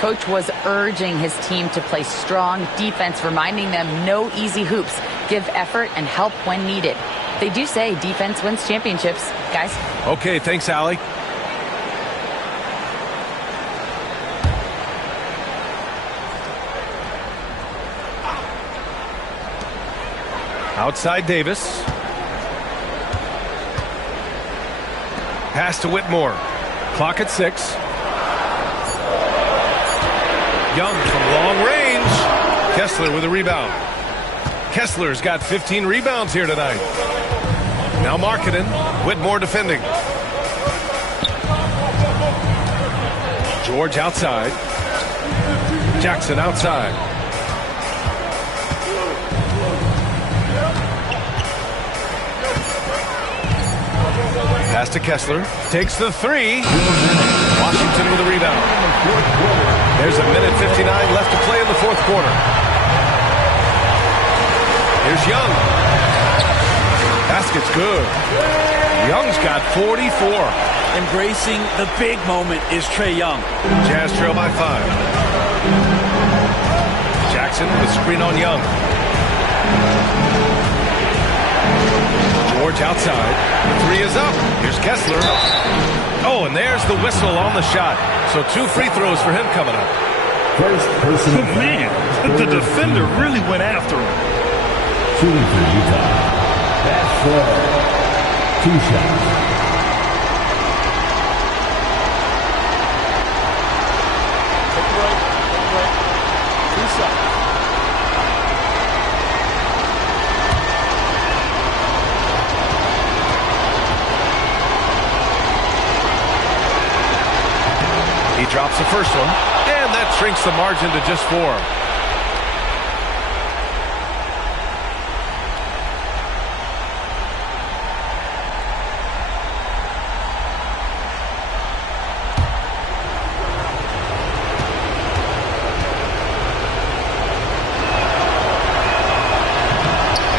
Coach was urging his team to play strong defense, reminding them no easy hoops, give effort and help when needed. They do say defense wins championships, guys. Okay, thanks, Allie. Outside Davis. Pass to Whitmore. Clock at 6. Young from long range. Kessler with a rebound. Kessler's got 15 rebounds here tonight. Now Markkanen. Whitmore defending. George outside. Jackson outside. Pass to Kessler. Takes the 3. Washington with a rebound. There's a minute 59 left to play in the fourth quarter. Here's Young. Basket's good. Young's got 44. Embracing the big moment is Trae Young. Jazz trail by 5. Jackson with a screen on Young. George outside. The 3 is up. Here's Kessler. Oh, and there's the whistle on the shot. So 2 free throws for him coming up. First person. Oh, man, the defender really went after him. Shooting for Utah. That's 4. 2 shots. Take a break. 2 shots. He drops the first one, and that shrinks the margin to just 4.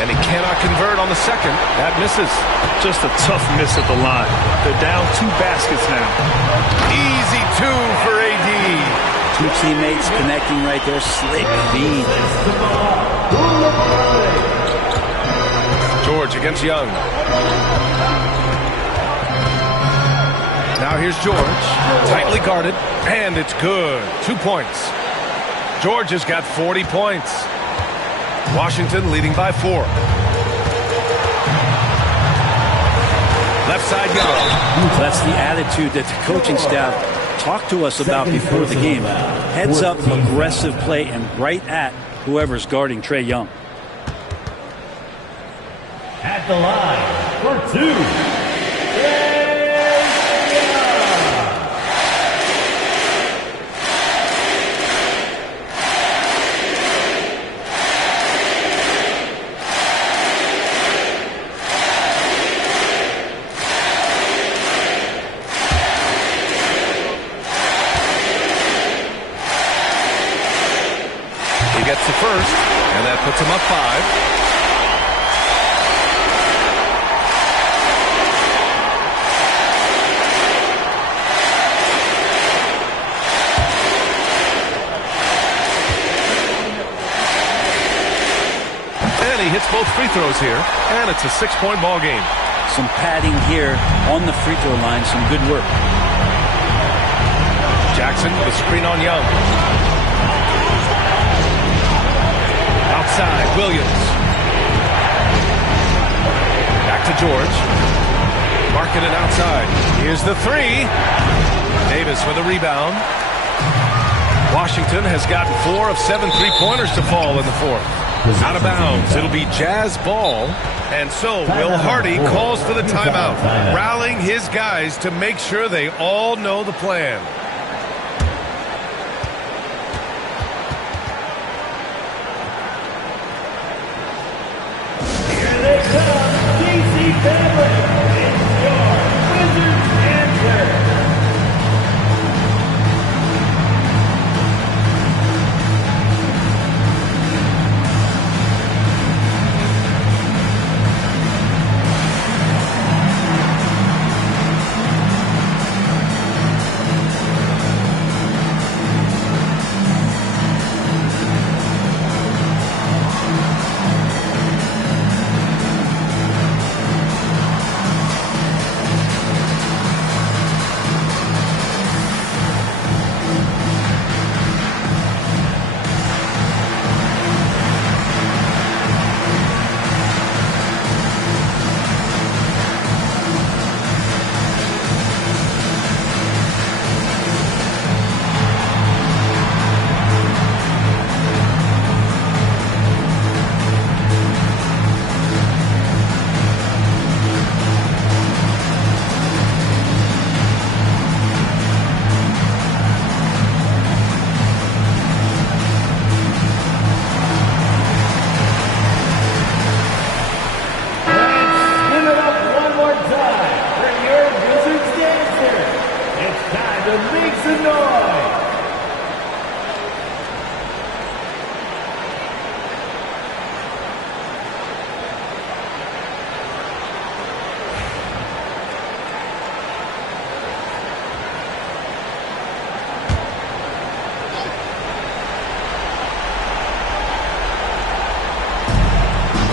And he cannot convert on the second. That misses. Just a tough miss at the line. They're down 2 baskets now. Easy 2 for AD. 2 teammates connecting right there. Slick feed. George against Young. Now here's George. Tightly guarded. And it's good. 2 points. George has got 40 points. Washington leading by 4. Left side Young. That's the attitude that the coaching staff talked to us about before the game. Heads up, aggressive play, and right at whoever's guarding Trae Young. At the line for two. Gets the first, and that puts him up 5. And he hits both free throws here, and it's a 6-point ball game. Some padding here on the free throw line, some good work. Jackson with a screen on Young. Outside, Williams. Back to George. Marking it outside. Here's the 3. Davis with a rebound. Washington has gotten 4 of 7 3-pointers to fall in the fourth. Out of bounds. It'll be Jazz ball. And so Will Hardy calls for the timeout, rallying his guys to make sure they all know the plan.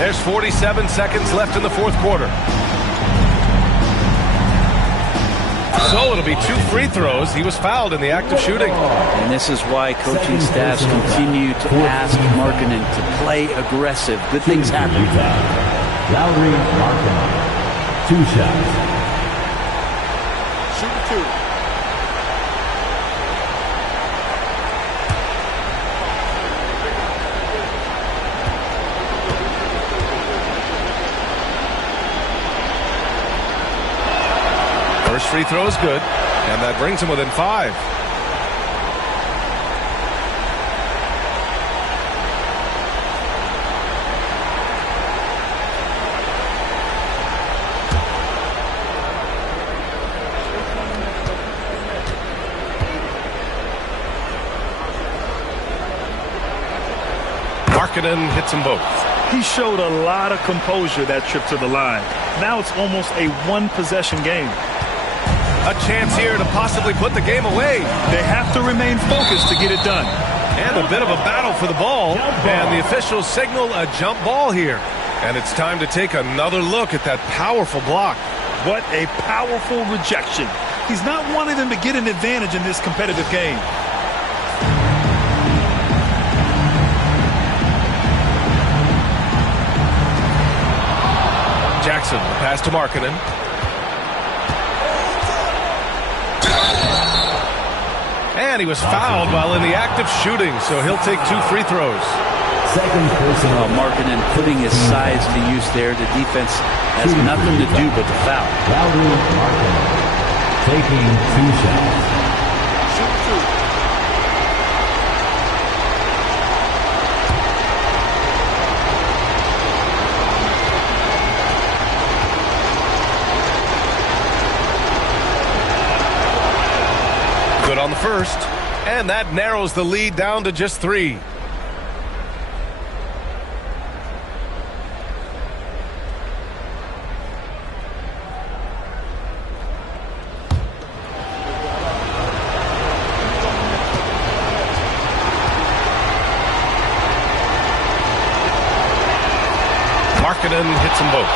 There's 47 seconds left in the fourth quarter. So it'll be 2 free throws. He was fouled in the act of shooting. And this is why coaching staffs continue to ask Markkanen to play aggressive. Good things happen. Lowry Markkanen. 2 shots. Shoot 2. First free throw is good, and that brings him within 5. Markkanen hits them both. He showed a lot of composure that trip to the line. Now it's almost a one-possession game. A chance here to possibly put the game away. They have to remain focused to get it done. And a bit of a battle for the ball. And the officials signal a jump ball here. And it's time to take another look at that powerful block. What a powerful rejection. He's not wanting them to get an advantage in this competitive game. Jackson, pass to Markkanen. And he was fouled while in the act of shooting, so he'll take 2 free throws. Second personal. Markkanen putting his size to use there. The defense has nothing to do but to foul. Lauri Markkanen taking 2 shots. Good on the first, and that narrows the lead down to just 3. Markkanen hits them both.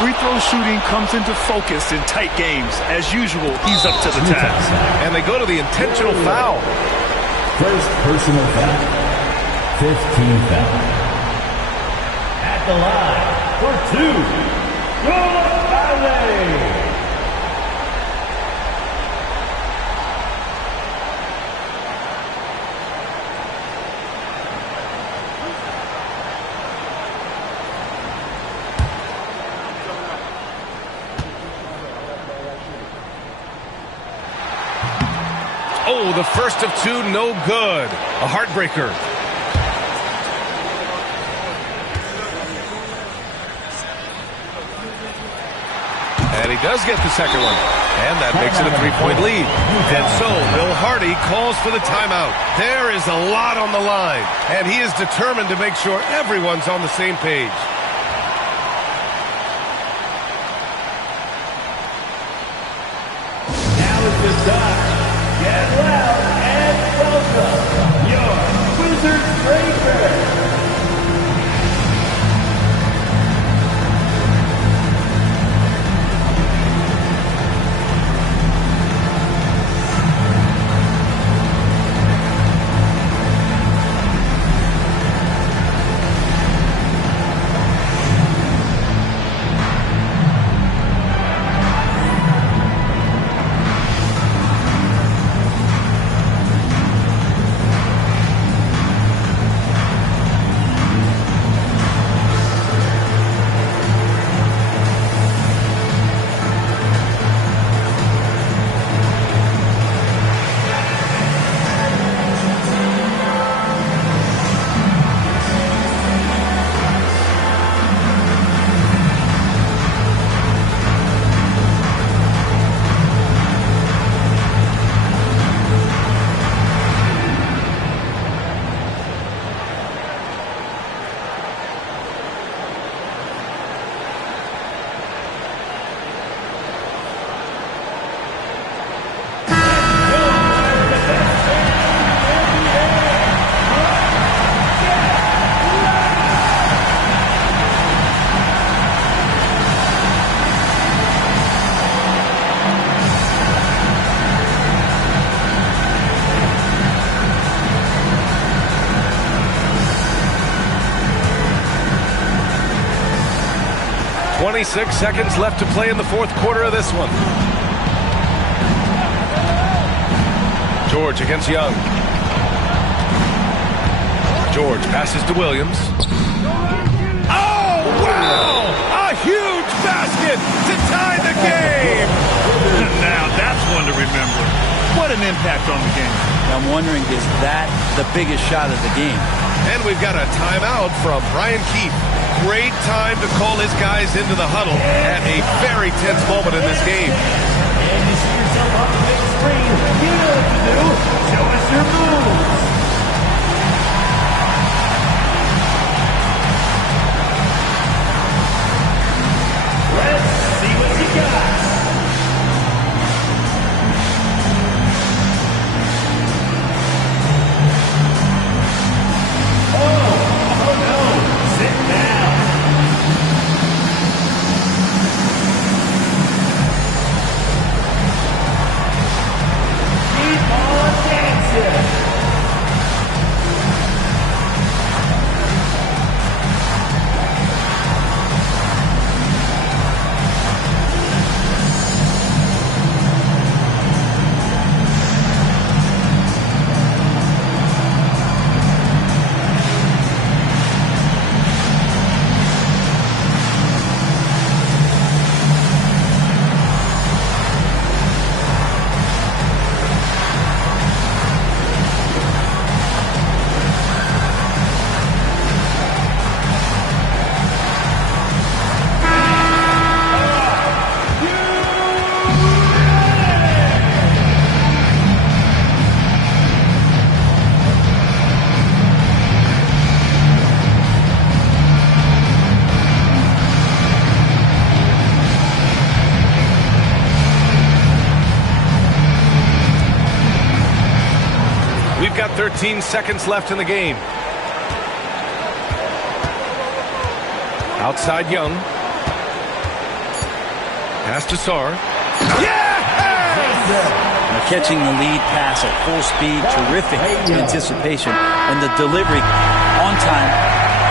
Free throw shooting comes into focus in tight games. As usual, he's up to the task. And they go to the intentional foul. First personal foul. 15 foul. At the line for 2. Good ballet. Oh, the first of 2, no good. A heartbreaker. And he does get the second one. And that makes it a 3-point lead. And so Will Hardy calls for the timeout. There is a lot on the line. And he is determined to make sure everyone's on the same page. Now is the time. Get loud and welcome your Wizards Breaker. .26 seconds left to play in the fourth quarter of this one. George against Young. George passes to Williams. Oh, wow! A huge basket to tie the game! Now that's one to remember. What an impact on the game. I'm wondering, is that the biggest shot of the game? And we've got a timeout from Brian Keefe. Great time to call his guys into the huddle at a very tense moment in this game. And you see yourself on the big screen. You know what to do. Show us your moves. Let's see what you got. Oh no. Sit down. Keep on dancing. 13 seconds left in the game. Outside Young. Pass to Sarr. Catching the lead pass at full speed, terrific anticipation, and the delivery on time,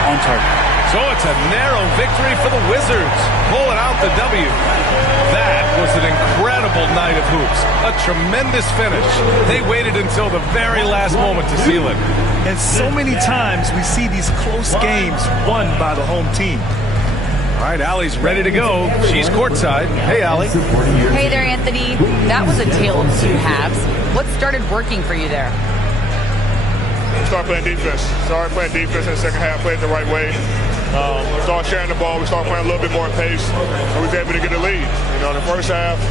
on target. So it's a narrow victory for the Wizards, pulling out the W. That was an incredible night of hoops. A tremendous finish. They waited until the very last moment to seal it. And so many times we see these close games won by the home team. All right, Allie's ready to go. She's courtside. Hey, Allie. Hey there, Anthony. That was a tale of two halves. What started working for you there? We started playing defense. In the second half, played the right way. We started sharing the ball. We started playing a little bit more pace, and we was able to get a lead. In the first half,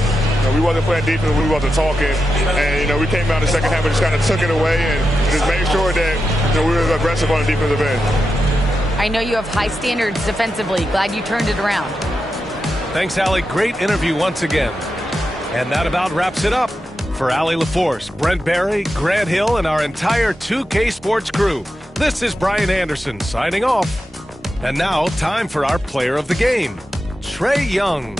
we wasn't playing defense. We wasn't talking. And, we came out in the second half and just kind of took it away and just made sure that we were aggressive on the defensive end. I know you have high standards defensively. Glad you turned it around. Thanks, Allie. Great interview once again. And that about wraps it up. For Allie LaForce, Brent Barry, Grant Hill, and our entire 2K Sports crew, this is Brian Anderson signing off. And now, time for our player of the game, Trae Young.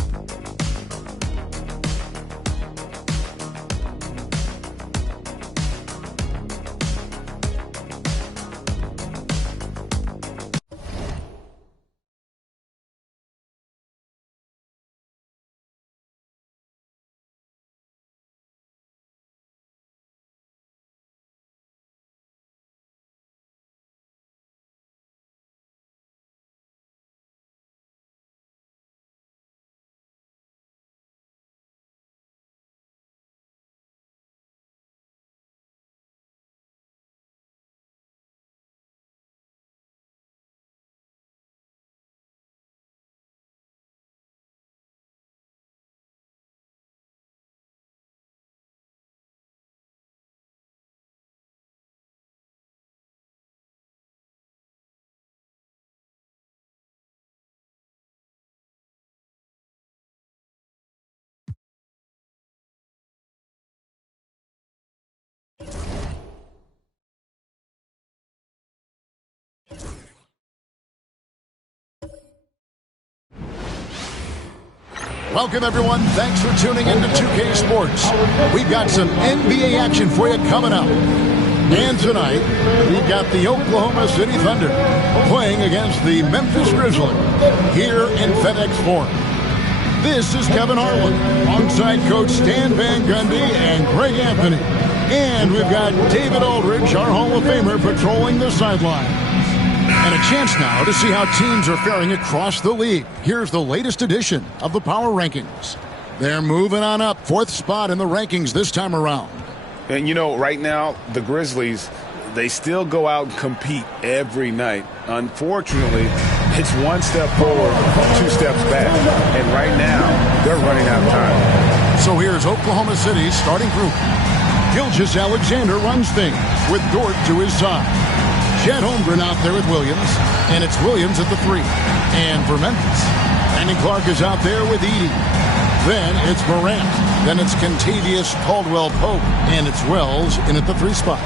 Welcome, everyone. Thanks for tuning in to 2K Sports. We've got some NBA action for you coming up. And tonight, we've got the Oklahoma City Thunder playing against the Memphis Grizzlies here in FedEx Forum. This is Kevin Harlan, alongside Coach Stan Van Gundy and Greg Anthony. And we've got David Aldridge, our Hall of Famer, patrolling the sideline. And a chance now to see how teams are faring across the league. Here's the latest edition of the Power Rankings. They're moving on up, 4th spot in the rankings this time around. And, right now, the Grizzlies, they still go out and compete every night. Unfortunately, it's one step forward, 2 steps back. And right now, they're running out of time. So here's Oklahoma City's starting group. Gilgeous-Alexander runs things with Dort to his side. Chet Holmgren out there with Williams, and it's Williams at the 3. And for Memphis, Brandon Clark is out there with Edey. Then it's Morant. Then it's Kentavious Caldwell-Pope, and it's Wells in at the 3 spot.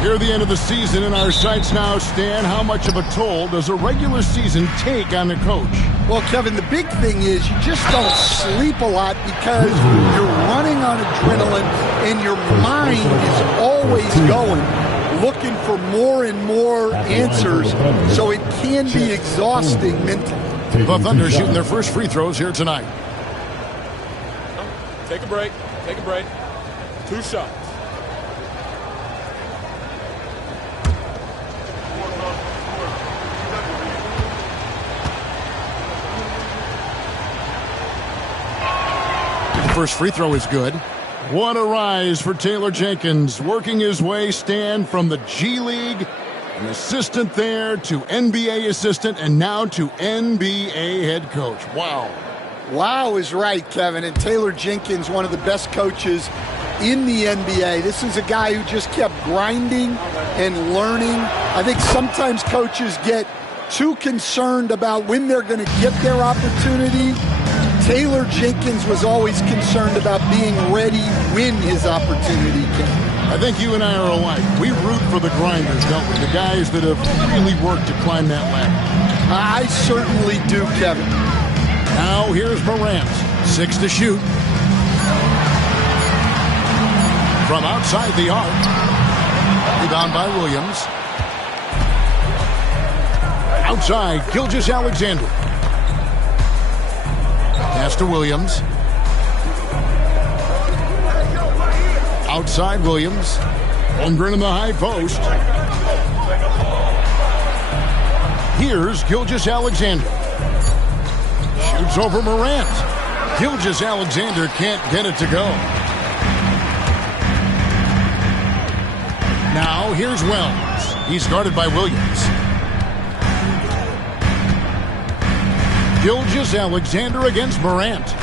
Here at the end of the season in our sights now, Stan, how much of a toll does a regular season take on the coach? Well, Kevin, the big thing is you just don't sleep a lot because you're running on adrenaline and your mind is always going, looking for more and more answers, so it can be exhausting mentally. The Thunder shooting their first free throws here tonight. Take a break. 2 shots. The first free throw is good. What a rise for Taylor Jenkins, working his way, Stan, from the G League, an assistant there, to NBA assistant, and now to NBA head coach. Wow. Wow is right, Kevin. And Taylor Jenkins, one of the best coaches in the NBA. This is a guy who just kept grinding and learning. I think sometimes coaches get too concerned about when they're going to get their opportunity. Taylor Jenkins was always concerned about being ready when his opportunity came. I think you and I are alike. We root for the grinders, don't we? The guys that have really worked to climb that ladder. I certainly do, Kevin. Now here's Morant. 6 to shoot. From outside the arc. Rebound by Williams. Outside, Gilgeous-Alexander. Pass to Williams. Outside Williams. Holmgren in the high post. Here's Gilgeous-Alexander. Shoots over Morant. Gilgeous-Alexander can't get it to go. Now here's Wells. He's guarded by Williams. Gilgeous-Alexander against Morant.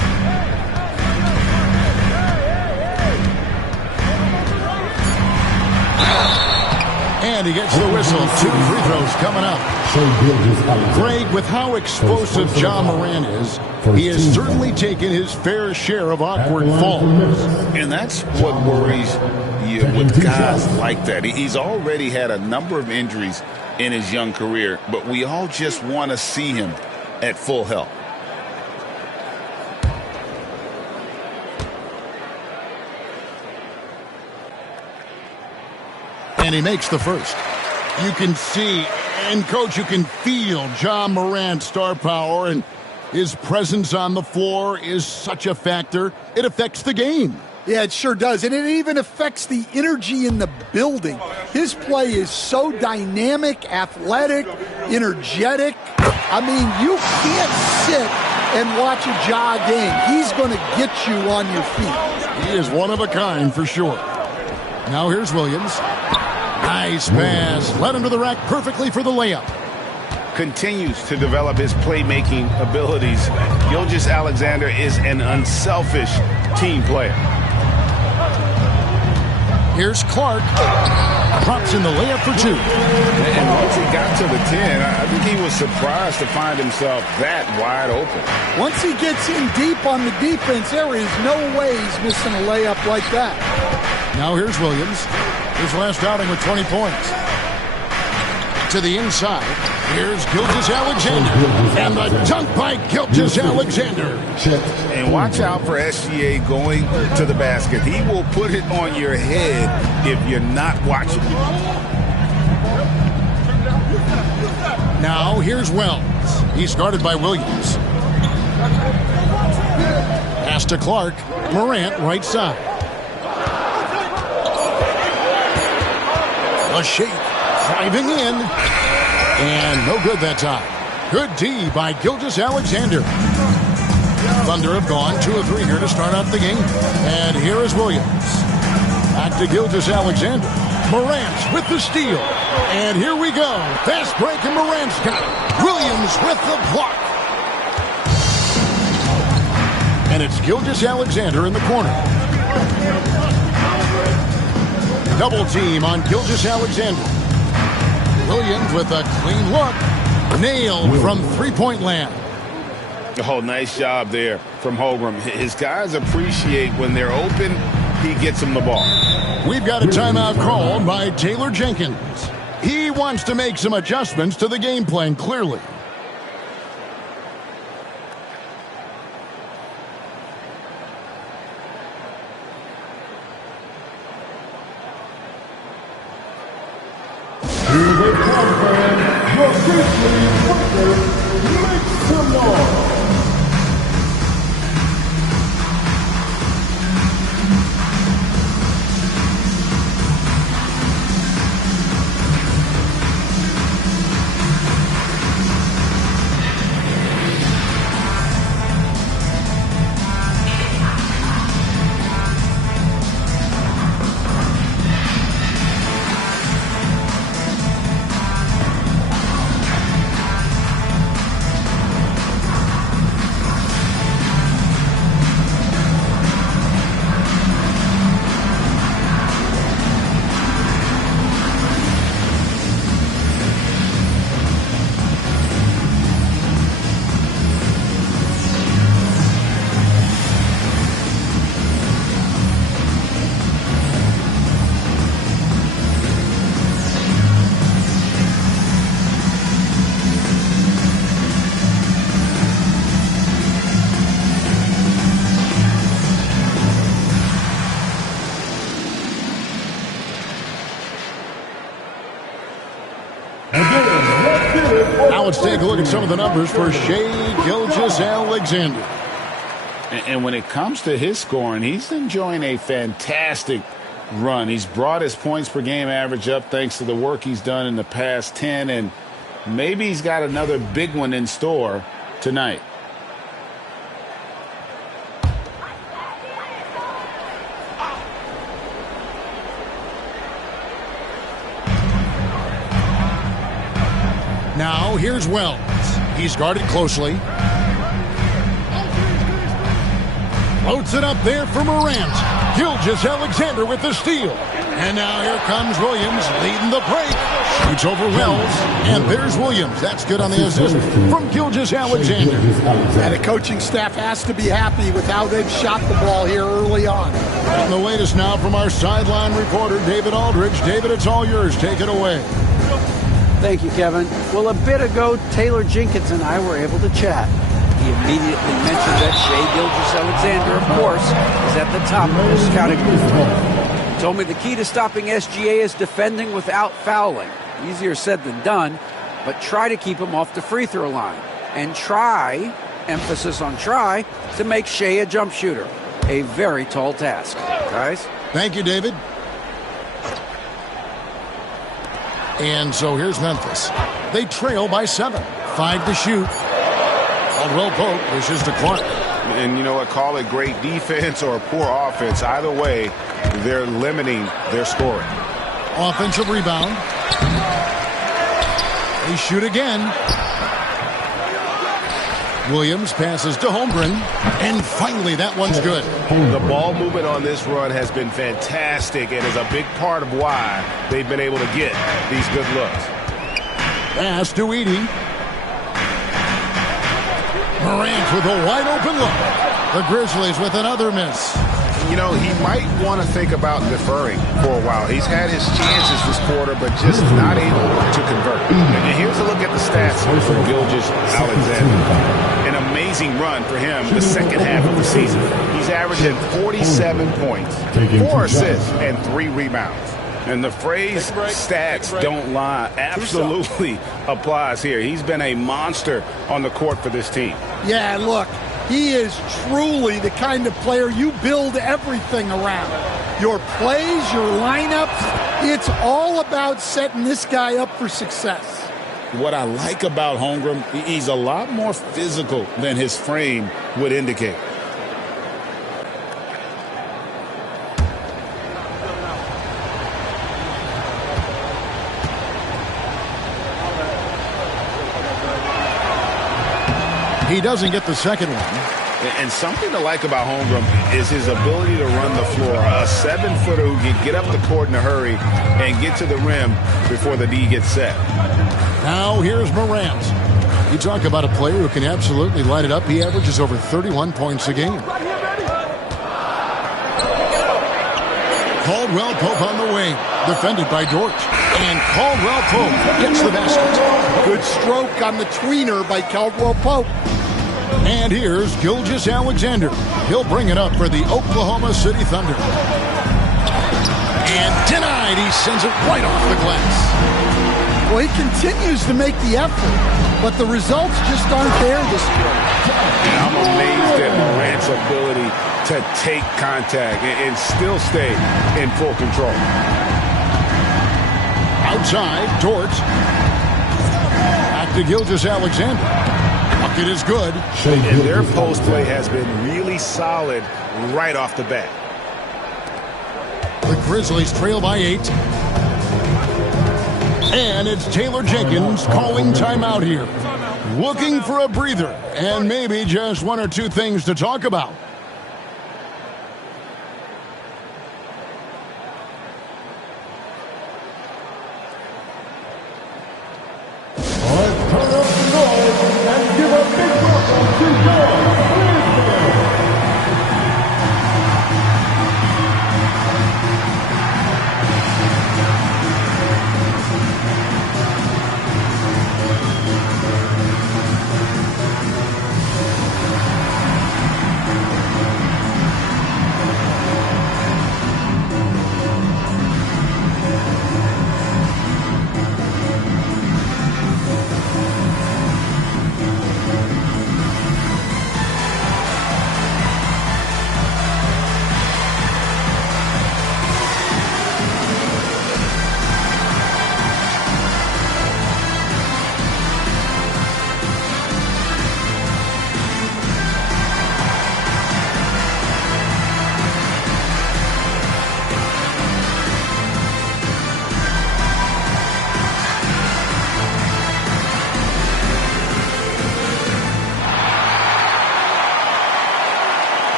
And he gets the whistle. 2 free throws coming up. Greg, with how explosive Ja Morant is, he has certainly taken his fair share of awkward falls. And that's what worries you with guys like that. He's already had a number of injuries in his young career, but we all just want to see him at full health. And he makes the first. You can see, and Coach, you can feel Ja Morant's star power, and his presence on the floor is such a factor. It affects the game. Yeah, it sure does. And it even affects the energy in the building. His play is so dynamic, athletic, energetic. I mean, you can't sit and watch a Ja game. He's going to get you on your feet. He is one of a kind for sure. Now here's Williams. Nice pass. Led him to the rack perfectly for the layup. Continues to develop his playmaking abilities. Gilgeous-Alexander is an unselfish team player. Here's Clark. Drops in the layup for 2. And once he got to the 10, I think he was surprised to find himself that wide open. Once he gets in deep on the defense, there is no way he's missing a layup like that. Now here's Williams. His last outing with 20 points. To the inside. Here's Gilgeous-Alexander. And the dunk by Gilgeous-Alexander. And watch out for SGA going to the basket. He will put it on your head if you're not watching. Now here's Wells. He's guarded by Williams. Pass to Clark. Morant right side. A shake, driving in, and no good that time. Good D by Gilgeous-Alexander. Thunder have gone 2 of 3 here to start out the game. And here is Williams. Back to Gilgeous-Alexander. Morant with the steal. And here we go. Fast break, and Morant's got it. Williams with the block. And it's Gilgeous-Alexander in the corner. Double team on Gilgeous-Alexander. Williams with a clean look. Nailed from three-point land. Oh, nice job there from Holmgren. His guys appreciate when they're open, he gets them the ball. We've got a timeout called by Taylor Jenkins. He wants to make some adjustments to the game plan, clearly. Your Grizzlies record, make some noise. Now let's take a look at some of the numbers for Shai Gilgeous-Alexander. And when it comes to his scoring, he's enjoying a fantastic run. He's brought his points per game average up thanks to the work he's done in the past 10, and maybe he's got another big one in store tonight. Now here's Wells. He's guarded closely. Floats it up there for Morant. Gilgeous-Alexander with the steal. And now here comes Williams leading the break. Shoots over Wells. And there's Williams. That's good on the assist from Gilgeous-Alexander. And the coaching staff has to be happy with how they've shot the ball here early on. And the latest now from our sideline reporter, David Aldridge. David, it's all yours. Take it away. Thank you, Kevin. Well, a bit ago, Taylor Jenkins and I were able to chat. He immediately mentioned that Shai Gilgeous-Alexander, of course, is at the top of his scouting report. He told me the key to stopping SGA is defending without fouling. Easier said than done, but try to keep him off the free throw line. And try, emphasis on try, to make Shai a jump shooter. A very tall task. Guys? Thank you, David. And so here's Memphis. They trail by 7. 5 to shoot. Caldwell Pope pushes to Clark. And you know what? Call it great defense or poor offense. Either way, they're limiting their scoring. Offensive rebound. They shoot again. Williams passes to Holmgren. And finally, that one's good. The ball movement on this run has been fantastic and is a big part of why they've been able to get these good looks. Pass to Edey. Morant with a wide open look. The Grizzlies with another miss. You know, he might want to think about deferring for a while. He's had his chances this quarter, but just not able to convert. And here's a look at the stats for Gilgeous-Alexander. An amazing run for him the second half of the season. He's averaging 47 points, 4 assists, and 3 rebounds. And the phrase stats don't lie absolutely applies here. He's been a monster on the court for this team. Yeah, look, he is truly the kind of player you build everything around. Your plays, your lineups, it's all about setting this guy up for success. What I like about Holmgren, he's a lot more physical than his frame would indicate. He doesn't get the second one. And something to like about Holmgren is his ability to run the floor. A 7-footer who can get up the court in a hurry and get to the rim before the D gets set. Now here's Morant. You talk about a player who can absolutely light it up. He averages over 31 points a game. Caldwell Pope on the wing. Defended by Dort. And Caldwell Pope gets the basket. Good stroke on the tweener by Caldwell Pope. And here's Gilgeous-Alexander. He'll bring it up for the Oklahoma City Thunder. And denied. He sends it right off the glass. Well, he continues to make the effort, but the results just aren't there this year. I'm amazed at Morant's ability to take contact and still stay in full control. Outside, Dort. Back to Gilgeous-Alexander. Bucket is good. And their post play has been really solid right off the bat. The Grizzlies trail by 8. And it's Taylor Jenkins calling timeout here. Looking for a breather and maybe just 1 or 2 things to talk about.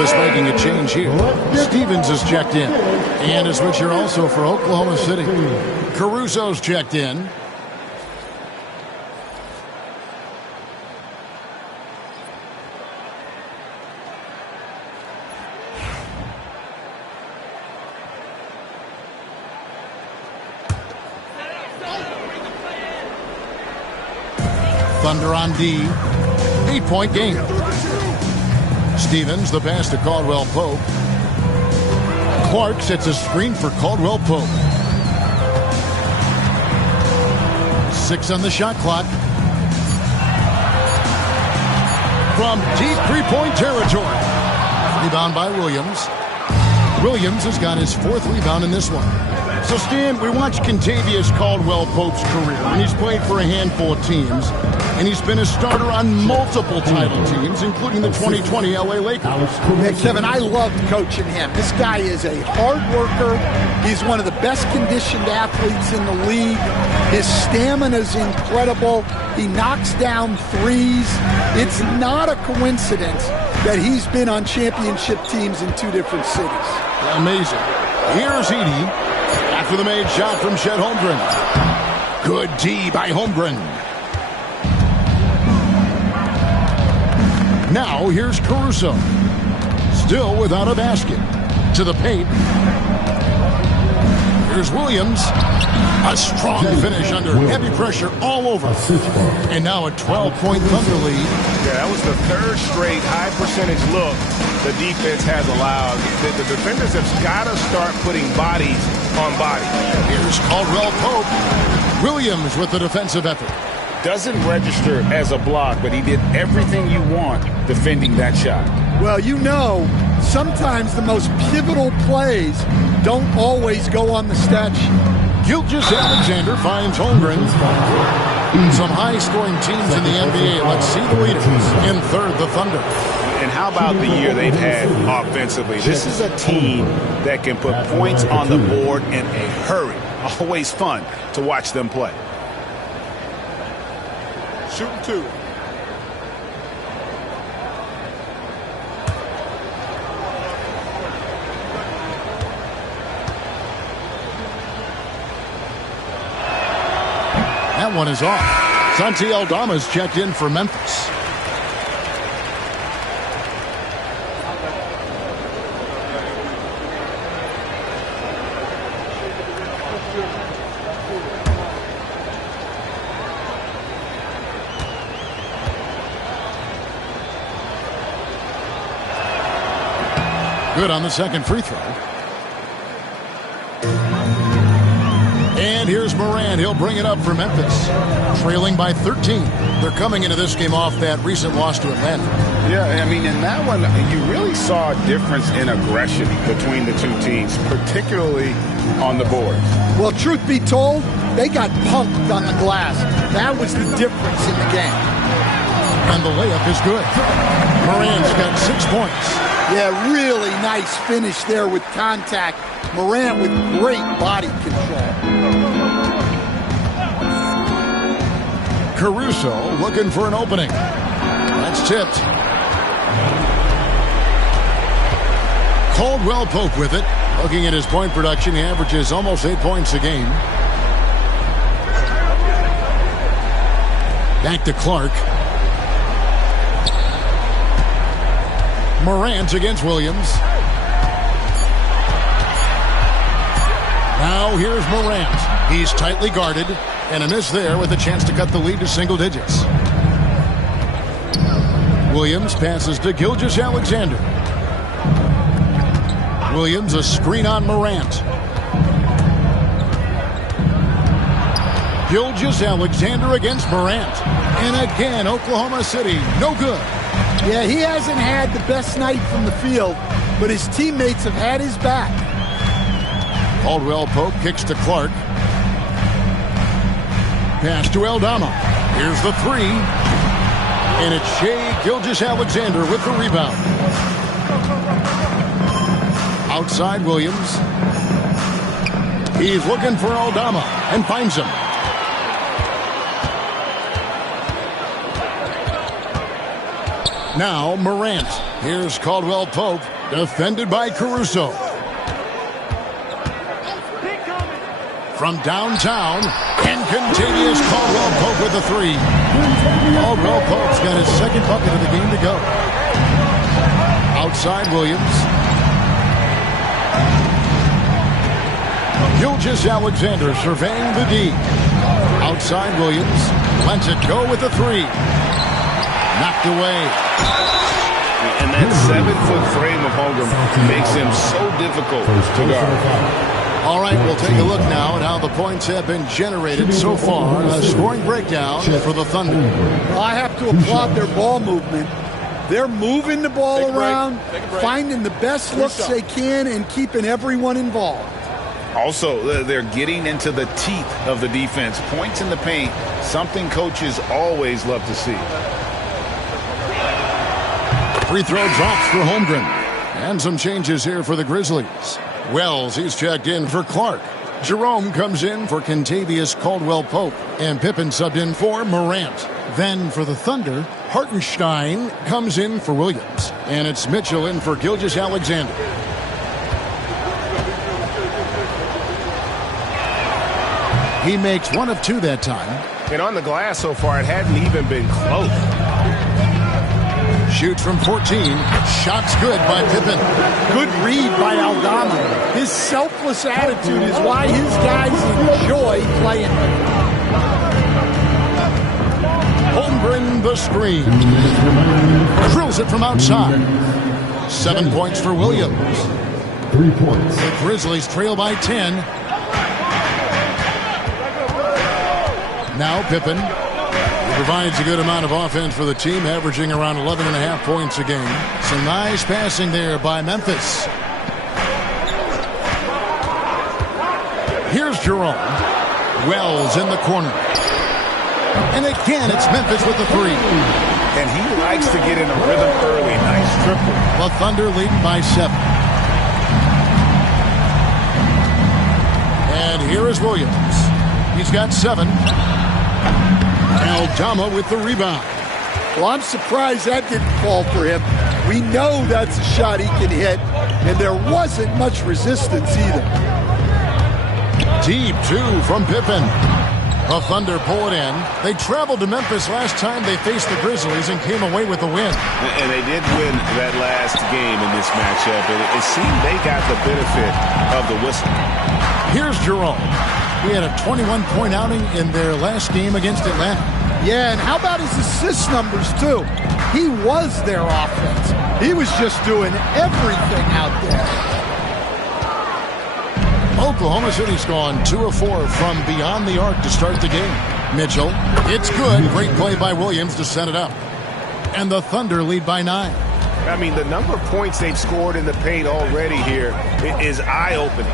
Memphis making a change here. Stevens is checked in. And a switch here also for Oklahoma City. Caruso's checked in. Thunder on D. 8-point game. Stevens, the pass to Caldwell Pope. Clark sets a screen for Caldwell Pope. 6 on the shot clock. From deep three-point territory. Rebound by Williams. Williams has got his 4th rebound in this one. So, Stan, we watched Kentavious Caldwell Pope's career, and he's played for a handful of teams, and he's been a starter on multiple title teams, including the 2020 LA Lakers. Yeah, Kevin, I loved coaching him. This guy is a hard worker. He's one of the best conditioned athletes in the league. His stamina is incredible. He knocks down threes. It's not a coincidence that he's been on championship teams in 2 different cities. Amazing. Here's Edey. After the made shot from Chet Holmgren. Good D by Holmgren. Now here's Caruso. Still without a basket. To the paint. Here's Williams. A strong finish under heavy pressure all over. And now a 12-point Thunder lead. Yeah, that was the 3rd straight high percentage look the defense has allowed. The defenders have got to start putting bodies on bodies. Here's Caldwell Pope. Williams with the defensive effort. Doesn't register as a block, but he did everything you want defending that shot. Well, you know, sometimes the most pivotal plays don't always go on the stat sheet. Gilgeous-Alexander finds Holmgren. Some high-scoring teams in the NBA. Let's see the leaders. In 3rd, the Thunder. And how about the year they've had offensively? This is a team that can put points on the board in a hurry. Always fun to watch them play. Shooting 2. That one is off. Santi Aldama's checked in for Memphis. Good on the second free throw. And here's Moran. He'll bring it up for Memphis. Trailing by 13. They're coming into this game off that recent loss to Atlanta. Yeah, I mean, in that one, you really saw a difference in aggression between the two teams, particularly on the boards. Well, truth be told, they got punked on the glass. That was the difference in the game. And the layup is good. Moran's got 6 points. Yeah, really nice finish there with contact. Morant with great body control. Caruso looking for an opening. That's tipped. Caldwell Pope with it. Looking at his point production, he averages almost 8 points a game. Back to Clark. Morant against Williams. Now here's Morant. He's tightly guarded, and a miss there with a chance to cut the lead to single digits. Williams passes to Gilgeous-Alexander. Williams a screen on Morant. Gilgeous-Alexander against Morant. And again, Oklahoma City, no good. Yeah, he hasn't had the best night from the field, but his teammates have had his back. Caldwell Pope kicks to Clark. Pass to Aldama. Here's the 3. And it's Shai Gilgeous-Alexander with the rebound. Outside Williams. He's looking for Aldama and finds him. Now Morant. Here's Caldwell Pope, defended by Caruso. From downtown, and Contavious Caldwell Pope with a three. Caldwell Pope's got his second bucket of the game to go. Outside Williams. Gilgeous-Alexander surveying the D. Outside Williams. Lets it go with a three. Knocked away. And that 7-foot frame of Holmgren makes him so difficult to guard. All right, we'll take a look now at how the points have been generated so far. A scoring breakdown for the Thunder. Well, I have to applaud their ball movement. They're moving the ball around, finding the best looks they can, and keeping everyone involved. Also, they're getting into the teeth of the defense. Points in the paint, something coaches always love to see. Free throw drops for Holmgren. And some changes here for the Grizzlies. Wells, he's checked in for Clark. Jerome comes in for Contavious Caldwell Pope. And Pippen subbed in for Morant. Then for the Thunder, Hartenstein comes in for Williams. And it's Mitchell in for Gilgeous-Alexander. He makes one of two that time. And on the glass so far, it hadn't even been close. Shoots from 14. Shots good by Pippen. Good read by Aldama. His selfless attitude is why his guys enjoy playing. Holmgren the screen. Drills it from outside. 7 points for Williams. 3 points. The Grizzlies trail by 10. Now Pippen. He provides a good amount of offense for the team, averaging around 11.5 points a game. Some nice passing there by Memphis. Here's Jerome. Wells in the corner. And again, it's Memphis with the three. And he likes to get in a rhythm early. Nice triple. The Thunder leading by 7. And here is Williams. He's got 7. Aldama with the rebound. Well, I'm surprised that didn't fall for him. We know that's a shot he can hit, and there wasn't much resistance either. Deep 2 from Pippen. The Thunder pull it in. They traveled to Memphis last time they faced the Grizzlies and came away with a win. And they did win that last game in this matchup, and it seemed they got the benefit of the whistle. Here's Jerome. He had a 21-point outing in their last game against Atlanta. Yeah, and how about his assist numbers, too? He was their offense. He was just doing everything out there. Oklahoma City's gone 2 of 4 from beyond the arc to start the game. Mitchell, it's good. Great play by Williams to set it up. And the Thunder lead by 9. I mean, the number of points they've scored in the paint already here is eye-opening.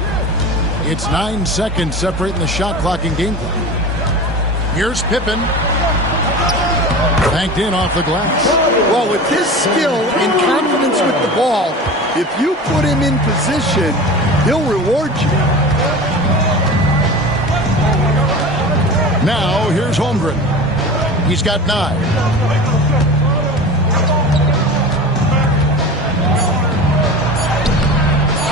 It's 9 seconds separating the shot clock and game clock. Here's Pippen. Banked in off the glass. Well, with his skill and confidence with the ball, if you put him in position, he'll reward you. Now, here's Holmgren. He's got 9.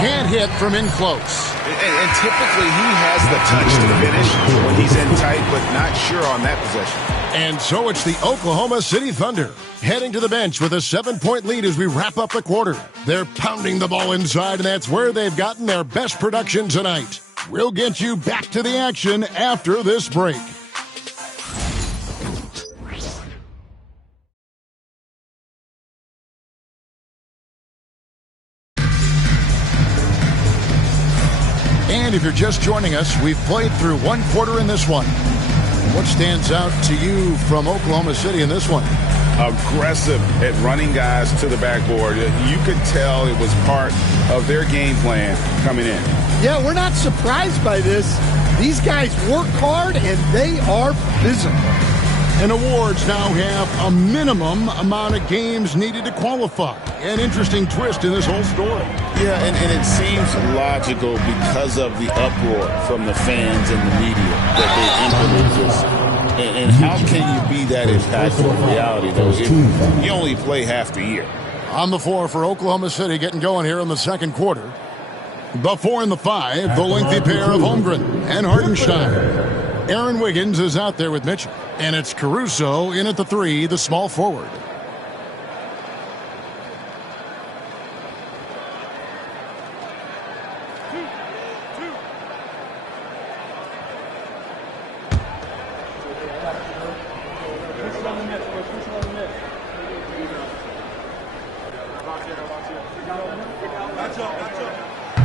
Can't hit from in close. And typically he has the touch to finish when he's in tight, but not sure on that possession. And so it's the Oklahoma City Thunder heading to the bench with a 7-point lead as we wrap up the quarter. They're pounding the ball inside, and that's where they've gotten their best production tonight. We'll get you back to the action after this break. And if you're just joining us, we've played through 1 quarter in this one. What stands out to you from Oklahoma City in this one? Aggressive at running guys to the backboard. You could tell it was part of their game plan coming in. Yeah, we're not surprised by this. These guys work hard, and they are physical. And awards now have a minimum amount of games needed to qualify. An interesting twist in this whole story. Yeah, and it seems logical because of the uproar from the fans and the media that they implement this. And how can you be that impactful in reality, though, if you only play half the year? On the floor for Oklahoma City, getting going here in the second quarter. The 4 and the 5, the lengthy pair of Holmgren and Hartenstein. Aaron Wiggins is out there with Mitchell. And it's Caruso in at the 3, the small forward.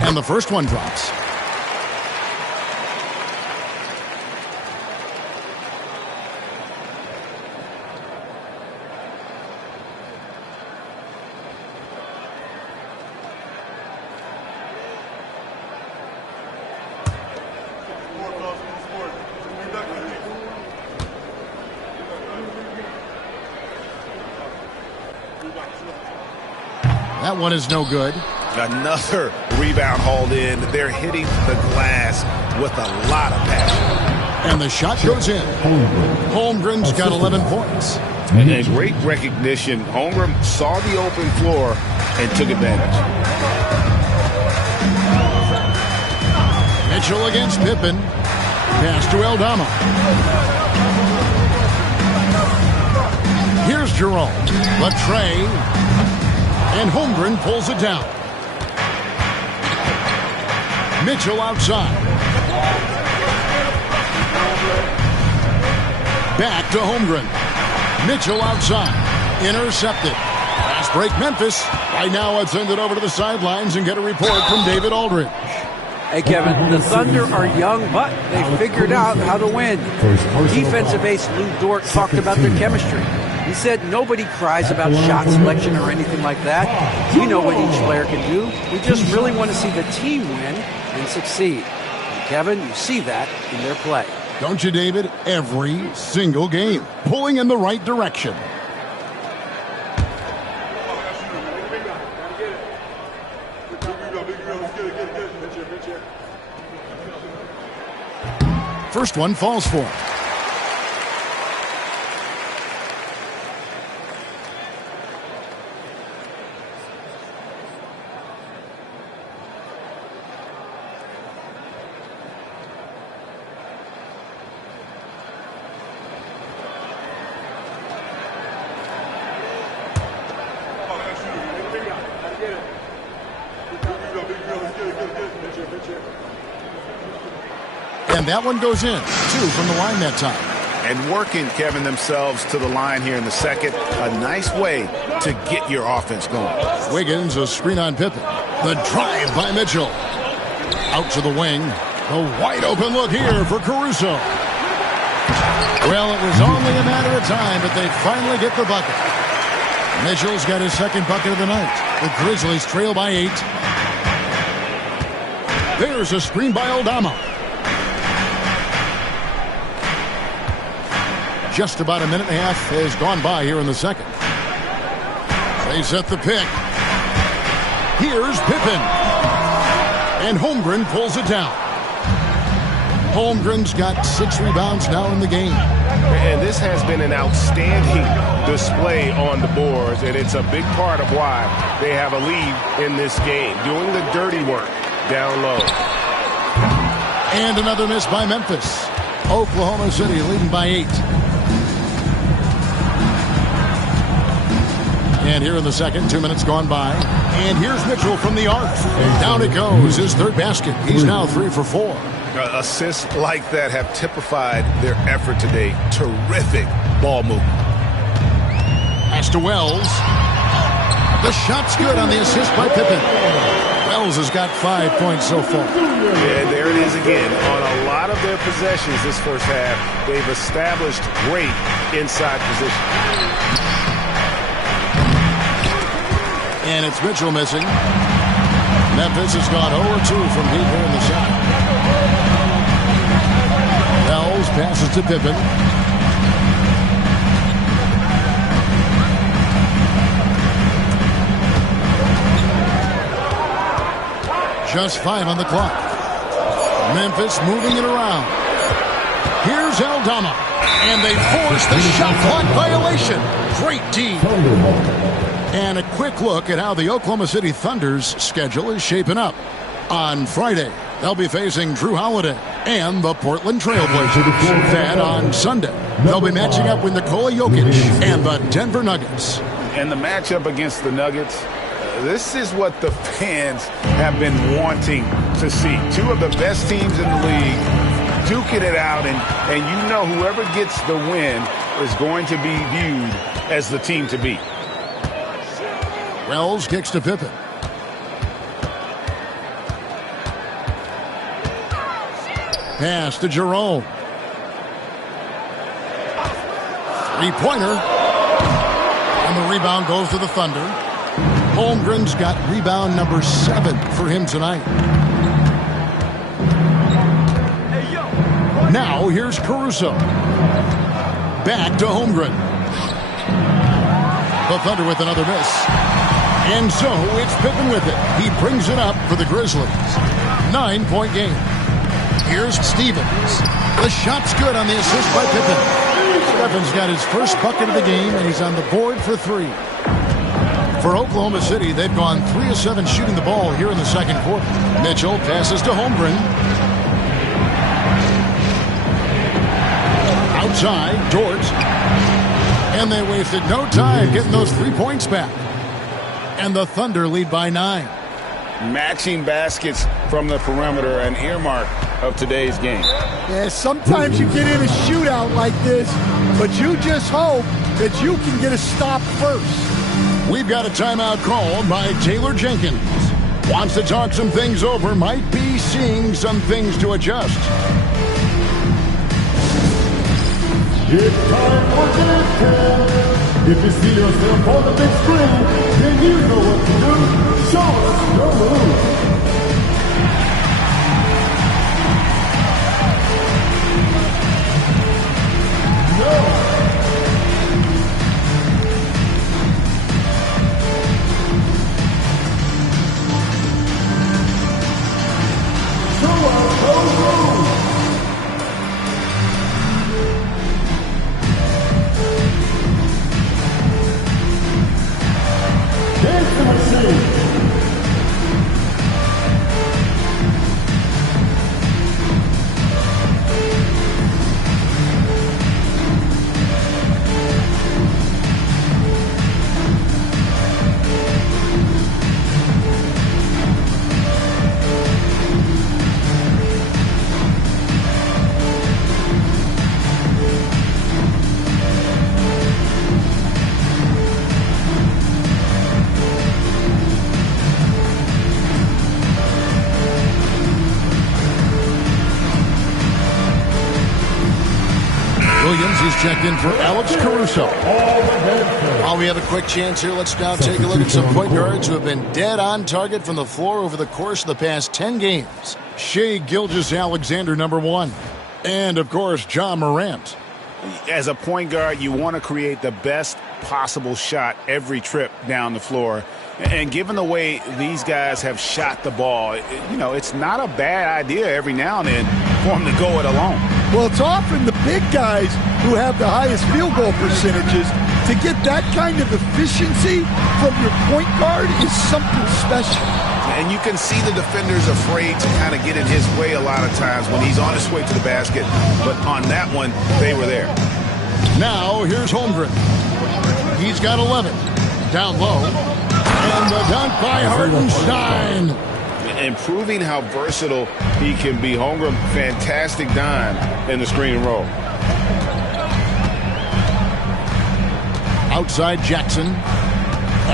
And the first one drops. That one is no good. Another rebound hauled in. They're hitting the glass with a lot of passion. And the shot goes in. Holmgren's got 11 points. And great recognition. Holmgren saw the open floor and took advantage. Mitchell against Pippen. Pass to Aldama. Here's Jerome. The tray. And Holmgren pulls it down. Mitchell outside. Back to Holmgren. Mitchell outside. Intercepted. Fast break Memphis. Right now let's send it over to the sidelines and get a report from David Aldridge. Hey, Kevin, the Thunder are young, but they figured out how to win. Defensive ace Lou Dort talked about their chemistry. He said nobody cries about shot selection or anything like that. We know what each player can do. We just really want to see the team win and succeed. And Kevin, you see that in their play. Don't you, David? Every single game. Pulling in the right direction. First one falls for him. And that one goes in. 2 from the line that time. And working, Kevin, themselves to the line here in the second. A nice way to get your offense going. Wiggins, a screen on Pippen. The drive by Mitchell. Out to the wing. A wide open look here for Caruso. Well, it was only a matter of time, but they finally get the bucket. Mitchell's got his second bucket of the night. The Grizzlies trail by 8. There's a screen by Aldama. Just about a minute and a half has gone by here in the second. They set the pick. Here's Pippen. And Holmgren pulls it down. Holmgren's got 6 rebounds now in the game. And this has been an outstanding display on the boards, and it's a big part of why they have a lead in this game, doing the dirty work down low. And another miss by Memphis. Oklahoma City leading by 8. And here in the second, 2 minutes gone by. And here's Mitchell from the arc. Down it goes, his third basket. He's now 3 for 4. Assists like that have typified their effort today. Terrific ball movement. Pass to Wells. The shot's good on the assist by Pippen. Wells has got 5 points so far. And there it is again. On a lot of their possessions this first half, they've established great inside position. And it's Mitchell missing. Memphis has gone 0-2 from deep here in the second. Wells passes to Pippen. Just 5 on the clock. Memphis moving it around. Here's Aldama. And they force the shot clock violation. Great D. And a quick look at how the Oklahoma City Thunder's schedule is shaping up. On Friday, they'll be facing Drew Holiday and the Portland Trailblazers. Then on Sunday, they'll be matching up with Nikola Jokic and the Denver Nuggets. And the matchup against the Nuggets, this is what the fans have been wanting to see. Two of the best teams in the league duking it out, and you know whoever gets the win is going to be viewed as the team to beat. Wells kicks to Pippen. Pass to Jerome. Three-pointer. And the rebound goes to the Thunder. Holmgren's got rebound number 7 for him tonight. Now here's Caruso. Back to Holmgren. The Thunder with another miss. And so it's Pippen with it. He brings it up for the Grizzlies. 9-point game. Here's Stevens. The shot's good on the assist by Pippen. Stevens got his first bucket of the game, and he's on the board for 3. For Oklahoma City, they've gone 3 of 7 shooting the ball here in the second quarter. Mitchell passes to Holmgren. Outside, Dort. And they wasted no time getting those 3 points back. And the Thunder lead by 9. Matching baskets from the perimeter, an earmark of today's game. Yeah, sometimes you get in a shootout like this, but you just hope that you can get a stop first. We've got a timeout called by Taylor Jenkins. Wants to talk some things over, might be seeing some things to adjust. It's time for this cam. If you see yourself on the big screen, then you know what to do. Show us your move. Checked in for Alex Caruso. While we have a quick chance here, let's now take a look at some point guards who have been dead on target from the floor over the course of the past 10 games. Shai Gilgeous-Alexander, number 1. And, of course, John Morant. As a point guard, you want to create the best possible shot every trip down the floor. And given the way these guys have shot the ball, you know, it's not a bad idea every now and then for them to go it alone. Well, it's often the big guys who have the highest field goal percentages. To get that kind of efficiency from your point guard is something special. And you can see the defenders afraid to kind of get in his way a lot of times when he's on his way to the basket. But on that one, they were there. Now, here's Holmgren. He's got 11. Down low. And the dunk by Hartenstein. And proving how versatile he can be. Holmgren, fantastic dime in the screen and roll. Outside Jackson.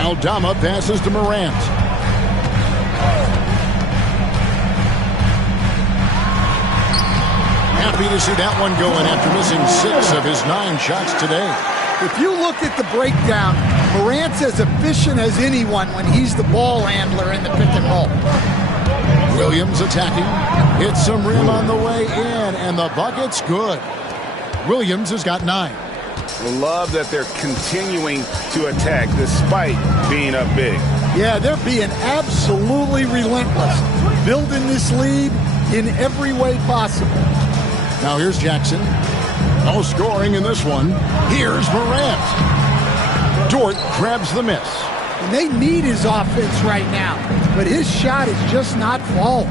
Aldama passes to Morant. Happy to see that one going after missing 6 of his 9 shots today. If you look at the breakdown, Morant's as efficient as anyone when he's the ball handler in the pick and roll. Williams attacking. Hits some rim on the way in, and the bucket's good. Williams has got 9. Love that they're continuing to attack despite being up big. Yeah, they're being absolutely relentless, building this lead in every way possible. Now here's Jackson. No scoring in this one. Here's Morant. Dort grabs the miss. And they need his offense right now, but his shot is just not falling.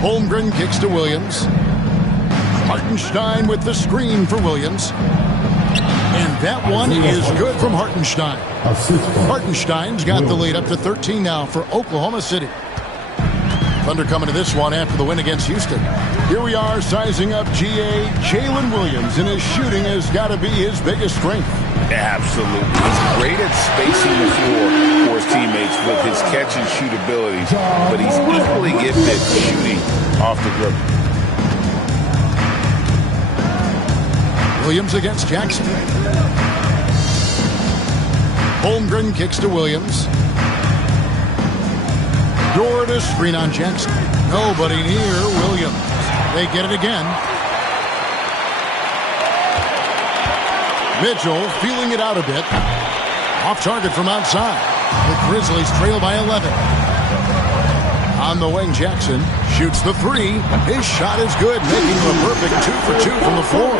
Holmgren kicks to Williams. Hartenstein with the screen for Williams. And that one is good from Hartenstein. Hartenstein's got the lead up to 13 now for Oklahoma City. Thunder coming to this one after the win against Houston. Here we are sizing up GA. Jalen Williams, and his shooting has got to be his biggest strength. Absolutely. He's great at spacing the floor for his teammates with his catch and shoot abilities, but he's equally gifted shooting off the dribble. Williams against Jackson. Holmgren kicks to Williams. Dort a screen on Jackson. Nobody near Williams. They get it again. Mitchell feeling it out a bit. Off target from outside. The Grizzlies trail by 11. On the wing, Jackson shoots the three. His shot is good, making him a perfect 2 for 2 from the floor.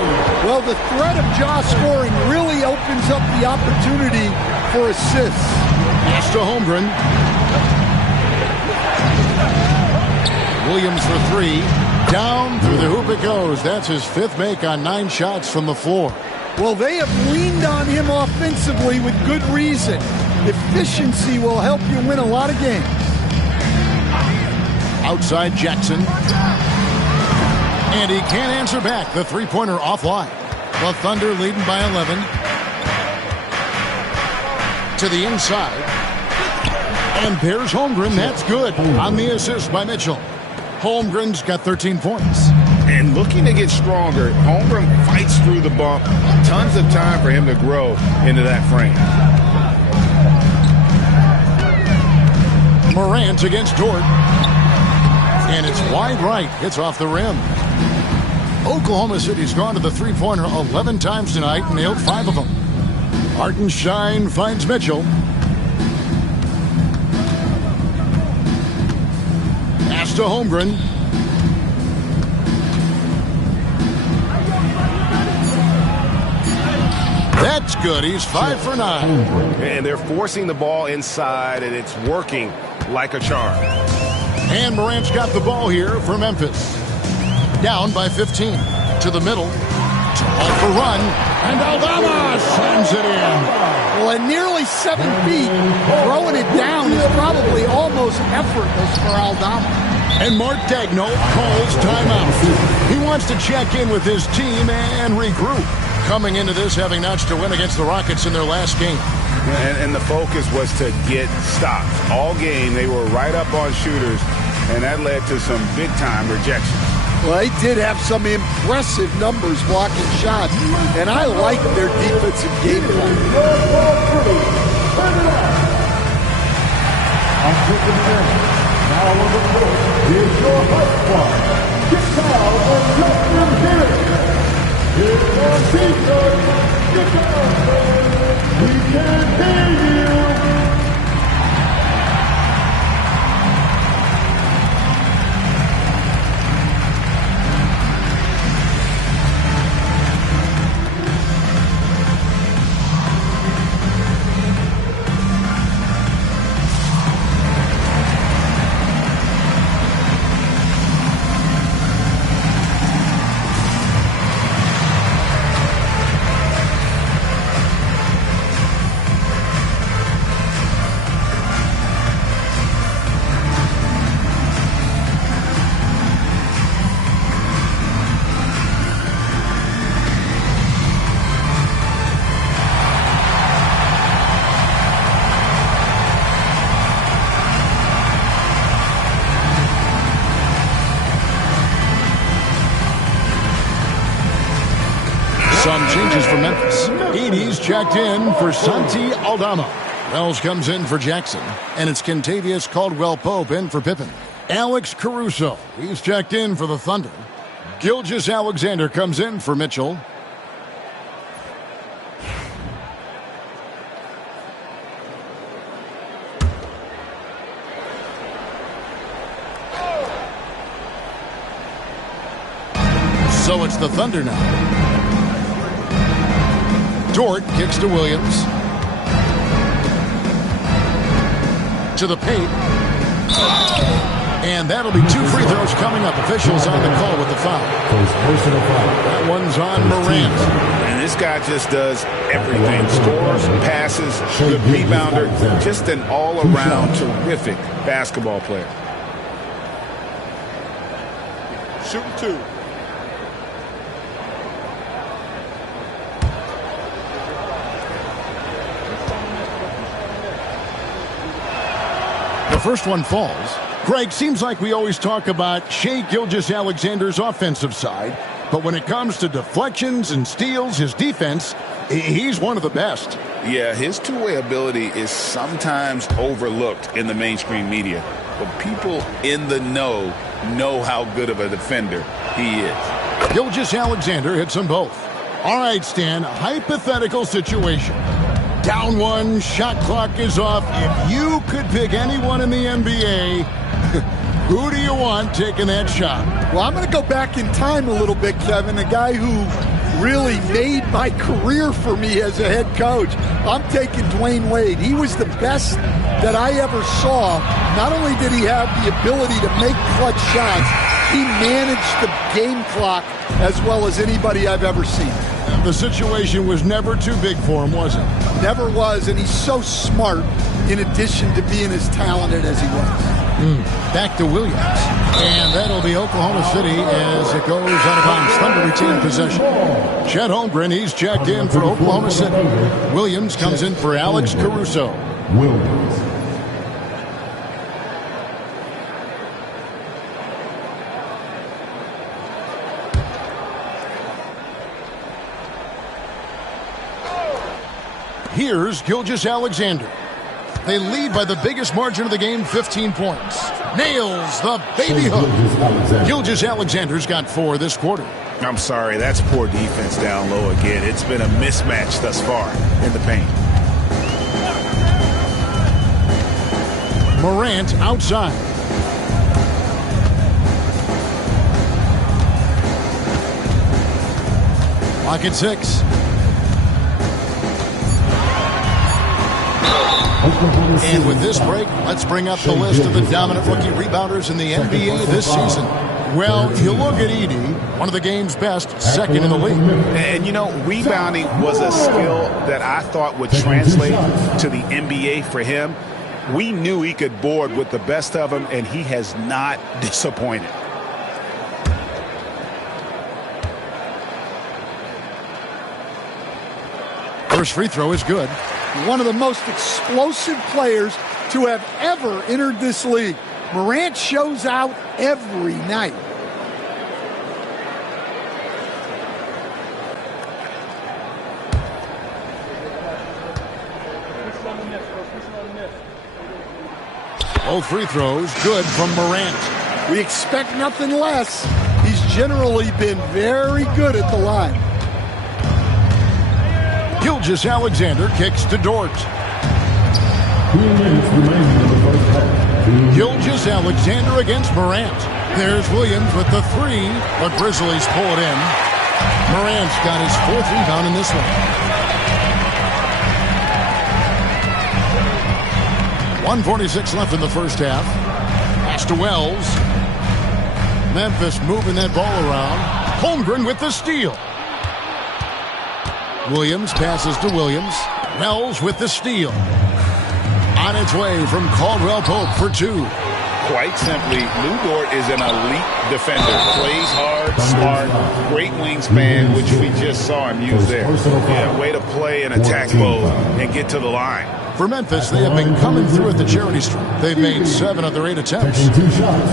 Well, the threat of Ja scoring really opens up the opportunity for assists. Pass to Holmgren. Williams for three. Down through the hoop it goes. That's his fifth make on 9 shots from the floor. Well, they have leaned on him offensively with good reason. Efficiency will help you win a lot of games. Outside Jackson. And he can't answer back. The three-pointer offline. The Thunder leading by 11. To the inside. And there's Holmgren. That's good on the assist by Mitchell. Holmgren's got 13 points. And looking to get stronger, Holmgren fights through the bump. Tons of time for him to grow into that frame. Morant against Dort. And it's wide right. It's off the rim. Oklahoma City's gone to the three-pointer 11 times tonight and nailed 5 of them. Hartenstein finds Mitchell. Pass to Holmgren. That's good. He's 5 for 9. And they're forcing the ball inside, and it's working like a charm. And Morant's got the ball here for Memphis. Down by 15. To the middle. Off the run. And Aldama slams it in. Well, at nearly 7 feet, throwing it down is probably almost effortless for Aldama. And Mark Daigneault calls timeout. He wants to check in with his team and regroup. Coming into this, having notched a win against the Rockets in their last game. And the focus was to get stops. All game, they were right up on shooters, and that led to some big-time rejections. Well, they did have some impressive numbers blocking shots, and I like their defensive game plan. Now on the court, here's your high squad. Get down and let them hear it. Here's your defense. Get down. We can hear you. Some changes for Memphis. Edey's checked in for Santi Aldama. Wells comes in for Jackson. And it's Kentavious Caldwell-Pope in for Pippen. Alex Caruso, he's checked in for the Thunder. Gilgeous-Alexander comes in for Mitchell. So it's the Thunder now. Dort kicks to Williams. To the paint. And that'll be 2 free throws coming up. Officials on the call with the foul. That one's on Morant. And this guy just does everything. Scores, passes, good rebounder. Just an all-around terrific basketball player. Shooting 2. The first one falls. Greg, seems like we always talk about Shai Gilgeous-Alexander's offensive side, but when it comes to deflections and steals, his defense, he's one of the best. Yeah, his two-way ability is sometimes overlooked in the mainstream media, but people in the know how good of a defender he is. Gilgeous-Alexander hits them both. All right, Stan, hypothetical situation. Down 1, shot clock is off. If you could pick anyone in the NBA, who do you want taking that shot? Well, I'm going to go back in time a little bit, Kevin. A guy who really made my career for me as a head coach. I'm taking Dwayne Wade. He was the best that I ever saw. Not only did he have the ability to make clutch shots, he managed the game clock as well as anybody I've ever seen. The situation was never too big for him, was it? Never was, and he's so smart in addition to being as talented as he was. Back to Williams. And that'll be Oklahoma City as it goes out of bounds. Thunder retain possession. Chet Holmgren, he's checked in for Oklahoma City. Williams comes in for Alex Caruso. Williams. Here's Gilgeous-Alexander. They lead by the biggest margin of the game, 15 points. Nails the baby hook. Gilgeous-Alexander's got 4 this quarter. I'm sorry, that's poor defense down low again. It's been a mismatch thus far in the paint. Morant outside. Lock at 6. And with this break, let's bring up the list of the dominant rookie rebounders in the NBA this season. Well, you look at Edey, one of the game's best, second in the league. And, you know, rebounding was a skill that I thought would translate to the NBA for him. We knew he could board with the best of them, and he has not disappointed. First free throw is good. One of the most explosive players to have ever entered this league. Morant shows out every night. Both free throws good from Morant. We expect nothing less. He's generally been very good at the line. Gilgeous-Alexander kicks to Dort. Gilgeous-Alexander against Morant. There's Williams with the 3, but Grizzlies pull it in. Morant's got his 4th rebound in this one. 1:46 left in the first half. Pass to Wells. Memphis moving that ball around. Holmgren with the steal. Williams passes to Williams. Wells with the steal. On its way from Caldwell Pope for 2. Quite simply, Lou Dort is an elite defender. Plays hard, smart, great wingspan, which we just saw him use there. Yeah, way to play in attack mode and get to the line. For Memphis, they have been coming through at the charity stripe. They've made 7 of their 8 attempts. 2 shots.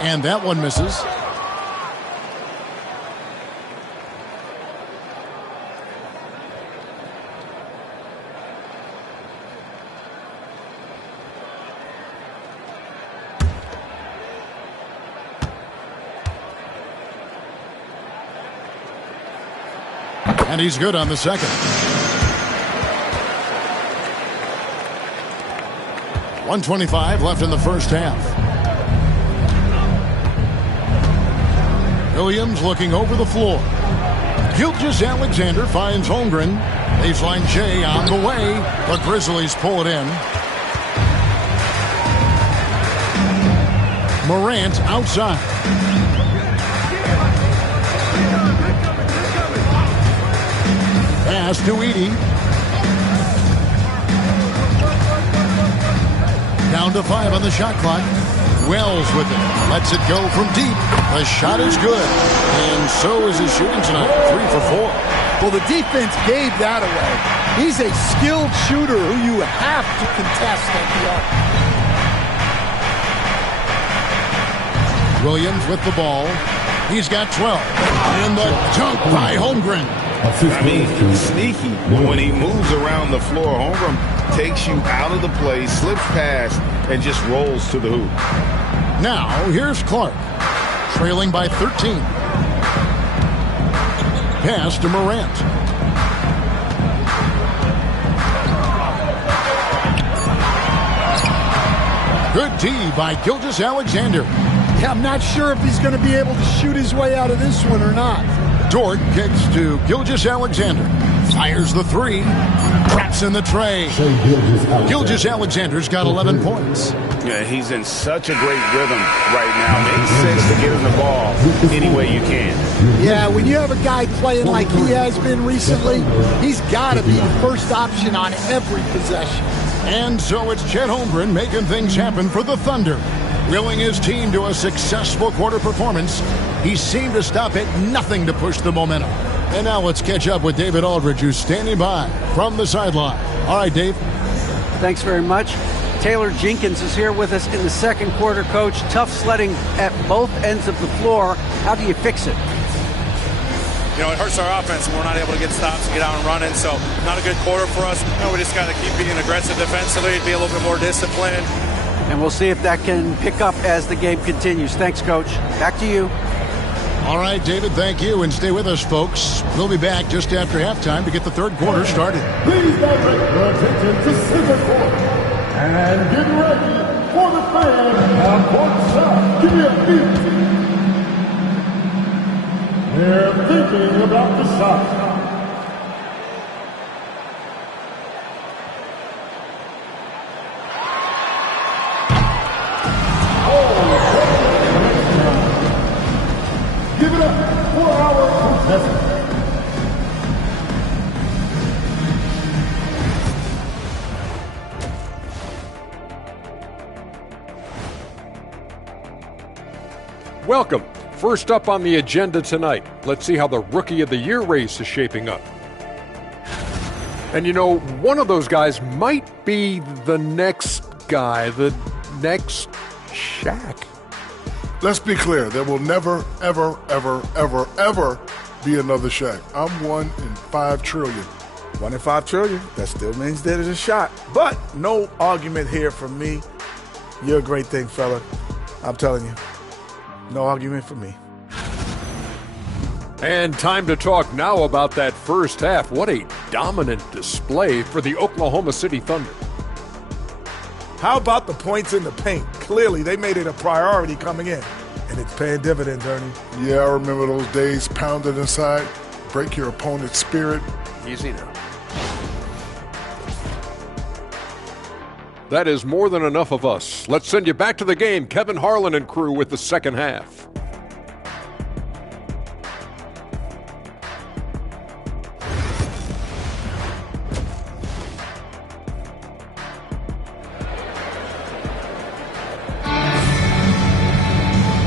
And that one misses. And he's good on the second. 1:25 left in the first half. Williams looking over the floor. Gilgeous-Alexander finds Holmgren. Baseline J on the way. The Grizzlies pull it in. Morant outside. Pass to Edey. Down to 5 on the shot clock. Wells with it. Lets it go from deep. The shot is good. And so is his shooting tonight. 3 for 4. Well, the defense gave that away. He's a skilled shooter who you have to contest at the arc. Williams with the ball. He's got 12. And the dunk by Holmgren. I mean, sneaky. When he moves around the floor, Holmgren takes you out of the play, slips past, and just rolls to the hoop. Now, here's Clark. Trailing by 13. Pass to Morant. Good D by Gilgeous-Alexander. Yeah, I'm not sure if he's going to be able to shoot his way out of this one or not. Dort kicks to Gilgeous-Alexander. Fires the 3. Traps in the tray. Gilgeous-Alexander's got 11 points. Yeah, he's in such a great rhythm right now. Makes sense to get him the ball any way you can. Yeah, when you have a guy playing like he has been recently, he's got to be the first option on every possession. And so it's Chet Holmgren making things happen for the Thunder. Willing his team to a successful quarter performance, he seemed to stop at nothing to push the momentum. And now let's catch up with David Aldridge, who's standing by from the sideline. All right, Dave. Thanks very much. Taylor Jenkins is here with us in the second quarter, Coach. Tough sledding at both ends of the floor. How do you fix it? You know, it hurts our offense when we're not able to get stops and get out and running. So not a good quarter for us. You know, we just got to keep being aggressive defensively, be a little bit more disciplined. And we'll see if that can pick up as the game continues. Thanks, Coach. Back to you. All right, David, thank you. And stay with us, folks. We'll be back just after halftime to get the third quarter started. Please direct your attention to center court. And get ready for the fan on court side. Give me a beat. They're thinking about the shot. Give it up for our contestant. Welcome. First up on the agenda tonight, let's see how the Rookie of the Year race is shaping up. And you know, one of those guys might be the next guy, the next Shaq. Let's be clear. There will never, ever, ever, ever, ever be another Shaq. I'm 1 in 5 trillion. 1 in 5 trillion. That still means there's a shot. But no argument here from me. You're a great thing, fella. I'm telling you. No argument for me. And time to talk now about that first half. What a dominant display for the Oklahoma City Thunder. How about the points in the paint? Clearly, they made it a priority coming in. And it's paying dividends, Ernie. Yeah, I remember those days pounded inside. Break your opponent's spirit. Easy now. That is more than enough of us. Let's send you back to the game. Kevin Harlan and crew with the second half.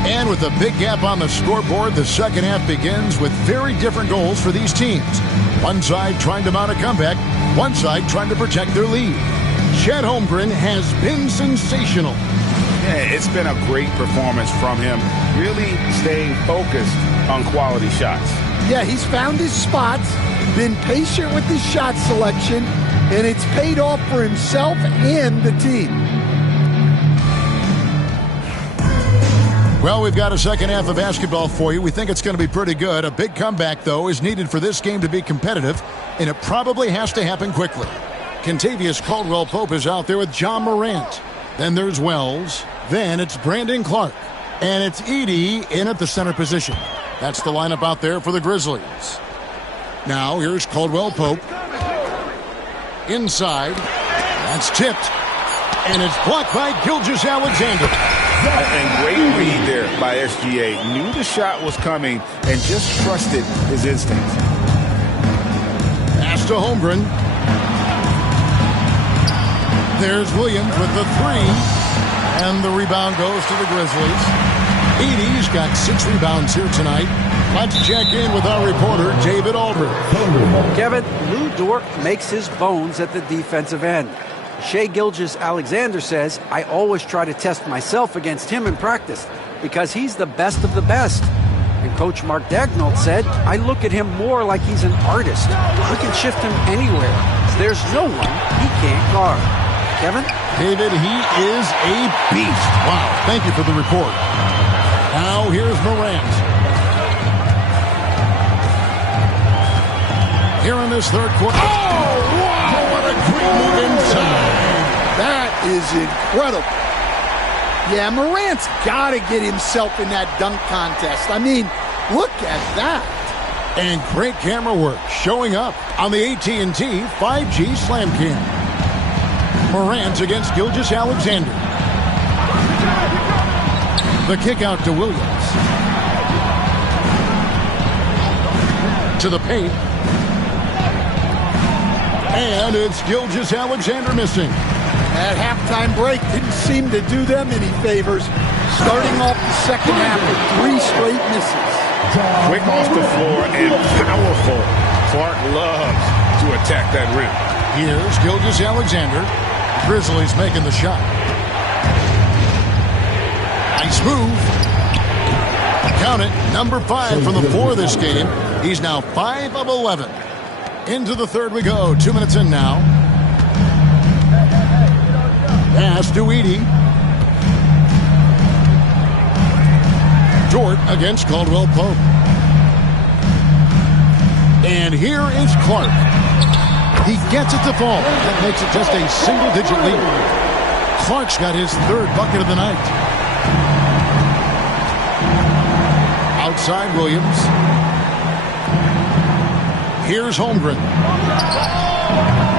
And with a big gap on the scoreboard, the second half begins with very different goals for these teams. One side trying to mount a comeback, one side trying to protect their lead. Chet Holmgren has been sensational. Yeah, it's been a great performance from him. Really staying focused on quality shots. Yeah, he's found his spots, been patient with his shot selection, and it's paid off for himself and the team. Well, we've got a second half of basketball for you. We think it's going to be pretty good. A big comeback, though, is needed for this game to be competitive, and it probably has to happen quickly. Contavious Caldwell-Pope is out there with John Morant. Then there's Wells. Then it's Brandon Clark. And it's Edey in at the center position. That's the lineup out there for the Grizzlies. Now here's Caldwell-Pope. Inside. That's tipped. And it's blocked by Gilgeous-Alexander. And great read there by SGA. Knew the shot was coming and just trusted his instincts. Pass to Holmgren. There's Williams with the three. And the rebound goes to the Grizzlies. Edey's got 6 rebounds here tonight. Let's check in with our reporter, David Aldridge. Kevin, Lou Dort makes his bones at the defensive end. Shai Gilgeous-Alexander says, I always try to test myself against him in practice because he's the best of the best. And Coach Mark Daigneault said, I look at him more like he's an artist. We can shift him anywhere. There's no one he can't guard. Kevin? David, he is a beast. Wow, thank you for the report. Now here's Morant. Here in this third quarter. Oh, wow, what a great move inside. That is incredible. Yeah, Morant's got to get himself in that dunk contest. I mean, look at that. And great camera work showing up on the AT&T 5G Slam Cam. Morant against Gilgeous-Alexander. The kick out to Williams. To the paint. And it's Gilgeous-Alexander missing. That halftime break didn't seem to do them any favors. Starting off the second half with 3 straight misses. Quick off the floor and powerful. Clark loves to attack that rim. Here's Gilgeous-Alexander. Grizzlies making the shot. Nice move. Count it. Number 5 from the floor this game. He's now 5 of 11. Into the third we go. 2 minutes in now. Pass to Edey. Dort against Caldwell-Pope. And here is Clark. He gets it to fall. That makes it just a single-digit lead. Clark's got his 3rd bucket of the night. Outside Williams. Here's Holmgren.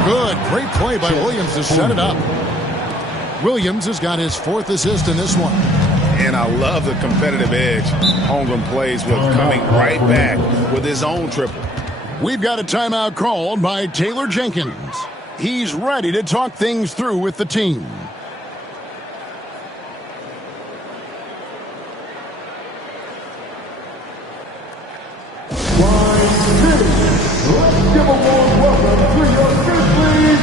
Good. Great play by Williams to set it up. Williams has got his 4th assist in this one. And I love the competitive edge Holmgren plays with, coming right back with his own triple. We've got a timeout called by Taylor Jenkins. He's ready to talk things through with the team. Let's give a warm welcome to your Grizzlies.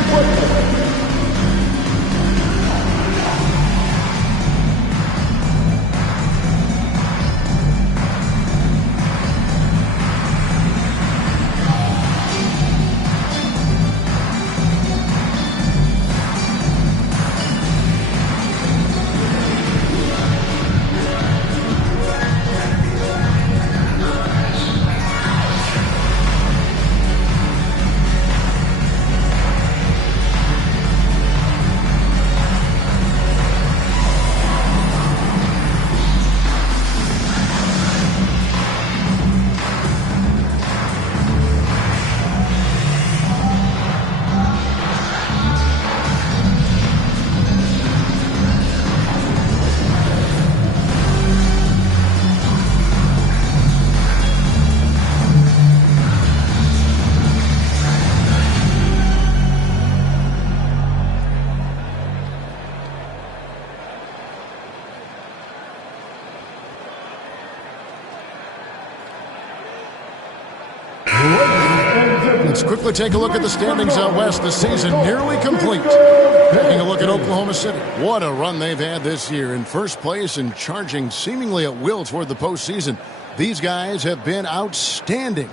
Let's quickly take a look at the standings out west. The season nearly complete. Taking a look at Oklahoma City. What a run they've had this year. In first place and charging seemingly at will toward the postseason. These guys have been outstanding.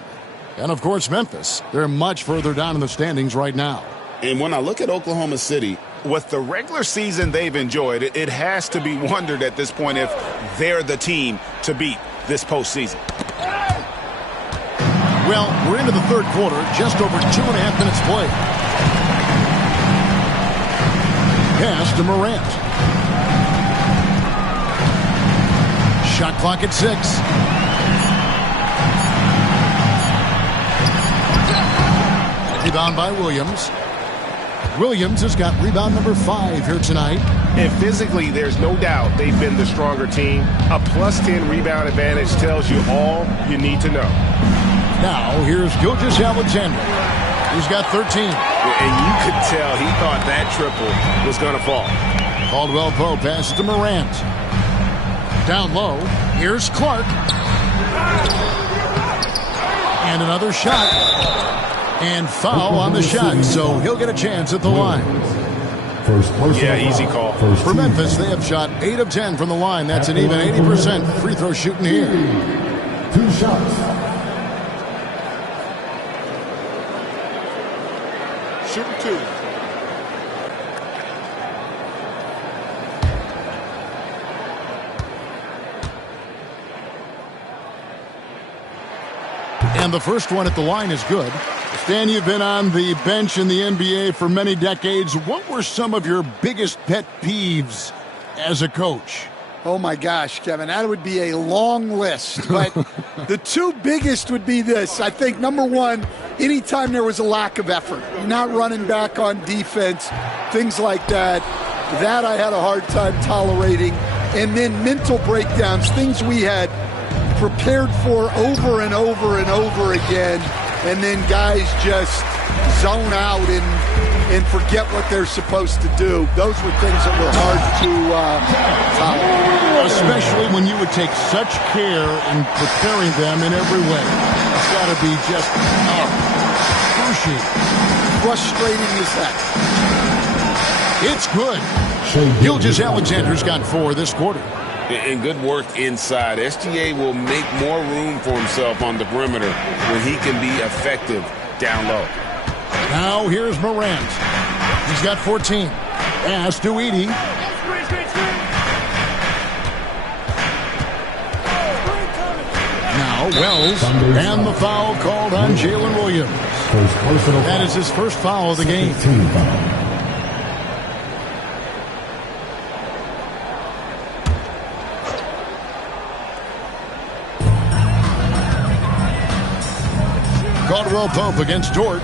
And, of course, Memphis. They're much further down in the standings right now. And when I look at Oklahoma City, with the regular season they've enjoyed, it has to be wondered at this point if they're the team to beat this postseason. Well, we're into the third quarter, just over 2.5 minutes played. Pass to Morant. Shot clock at 6. Rebound by Williams. Williams has got rebound number 5 here tonight. And physically, there's no doubt they've been the stronger team. A +10 rebound advantage tells you all you need to know. Now, here's Gilgeous-Alexander. He's got 13. And you could tell he thought that triple was going to fall. Caldwell-Pope passes to Morant. Down low, here's Clark. And another shot. And foul on the shot, so he'll get a chance at the line. Yeah, easy call. For Memphis, they have shot 8 of 10 from the line. That's an even 80% free throw shooting here. 2 shots. Shooting 2. And the first one at the line is good. Stan, you've been on the bench in the NBA for many decades. What were some of your biggest pet peeves as a coach? Oh, my gosh, Kevin, that would be a long list. But the 2 biggest would be this. I think, number 1, anytime there was a lack of effort, not running back on defense, things like that, that I had a hard time tolerating. And then mental breakdowns, things we had prepared for over and over and over again, and then guys just zone out and forget what they're supposed to do. Those were things that were hard to tolerate. Especially when you would take such care in preparing them in every way. It's got to be just crucial. Frustrating as heck. It's good. Gilgeous-Alexander's got 4 this quarter. And good work inside. SGA will make more room for himself on the perimeter when he can be effective down low. Now here's Morant. He's got 14. Pass to Edey. Now Wells, and the foul called on Jalen Williams. That is his first foul of the game. Caldwell-Pope against Dort.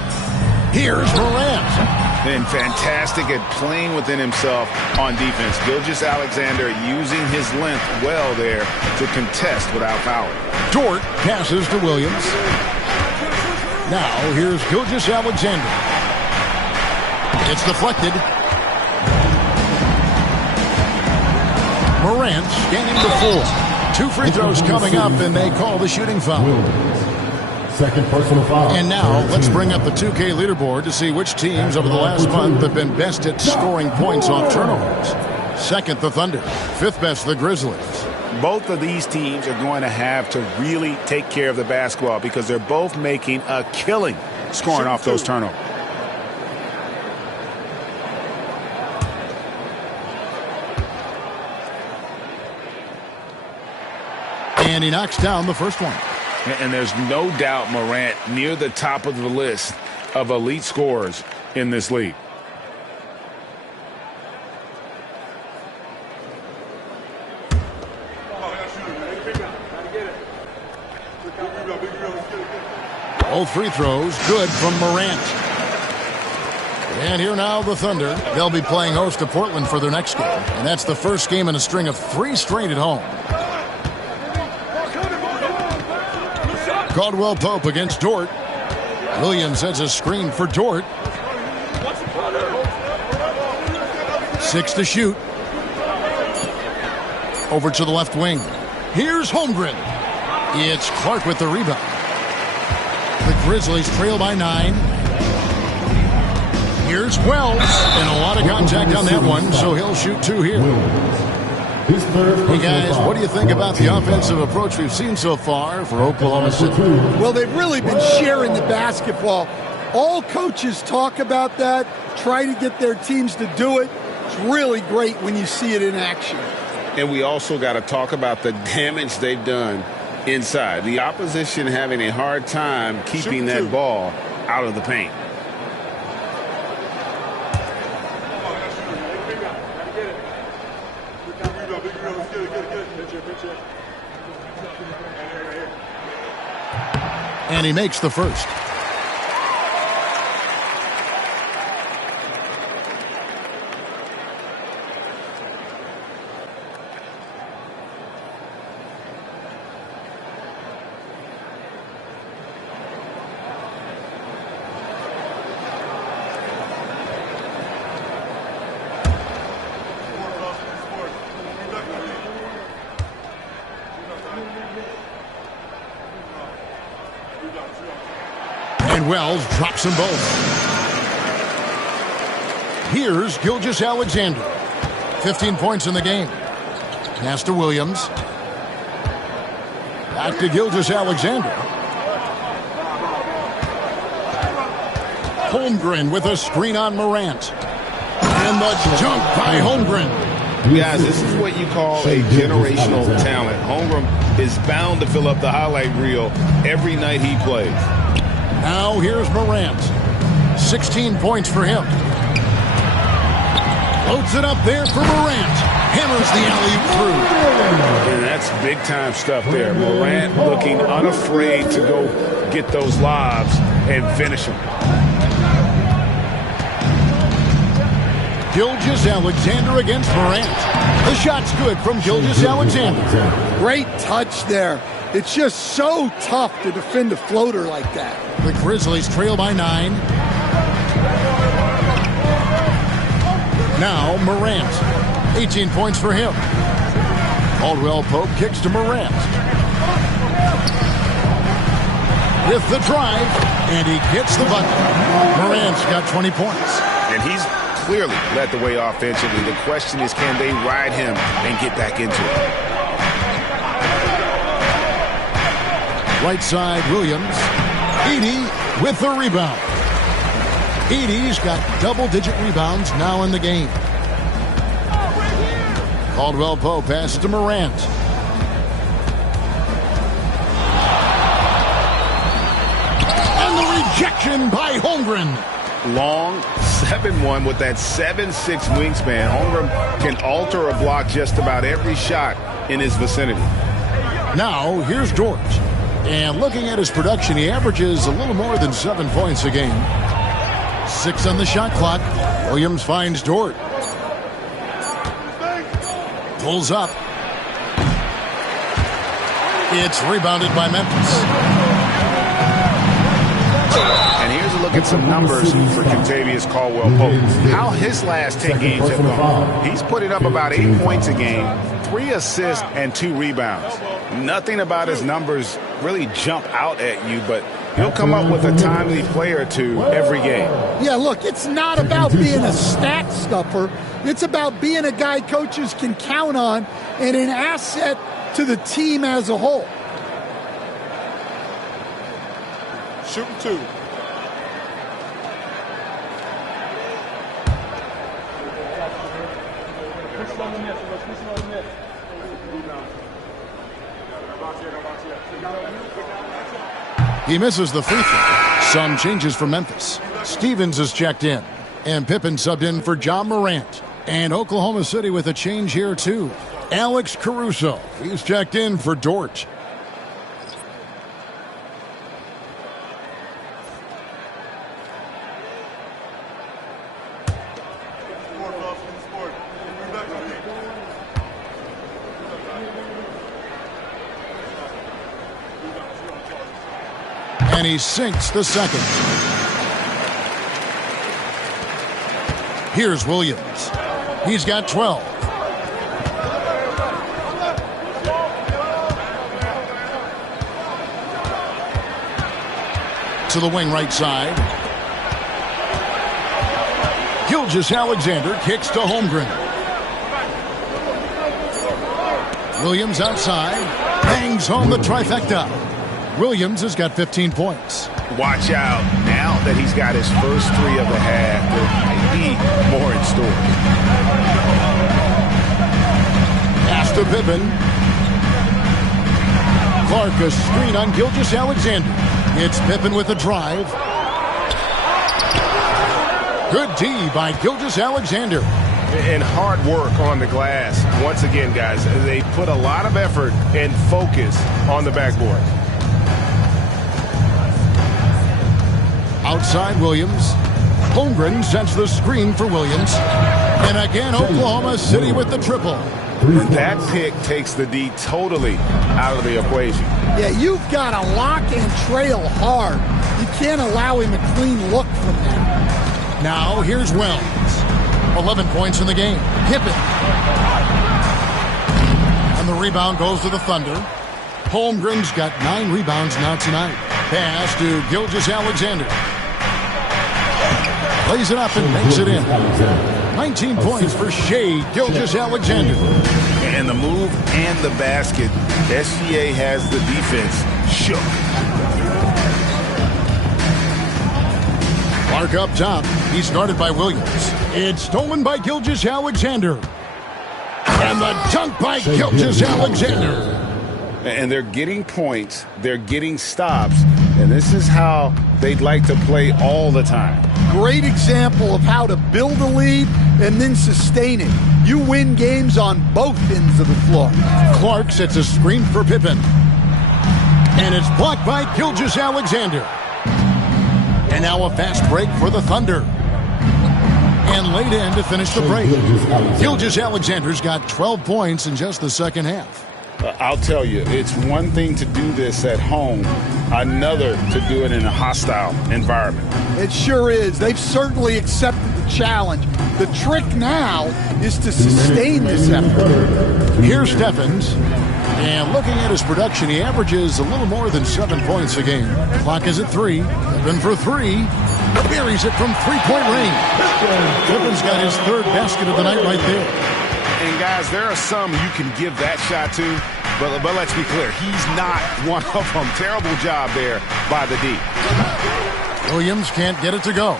Here's Morant. And fantastic at playing within himself on defense. Gilgeous-Alexander using his length well there to contest without fouling. Dort passes to Williams. Now here's Gilgeous-Alexander. It's deflected. Morant standing to 4. 2 free throws coming up, and they call the shooting foul. Second personal foul. And now let's bring up the 2K leaderboard to see which teams over the last month have been best at scoring points off turnovers. Second, the Thunder. 5th best, the Grizzlies. Both of these teams are going to have to really take care of the basketball because they're both making a killing scoring off those turnovers. And he knocks down the first one. And there's no doubt Morant near the top of the list of elite scorers in this league. Both free throws good from Morant. And here now the Thunder. They'll be playing host to Portland for their next game. And that's the first game in a string of 3 straight at home. Caldwell-Pope against Dort. Williams sets a screen for Dort. 6 to shoot. Over to the left wing. Here's Holmgren. It's Clark with the rebound. The Grizzlies trail by 9. Here's Wells. And a lot of contact on that one, so he'll shoot 2 here. Hey guys, what do you think about the offensive approach we've seen so far for Oklahoma City? Well, they've really been sharing the basketball All coaches talk about that, try to get their teams to do it. It's really great when you see it in action. And we also got to talk about the damage they've done inside. The opposition having a hard time keeping that ball out of the paint. And he makes the first. Wells drops them both. Here's Gilgeous-Alexander. 15 points in the game. Pass to Williams. Back to Gilgeous-Alexander. Holmgren with a screen on Morant. And the dunk by Holmgren. Guys, this is what you call a generational talent. Holmgren is bound to fill up the highlight reel every night he plays. Now here's Morant. 16 points for him. Loads it up there for Morant. Hammers the alley-oop through. And that's big-time stuff there. Morant looking unafraid to go get those lobs and finish them. Gilgeous-Alexander against Morant. The shot's good from Gilgeous-Alexander. Great touch there. It's just so tough to defend a floater like that. The Grizzlies trail by 9. Now Morant. 18 points for him. Caldwell Pope kicks to Morant. With the drive, and he gets the bucket. Morant's got 20 points. And he's clearly led the way offensively. The question is, can they ride him and get back into it? Right side, Williams. Edey with the rebound. Edey's got double-digit rebounds now in the game. Caldwell Pope passes to Morant. And the rejection by Holmgren. Long 7-1 with that 7'6" wingspan. Holmgren can alter a block just about every shot in his vicinity. Now, here's Dort. And looking at his production, he averages a little more than 7 points a game. 6 on the shot clock. Williams finds Dort. Pulls up. It's rebounded by Memphis. And here's a look at some numbers for Kentavious Caldwell-Pope. How his last 10 games have gone. He's putting up about 8 points a game, 3 assists, and 2 rebounds. Nothing about his numbers really jump out at you, but he'll come up with a timely play or two every game. Yeah, look, it's not about being a stat stuffer. It's about being a guy coaches can count on and an asset to the team as a whole. Shooting 2. He misses the free throw. Some changes for Memphis. Stevens is checked in. And Pippen subbed in for John Morant. And Oklahoma City with a change here, too. Alex Caruso. He's checked in for Dort. And he sinks the second. Here's Williams. He's got 12. To the wing right side. Gilgeous-Alexander kicks to Holmgren. Williams outside. Bangs home the trifecta. Williams has got 15 points. Watch out. Now doubt that he's got his first 3 of the half. There might be more in store. Pass to Pippen. Clark, a screen on Gilgeous-Alexander. It's Pippen with a drive. Good D by Gilgeous-Alexander. And hard work on the glass. Once again, guys, they put a lot of effort and focus on the backboard. Outside Williams. Holmgren sets the screen for Williams. And again, Oklahoma City with the triple. That pick takes the D totally out of the equation. Yeah, you've got to lock and trail hard. You can't allow him a clean look from there. Now here's Wells. 11 points in the game. Pippen. And the rebound goes to the Thunder. Holmgren's got 9 rebounds now tonight. Pass to Gilgeous-Alexander. Plays it up and makes it in. 19 points for Shea Gilgeous-Alexander. And the move and the basket. SGA has the defense shook. Clark up top. He's guarded by Williams. It's stolen by Gilgeous-Alexander. And the dunk by Gilgeous-Alexander. And they're getting points. They're getting stops. And this is how they'd like to play all the time. Great example of how to build a lead and then sustain it. You win games on both ends of the floor. Clark sets a screen for Pippen. And it's blocked by Gilgeous-Alexander. And now a fast break for the Thunder. And laid in to finish the break. Gilgeous-Alexander's got 12 points in just the second half. I'll tell you, it's one thing to do this at home, another to do it in a hostile environment. It sure is. They've certainly accepted the challenge. The trick now is to sustain this effort. Here's Steffens. And looking at his production, he averages a little more than 7 points a game. Clock is at 3. Pippen for 3. Buries it from three-point range. Pippen's got his 3rd basket of the night right there. And guys, there are some you can give that shot to, but let's be clear, he's not one of them. Terrible job there by the D. Williams can't get it to go.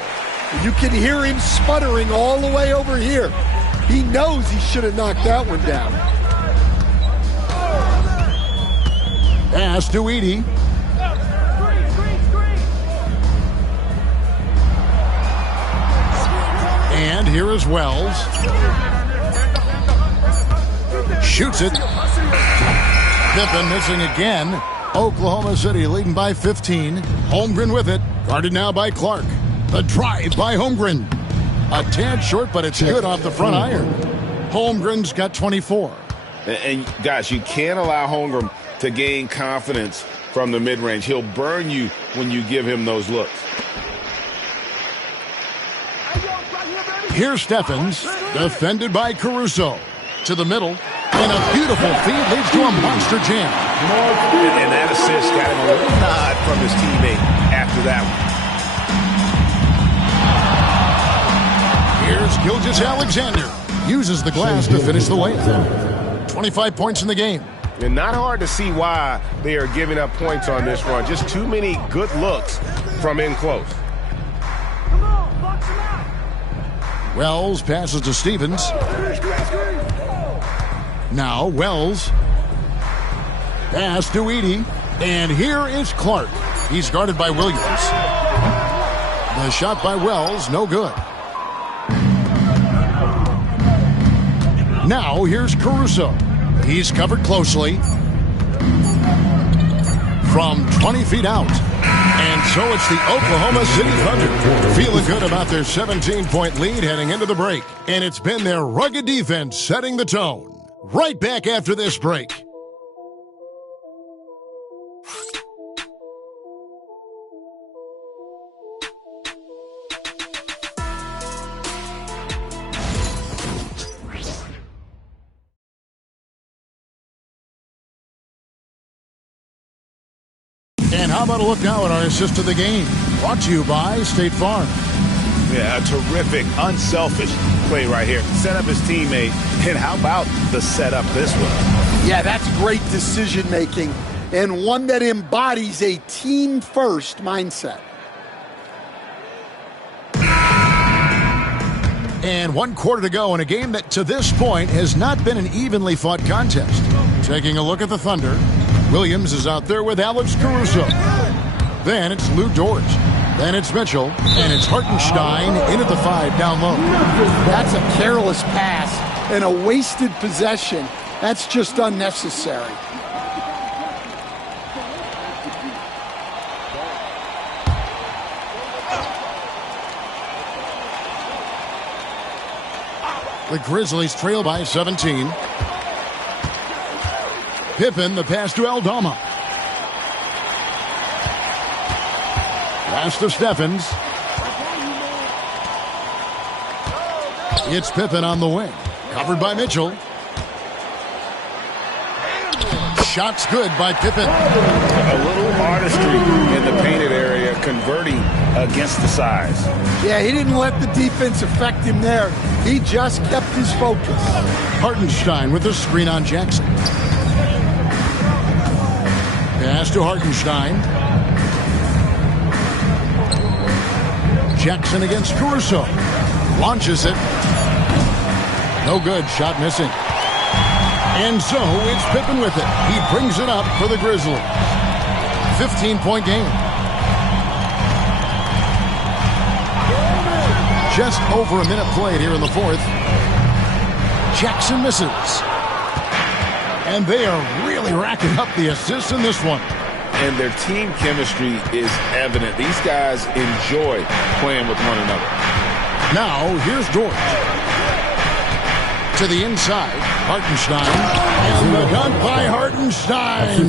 You can hear him sputtering all the way over here. He knows he should have knocked that one down. Pass to Edey. And here is Wells. Shoots it. Pippen missing again. Oklahoma City leading by 15. Holmgren with it. Guarded now by Clark. The drive by Holmgren. A tad short, but it's good off the front iron. Holmgren's got 24. And guys, you can't allow Holmgren to gain confidence from the mid-range. He'll burn you when you give him those looks. Here's Steffens. Defended by Caruso. To the middle. And a beautiful feed leads to a monster jam. And that assist got him a little nod from his teammate after that one. Here's Gilgeous-Alexander. Uses the glass to finish the layup. 25 points in the game. And not hard to see why they are giving up points on this run. Just too many good looks from in close. Wells passes to Stevens. Now Wells. Pass to Edey. And here is Clark. He's guarded by Williams. The shot by Wells, no good. Now here's Caruso. He's covered closely. From 20 feet out. And so it's the Oklahoma City Thunder feeling good about their 17-point lead heading into the break. And it's been their rugged defense setting the tone. Right back after this break. And how about a look now at our assist of the game? Brought to you by State Farm. Yeah, a terrific, unselfish play right here. Set up his teammate. And how about the setup this one? Yeah, that's great decision making and one that embodies a team-first mindset. And 1 quarter to go in a game that to this point has not been an evenly fought contest. Taking a look at the Thunder, Williams is out there with Alex Caruso. Then it's Lou Dort. Then it's Mitchell. And it's Hartenstein in at the 5 down low. That's a careless pass and a wasted possession. That's just unnecessary. The Grizzlies trail by 17. Pippen, the pass to Aldama. Pass to Steffens. It's Pippen on the wing. Covered by Mitchell. Shot's good by Pippen. A little artistry in the painted area, converting against the size. Yeah, he didn't let the defense affect him there. He just kept his focus. Hartenstein with the screen on Jackson. Pass to Hartenstein. Jackson against Caruso. Launches it. No good. Shot missing. And so it's Pippen with it. He brings it up for the Grizzlies. 15-point game. Just over a minute played here in the fourth. Jackson misses. And they are really racking up the assists in this one. And their team chemistry is evident. These guys enjoy playing with one another. Now, here's Dort. To the inside, Hartenstein. And the dunk by Hartenstein.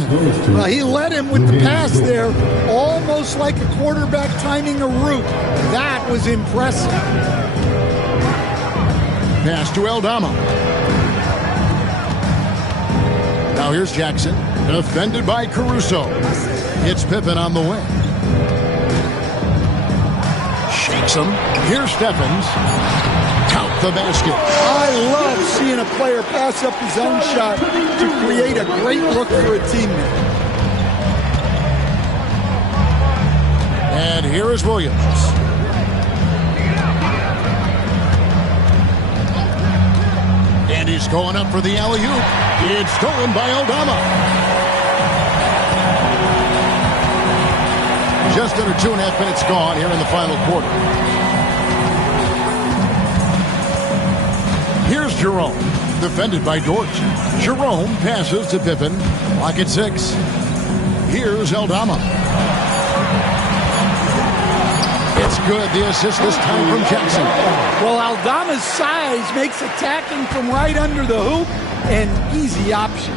Well, he led him with the pass there, almost like a quarterback timing a route. That was impressive. Pass to Aldama. Now here's Jackson, defended by Caruso. It's Pippen on the wing. Shakes him. Here's Steffens. Count the basket. I love seeing a player pass up his own shot to create a great look for a teammate. And here is Williams. And he's going up for the alley-oop. It's stolen by Aldama. Just under 2.5 minutes gone here in the final quarter. Here's Jerome, defended by Dort. Jerome passes to Pippen. Clock at 6. Here's Aldama. It's good. The assist this time from Jackson. Well, Aldama's size makes attacking from right under the hoop an easy option.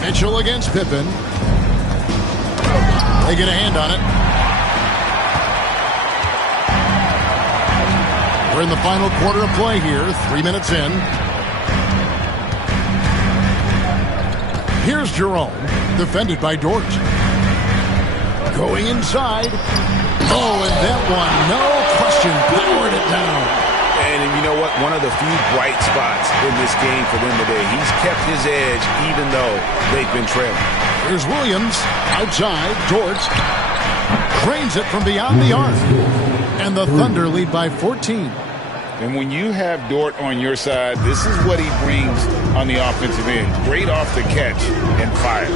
Mitchell against Pippen. They get a hand on it. We're in the final quarter of play here. 3 minutes in. Here's Jerome, defended by Dort. Going inside. Oh, and that one, no question, powered it down. And you know what? One of the few bright spots in this game for them today. He's kept his edge even though they've been trailing. Here's Williams. Outside, Dort. Cranes it from beyond the arc. And the Thunder lead by 14. And when you have Dort on your side, this is what he brings on the offensive end. Great off the catch and fire.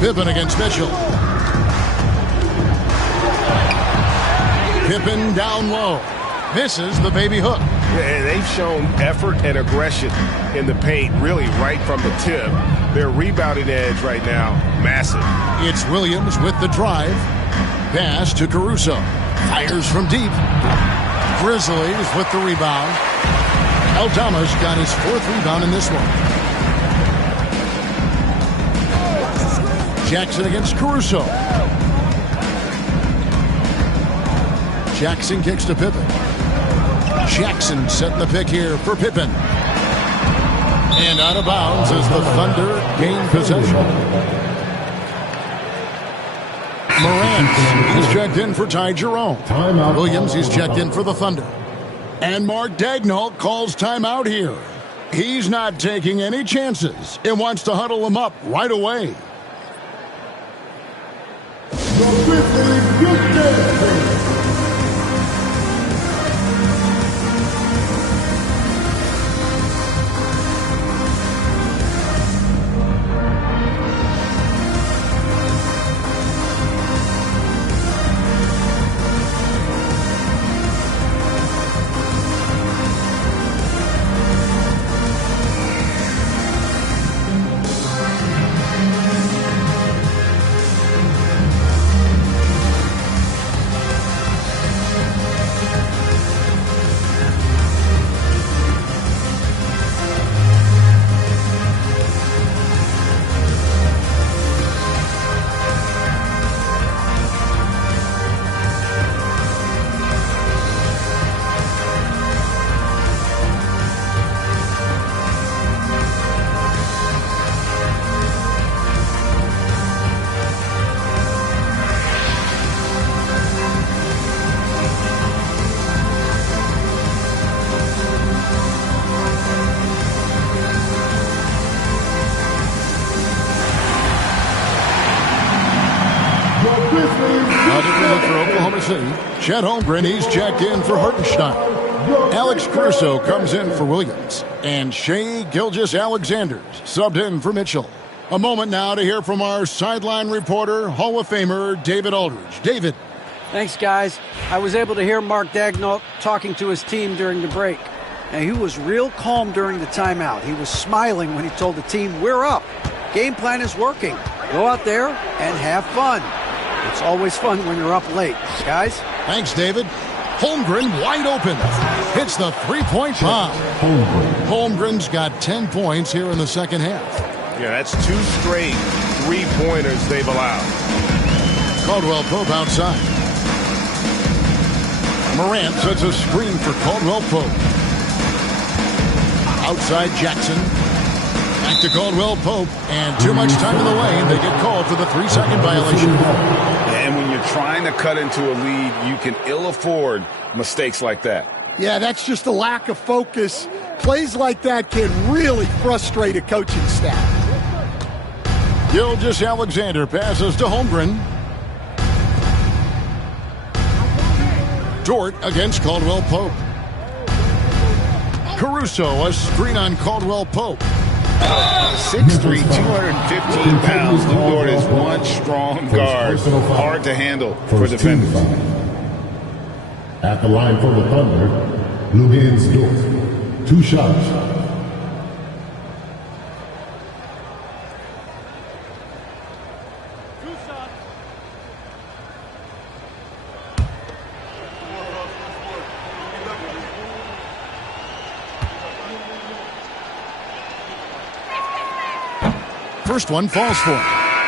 Pippen against Mitchell. Pippen down low. Misses the baby hook. And they've shown effort and aggression in the paint, really right from the tip. Their rebounding edge right now, massive. It's Williams with the drive. Pass to Caruso. Fires from deep. Grizzlies with the rebound. Aldama's got his 4th rebound in this one. Jackson against Caruso. Jackson kicks to Pippen. Jackson setting the pick here for Pippen. And out of bounds as the Thunder gain possession. Morant, he's checked in for Ty Jerome. Williams, he's checked in for the Thunder. And Mark Daigneault calls timeout here. He's not taking any chances and wants to huddle them up right away. A different look for Oklahoma City. Chet Holmgren, he's checked in for Hartenstein. Alex Caruso comes in for Williams. And Shai Gilgeous-Alexander subbed in for Mitchell. A moment now to hear from our sideline reporter, Hall of Famer David Aldridge. David. Thanks, guys. I was able to hear Mark Daigneault talking to his team during the break. And he was real calm during the timeout. He was smiling when he told the team, we're up. Game plan is working. Go out there and have fun. It's always fun when you're up late. Guys? Thanks, David. Holmgren wide open. Hits the three-point bomb. Holmgren's got 10 points here in the second half. Yeah, that's 2 straight three-pointers they've allowed. Caldwell Pope outside. Morant sets a screen for Caldwell Pope. Outside Jackson. Back to Caldwell Pope. And too much time in the lane. They get called for the 3-second violation. And when you're trying to cut into a lead, you can ill afford mistakes like that. Yeah, that's just a lack of focus. Plays like that can really frustrate a coaching staff. Gilgeous-Alexander passes to Holmgren. Dort against Caldwell Pope. Caruso, a screen on Caldwell Pope. 6'3", 215 pounds. Lou Dort is one strong guard. Hard to handle for defenders. At the line for the Thunder, Luguentz Dort. 2 shots. First one falls for him.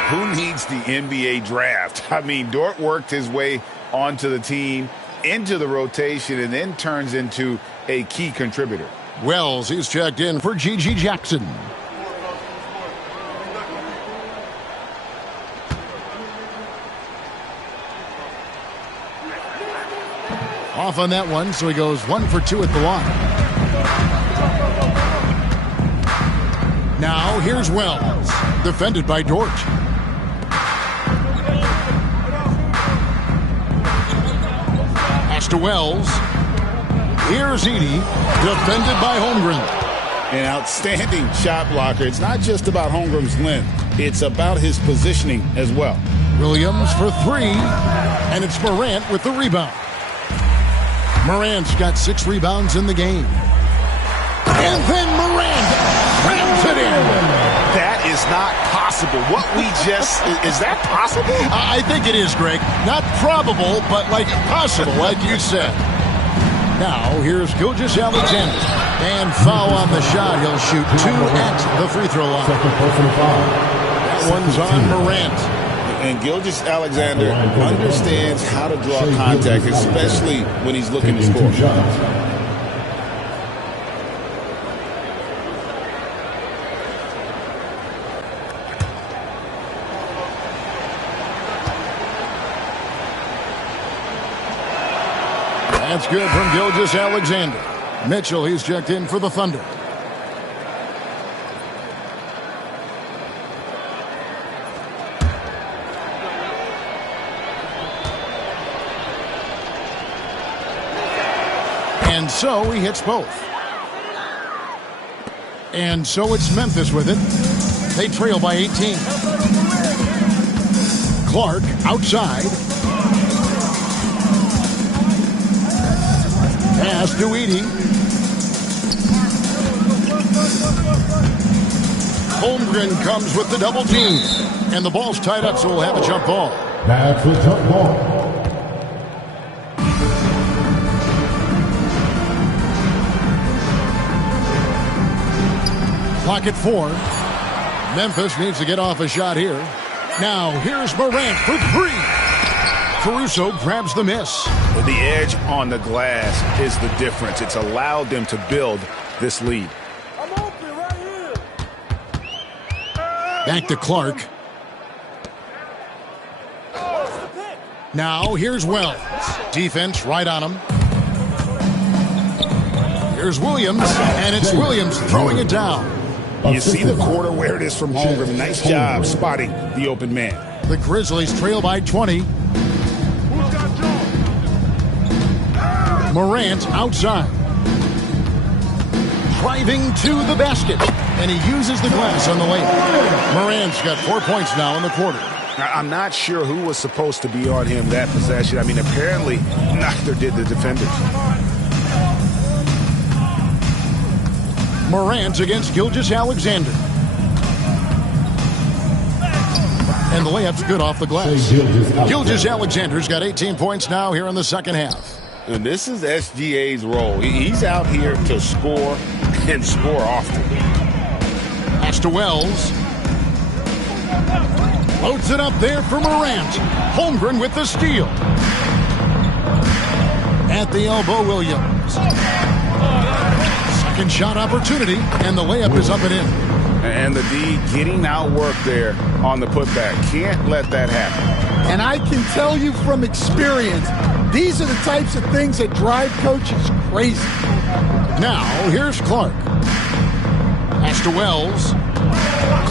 Who needs the NBA draft? I mean, Dort worked his way onto the team, into the rotation, and then turns into a key contributor. Wells, he's checked in for G.G. Jackson. Off on that one, so he goes 1 for 2 at the line. Now, here's Wells, defended by Dort. Pass to Wells. Here's Edey, defended by Holmgren. An outstanding shot blocker. It's not just about Holmgren's length. It's about his positioning as well. Williams for 3, and it's Morant with the rebound. Morant's got 6 rebounds in the game. And then Morant rams it in. That is not possible. What we just, is that possible? I think it is, Greg. Not probable, but like possible, like you said. Now, here's Gilgeous-Alexander. And foul on the shot. He'll shoot 2 at the free throw line. That one's on Morant. And Gilgeous-Alexander understands how to draw contact, especially when he's looking to score. That's good from Gilgeous-Alexander. Mitchell, he's checked in for the Thunder. And so he hits both. And so it's Memphis with it. They trail by 18. Clark outside. Pass to Edey. Holmgren comes with the double team. And the ball's tied up, so we'll have a jump ball. That's a jump ball. Clock at 4. Memphis needs to get off a shot here. Now, here's Morant for 3. Caruso grabs the miss. The edge on the glass is the difference. It's allowed them to build this lead. Back to Clark. Now, here's Wells. Defense right on him. Here's Williams, and it's Williams throwing it down. You see the quarter where it is from Holmgren. Nice job spotting the open man. The Grizzlies trail by 20. Morant outside. Driving to the basket. And he uses the glass on the layup. Morant's got 4 points now in the quarter. I'm not sure who was supposed to be on him that possession. I mean, apparently neither did the defenders. Morant against Gilgeous-Alexander. And the layup's good off the glass. Gilgeous-Alexander's got 18 points now here in the second half. And this is SGA's role. He's out here to score and score often. Pass to Wells. Loads it up there for Morant. Holmgren with the steal. At the elbow, Williams. Second shot opportunity, and the layup is up and in. And the D getting outworked there on the putback. Can't let that happen. And I can tell you from experience, these are the types of things that drive coaches crazy. Now, here's Clark. Pass to Wells.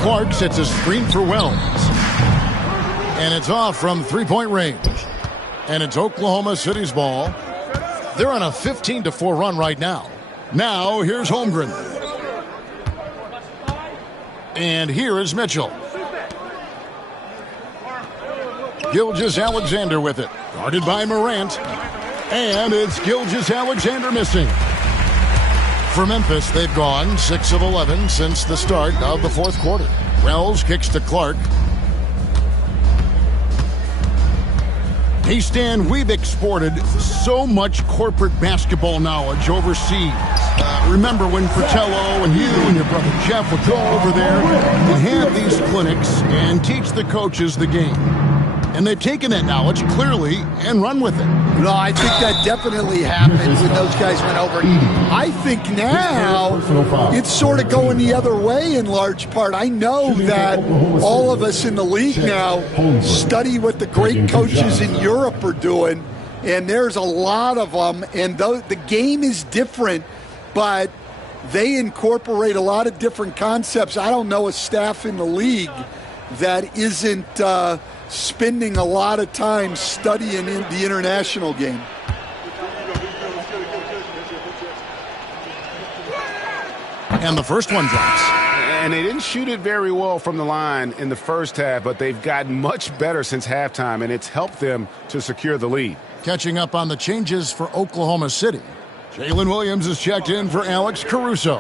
Clark sets a screen for Wells. And it's off from three-point range. And it's Oklahoma City's ball. They're on a 15-4 run right now. Now, here's Holmgren. And here is Mitchell. Gilgeous-Alexander with it. Guarded by Morant. And it's Gilgeous-Alexander missing. For Memphis, they've gone 6 of 11 since the start of the fourth quarter. Wells kicks to Clark. Hey, Stan, we've exported so much corporate basketball knowledge overseas. Remember when Fratello and you and your brother Jeff would go over there and have these clinics and teach the coaches the game. And they've taken that knowledge clearly and run with it. No, I think that definitely happened when those guys went over. I think now it's sort of going the other way in large part. I know that all of us in the league now study what the great coaches in Europe are doing, and there's a lot of them. And the game is different, but they incorporate a lot of different concepts. I don't know a staff in the league that isn't spending a lot of time studying in the international game. And the first one drops. And they didn't shoot it very well from the line in the first half, but they've gotten much better since halftime, and it's helped them to secure the lead. Catching up on the changes for Oklahoma City. Jalen Williams is checked in for Alex Caruso.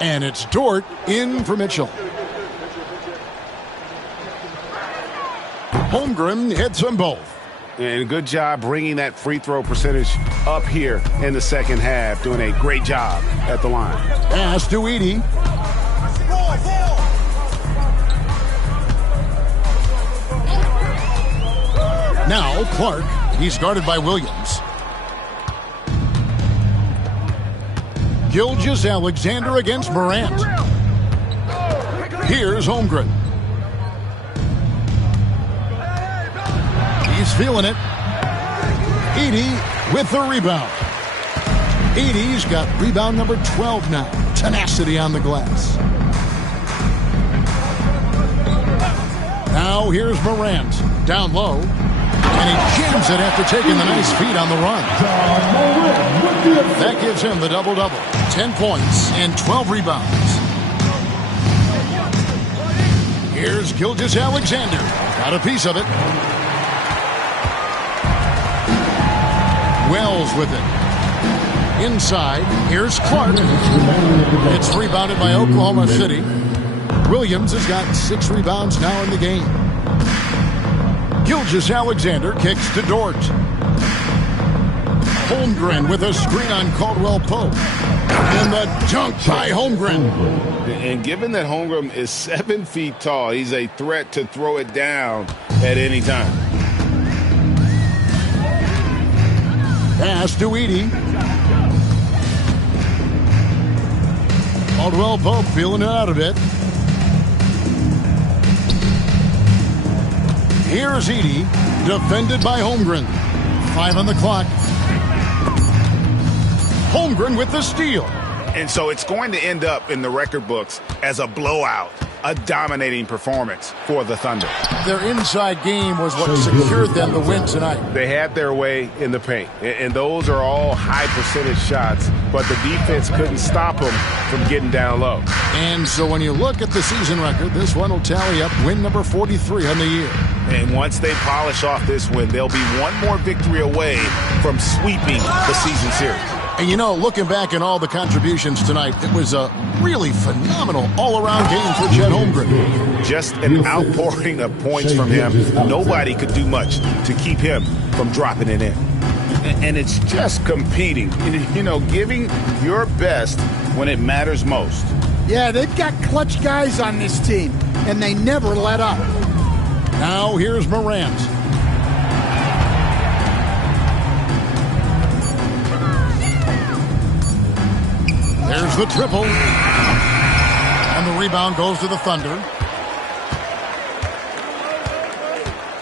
And it's Dort in for Mitchell. Holmgren hits them both. And good job bringing that free throw percentage up here in the second half. Doing a great job at the line. Pass to Edey. Now Clark. He's guarded by Williams. Gilgeous-Alexander against Morant. Here's Holmgren. He's feeling it. Edey with the rebound. Edey's got rebound number 12 now. Tenacity on the glass. Now here's Morant. Down low. And he jams it after taking the nice feed on the run. That gives him the double-double. 10 points and 12 rebounds. Here's Gilgeous-Alexander. Got a piece of it. Wells with it. Inside, here's Clark. It's rebounded by Oklahoma City. Williams has got 6 rebounds now in the game. Gilgeous-Alexander kicks to Dort. Holmgren with a screen on Caldwell Pope. And the dunk by Holmgren. And given that Holmgren is 7 feet tall, he's a threat to throw it down at any time. Pass to Edey. Caldwell Pope feeling it out a bit. Here's Edey, defended by Holmgren. 5 on the clock. Holmgren with the steal. And so it's going to end up in the record books as a blowout. a dominating performance for the Thunder. Their inside game was what secured them the win tonight. They had their way in the paint, and those are all high percentage shots, but the defense couldn't stop them from getting down low. And so when you look at the season record, this one will tally up win number 43 on the year. And once they polish off this win, they'll be one more victory away from sweeping the season series. And you know, looking back at all the contributions tonight, it was a really phenomenal all-around game for Chet Holmgren. Just an outpouring of points from him. Nobody could do much to keep him from dropping it in. And it's just competing, you know, giving your best when it matters most. Yeah, they've got clutch guys on this team, and they never let up. Now here's Morant. There's the triple. And the rebound goes to the Thunder.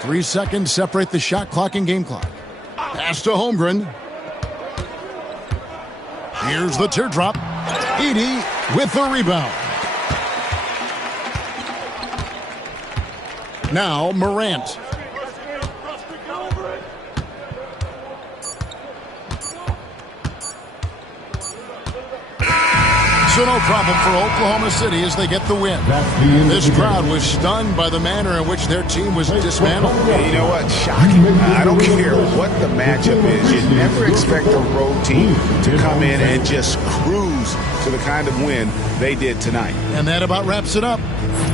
3 seconds separate the shot clock and game clock. Pass to Holmgren. Here's the teardrop. Edey with the rebound. Now Morant. So no problem for Oklahoma City as they get the win. This crowd was stunned by the manner in which their team was dismantled. Yeah, you know what? Shocking. I don't care what the matchup is. You never expect a road team to come in and just cruise to the kind of win they did tonight. And that about wraps it up.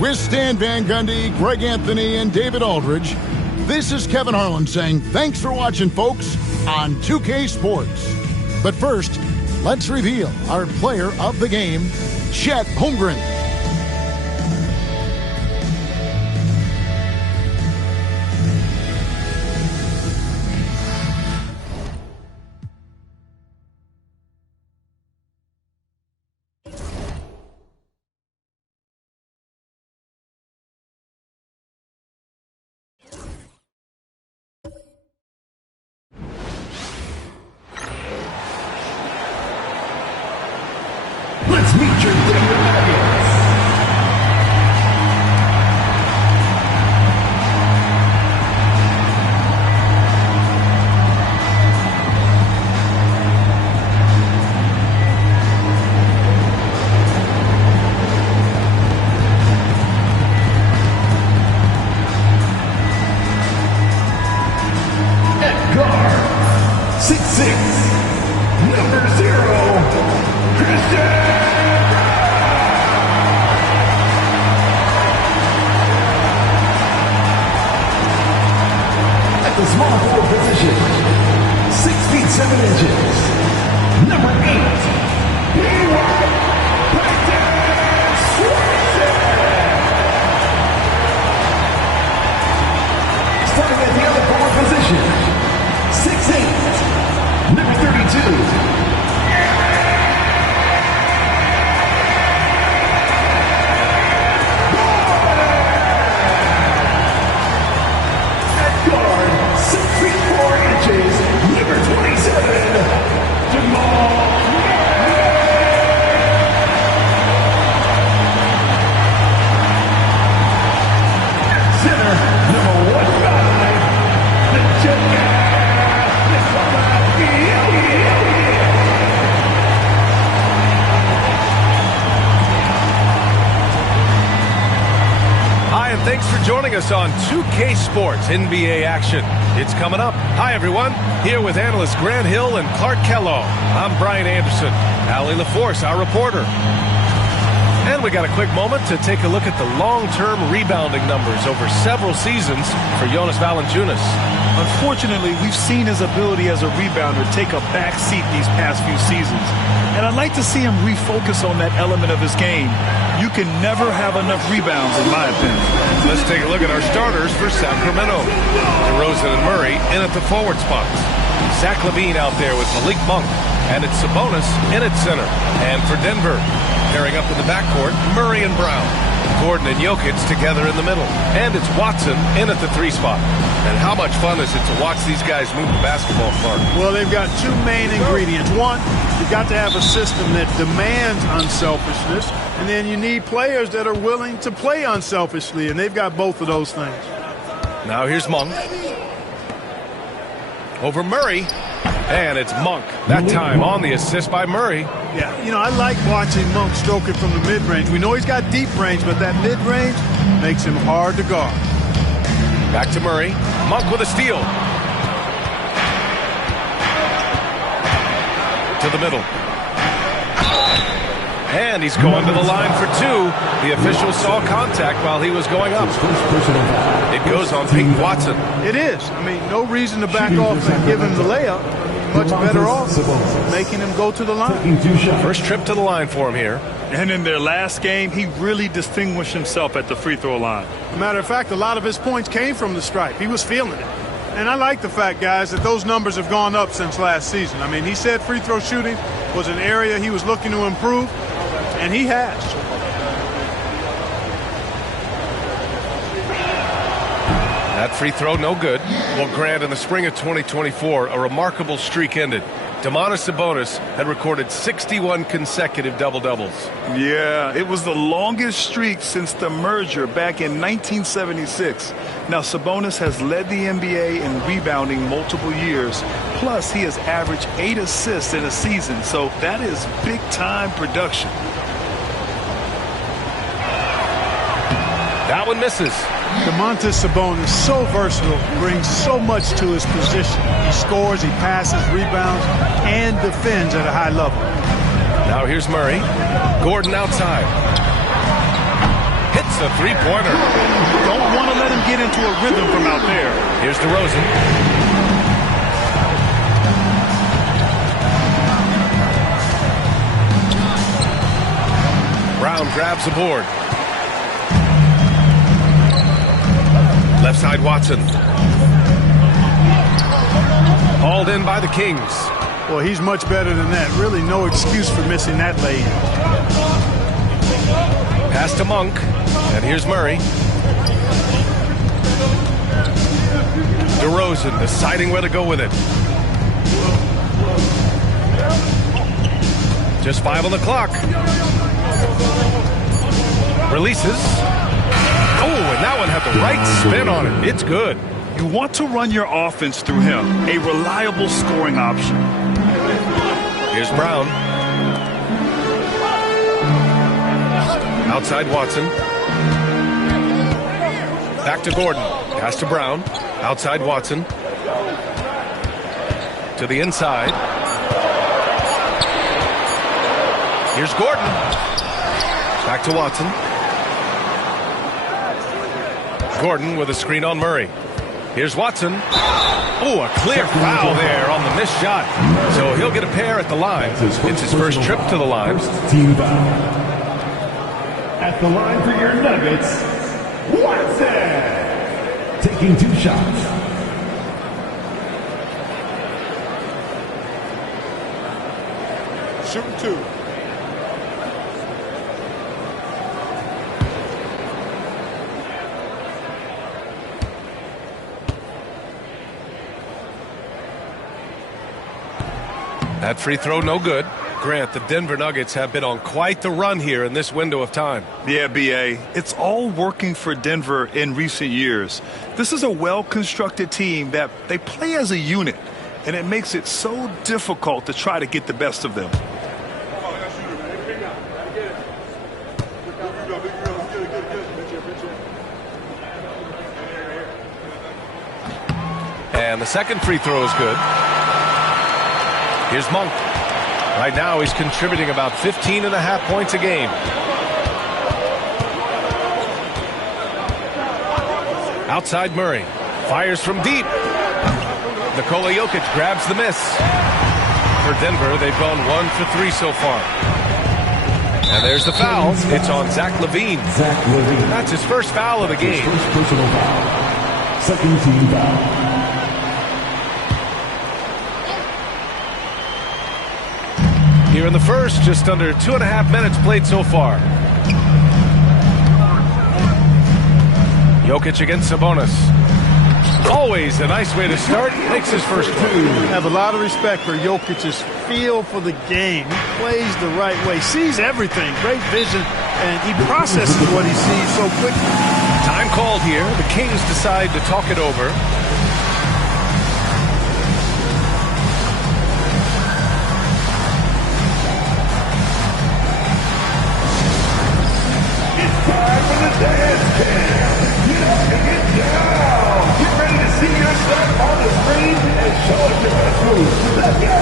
With Stan Van Gundy, Greg Anthony, and David Aldridge, this is Kevin Harlan saying thanks for watching, folks, on 2K Sports. But first, let's reveal our player of the game, Chet Holmgren. Let's meet your Denver Nuggets. At guard, 6'6", number 0, Christian. The small forward position, 6 feet 7 inches, number 8, starting at the other forward position, 6'8", number 32. Thanks for joining us on 2K Sports NBA action. It's coming up. Hi, everyone. Here with analysts Grant Hill and Clark Kellogg. I'm Brian Anderson. Allie LaForce, our reporter. And we got a quick moment to take a look at the long-term rebounding numbers over several seasons for Jonas Valanciunas. Unfortunately, we've seen his ability as a rebounder take a back seat these past few seasons. And I'd like to see him refocus on that element of his game. You can never have enough rebounds, in my opinion. Let's take a look at our starters for Sacramento. DeRozan and Murray in at the forward spots. Zach LaVine out there with Malik Monk. And it's Sabonis in at center. And for Denver, pairing up in the backcourt, Murray and Brown. Gordon and Jokic together in the middle. And it's Watson in at the 3 spot. And how much fun is it to watch these guys move the basketball, Clark? Well, they've got 2 main ingredients. One, you've got to have a system that demands unselfishness, and then you need players that are willing to play unselfishly, and they've got both of those things. Now here's Monk. Over Murray. And it's Monk. That time on the assist by Murray. Yeah, I like watching Monk stroke it from the mid-range. We know he's got deep range, but that mid-range makes him hard to guard. Back to Murray. Monk with a steal. To the middle. And he's going to the line for 2. The official saw contact while he was going up. It goes on Peyton Watson. It is. No reason to back off and give him the layup. Much better off making him go to the line. First trip to the line for him here. And in their last game, he really distinguished himself at the free throw line. As a matter of fact, a lot of his points came from the stripe. He was feeling it. And I like the fact, guys, that those numbers have gone up since last season. He said free throw shooting was an area he was looking to improve, and he has. That free throw, no good. Well, Grant, in the spring of 2024, a remarkable streak ended. Domantas Sabonis had recorded 61 consecutive double-doubles. Yeah, it was the longest streak since the merger back in 1976. Now, Sabonis has led the NBA in rebounding multiple years. Plus, he has averaged 8 assists in a season, so that is big-time production. That one misses. Domantas Sabonis, so versatile, brings so much to his position. He scores, he passes, rebounds, and defends at a high level. Now here's Murray. Gordon outside. Hits a three-pointer. Don't want to let him get into a rhythm from out there. Here's DeRozan. Brown grabs the board. Left side Watson. Hauled in by the Kings. Well, he's much better than that. Really no excuse for missing that lay-in. Pass to Monk. And here's Murray. DeRozan deciding where to go with it. Just 5 on the clock. Releases. Oh, and that one had the right spin on it. It's good. You want to run your offense through him. A reliable scoring option. Here's Brown. Outside Watson. Back to Gordon. Pass to Brown. Outside Watson. To the inside. Here's Gordon. Back to Watson. Gordon with a screen on Murray. Here's Watson. Oh, a clear foul there on the missed shot. So he'll get a pair at the line. It's his first trip to the line. Team foul. At the line for your Nuggets, Watson. Taking 2 shots. Shooting 2. That free throw, no good. Grant, the Denver Nuggets have been on quite the run here in this window of time. Yeah, B.A., it's all working for Denver in recent years. This is a well-constructed team that they play as a unit, and it makes it so difficult to try to get the best of them. And the second free throw is good. Here's Monk. Right now he's contributing about 15.5 points a game. Outside Murray. Fires from deep. Nikola Jokic grabs the miss. For Denver, they've gone 1 for 3 so far. And there's the foul. It's on Zach LaVine. That's his first foul of the game. His first personal foul. Second team foul. Here in the first, just under 2.5 minutes played so far. Jokic against Sabonis. Always a nice way to start. Makes his first one. I have a lot of respect for Jokic's feel for the game. He plays the right way, sees everything, great vision, and he processes what he sees so quickly. Time called here. The Kings decide to talk it over. It's time for the dance cam. Get up and get down. Get ready to see yourself on the screen and show us your best moves. Let's go.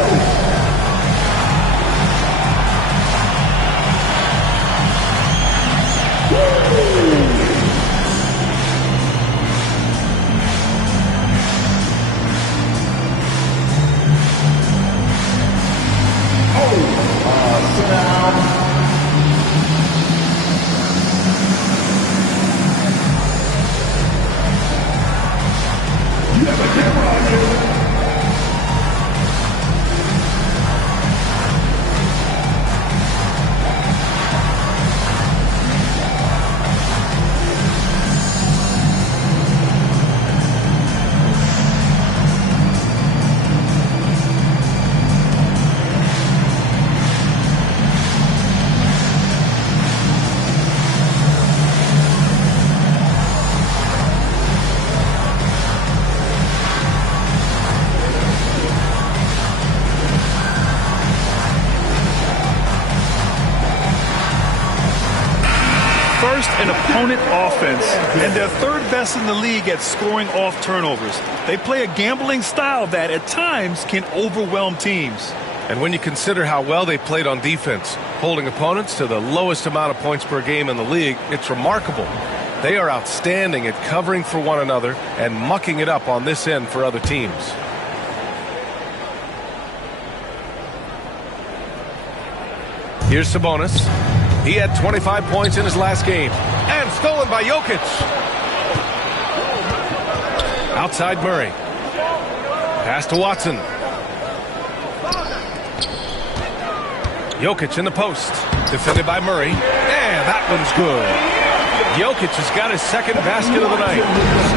Sit down. You have a camera on you. An opponent offense, and they're third best in the league at scoring off turnovers. They play a gambling style that at times can overwhelm teams. And when you consider how well they played on defense, holding opponents to the lowest amount of points per game in the league, it's remarkable. They are outstanding at covering for one another and mucking it up on this end for other teams. Here's Sabonis. He had 25 points in his last game. And stolen by Jokic. Outside Murray. Pass to Watson. Jokic in the post. Defended by Murray. And that one's good. Jokic has got his second basket of the night.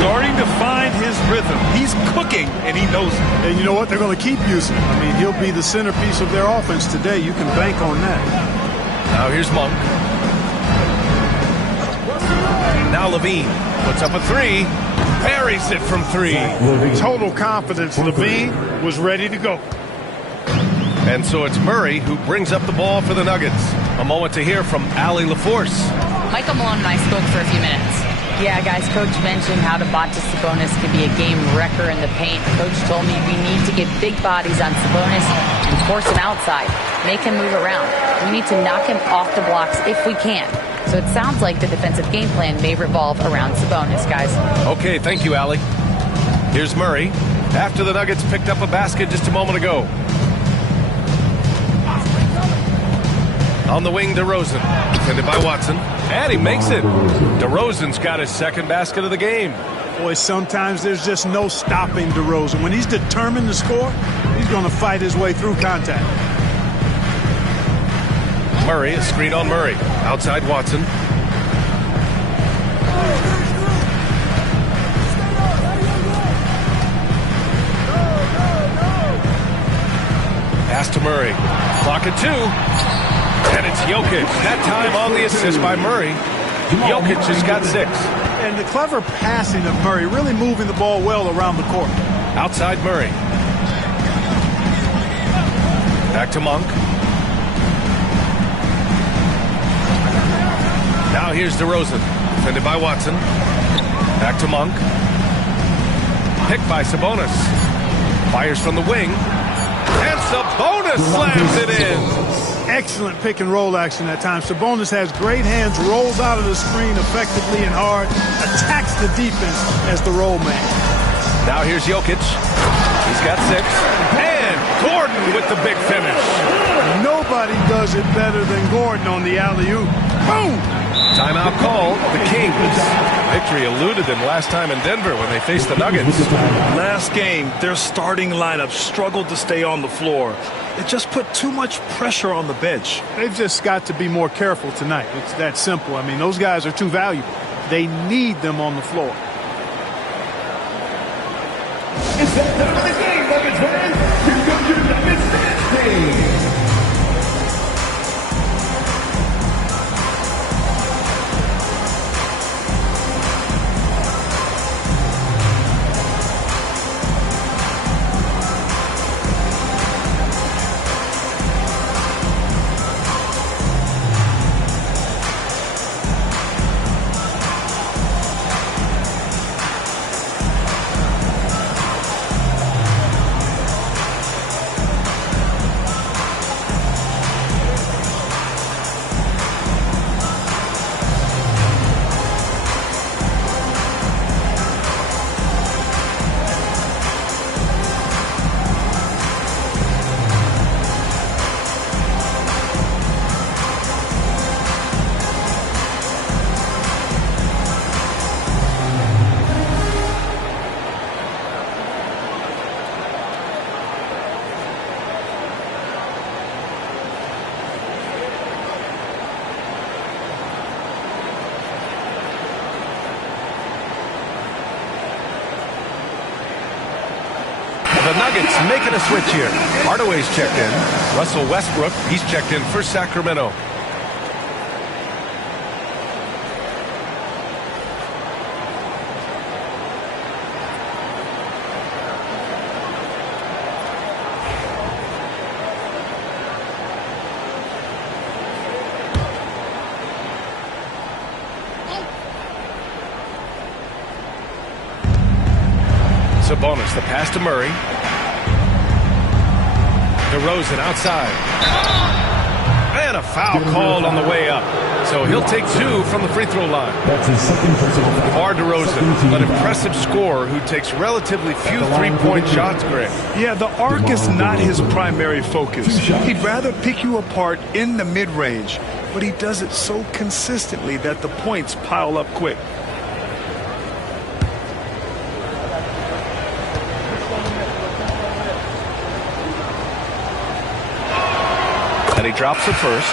Starting to find his rhythm. He's cooking, and he knows it. And you know what? They're going to keep using him. I mean, he'll be the centerpiece of their offense today. You can bank on that. Now here's Monk. Now Levine puts up a three. Buries it from three. Total confidence. Levine was ready to go. And so it's Murray who brings up the ball for the Nuggets. A moment to hear from Allie LaForce. Michael Malone and I spoke for a few minutes. Yeah, guys, Coach mentioned how Domantas Sabonis can be a game wrecker in the paint. Coach told me we need to get big bodies on Sabonis and force him outside. Make him move around. We need to knock him off the blocks if we can. So it sounds like the defensive game plan may revolve around Sabonis, guys. Okay, thank you, Allie. Here's Murray. After the Nuggets picked up a basket just a moment ago. On the wing, DeRozan. Defended by Watson. And he makes it. DeRozan's got his second basket of the game. Boy, sometimes there's just no stopping DeRozan. When he's determined to score, he's going to fight his way through contact. Murray, a screen on Murray. Outside Watson. Pass to Murray. Clock at 2. And it's Jokic. That time on the assist by Murray. Jokic has got 6. And the clever passing of Murray, really moving the ball well around the court. Outside Murray. Back to Monk. Now here's DeRozan. Defended by Watson. Back to Monk. Picked by Sabonis. Fires from the wing. And Sabonis slams it in. Excellent pick and roll action that time. Sabonis has great hands, rolls out of the screen effectively and hard, attacks the defense as the roll man. Now here's Jokic. He's got 6. And Gordon with the big finish. Nobody does it better than Gordon on the alley-oop. Boom! Timeout call. The Kings. Victory eluded them last time in Denver when they faced the Nuggets. Last game, their starting lineup struggled to stay on the floor. It just put too much pressure on the bench. They've just got to be more careful tonight. It's that simple. I mean, those guys are too valuable. They need them on the floor. It's that time of the game, Nuggets fans. Here comes your Nuggets dance team. The Nuggets making a switch here. Hardaway's checked in. Russell Westbrook, he's checked in for Sacramento. Sabonis, the pass to Murray. DeRozan outside. And a foul called on the way up. So he'll take 2 from the free throw line. That's his second personal foul. For DeRozan, an impressive scorer who takes relatively few three-point shots, Greg. Yeah, the arc is not his primary focus. He'd rather pick you apart in the mid-range, but he does it so consistently that the points pile up quick. And he drops the first.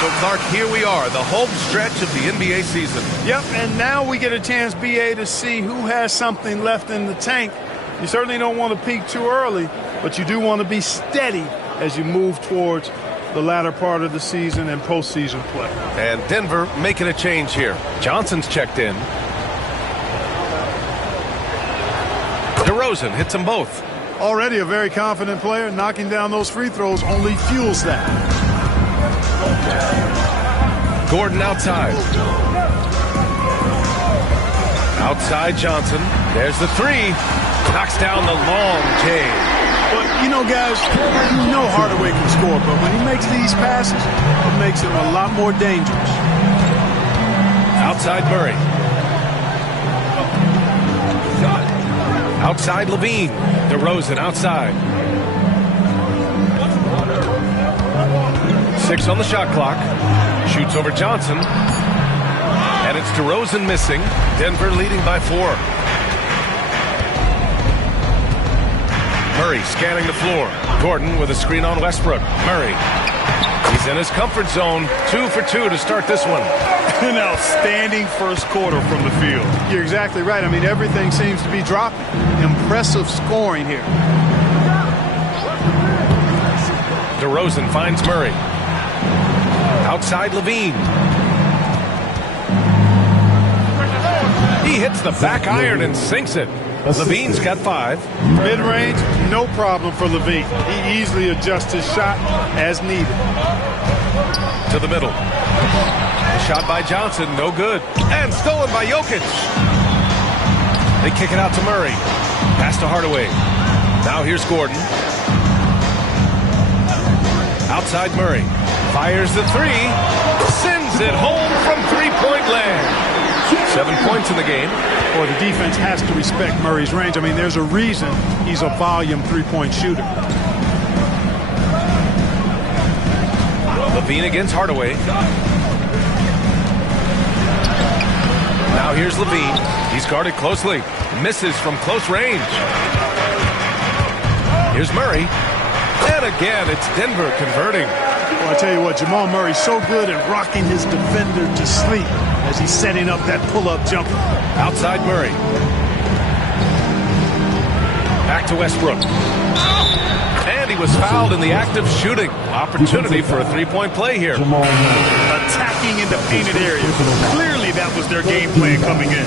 So, Clark, here we are, the home stretch of the NBA season. Yep, and now we get a chance, BA, to see who has something left in the tank. You certainly don't want to peak too early, but you do want to be steady as you move towards the latter part of the season and postseason play. And Denver making a change here. Johnson's checked in. DeRozan hits them both. Already a very confident player. Knocking down those free throws only fuels that. Gordon outside. Outside Johnson. There's the 3. Knocks down the long J. But, you know, guys, you know Hardaway can score, but when he makes these passes, it makes him a lot more dangerous. Outside Murray. Outside Levine. DeRozan outside. 6 on the shot clock. Shoots over Johnson. And it's DeRozan missing. Denver leading by 4. Murray scanning the floor. Gordon with a screen on Westbrook. Murray. He's in his comfort zone. 2 for 2 to start this one. An outstanding first quarter from the field. You're exactly right. I mean, everything seems to be dropping. Impressive scoring here. DeRozan finds Murray. Outside Levine. He hits the back iron and sinks it. Levine's got 5. Mid-range, no problem for Levine. He easily adjusts his shot as needed. To the middle. The shot by Johnson, no good. And stolen by Jokic. They kick it out to Murray. Pass to Hardaway. Now here's Gordon. Outside Murray. Fires the 3. Sends it home from three-point land. 7 points in the game. Boy, the defense has to respect Murray's range. I mean, there's a reason he's a volume three-point shooter. Levine against Hardaway. Now here's Levine. He's guarded closely. Misses from close range. Here's Murray. And again, it's Denver converting. Well, I tell you what, Jamal Murray's so good at rocking his defender to sleep. as he's setting up that pull-up jumper. Outside Murray. Back to Westbrook. And he was fouled in the act of shooting. Opportunity for a three-point play here. Attacking in the painted area. Clearly that was their game plan coming in.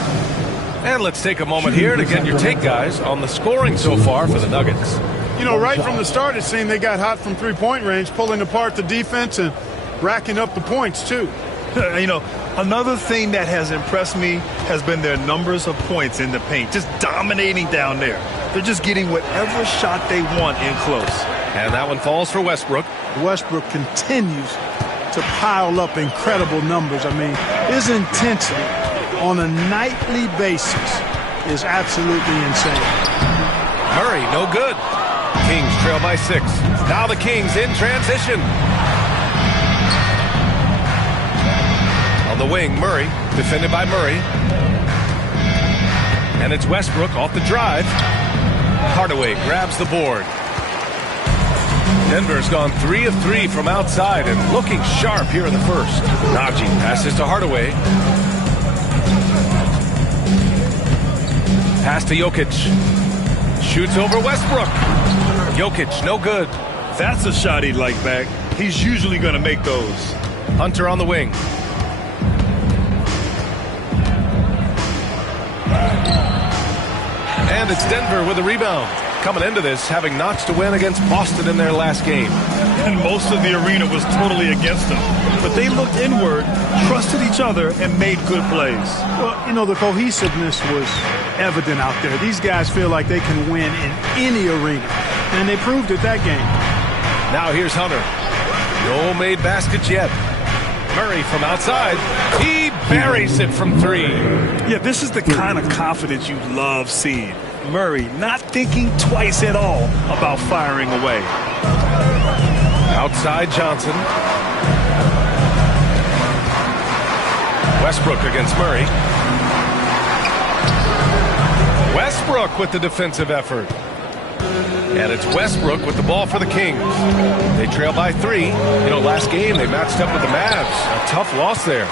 And let's take a moment here to get your take, guys, on the scoring so far for the Nuggets. You know, right from the start, it seemed they got hot from three-point range, pulling apart the defense and racking up the points, too. You know, another thing that has impressed me has been their numbers of points in the paint, just dominating down there. They're just getting whatever shot they want in close. And that one falls for Westbrook. Westbrook continues to pile up incredible numbers. I mean, his intensity on a nightly basis is absolutely insane. Murray, no good. Kings trail by 6. Now the Kings in transition. On the wing, Murray, defended by Murray. And it's Westbrook off the drive. Hardaway grabs the board. Denver's gone 3 of 3 from outside and looking sharp here in the first. Najee passes to Hardaway. Pass to Jokic. Shoots over Westbrook. Jokic, no good. That's a shot he'd like back. He's usually going to make those. Hunter on the wing. And it's Denver with a rebound. Coming into this, having notched a win against Boston in their last game. And most of the arena was totally against them. But they looked inward, trusted each other, and made good plays. Well, you know, the cohesiveness was evident out there. These guys feel like they can win in any arena. And they proved it that game. Now here's Hunter. No made baskets yet. Murray from outside. He buries it from 3. Yeah, this is the kind of confidence you love seeing. Murray not thinking twice at all about firing away. Outside Johnson. Westbrook against Murray. Westbrook with the defensive effort. And it's Westbrook with the ball for the Kings. They trail by 3. You know, last game they matched up with the Mavs. A tough loss there.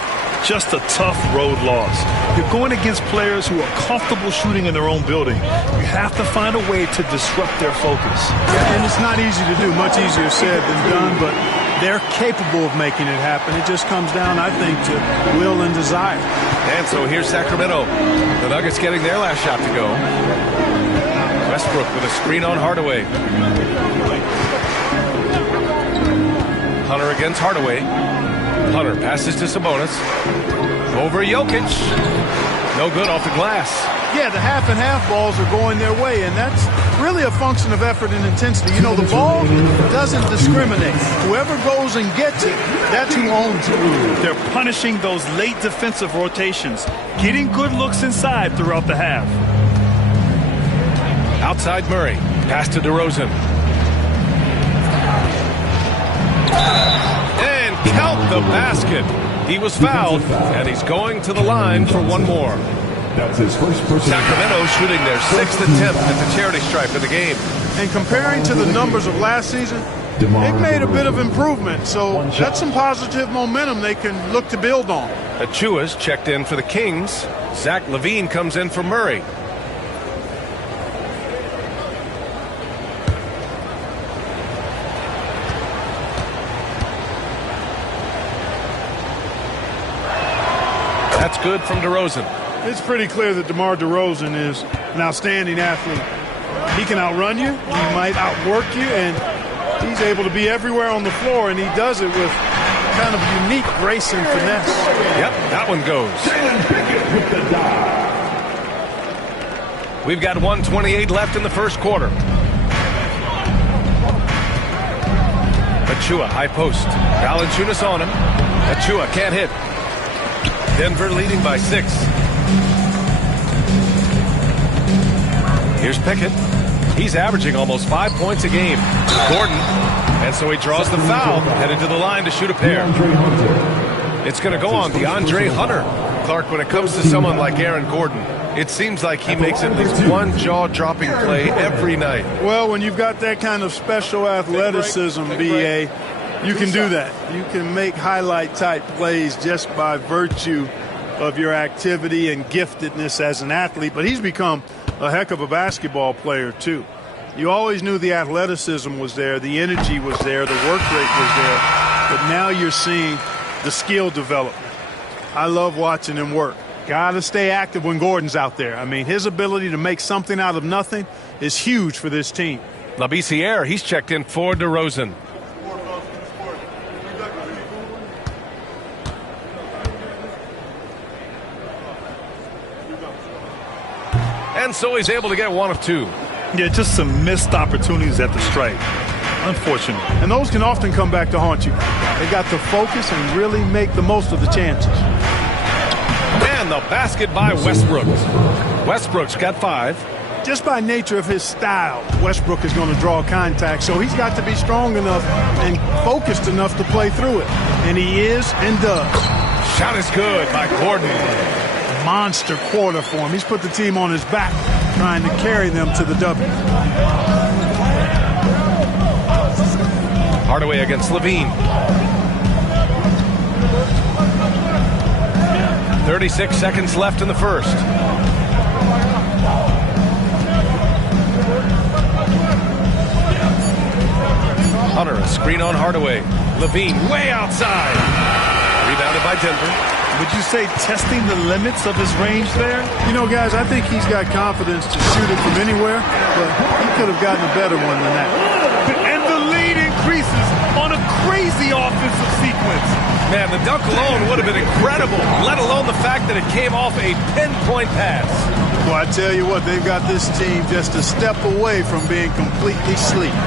Just a tough road loss. You're going against players who are comfortable shooting in their own building. You have to find a way to disrupt their focus. Yeah, and it's not easy to do. Much easier said than done, but they're capable of making it happen. It just comes down, I think, to will and desire. And so here's Sacramento. The Nuggets getting their last shot to go. Westbrook with a screen on Hardaway. Hunter against Hardaway. Hunter passes to Sabonis. Over Jokic. No good off the glass. Yeah, the half and half balls are going their way, and that's really a function of effort and intensity. You know, the ball doesn't discriminate. Whoever goes and gets it, that's who owns it. They're punishing those late defensive rotations, getting good looks inside throughout the half. Outside Murray. Pass to DeRozan. And count the basket. He was fouled, and he's going to the line for one more. That's his first personal. Sacramento shooting their 6th attempt at the charity stripe of the game. And comparing to the numbers of last season, they've made a bit of improvement. So that's some positive momentum they can look to build on. Achua's checked in for the Kings. Zach LaVine comes in for Murray. That's good from DeRozan. It's pretty clear that DeMar DeRozan is an outstanding athlete. He can outrun you, he might outwork you, and he's able to be everywhere on the floor, and he does it with kind of unique grace and finesse. Yep, that one goes. We've got 1:28 left in the first quarter. Achua, high post. Valanciunas on him. Achua can't hit. Denver leading by 6. Here's Pickett. He's averaging almost 5 points a game. Gordon. And so he draws the foul, headed to the line to shoot a pair. It's going to go on DeAndre Hunter. Clark, when it comes to someone like Aaron Gordon, it seems like he makes at least one jaw-dropping play every night. Well, when you've got that kind of special athleticism, B.A., you can do that. You can make highlight-type plays just by virtue of your activity and giftedness as an athlete, but he's become a heck of a basketball player too. You always knew the athleticism was there, the energy was there, the work rate was there, but now you're seeing the skill development. I love watching him work. Got to stay active when Gordon's out there. I mean, his ability to make something out of nothing is huge for this team. Labissiere, he's checked in for DeRozan. And so he's able to get one of two. Yeah, just some missed opportunities at the stripe. Unfortunate. And those can often come back to haunt you. They got to focus and really make the most of the chances. And the basket by Westbrook. Westbrook's got 5. Just by nature of his style, Westbrook is going to draw contact, so he's got to be strong enough and focused enough to play through it. And he is and does. Shot is good by Gordon. Monster quarter for him. He's put the team on his back, trying to carry them to the W. Hardaway against Levine. 36 seconds left in the first. Hunter, a screen on Hardaway. Levine way outside. Rebounded by Denver. Would you say testing the limits of his range there? You know, guys, I think he's got confidence to shoot it from anywhere, but he could have gotten a better one than that. And the lead increases on a crazy offensive sequence. Man, the dunk alone would have been incredible, let alone the fact that it came off a pinpoint pass. Well, I tell you what, they've got this team just a step away from being completely asleep.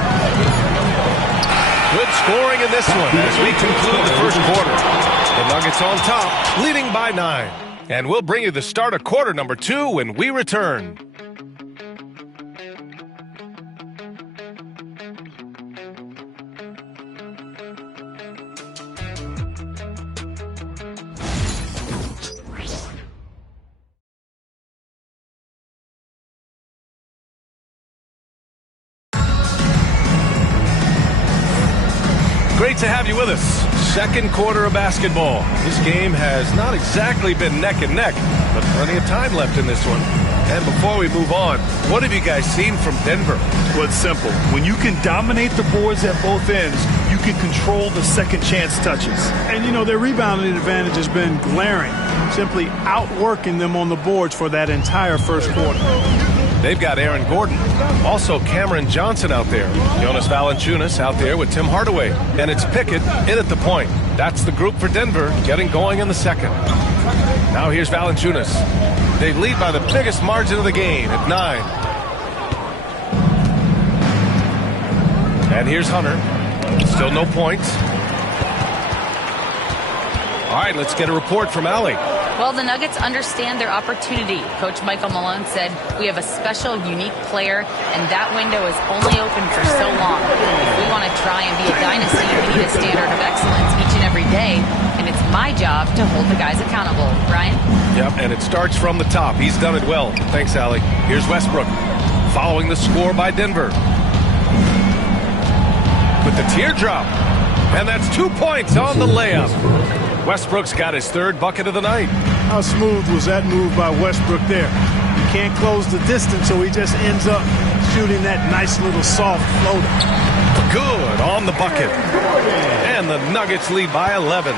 Good scoring in this one as we conclude the first quarter. The Nuggets on top, leading by 9. And we'll bring you the start of quarter number 2 when we return. Great to have you with us. Second quarter of basketball. This game has not exactly been neck and neck, but plenty of time left in this one. And before we move on, what have you guys seen from Denver? Well, it's simple. When you can dominate the boards at both ends, you can control the second chance touches. And, you know, their rebounding advantage has been glaring, simply outworking them on the boards for that entire first quarter. They've got Aaron Gordon, also Cameron Johnson out there. Jonas Valanciunas out there with Tim Hardaway. And it's Pickett in at the point. That's the group for Denver getting going in the second. Now here's Valanciunas. They lead by the biggest margin of the game at 9. And here's Hunter. Still no points. All right, let's get a report from Allie. Well, the Nuggets understand their opportunity. Coach Michael Malone said, we have a special, unique player, and that window is only open for so long. If we want to try and be a dynasty, we need a standard of excellence each and every day, and it's my job to hold the guys accountable. Brian? Yep, and it starts from the top. He's done it well. Thanks, Allie. Here's Westbrook, following the score by Denver. With the teardrop, and that's 2 points on the layup. Westbrook's got his third bucket of the night. How smooth was that move by Westbrook there? You can't close the distance, so he just ends up shooting that nice little soft floater. Good on the bucket. And the Nuggets lead by 11.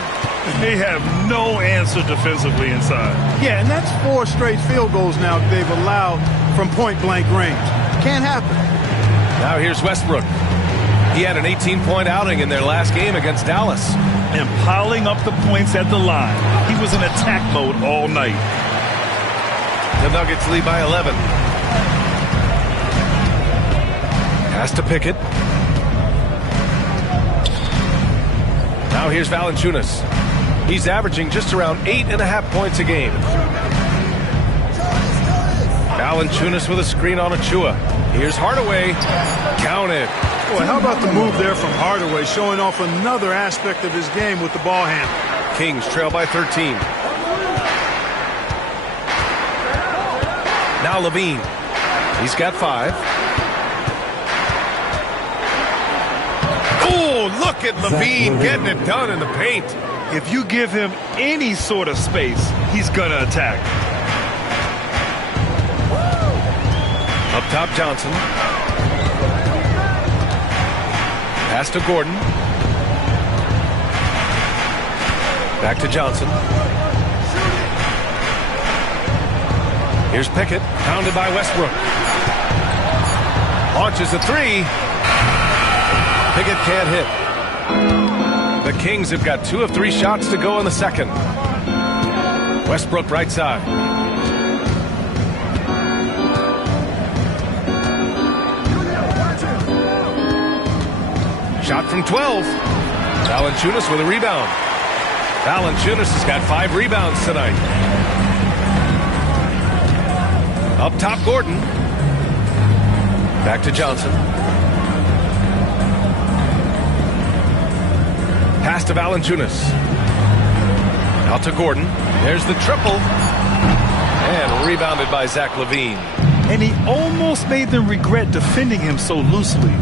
They have no answer defensively inside. Yeah, and that's 4 straight field goals now they've allowed from point-blank range. Can't happen. Now here's Westbrook. He had an 18-point outing in their last game against Dallas. And piling up the points at the line. He was in attack mode all night. The Nuggets lead by 11. Pass to Pickett. Now here's Valanciunas. He's averaging just around 8.5 points a game. Valanciunas with a screen on Achua. Here's Hardaway. Count it. Boy, how about the move there from Hardaway, showing off another aspect of his game with the ball handle. Kings trail by 13. Now Levine. He's got 5. Oh, look at Levine getting it done in the paint. If you give him any sort of space, he's going to attack. Up top, Johnson. Pass to Gordon. Back to Johnson. Here's Pickett, pounded by Westbrook. Launches a three. Pickett can't hit. The Kings have got 2 of 3 shots to go in the second. Westbrook right side. Shot from 12. Valanciunas with a rebound. Valanciunas has got 5 rebounds tonight. Up top, Gordon. Back to Johnson. Pass to Valanciunas. Out to Gordon. There's the triple. And rebounded by Zach LaVine. And he almost made them regret defending him so loosely.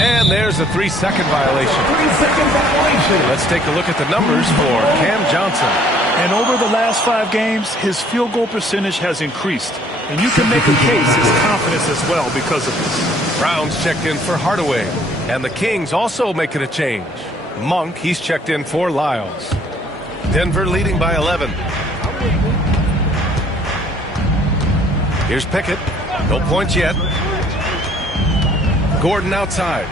And there's a 3-second violation. 3-second violation. Let's take a look at the numbers for Cam Johnson. And over the last 5 games, his field goal percentage has increased. And you can make a case his confidence as well because of this. Brown's checked in for Hardaway. And the Kings also making a change. Monk, he's checked in for Lyles. Denver leading by 11. Here's Pickett. No points yet. Gordon outside.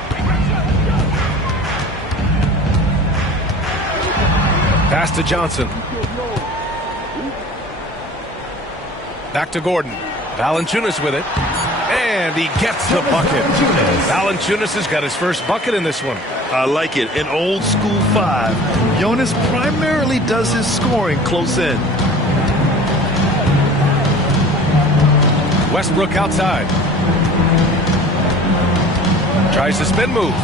Pass to Johnson. Back to Gordon. Valanciunas with it. And he gets the bucket. Valanciunas has got his first bucket in this one. I like it. An old school 5. Jonas primarily does his scoring close in. Westbrook outside. Tries the spin move.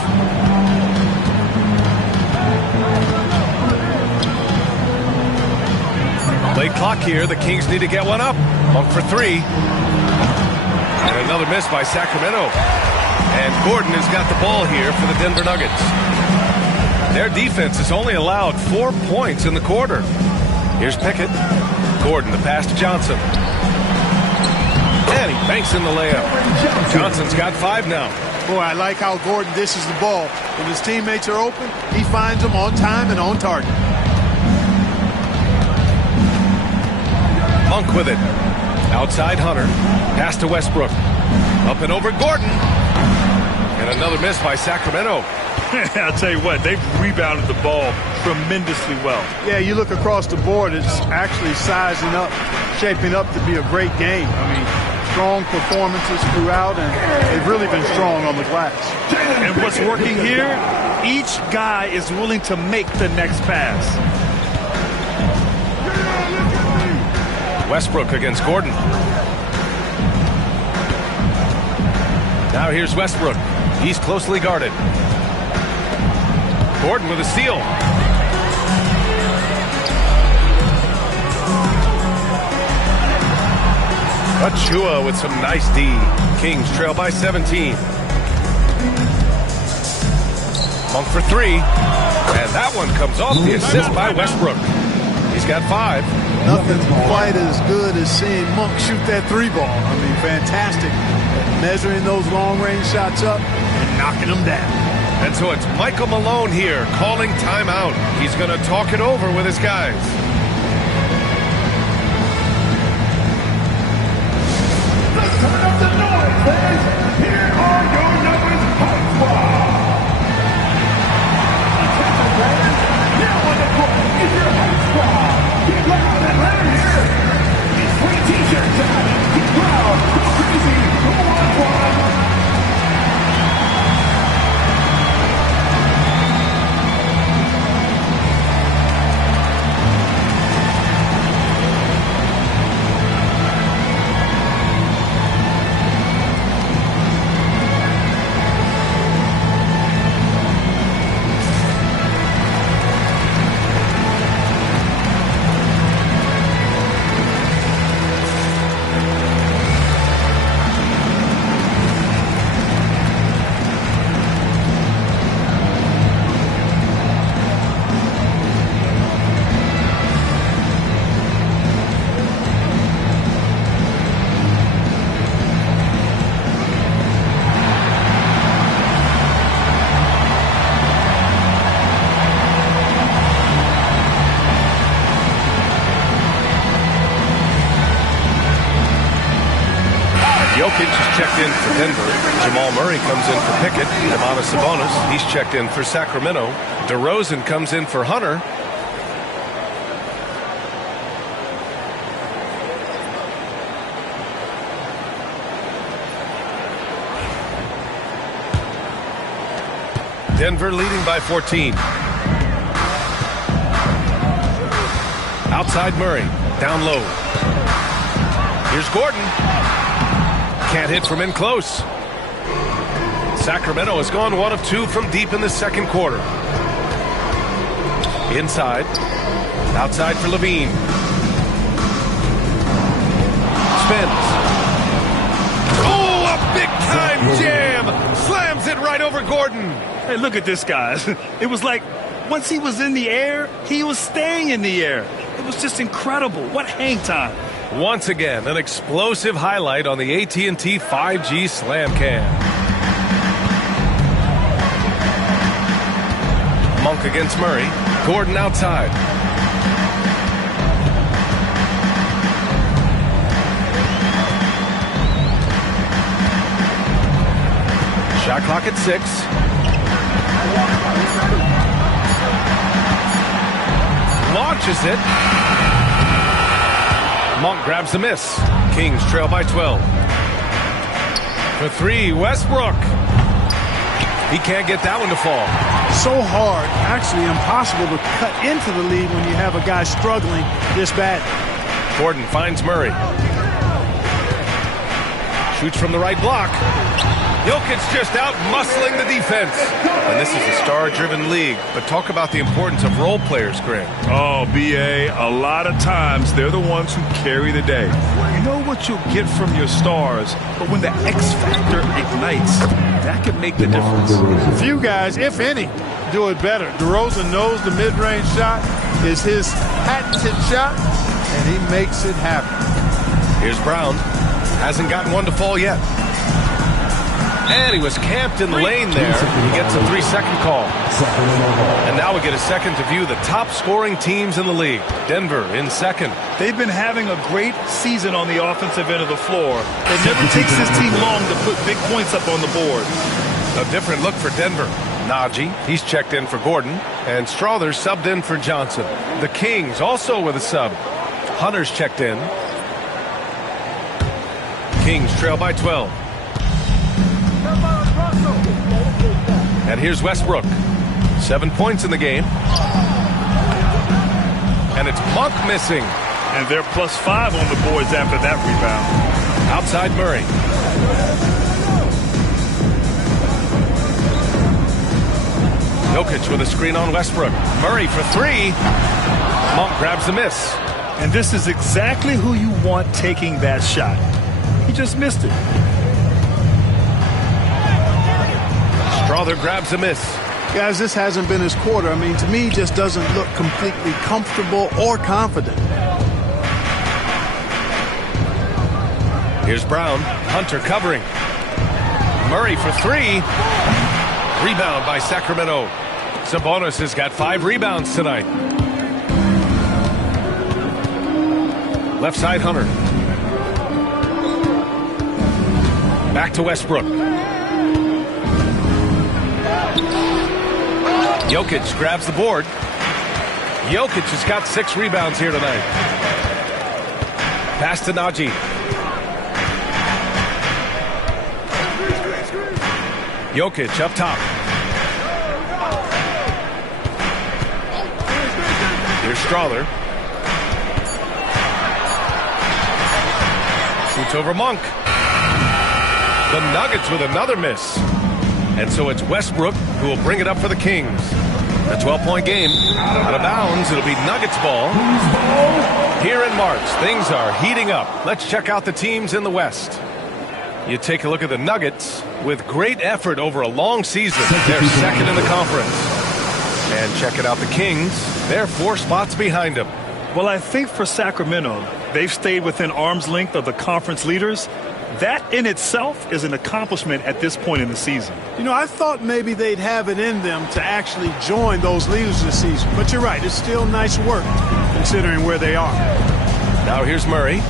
Late clock here. The Kings need to get one up. Monk for 3. And another miss by Sacramento. And Gordon has got the ball here for the Denver Nuggets. Their defense has only allowed 4 points in the quarter. Here's Pickett. Gordon, the pass to Johnson. And he banks in the layup. Johnson's got 5 now. Boy, I like how Gordon dishes the ball. When his teammates are open, he finds them on time and on target. Monk with it. Outside Hunter. Pass to Westbrook. Up and over Gordon. And another miss by Sacramento. I'll tell you what, they've rebounded the ball tremendously well. Yeah, you look across the board, it's actually sizing up, shaping up to be a great game. I mean, strong performances throughout, and they've really been strong on the glass. And what's working here, each guy is willing to make the next pass. Westbrook against Gordon. Now here's Westbrook. He's closely guarded. Gordon with a steal. Achua with some nice D. Kings trail by 17. Monk for 3. And that one comes off the assist by Westbrook. He's got 5. Nothing quite as good as seeing Monk shoot that 3 ball. I mean, fantastic. Measuring those long-range shots up and knocking them down. And so it's Michael Malone here calling timeout. He's going to talk it over with his guys. Let's turn up the noise, fans. Here are your numbers, Hot Squad. Attention, fans. Now on the court is your Hot Squad. Get loud and let them hear it. It's free t-shirt time. Get loud, go crazy, go on, squad. Jokic is checked in for Denver. Jamal Murray comes in for Pickett. Domantas Sabonis, he's checked in for Sacramento. DeRozan comes in for Hunter. Denver leading by 14. Outside Murray, down low. Here's Gordon. Can't hit from in close. Sacramento has gone 1 of 2 from deep in the second quarter. Inside. Outside for Levine. Spins. Oh, a big-time jam! Slams it right over Gordon. Hey, look at this, guys. It was like once he was in the air, he was staying in the air. It was just incredible. What hang time. Once again, an explosive highlight on the AT&T 5G Slam Cam. Monk against Murray. Gordon outside. Shot clock at 6. Launches it. Monk grabs the miss. Kings trail by 12. For 3, Westbrook. He can't get that one to fall. So hard, actually impossible to cut into the lead when you have a guy struggling this bad. Gordon finds Murray. Shoots from the right block. Jokic just out muscling the defense. And this is a star-driven league, but talk about the importance of role players, Greg. Oh, B.A., a lot of times they're the ones who carry the day. You know what you'll get from your stars, but when the X factor ignites, that can make the difference. Few guys, if any, do it better. DeRozan knows the mid-range shot is his patented shot, and he makes it happen. Here's Brown. Hasn't gotten one to fall yet. And he was camped in the lane there. He gets a 3-second call. And now we get a second to view the top scoring teams in the league. Denver in second. They've been having a great season on the offensive end of the floor. It never takes this team long to put big points up on the board. A different look for Denver. Najee, he's checked in for Gordon. And Strother subbed in for Johnson. The Kings also with a sub. Hunter's checked in. Kings trail by 12. And here's Westbrook. 7 points in the game. And it's Monk missing. And they're +5 on the boards after that rebound. Outside Murray. Jokic with a screen on Westbrook. Murray for 3. Monk grabs the miss. And this is exactly who you want taking that shot. He just missed it. Strother grabs a miss. Guys, this hasn't been his quarter. I mean, to me, just doesn't look completely comfortable or confident. Here's Brown. Hunter covering. Murray for 3. Rebound by Sacramento. Sabonis has got 5 rebounds tonight. Left side Hunter. Back to Westbrook. Jokic grabs the board. Jokic has got 6 rebounds here tonight. Pass to Najee. Jokic up top. Here's Strother. Shoots over Monk. The Nuggets with another miss. And so it's Westbrook who will bring it up for the Kings. A 12-point game. Out of bounds. It'll be Nuggets ball. Here in March, things are heating up. Let's check out the teams in the West. You take a look at the Nuggets. With great effort over a long season, they're second in the conference. And check it out, the Kings. They're 4 spots behind them. Well, I think for Sacramento, they've stayed within arm's length of the conference leaders. That in itself is an accomplishment at this point in the season. You know, I thought maybe they'd have it in them to actually join those leaders this season. But you're right, it's still nice work considering where they are. Now here's Murray.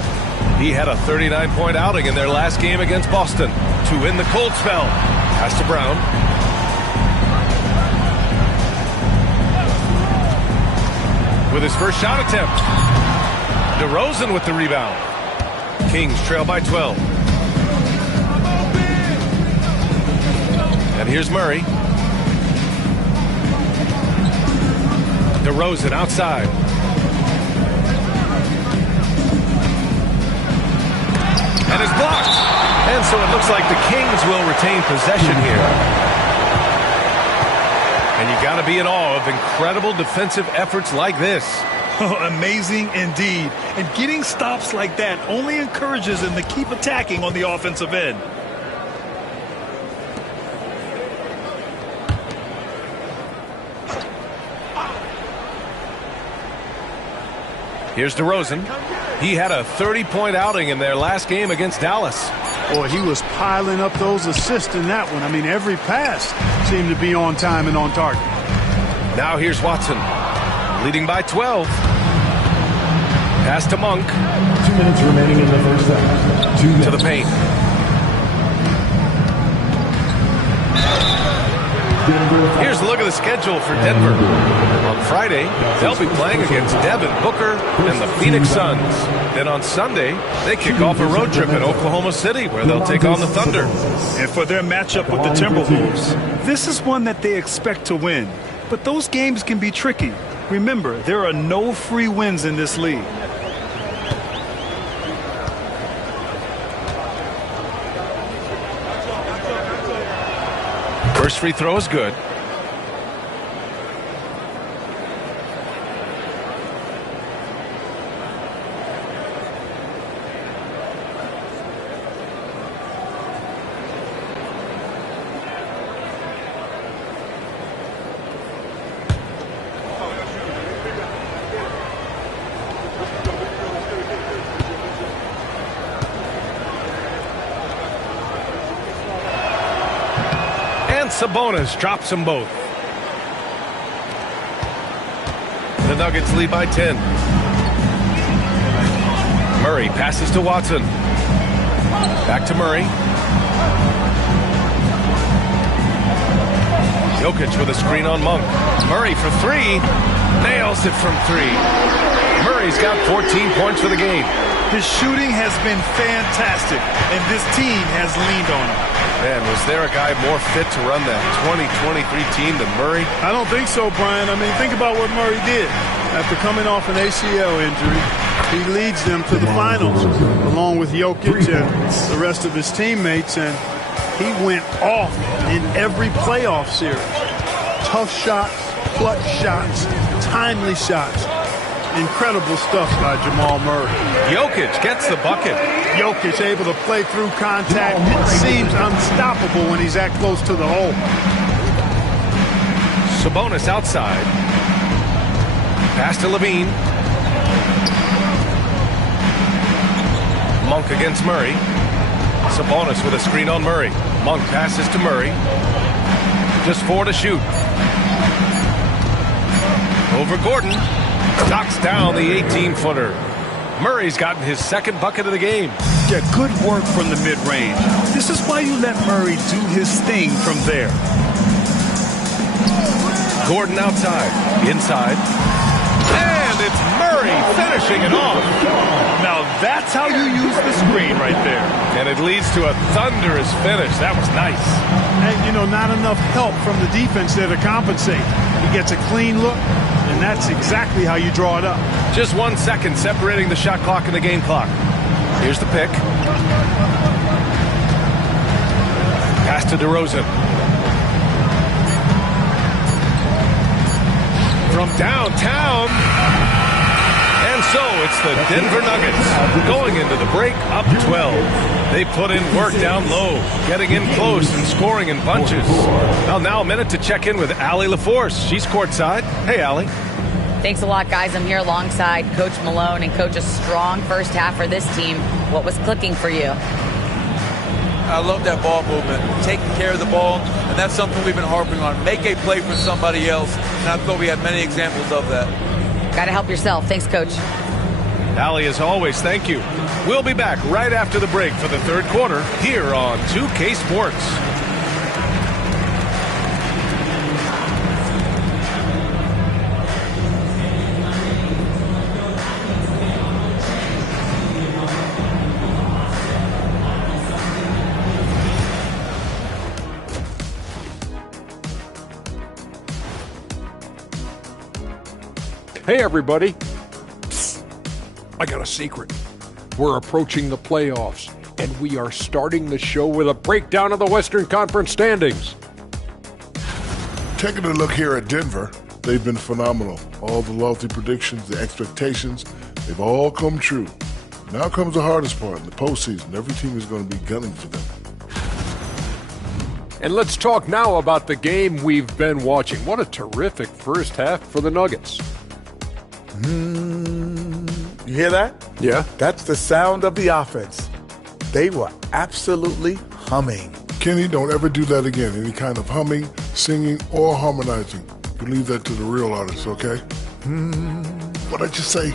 He had a 39-point outing in their last game against Boston to win the cold spell. Pass to Brown. With his first shot attempt. DeRozan with the rebound. Kings trail by 12. And here's Murray. DeRozan outside. And is blocked. And so it looks like the Kings will retain possession here. And you got to be in awe of incredible defensive efforts like this. Amazing indeed. And getting stops like that only encourages them to keep attacking on the offensive end. Here's DeRozan. He had a 30-point outing in their last game against Dallas. Boy, he was piling up those assists in that one. I mean, every pass seemed to be on time and on target. Now here's Watson, leading by 12. Pass to Monk. 2 minutes remaining in the first half. 2 minutes. To the paint. Here's a look at the schedule for Denver. On Friday, they'll be playing against Devin Booker and the Phoenix Suns. Then on Sunday, they kick off a road trip in Oklahoma City where they'll take on the Thunder. And for their matchup with the Timberwolves, this is one that they expect to win. But those games can be tricky. Remember, there are no free wins in this league. First free throw is good. Sabonis drops them both. The Nuggets lead by 10. Murray passes to Watson. Back to Murray. Jokic with a screen on Monk. Murray for three. Nails it from three. Murray's got 14 points for the game. His shooting has been fantastic, and this team has leaned on him. Man, was there a guy more fit to run that 2023 team than Murray? I don't think so, Brian. I mean, think about what Murray did. After coming off an ACL injury, he leads them to the finals along with Jokic and the rest of his teammates, and he went off in every playoff series. Tough shots, clutch shots, timely shots. Incredible stuff by Jamal Murray. Jokic gets the bucket. Jokic able to play through contact. It seems unstoppable when he's that close to the hole. Sabonis outside. Pass to Levine. Monk against Murray. Sabonis with a screen on Murray. Monk passes to Murray. Just 4 to shoot. Over Gordon. Knocks down the 18-footer. Murray's gotten his second bucket of the game. Yeah, good work from the mid-range. This is why you let Murray do his thing from there. Gordon outside. Inside. And it's Murray finishing it off. Now that's how you use the screen right there. And it leads to a thunderous finish. That was nice. And, you know, not enough help from the defense there to compensate. He gets a clean look, and that's exactly how you draw it up. Just 1 second separating the shot clock and the game clock. Here's the pick. Pass to DeRozan. From downtown. And so it's the Denver Nuggets going into the break up 12. They put in work down low, getting in close and scoring in bunches. Well, now a minute to check in with Allie LaForce. She's courtside. Hey, Allie. Thanks a lot, guys. I'm here alongside Coach Malone, and Coach, a strong first half for this team. What was clicking for you? I love that ball movement, taking care of the ball, and that's something we've been harping on. Make a play for somebody else, and I thought we had many examples of that. Got to help yourself. Thanks, Coach. Allie, as always, thank you. We'll be back right after the break for the third quarter here on 2K Sports. Hey, everybody. I got a secret. We're approaching the playoffs, and we are starting the show with a breakdown of the Western Conference standings. Taking a look here at Denver, they've been phenomenal. All the lofty predictions, the expectations, they've all come true. Now comes the hardest part in the postseason. Every team is going to be gunning for them. And let's talk now about the game we've been watching. What a terrific first half for the Nuggets. You hear that? Yeah. That's the sound of the offense. They were absolutely humming. Kenny, don't ever do that again. Any kind of humming, singing, or harmonizing. You leave that to the real artists, okay? What'd I just say?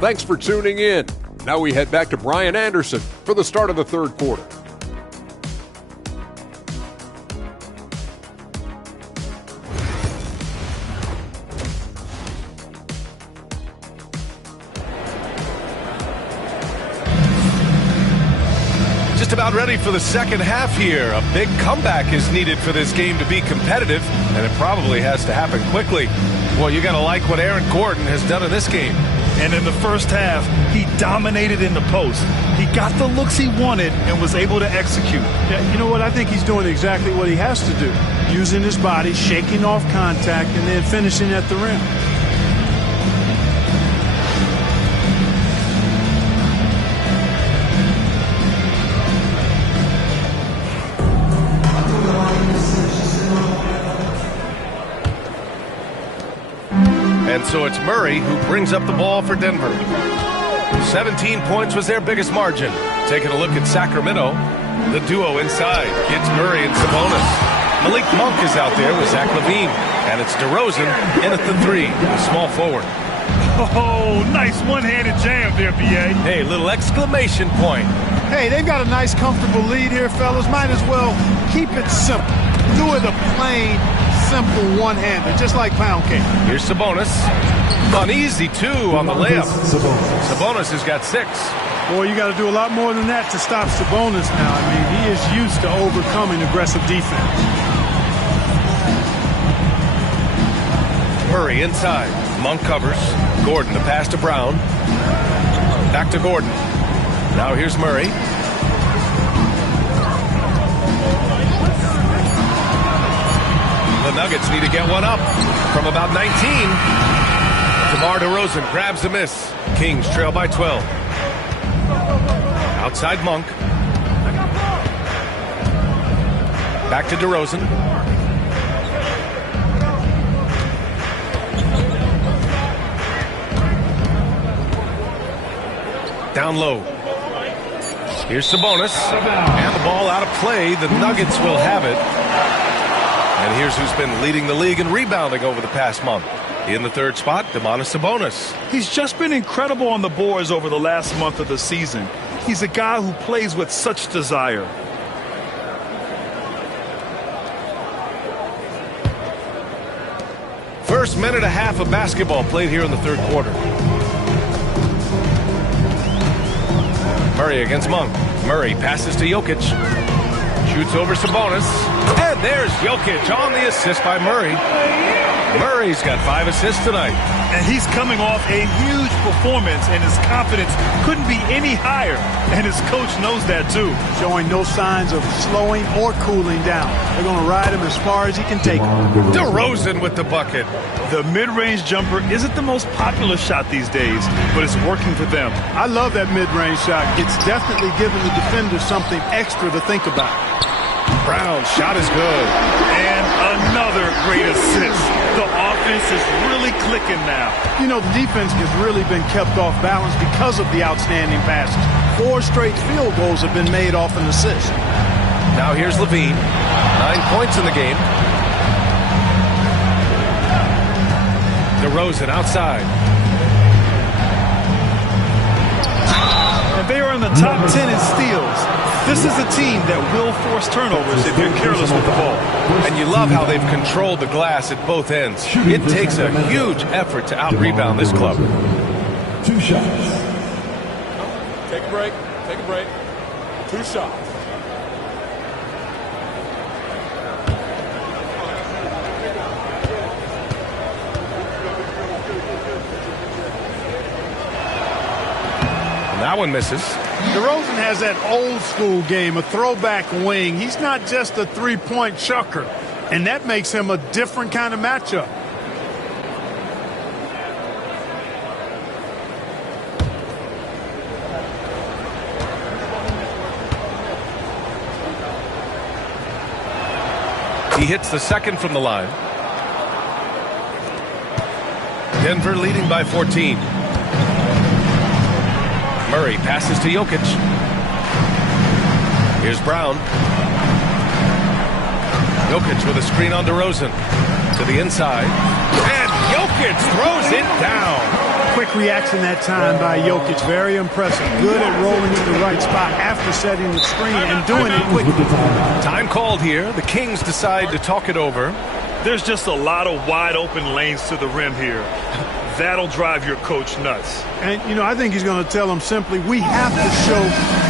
Thanks for tuning in. Now we head back to Brian Anderson for the start of the third quarter. Just about ready for the second half here. A big comeback is needed for this game to be competitive, and it probably has to happen quickly. Well, you got to like what Aaron Gordon has done in this game. And in the first half, he dominated in the post. He got the looks he wanted and was able to execute. Yeah, you know what? I think he's doing exactly what he has to do. Using his body, shaking off contact, and then finishing at the rim. And so it's Murray who brings up the ball for Denver. 17 points was their biggest margin. Taking a look at Sacramento, the duo inside. It's Murray and Sabonis. Malik Monk is out there with Zach LaVine. And it's DeRozan in at the three, the small forward. Oh, nice one-handed jam there, B.A. Hey, little exclamation point. Hey, they've got a nice, comfortable lead here, fellas. Might as well keep it simple. Do it a plain, simple one-hander, just like pound cake. Here's Sabonis. Uneasy, too, on the layup. Sabonis has got 6. Boy, you got to do a lot more than that to stop Sabonis now. I mean, he is used to overcoming aggressive defense. Murray inside. Monk covers. Gordon, the pass to Brown. Back to Gordon. Now here's Murray. The Nuggets need to get one up from about 19. DeMar DeRozan grabs the miss. Kings trail by 12. Outside Monk. Back to DeRozan. Down low. Here's Sabonis. And the ball out of play. The Nuggets will have it. And here's who's been leading the league in rebounding over the past month. In the third spot, Domantas Sabonis. He's just been incredible on the boards over the last month of the season. He's a guy who plays with such desire. First minute and a half of basketball played here in the third quarter. Murray against Monk. Murray passes to Jokic. Shoots over Sabonis. And there's Jokic on the assist by Murray. Murray's got 5 assists tonight. And he's coming off a huge performance, and his confidence couldn't be any higher. And his coach knows that, too. Showing no signs of slowing or cooling down. They're going to ride him as far as he can take him. DeRozan with the bucket. The mid-range jumper isn't the most popular shot these days, but it's working for them. I love that mid-range shot. It's definitely giving the defender something extra to think about. Brown shot is good. And another great assist. The offense is really clicking now. You know, the defense has really been kept off balance because of the outstanding passes. 4 straight field goals have been made off an assist. Now here's LaVine. 9 points in the game. DeRozan outside. And they are in the top 10 in steals. This is a team that will force turnovers if you're careless with the ball. And you love how they've controlled the glass at both ends. It takes a huge effort to out-rebound this club. 2 shots. Take a break. Take a break. 2 shots. That one misses. DeRozan has that old school game, a throwback wing. He's not just a three-point chucker, and that makes him a different kind of matchup. He hits the second from the line. Denver leading by 14. Murray passes to Jokic. Here's Brown. Jokic with a screen on DeRozan. To the inside. And Jokic throws it down. Quick reaction that time by Jokic. Very impressive. Good at rolling in the right spot after setting the screen and doing it quickly. Time called here. The Kings decide to talk it over. There's just a lot of wide open lanes to the rim here. That'll drive your coach nuts. And, you know, I think he's going to tell them simply, we have to show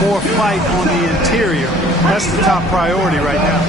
more fight on the interior. That's the top priority right now.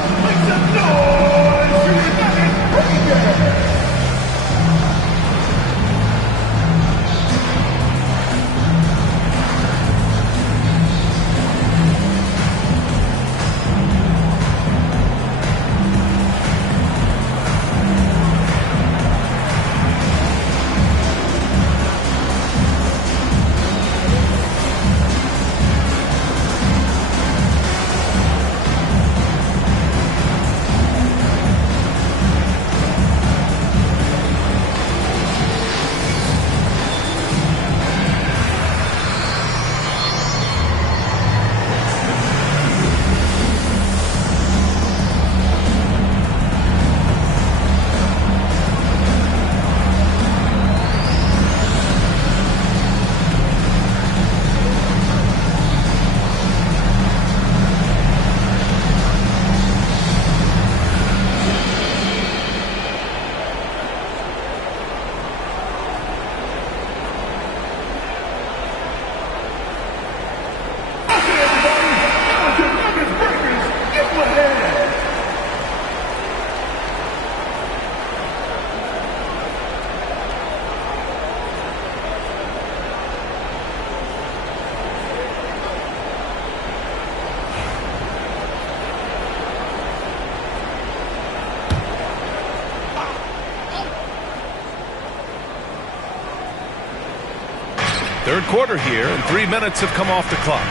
Third quarter here, and 3 minutes have come off the clock.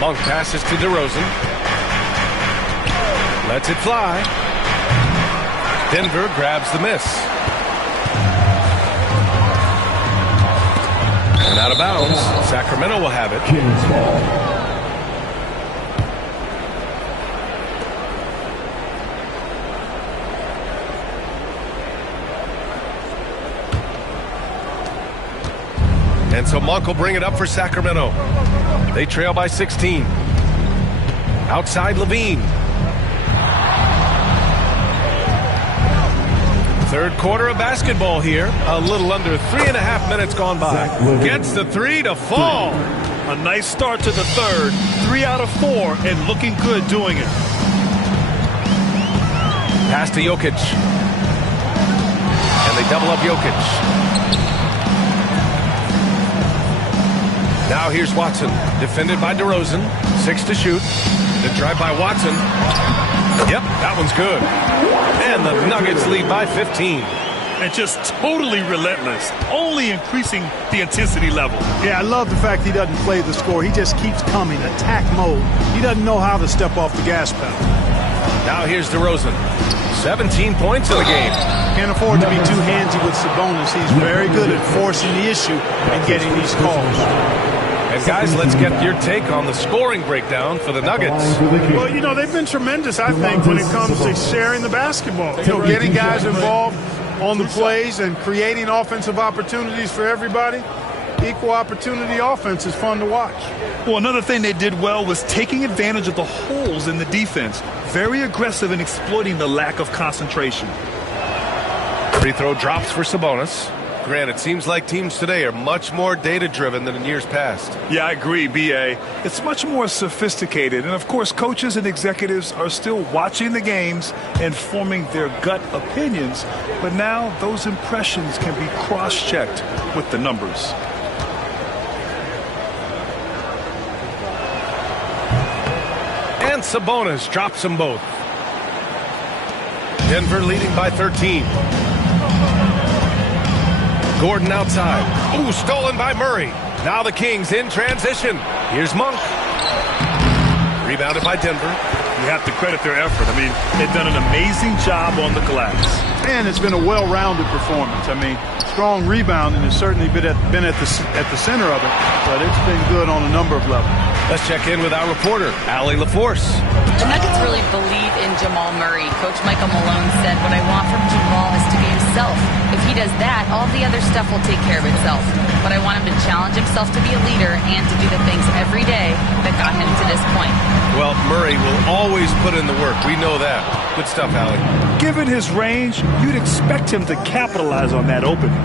Monk passes to DeRozan. Lets it fly. Denver grabs the miss. And out of bounds. Sacramento will have it. Kings ball. And so Monk will bring it up for Sacramento. They trail by 16. Outside Levine. Third quarter of basketball here. A little under 3.5 minutes gone by. Gets the three to fall. A nice start to the third. 3 out of 4 and looking good doing it. Pass to Jokic. And they double up Jokic. Now here's Watson, defended by DeRozan. 6 to shoot. The drive by Watson. Yep, that one's good. And the Nuggets lead by 15. And just totally relentless, only increasing the intensity level. Yeah, I love the fact he doesn't play the score. He just keeps coming, attack mode. He doesn't know how to step off the gas pedal. Now here's DeRozan. 17 points in the game. Can't afford to be too handsy with Sabonis. He's very good at forcing the issue and getting these calls. And guys, let's get your take on the scoring breakdown for the Nuggets. Well, you know, they've been tremendous, I think, when it comes to sharing the basketball. You know, getting guys involved, on the plays and creating offensive opportunities for everybody, equal opportunity offense is fun to watch. Well, another thing they did well was taking advantage of the holes in the defense. Very aggressive in exploiting the lack of concentration. Free throw drops for Sabonis. Grant, it seems like teams today are much more data-driven than in years past. Yeah, I agree, B.A. It's much more sophisticated. And, of course, coaches and executives are still watching the games and forming their gut opinions. But now those impressions can be cross-checked with the numbers. And Sabonis drops them both. Denver leading by 13. Gordon outside. Ooh, stolen by Murray. Now the Kings in transition. Here's Monk. Rebounded by Denver. You have to credit their effort. I mean, they've done an amazing job on the glass. And it's been a well-rounded performance. I mean, strong rebounding has certainly been at the center of it, but it's been good on a number of levels. Let's check in with our reporter, Allie LaForce. The Nuggets really believe in Jamal Murray. Coach Michael Malone said, what I want from Jamal is to be himself. If he does that, all the other stuff will take care of itself. But I want him to challenge himself to be a leader and to do the things every day that got him to this point. Well, Murray will always put in the work. We know that. Good stuff, Allie. Given his range, you'd expect him to capitalize on that opening.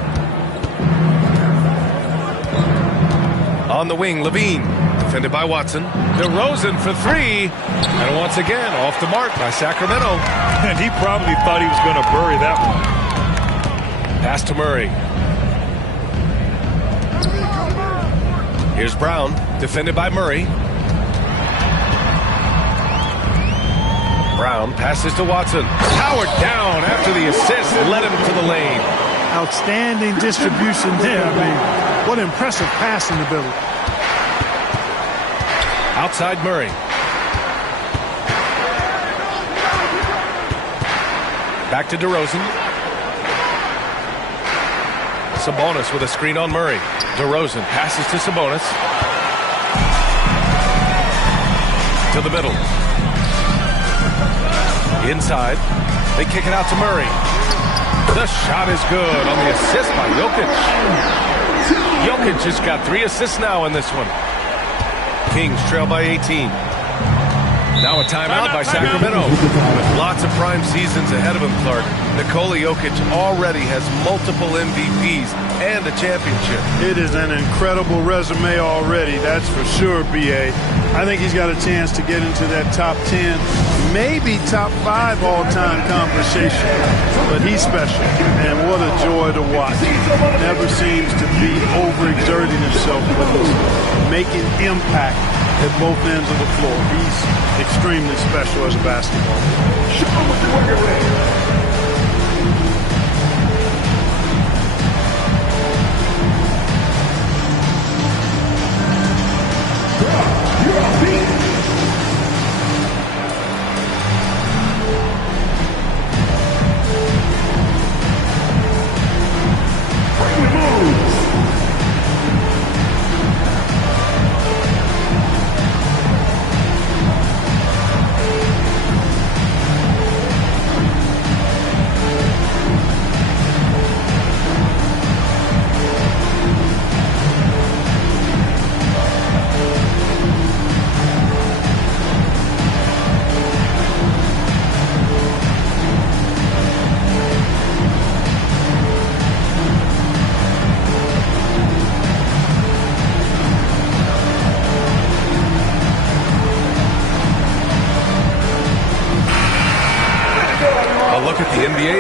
On the wing, Levine. Defended by Watson. DeRozan for three. And once again, off the mark by Sacramento. And he probably thought he was going to bury that one. Pass to Murray. Here's Brown. Defended by Murray. Brown passes to Watson. Powered down after the assist. Led him to the lane. Outstanding distribution there. I mean, what impressive passing ability. Outside Murray. Back to DeRozan. Sabonis with a screen on Murray. DeRozan passes to Sabonis. To the middle. Inside. They kick it out to Murray. The shot is good on the assist by Jokic. Jokic has got 3 assists now in this one. Kings trail by 18. Now a timeout by Sacramento. With lots of prime seasons ahead of him, Clark, Nikola Jokic already has multiple MVPs and a championship. It is an incredible resume already, that's for sure, B.A. I think he's got a chance to get into that top 10, maybe top 5 all-time conversation. But he's special, and what a joy to watch. Never seems to be overexerting himself, but he's making impact at both ends of the floor. He's extremely special as a basketball player. Show him what you're working with.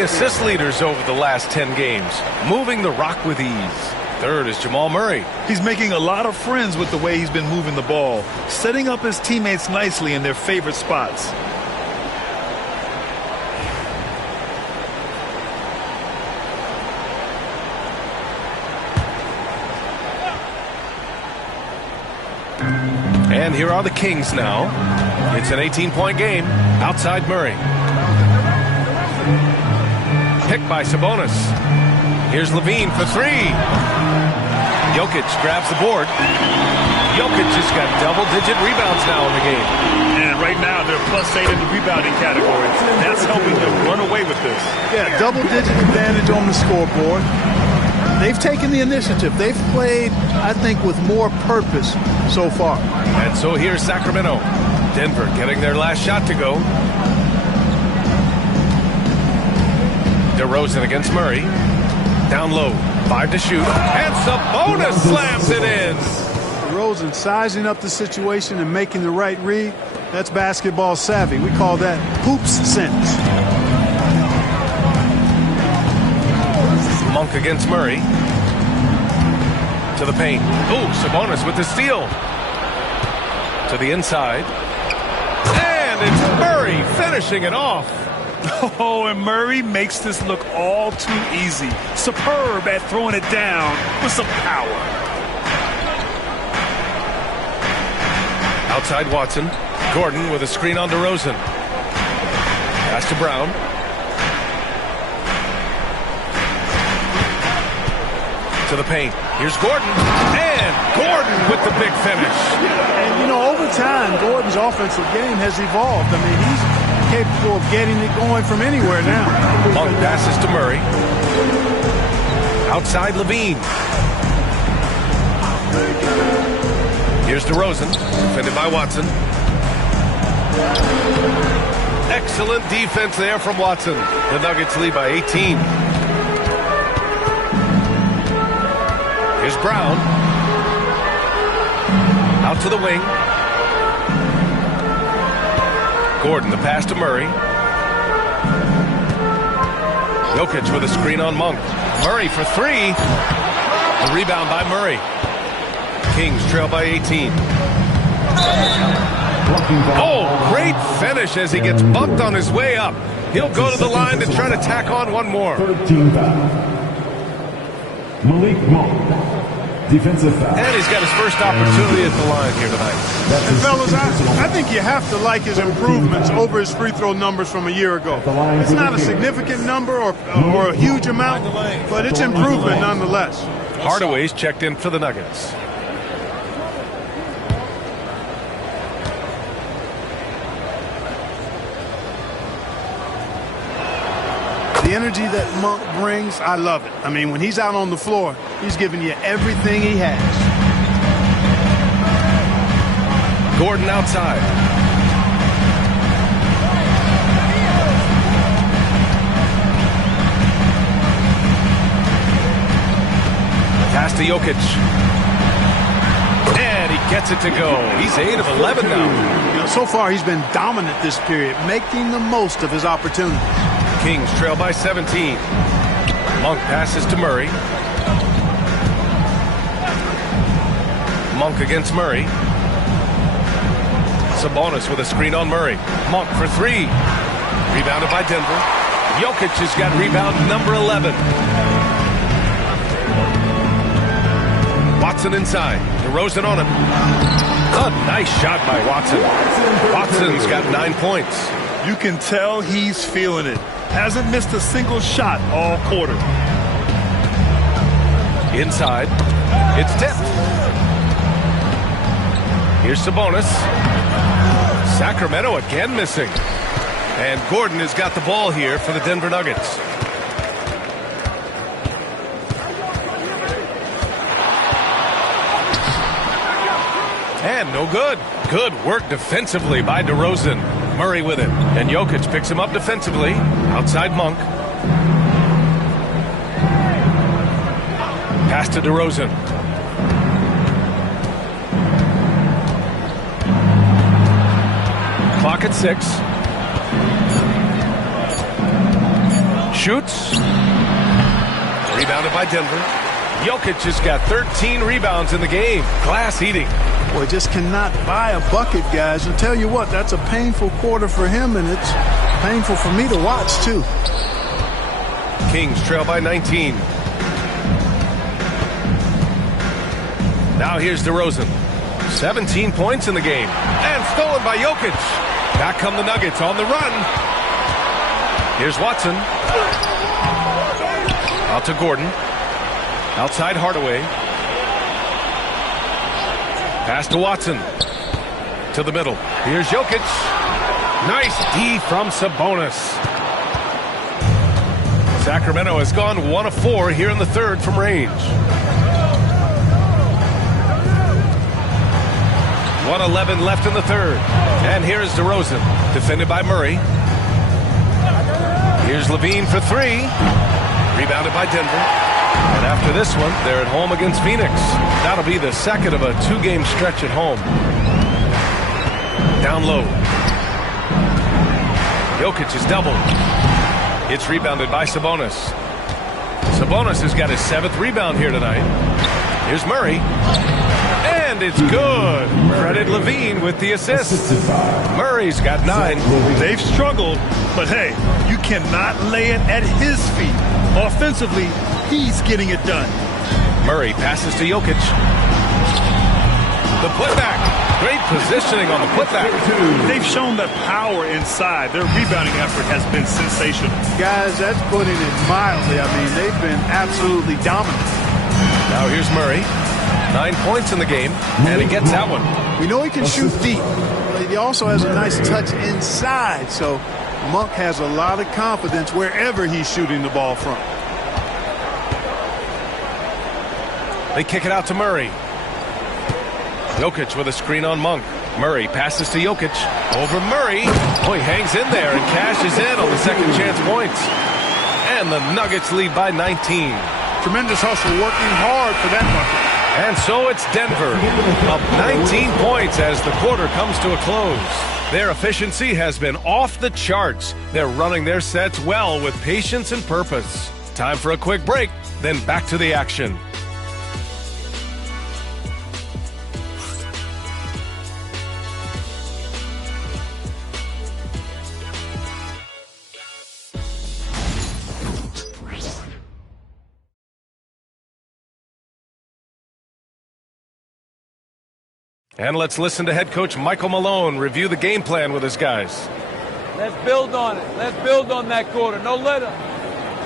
Assist leaders over the last 10 games, moving the rock with ease. Third is Jamal Murray. He's making a lot of friends with the way he's been moving the ball, setting up his teammates nicely in their favorite spots. And here are the Kings now. It's an 18-point game. Outside Murray. Picked by Sabonis. Here's Levine for three. Jokic grabs the board. Jokic has got double-digit rebounds now in the game. And right now, they're +8 in the rebounding category. That's helping them run away with this. Yeah, double-digit advantage on the scoreboard. They've taken the initiative. They've played, I think, with more purpose so far. And so here's Sacramento. Denver getting their last shot to go. DeRozan against Murray. Down low. 5 to shoot. And Sabonis slams it in. DeRozan sizing up the situation and making the right read. That's basketball savvy. We call that hoops sense. Monk against Murray. To the paint. Ooh, Sabonis with the steal. To the inside. And it's Murray finishing it off. Oh, and Murray makes this look all too easy. Superb at throwing it down with some power. Outside Watson. Gordon with a screen on DeRozan. Pass to Brown. To the paint. Here's Gordon. And Gordon with the big finish. And, you know, over time, Gordon's offensive game has evolved. I mean, he's capable of getting it going from anywhere now. Monk passes to Murray. Outside Levine. Here's DeRozan. Defended by Watson. Excellent defense there from Watson. The Nuggets lead by 18. Here's Brown. Out to the wing. Gordon, the pass to Murray. Jokic with a screen on Monk. Murray for 3. The rebound by Murray. Kings trail by 18. Oh, great finish as he gets bumped on his way up. He'll go to the line to try to tack on one more. 13 foul. Malik Monk. Defensive foul. And he's got his first opportunity at the line here tonight. And fellas, I think you have to like his improvements over his free throw numbers from a year ago. It's not a significant number or a huge amount, but it's improvement nonetheless. Hardaway's checked in for the Nuggets. The energy that Monk brings, I love it. I mean, when he's out on the floor, he's giving you everything he has. Gordon outside. Pass to Jokic. And he gets it to go. He's 8 of 11 now. You know, so far, he's been dominant this period, making the most of his opportunities. Kings trail by 17. Monk passes to Murray. Monk against Murray. Sabonis with a screen on Murray. Monk for 3. Rebounded by Denver. Jokic has got rebound number 11. Watson inside. DeRozan on him. A nice shot by Watson. Watson's got 9 points. You can tell he's feeling it. Hasn't missed a single shot all quarter. Inside. It's tipped. Here's Sabonis. Sacramento again missing. And Gordon has got the ball here for the Denver Nuggets. And no good. Good work defensively by DeRozan. Murray with it. And Jokic picks him up defensively. Outside Monk. Pass to DeRozan. Clock at 6. Shoots. Rebounded by Denver. Jokic has got 13 rebounds in the game. Glass eating. Boy, just cannot buy a bucket, guys. And tell you what, that's a painful quarter for him, and it's painful for me to watch, too. Kings trail by 19. Now here's DeRozan. 17 points in the game. And stolen by Jokic. Back come the Nuggets on the run. Here's Watson. Out to Gordon. Outside Hardaway. Pass to Watson. To the middle. Here's Jokic. Nice D from Sabonis. Sacramento has gone 1 of 4 here in the third from range. 1:11 left in the third. And here's DeRozan, defended by Murray. Here's Levine for 3. Rebounded by Denver. And after this one, they're at home against Phoenix. That'll be the second of a 2-game stretch at home. Down low. Jokic is doubled. It's rebounded by Sabonis. Sabonis has got his 7th rebound here tonight. Here's Murray. And it's good. Credit Levine with the assist. Murray's got 9. They've struggled, but hey, you cannot lay it at his feet. Offensively, he's getting it done. Murray passes to Jokic. The putback. Great positioning on the putback. They've shown that power inside. Their rebounding effort has been sensational. Guys, that's putting it mildly. I mean, they've been absolutely dominant. Now here's Murray. 9 points in the game, and he gets that one. We know he can shoot deep, but he also has a nice touch inside, so Monk has a lot of confidence wherever he's shooting the ball from. They kick it out to Murray. Jokic with a screen on Monk. Murray passes to Jokic. Over Murray. Oh, he hangs in there and cashes in on the second chance points. And the Nuggets lead by 19. Tremendous hustle, working hard for that bucket. And so it's Denver, up 19 points as the quarter comes to a close. Their efficiency has been off the charts. They're running their sets well with patience and purpose. Time for a quick break, then back to the action. And let's listen to head coach Michael Malone review the game plan with his guys. Let's build on it. Let's build on that quarter. No let up.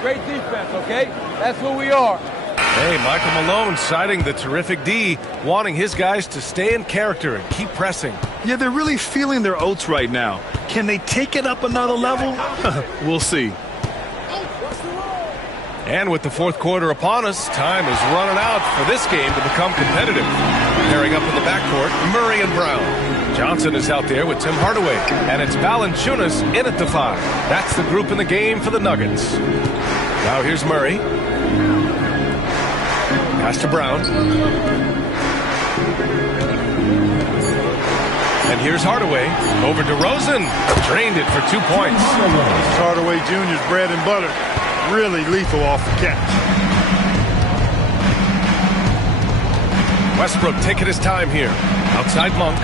Great defense, okay? That's who we are. Hey, Michael Malone citing the terrific D, wanting his guys to stay in character and keep pressing. Yeah, they're really feeling their oats right now. Can they take it up another level? We'll see. And with the fourth quarter upon us, time is running out for this game to become competitive. Pairing up in the backcourt, Murray and Brown. Johnson is out there with Tim Hardaway. And it's Valanciunas in at the 5. That's the group in the game for the Nuggets. Now here's Murray. Pass to Brown. And here's Hardaway. Over DeRozan. Drained it for 2 points. Hardaway Jr.'s bread and butter. Really lethal off the catch. Westbrook taking his time here. Outside Monk.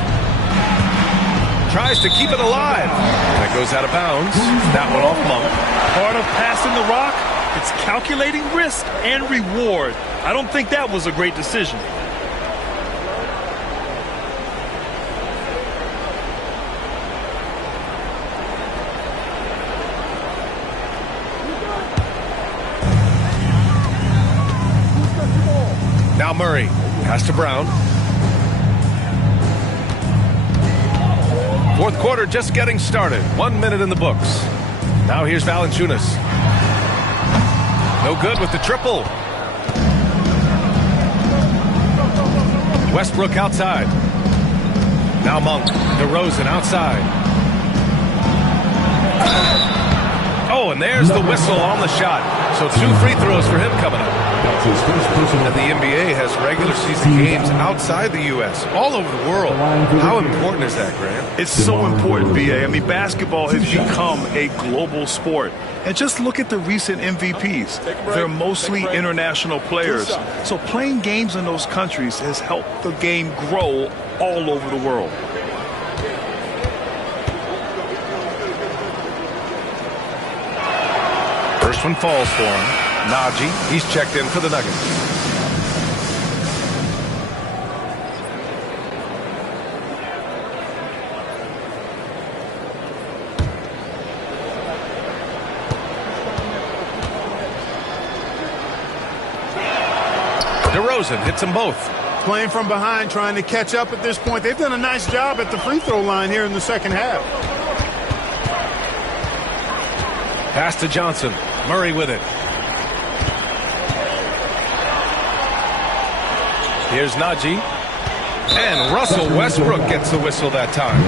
Tries to keep it alive. That goes out of bounds. That one off Monk. Part of passing the rock, it's calculating risk and reward. I don't think that was a great decision. Now Murray. Pass to Brown. Fourth quarter just getting started. 1 minute in the books. Now here's Valanciunas. No good with the triple. Westbrook outside. Now Monk. DeRozan outside. Oh, and there's the whistle on the shot. So 2 free throws for him coming up. And the NBA has regular season games outside the U.S., all over the world. How important is that, Graham? It's so important, B.A. I mean, basketball has become a global sport. And just look at the recent MVPs. They're mostly international players. So playing games in those countries has helped the game grow all over the world. First one falls for him. Najee, he's checked in for the Nuggets. DeRozan hits them both. playing from behind, trying to catch up at this point. They've done a nice job at the free throw line here in the second half. Pass to Johnson. Murray with it. Here's Najee. And Russell Westbrook gets the whistle that time.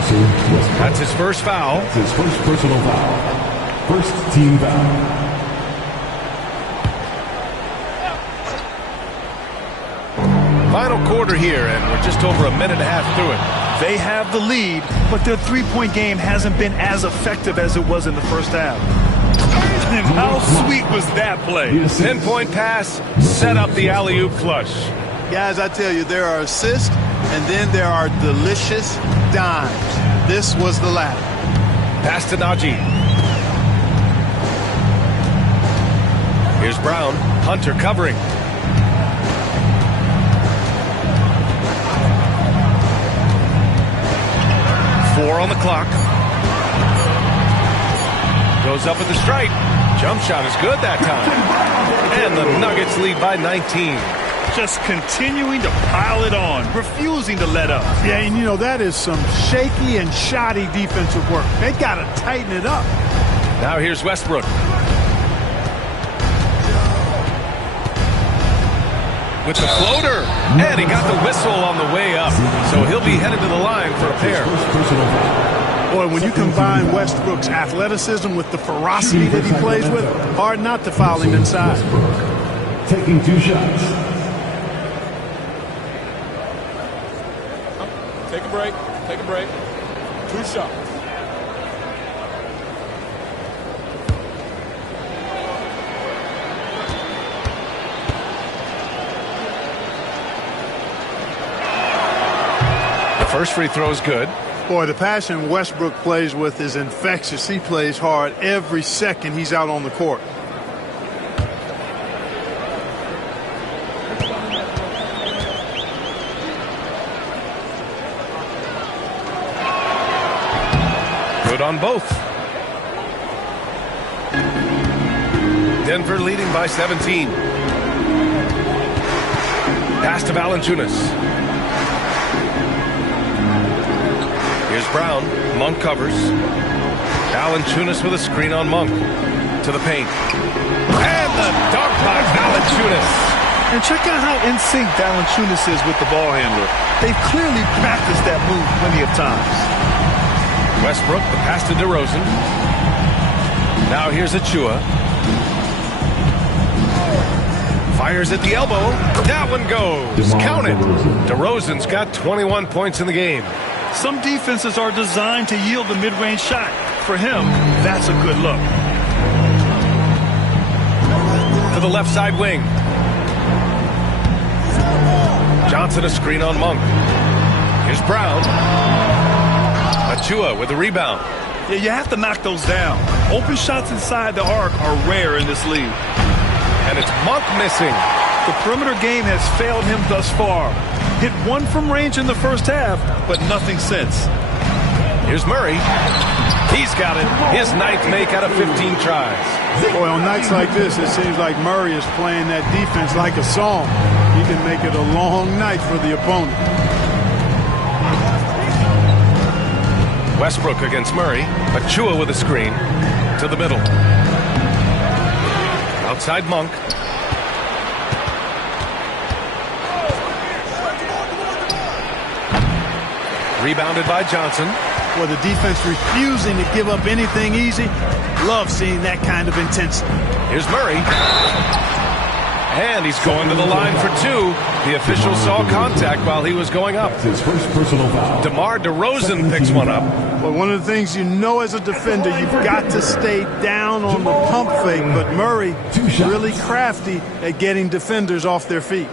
That's his first foul. That's his first personal foul. First team foul. Final quarter here, and we're just over a minute and a half through it. They have the lead, but their three-point game hasn't been as effective as it was in the first half. And how sweet was that play? Pinpoint pass, set up the alley-oop flush. Guys, I tell you, there are assists, and then there are delicious dimes. This was the latter. Pass to Najee. Here's Brown. Hunter covering. Four on the clock. Goes up with the strike. Jump shot is good that time. And the Nuggets lead by 19. Just continuing to pile it on, refusing to let up. Yeah, and you know, that is some shaky and shoddy defensive work. They got to tighten it up. Now here's Westbrook. With the floater. And he got the whistle on the way up. So he'll be headed to the line for a pair. Boy, when you combine Westbrook's athleticism with the ferocity that he plays with, hard not to foul him inside. Taking two shots. Take a break. Take a break. 2 shots. The first free throw is good. Boy, the passion Westbrook plays with is infectious. He plays hard every second he's out on the court. Good on both. Denver leading by 17. Pass to Valanciunas. Here's Brown. Monk covers. Valanciunas with a screen on Monk. To the paint. And the dunk by Valanciunas. And check out how in sync Valanciunas is with the ball handler. They've clearly practiced that move plenty of times. Westbrook, the pass to DeRozan. Now here's Achua. Fires at the elbow. That one goes. Count it. DeRozan's got 21 points in the game. Some defenses are designed to yield the mid-range shot. For him, that's a good look. To the left side wing. Johnson a screen on Monk. Here's Brown. Achua with the rebound. Yeah, you have to knock those down. Open shots inside the arc are rare in this league. And it's Monk missing. The perimeter game has failed him thus far. Hit one from range in the first half, but nothing since. Here's Murray. He's got it. His 9th make out of 15 tries. Boy, on nights like this, it seems like Murray is playing that defense like a song. He can make it a long night for the opponent. Westbrook against Murray. Achua with a screen. To the middle. Outside Monk. Rebounded by Johnson. Well, the defense refusing to give up anything easy. Love seeing that kind of intensity. Here's Murray. And he's going to the line for 2. The official saw contact while he was going up. His first personal foul. DeMar DeRozan picks one up. Well, one of the things you know as a defender, you've got to stay down on the pump fake. But Murray, really crafty at getting defenders off their feet.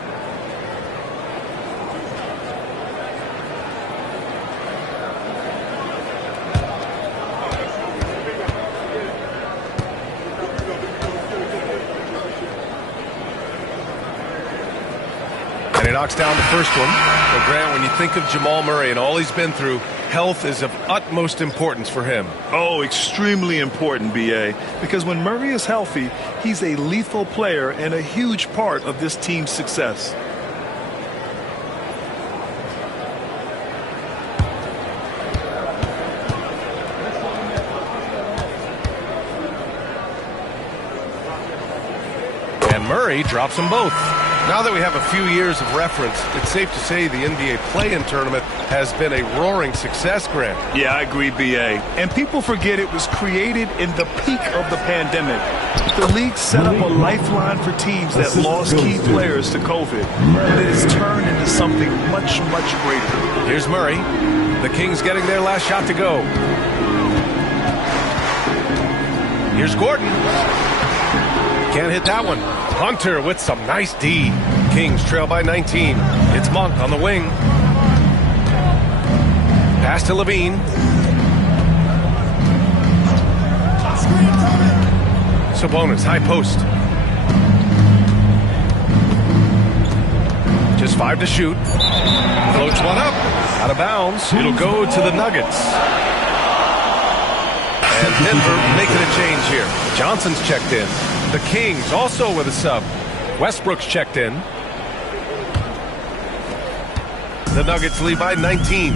And he knocks down the first one. Well, Grant, when you think of Jamal Murray and all he's been through, health is of utmost importance for him. Oh, extremely important, B.A., because when Murray is healthy, he's a lethal player and a huge part of this team's success. Murray drops them both. Now that we have a few years of reference, it's safe to say the NBA play-in tournament has been a roaring success, Grant. Yeah, I agree, B.A. And people forget it was created in the peak of the pandemic. The league set up a lifeline for teams that lost key players to COVID. And it has turned into something much, much greater. Here's Murray. The Kings getting their last shot to go. Here's Gordon. Can't hit that one. Hunter with some nice D. Kings trail by 19. It's Monk on the wing. Pass to Levine. Sabonis, high post. Just 5 to shoot. Floats one up. Out of bounds. It'll go to the Nuggets. And Denver making a change here. Johnson's checked in. The Kings also with a sub. Westbrook's checked in. The Nuggets lead by 19.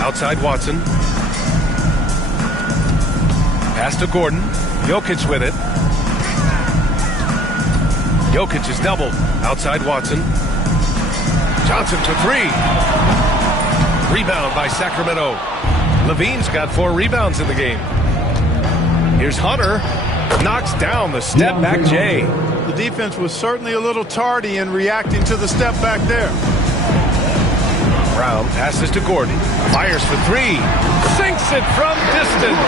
Outside Watson. Pass to Gordon. Jokic with it. Jokic is doubled. Outside Watson. Johnson for 3. Rebound by Sacramento. Levine's got 4 rebounds in the game. Here's Hunter. Knocks down the step back J. The defense was certainly a little tardy in reacting to the step back there. Brown passes to Gordon. Fires for 3. Sinks it from distance.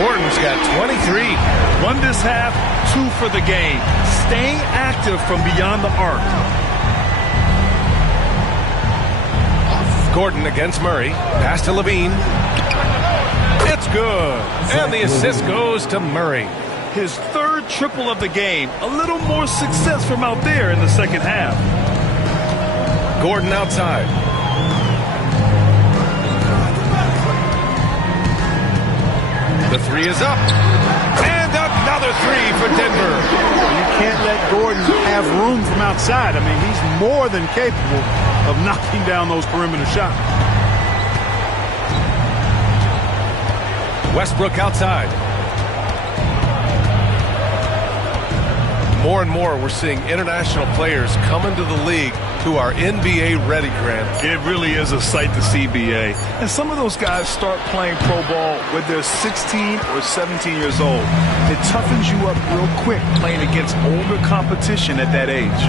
Gordon's got 23. Won this half, 2 for the game. Staying active from beyond the arc. Gordon against Murray. Pass to Levine. It's good. And the assist goes to Murray. His 3rd triple of the game. A little more success from out there in the second half. Gordon outside. The 3 is up. And another 3 for Denver. You can't let Gordon have room from outside. I mean, he's more than capable of knocking down those perimeter shots. Westbrook outside. More and more we're seeing international players come into the league who are NBA ready, Grant. It really is a sight to see, B.A. And some of those guys start playing pro ball when they're 16 or 17 years old. It toughens you up real quick playing against older competition at that age.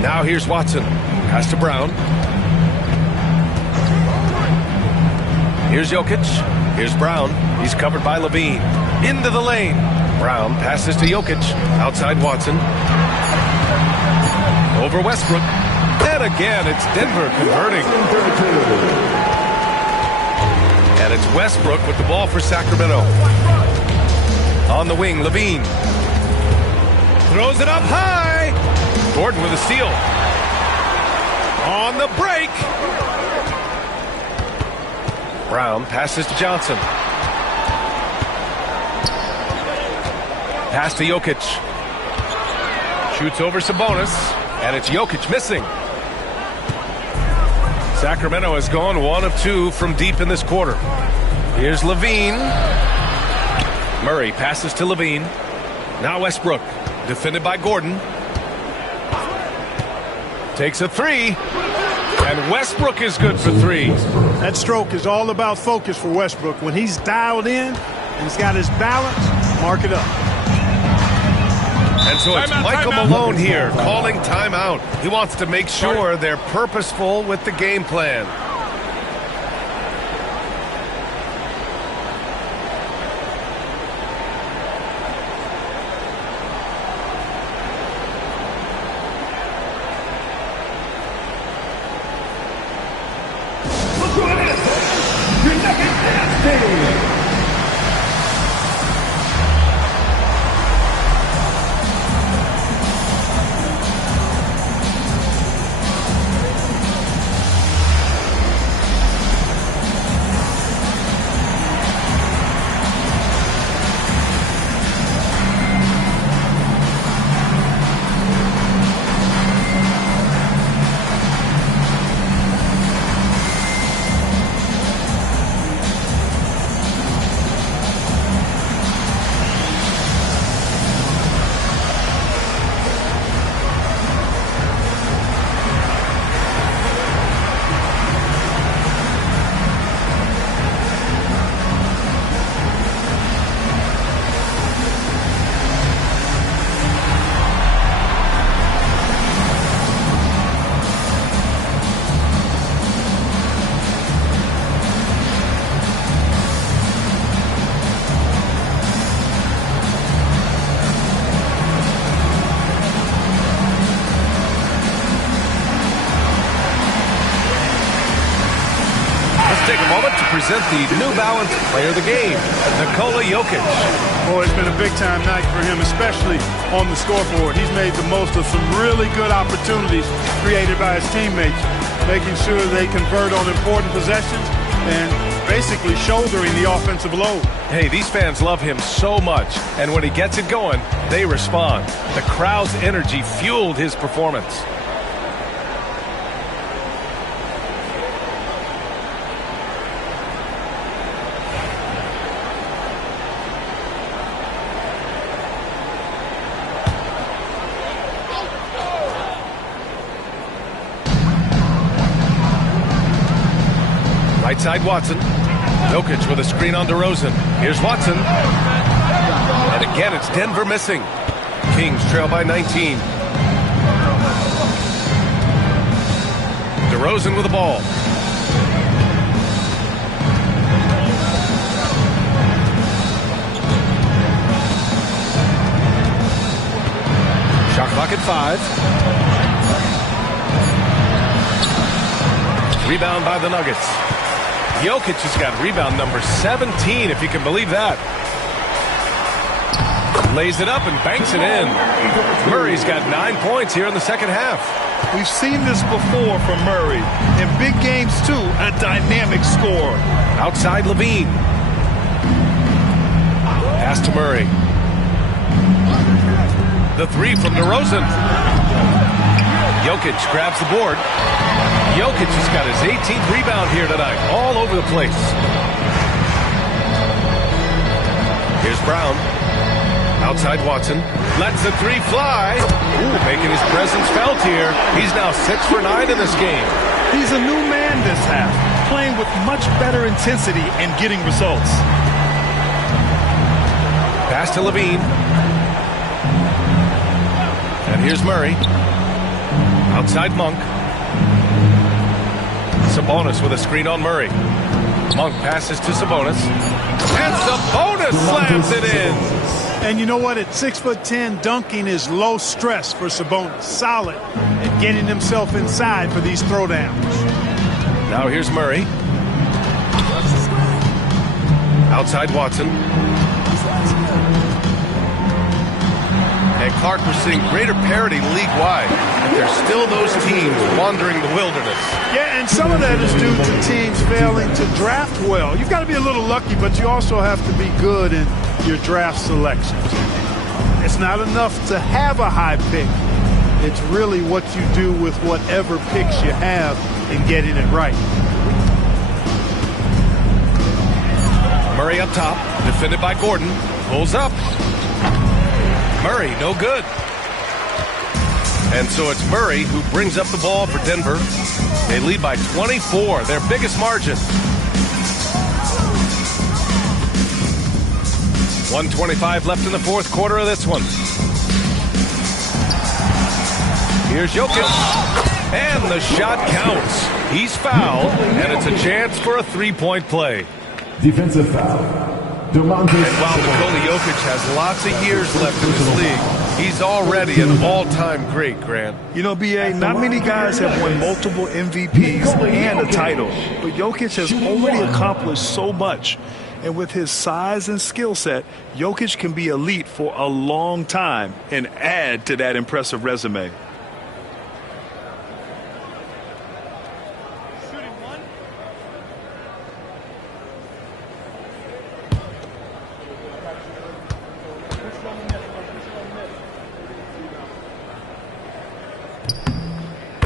Now here's Watson. Pass to Brown. Here's Jokic. Here's Brown. He's covered by Levine. Into the lane. Brown passes to Jokic. Outside Watson. Over Westbrook. And again, it's Denver converting. And it's Westbrook with the ball for Sacramento. On the wing, Levine. Throws it up high. Gordon with a steal. On the break. Brown passes to Johnson. Pass to Jokic. Shoots over Sabonis. And it's Jokic missing. Sacramento has gone 1 of 2 from deep in this quarter. Here's Levine. Murray passes to Levine. Now Westbrook. Defended by Gordon. Takes a 3. And Westbrook is good for 3. That stroke is all about focus for Westbrook. When he's dialed in and he's got his balance, mark it up. And so it's Michael Malone here calling timeout. He wants to make sure they're purposeful with the game plan. take a moment to present the New Balance Player of the Game, Nikola Jokic. Boy, it's been a big-time night for him, especially on the scoreboard. He's made the most of some really good opportunities created by his teammates, making sure they convert on important possessions and basically shouldering the offensive load. Hey, these fans love him so much, and when he gets it going, they respond. The crowd's energy fueled his performance. Right side Watson. Jokic with a screen on DeRozan. Here's Watson. And again, it's Denver missing. Kings trail by 19. DeRozan with the ball. Shot clock at 5. Rebound by the Nuggets. Jokic has got rebound number 17, if you can believe that. Lays it up and banks it in. Murray's got 9 points here in the second half. We've seen this before from Murray. In big games, too, a dynamic scorer. Outside Levine. Pass to Murray. The three from DeRozan. Jokic grabs the board. Jokic has got his 18th rebound here tonight, all over the place. Here's Brown. Outside Watson. Lets the three fly. Ooh, making his presence felt here. He's now 6 for 9 in this game. He's a new man this half, playing with much better intensity and getting results. Pass to Levine. And here's Murray. Outside Monk. Sabonis with a screen on Murray. Monk passes to Sabonis. And Sabonis slams it in. And you know what? At 6'10", dunking is low stress for Sabonis. Solid at getting himself inside for these throwdowns. Now here's Murray. Outside Watson. And Clark, we're seeing greater parity league-wide. And there's still those teams wandering the wilderness. Yeah, and some of that is due to teams failing to draft well. You've got to be a little lucky, but you also have to be good in your draft selections. It's not enough to have a high pick. It's really what you do with whatever picks you have in getting it right. Murray up top, defended by Gordon. Pulls up. Murray, no good. And so it's Murray who brings up the ball for Denver. They lead by 24, their biggest margin. 1:25 left in the fourth quarter of this one. Here's Jokic. And the shot counts. He's fouled, and it's a chance for a three-point play. Defensive foul. And while Nikola Jokic has lots of years left in this league, he's already an all-time great, Grant. You know, B.A., not many guys have won multiple MVPs and a title, but Jokic has already accomplished so much. And with his size and skill set, Jokic can be elite for a long time and add to that impressive resume.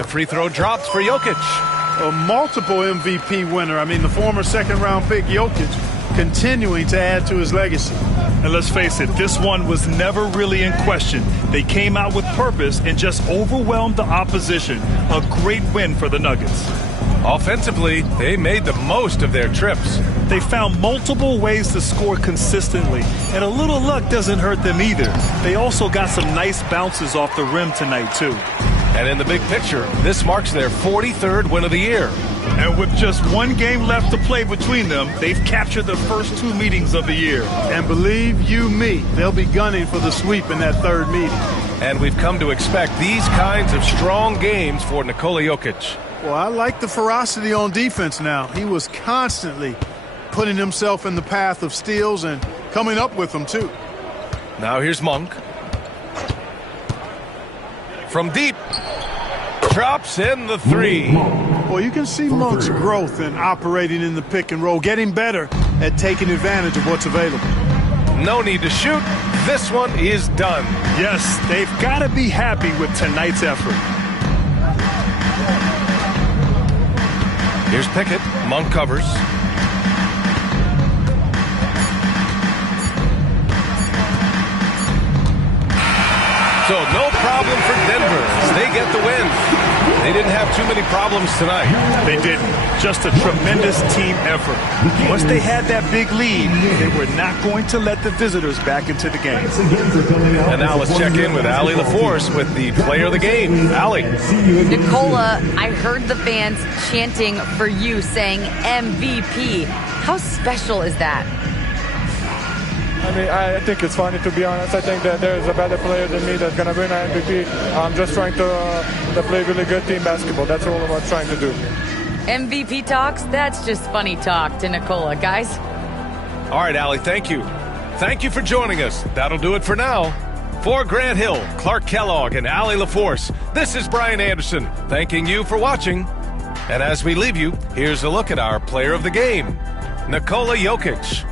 Free throw drops for Jokic. A multiple MVP winner. I mean, the former second-round pick Jokic continuing to add to his legacy. And let's face it, this one was never really in question. They came out with purpose and just overwhelmed the opposition. A great win for the Nuggets. Offensively, they made the most of their trips. They found multiple ways to score consistently, and a little luck doesn't hurt them either. They also got some nice bounces off the rim tonight, too. And in the big picture, this marks their 43rd win of the year. And with just one game left to play between them, they've captured the first 2 meetings of the year. And believe you me, they'll be gunning for the sweep in that third meeting. And we've come to expect these kinds of strong games for Nikola Jokic. Well, I like the ferocity on defense now. He was constantly putting himself in the path of steals and coming up with them, too. Now here's Monk. From deep. Drops in the three. Well, you can see Monk's growth in operating in the pick and roll, getting better at taking advantage of what's available. No need to shoot. This one is done. Yes, they've got to be happy with tonight's effort. Here's Pickett. Monk covers. So no problem for Denver as they get the win. They didn't have too many problems tonight. They didn't. Just a tremendous team effort. Once they had that big lead, they were not going to let the visitors back into the game. And now let's check in with Allie LaForce with the player of the game. Allie. Nikola, I heard the fans chanting for you, saying MVP. How special is that? I mean, I think it's funny, to be honest. I think that there's a better player than me that's going to win an MVP. I'm just trying to play really good team basketball. That's all I'm trying to do. MVP talks? That's just funny talk to Nikola, guys. All right, Allie, thank you. Thank you for joining us. That'll do it for now. For Grant Hill, Clark Kellogg, and Allie LaForce, this is Brian Anderson, thanking you for watching. And as we leave you, here's a look at our player of the game, Nikola Jokic.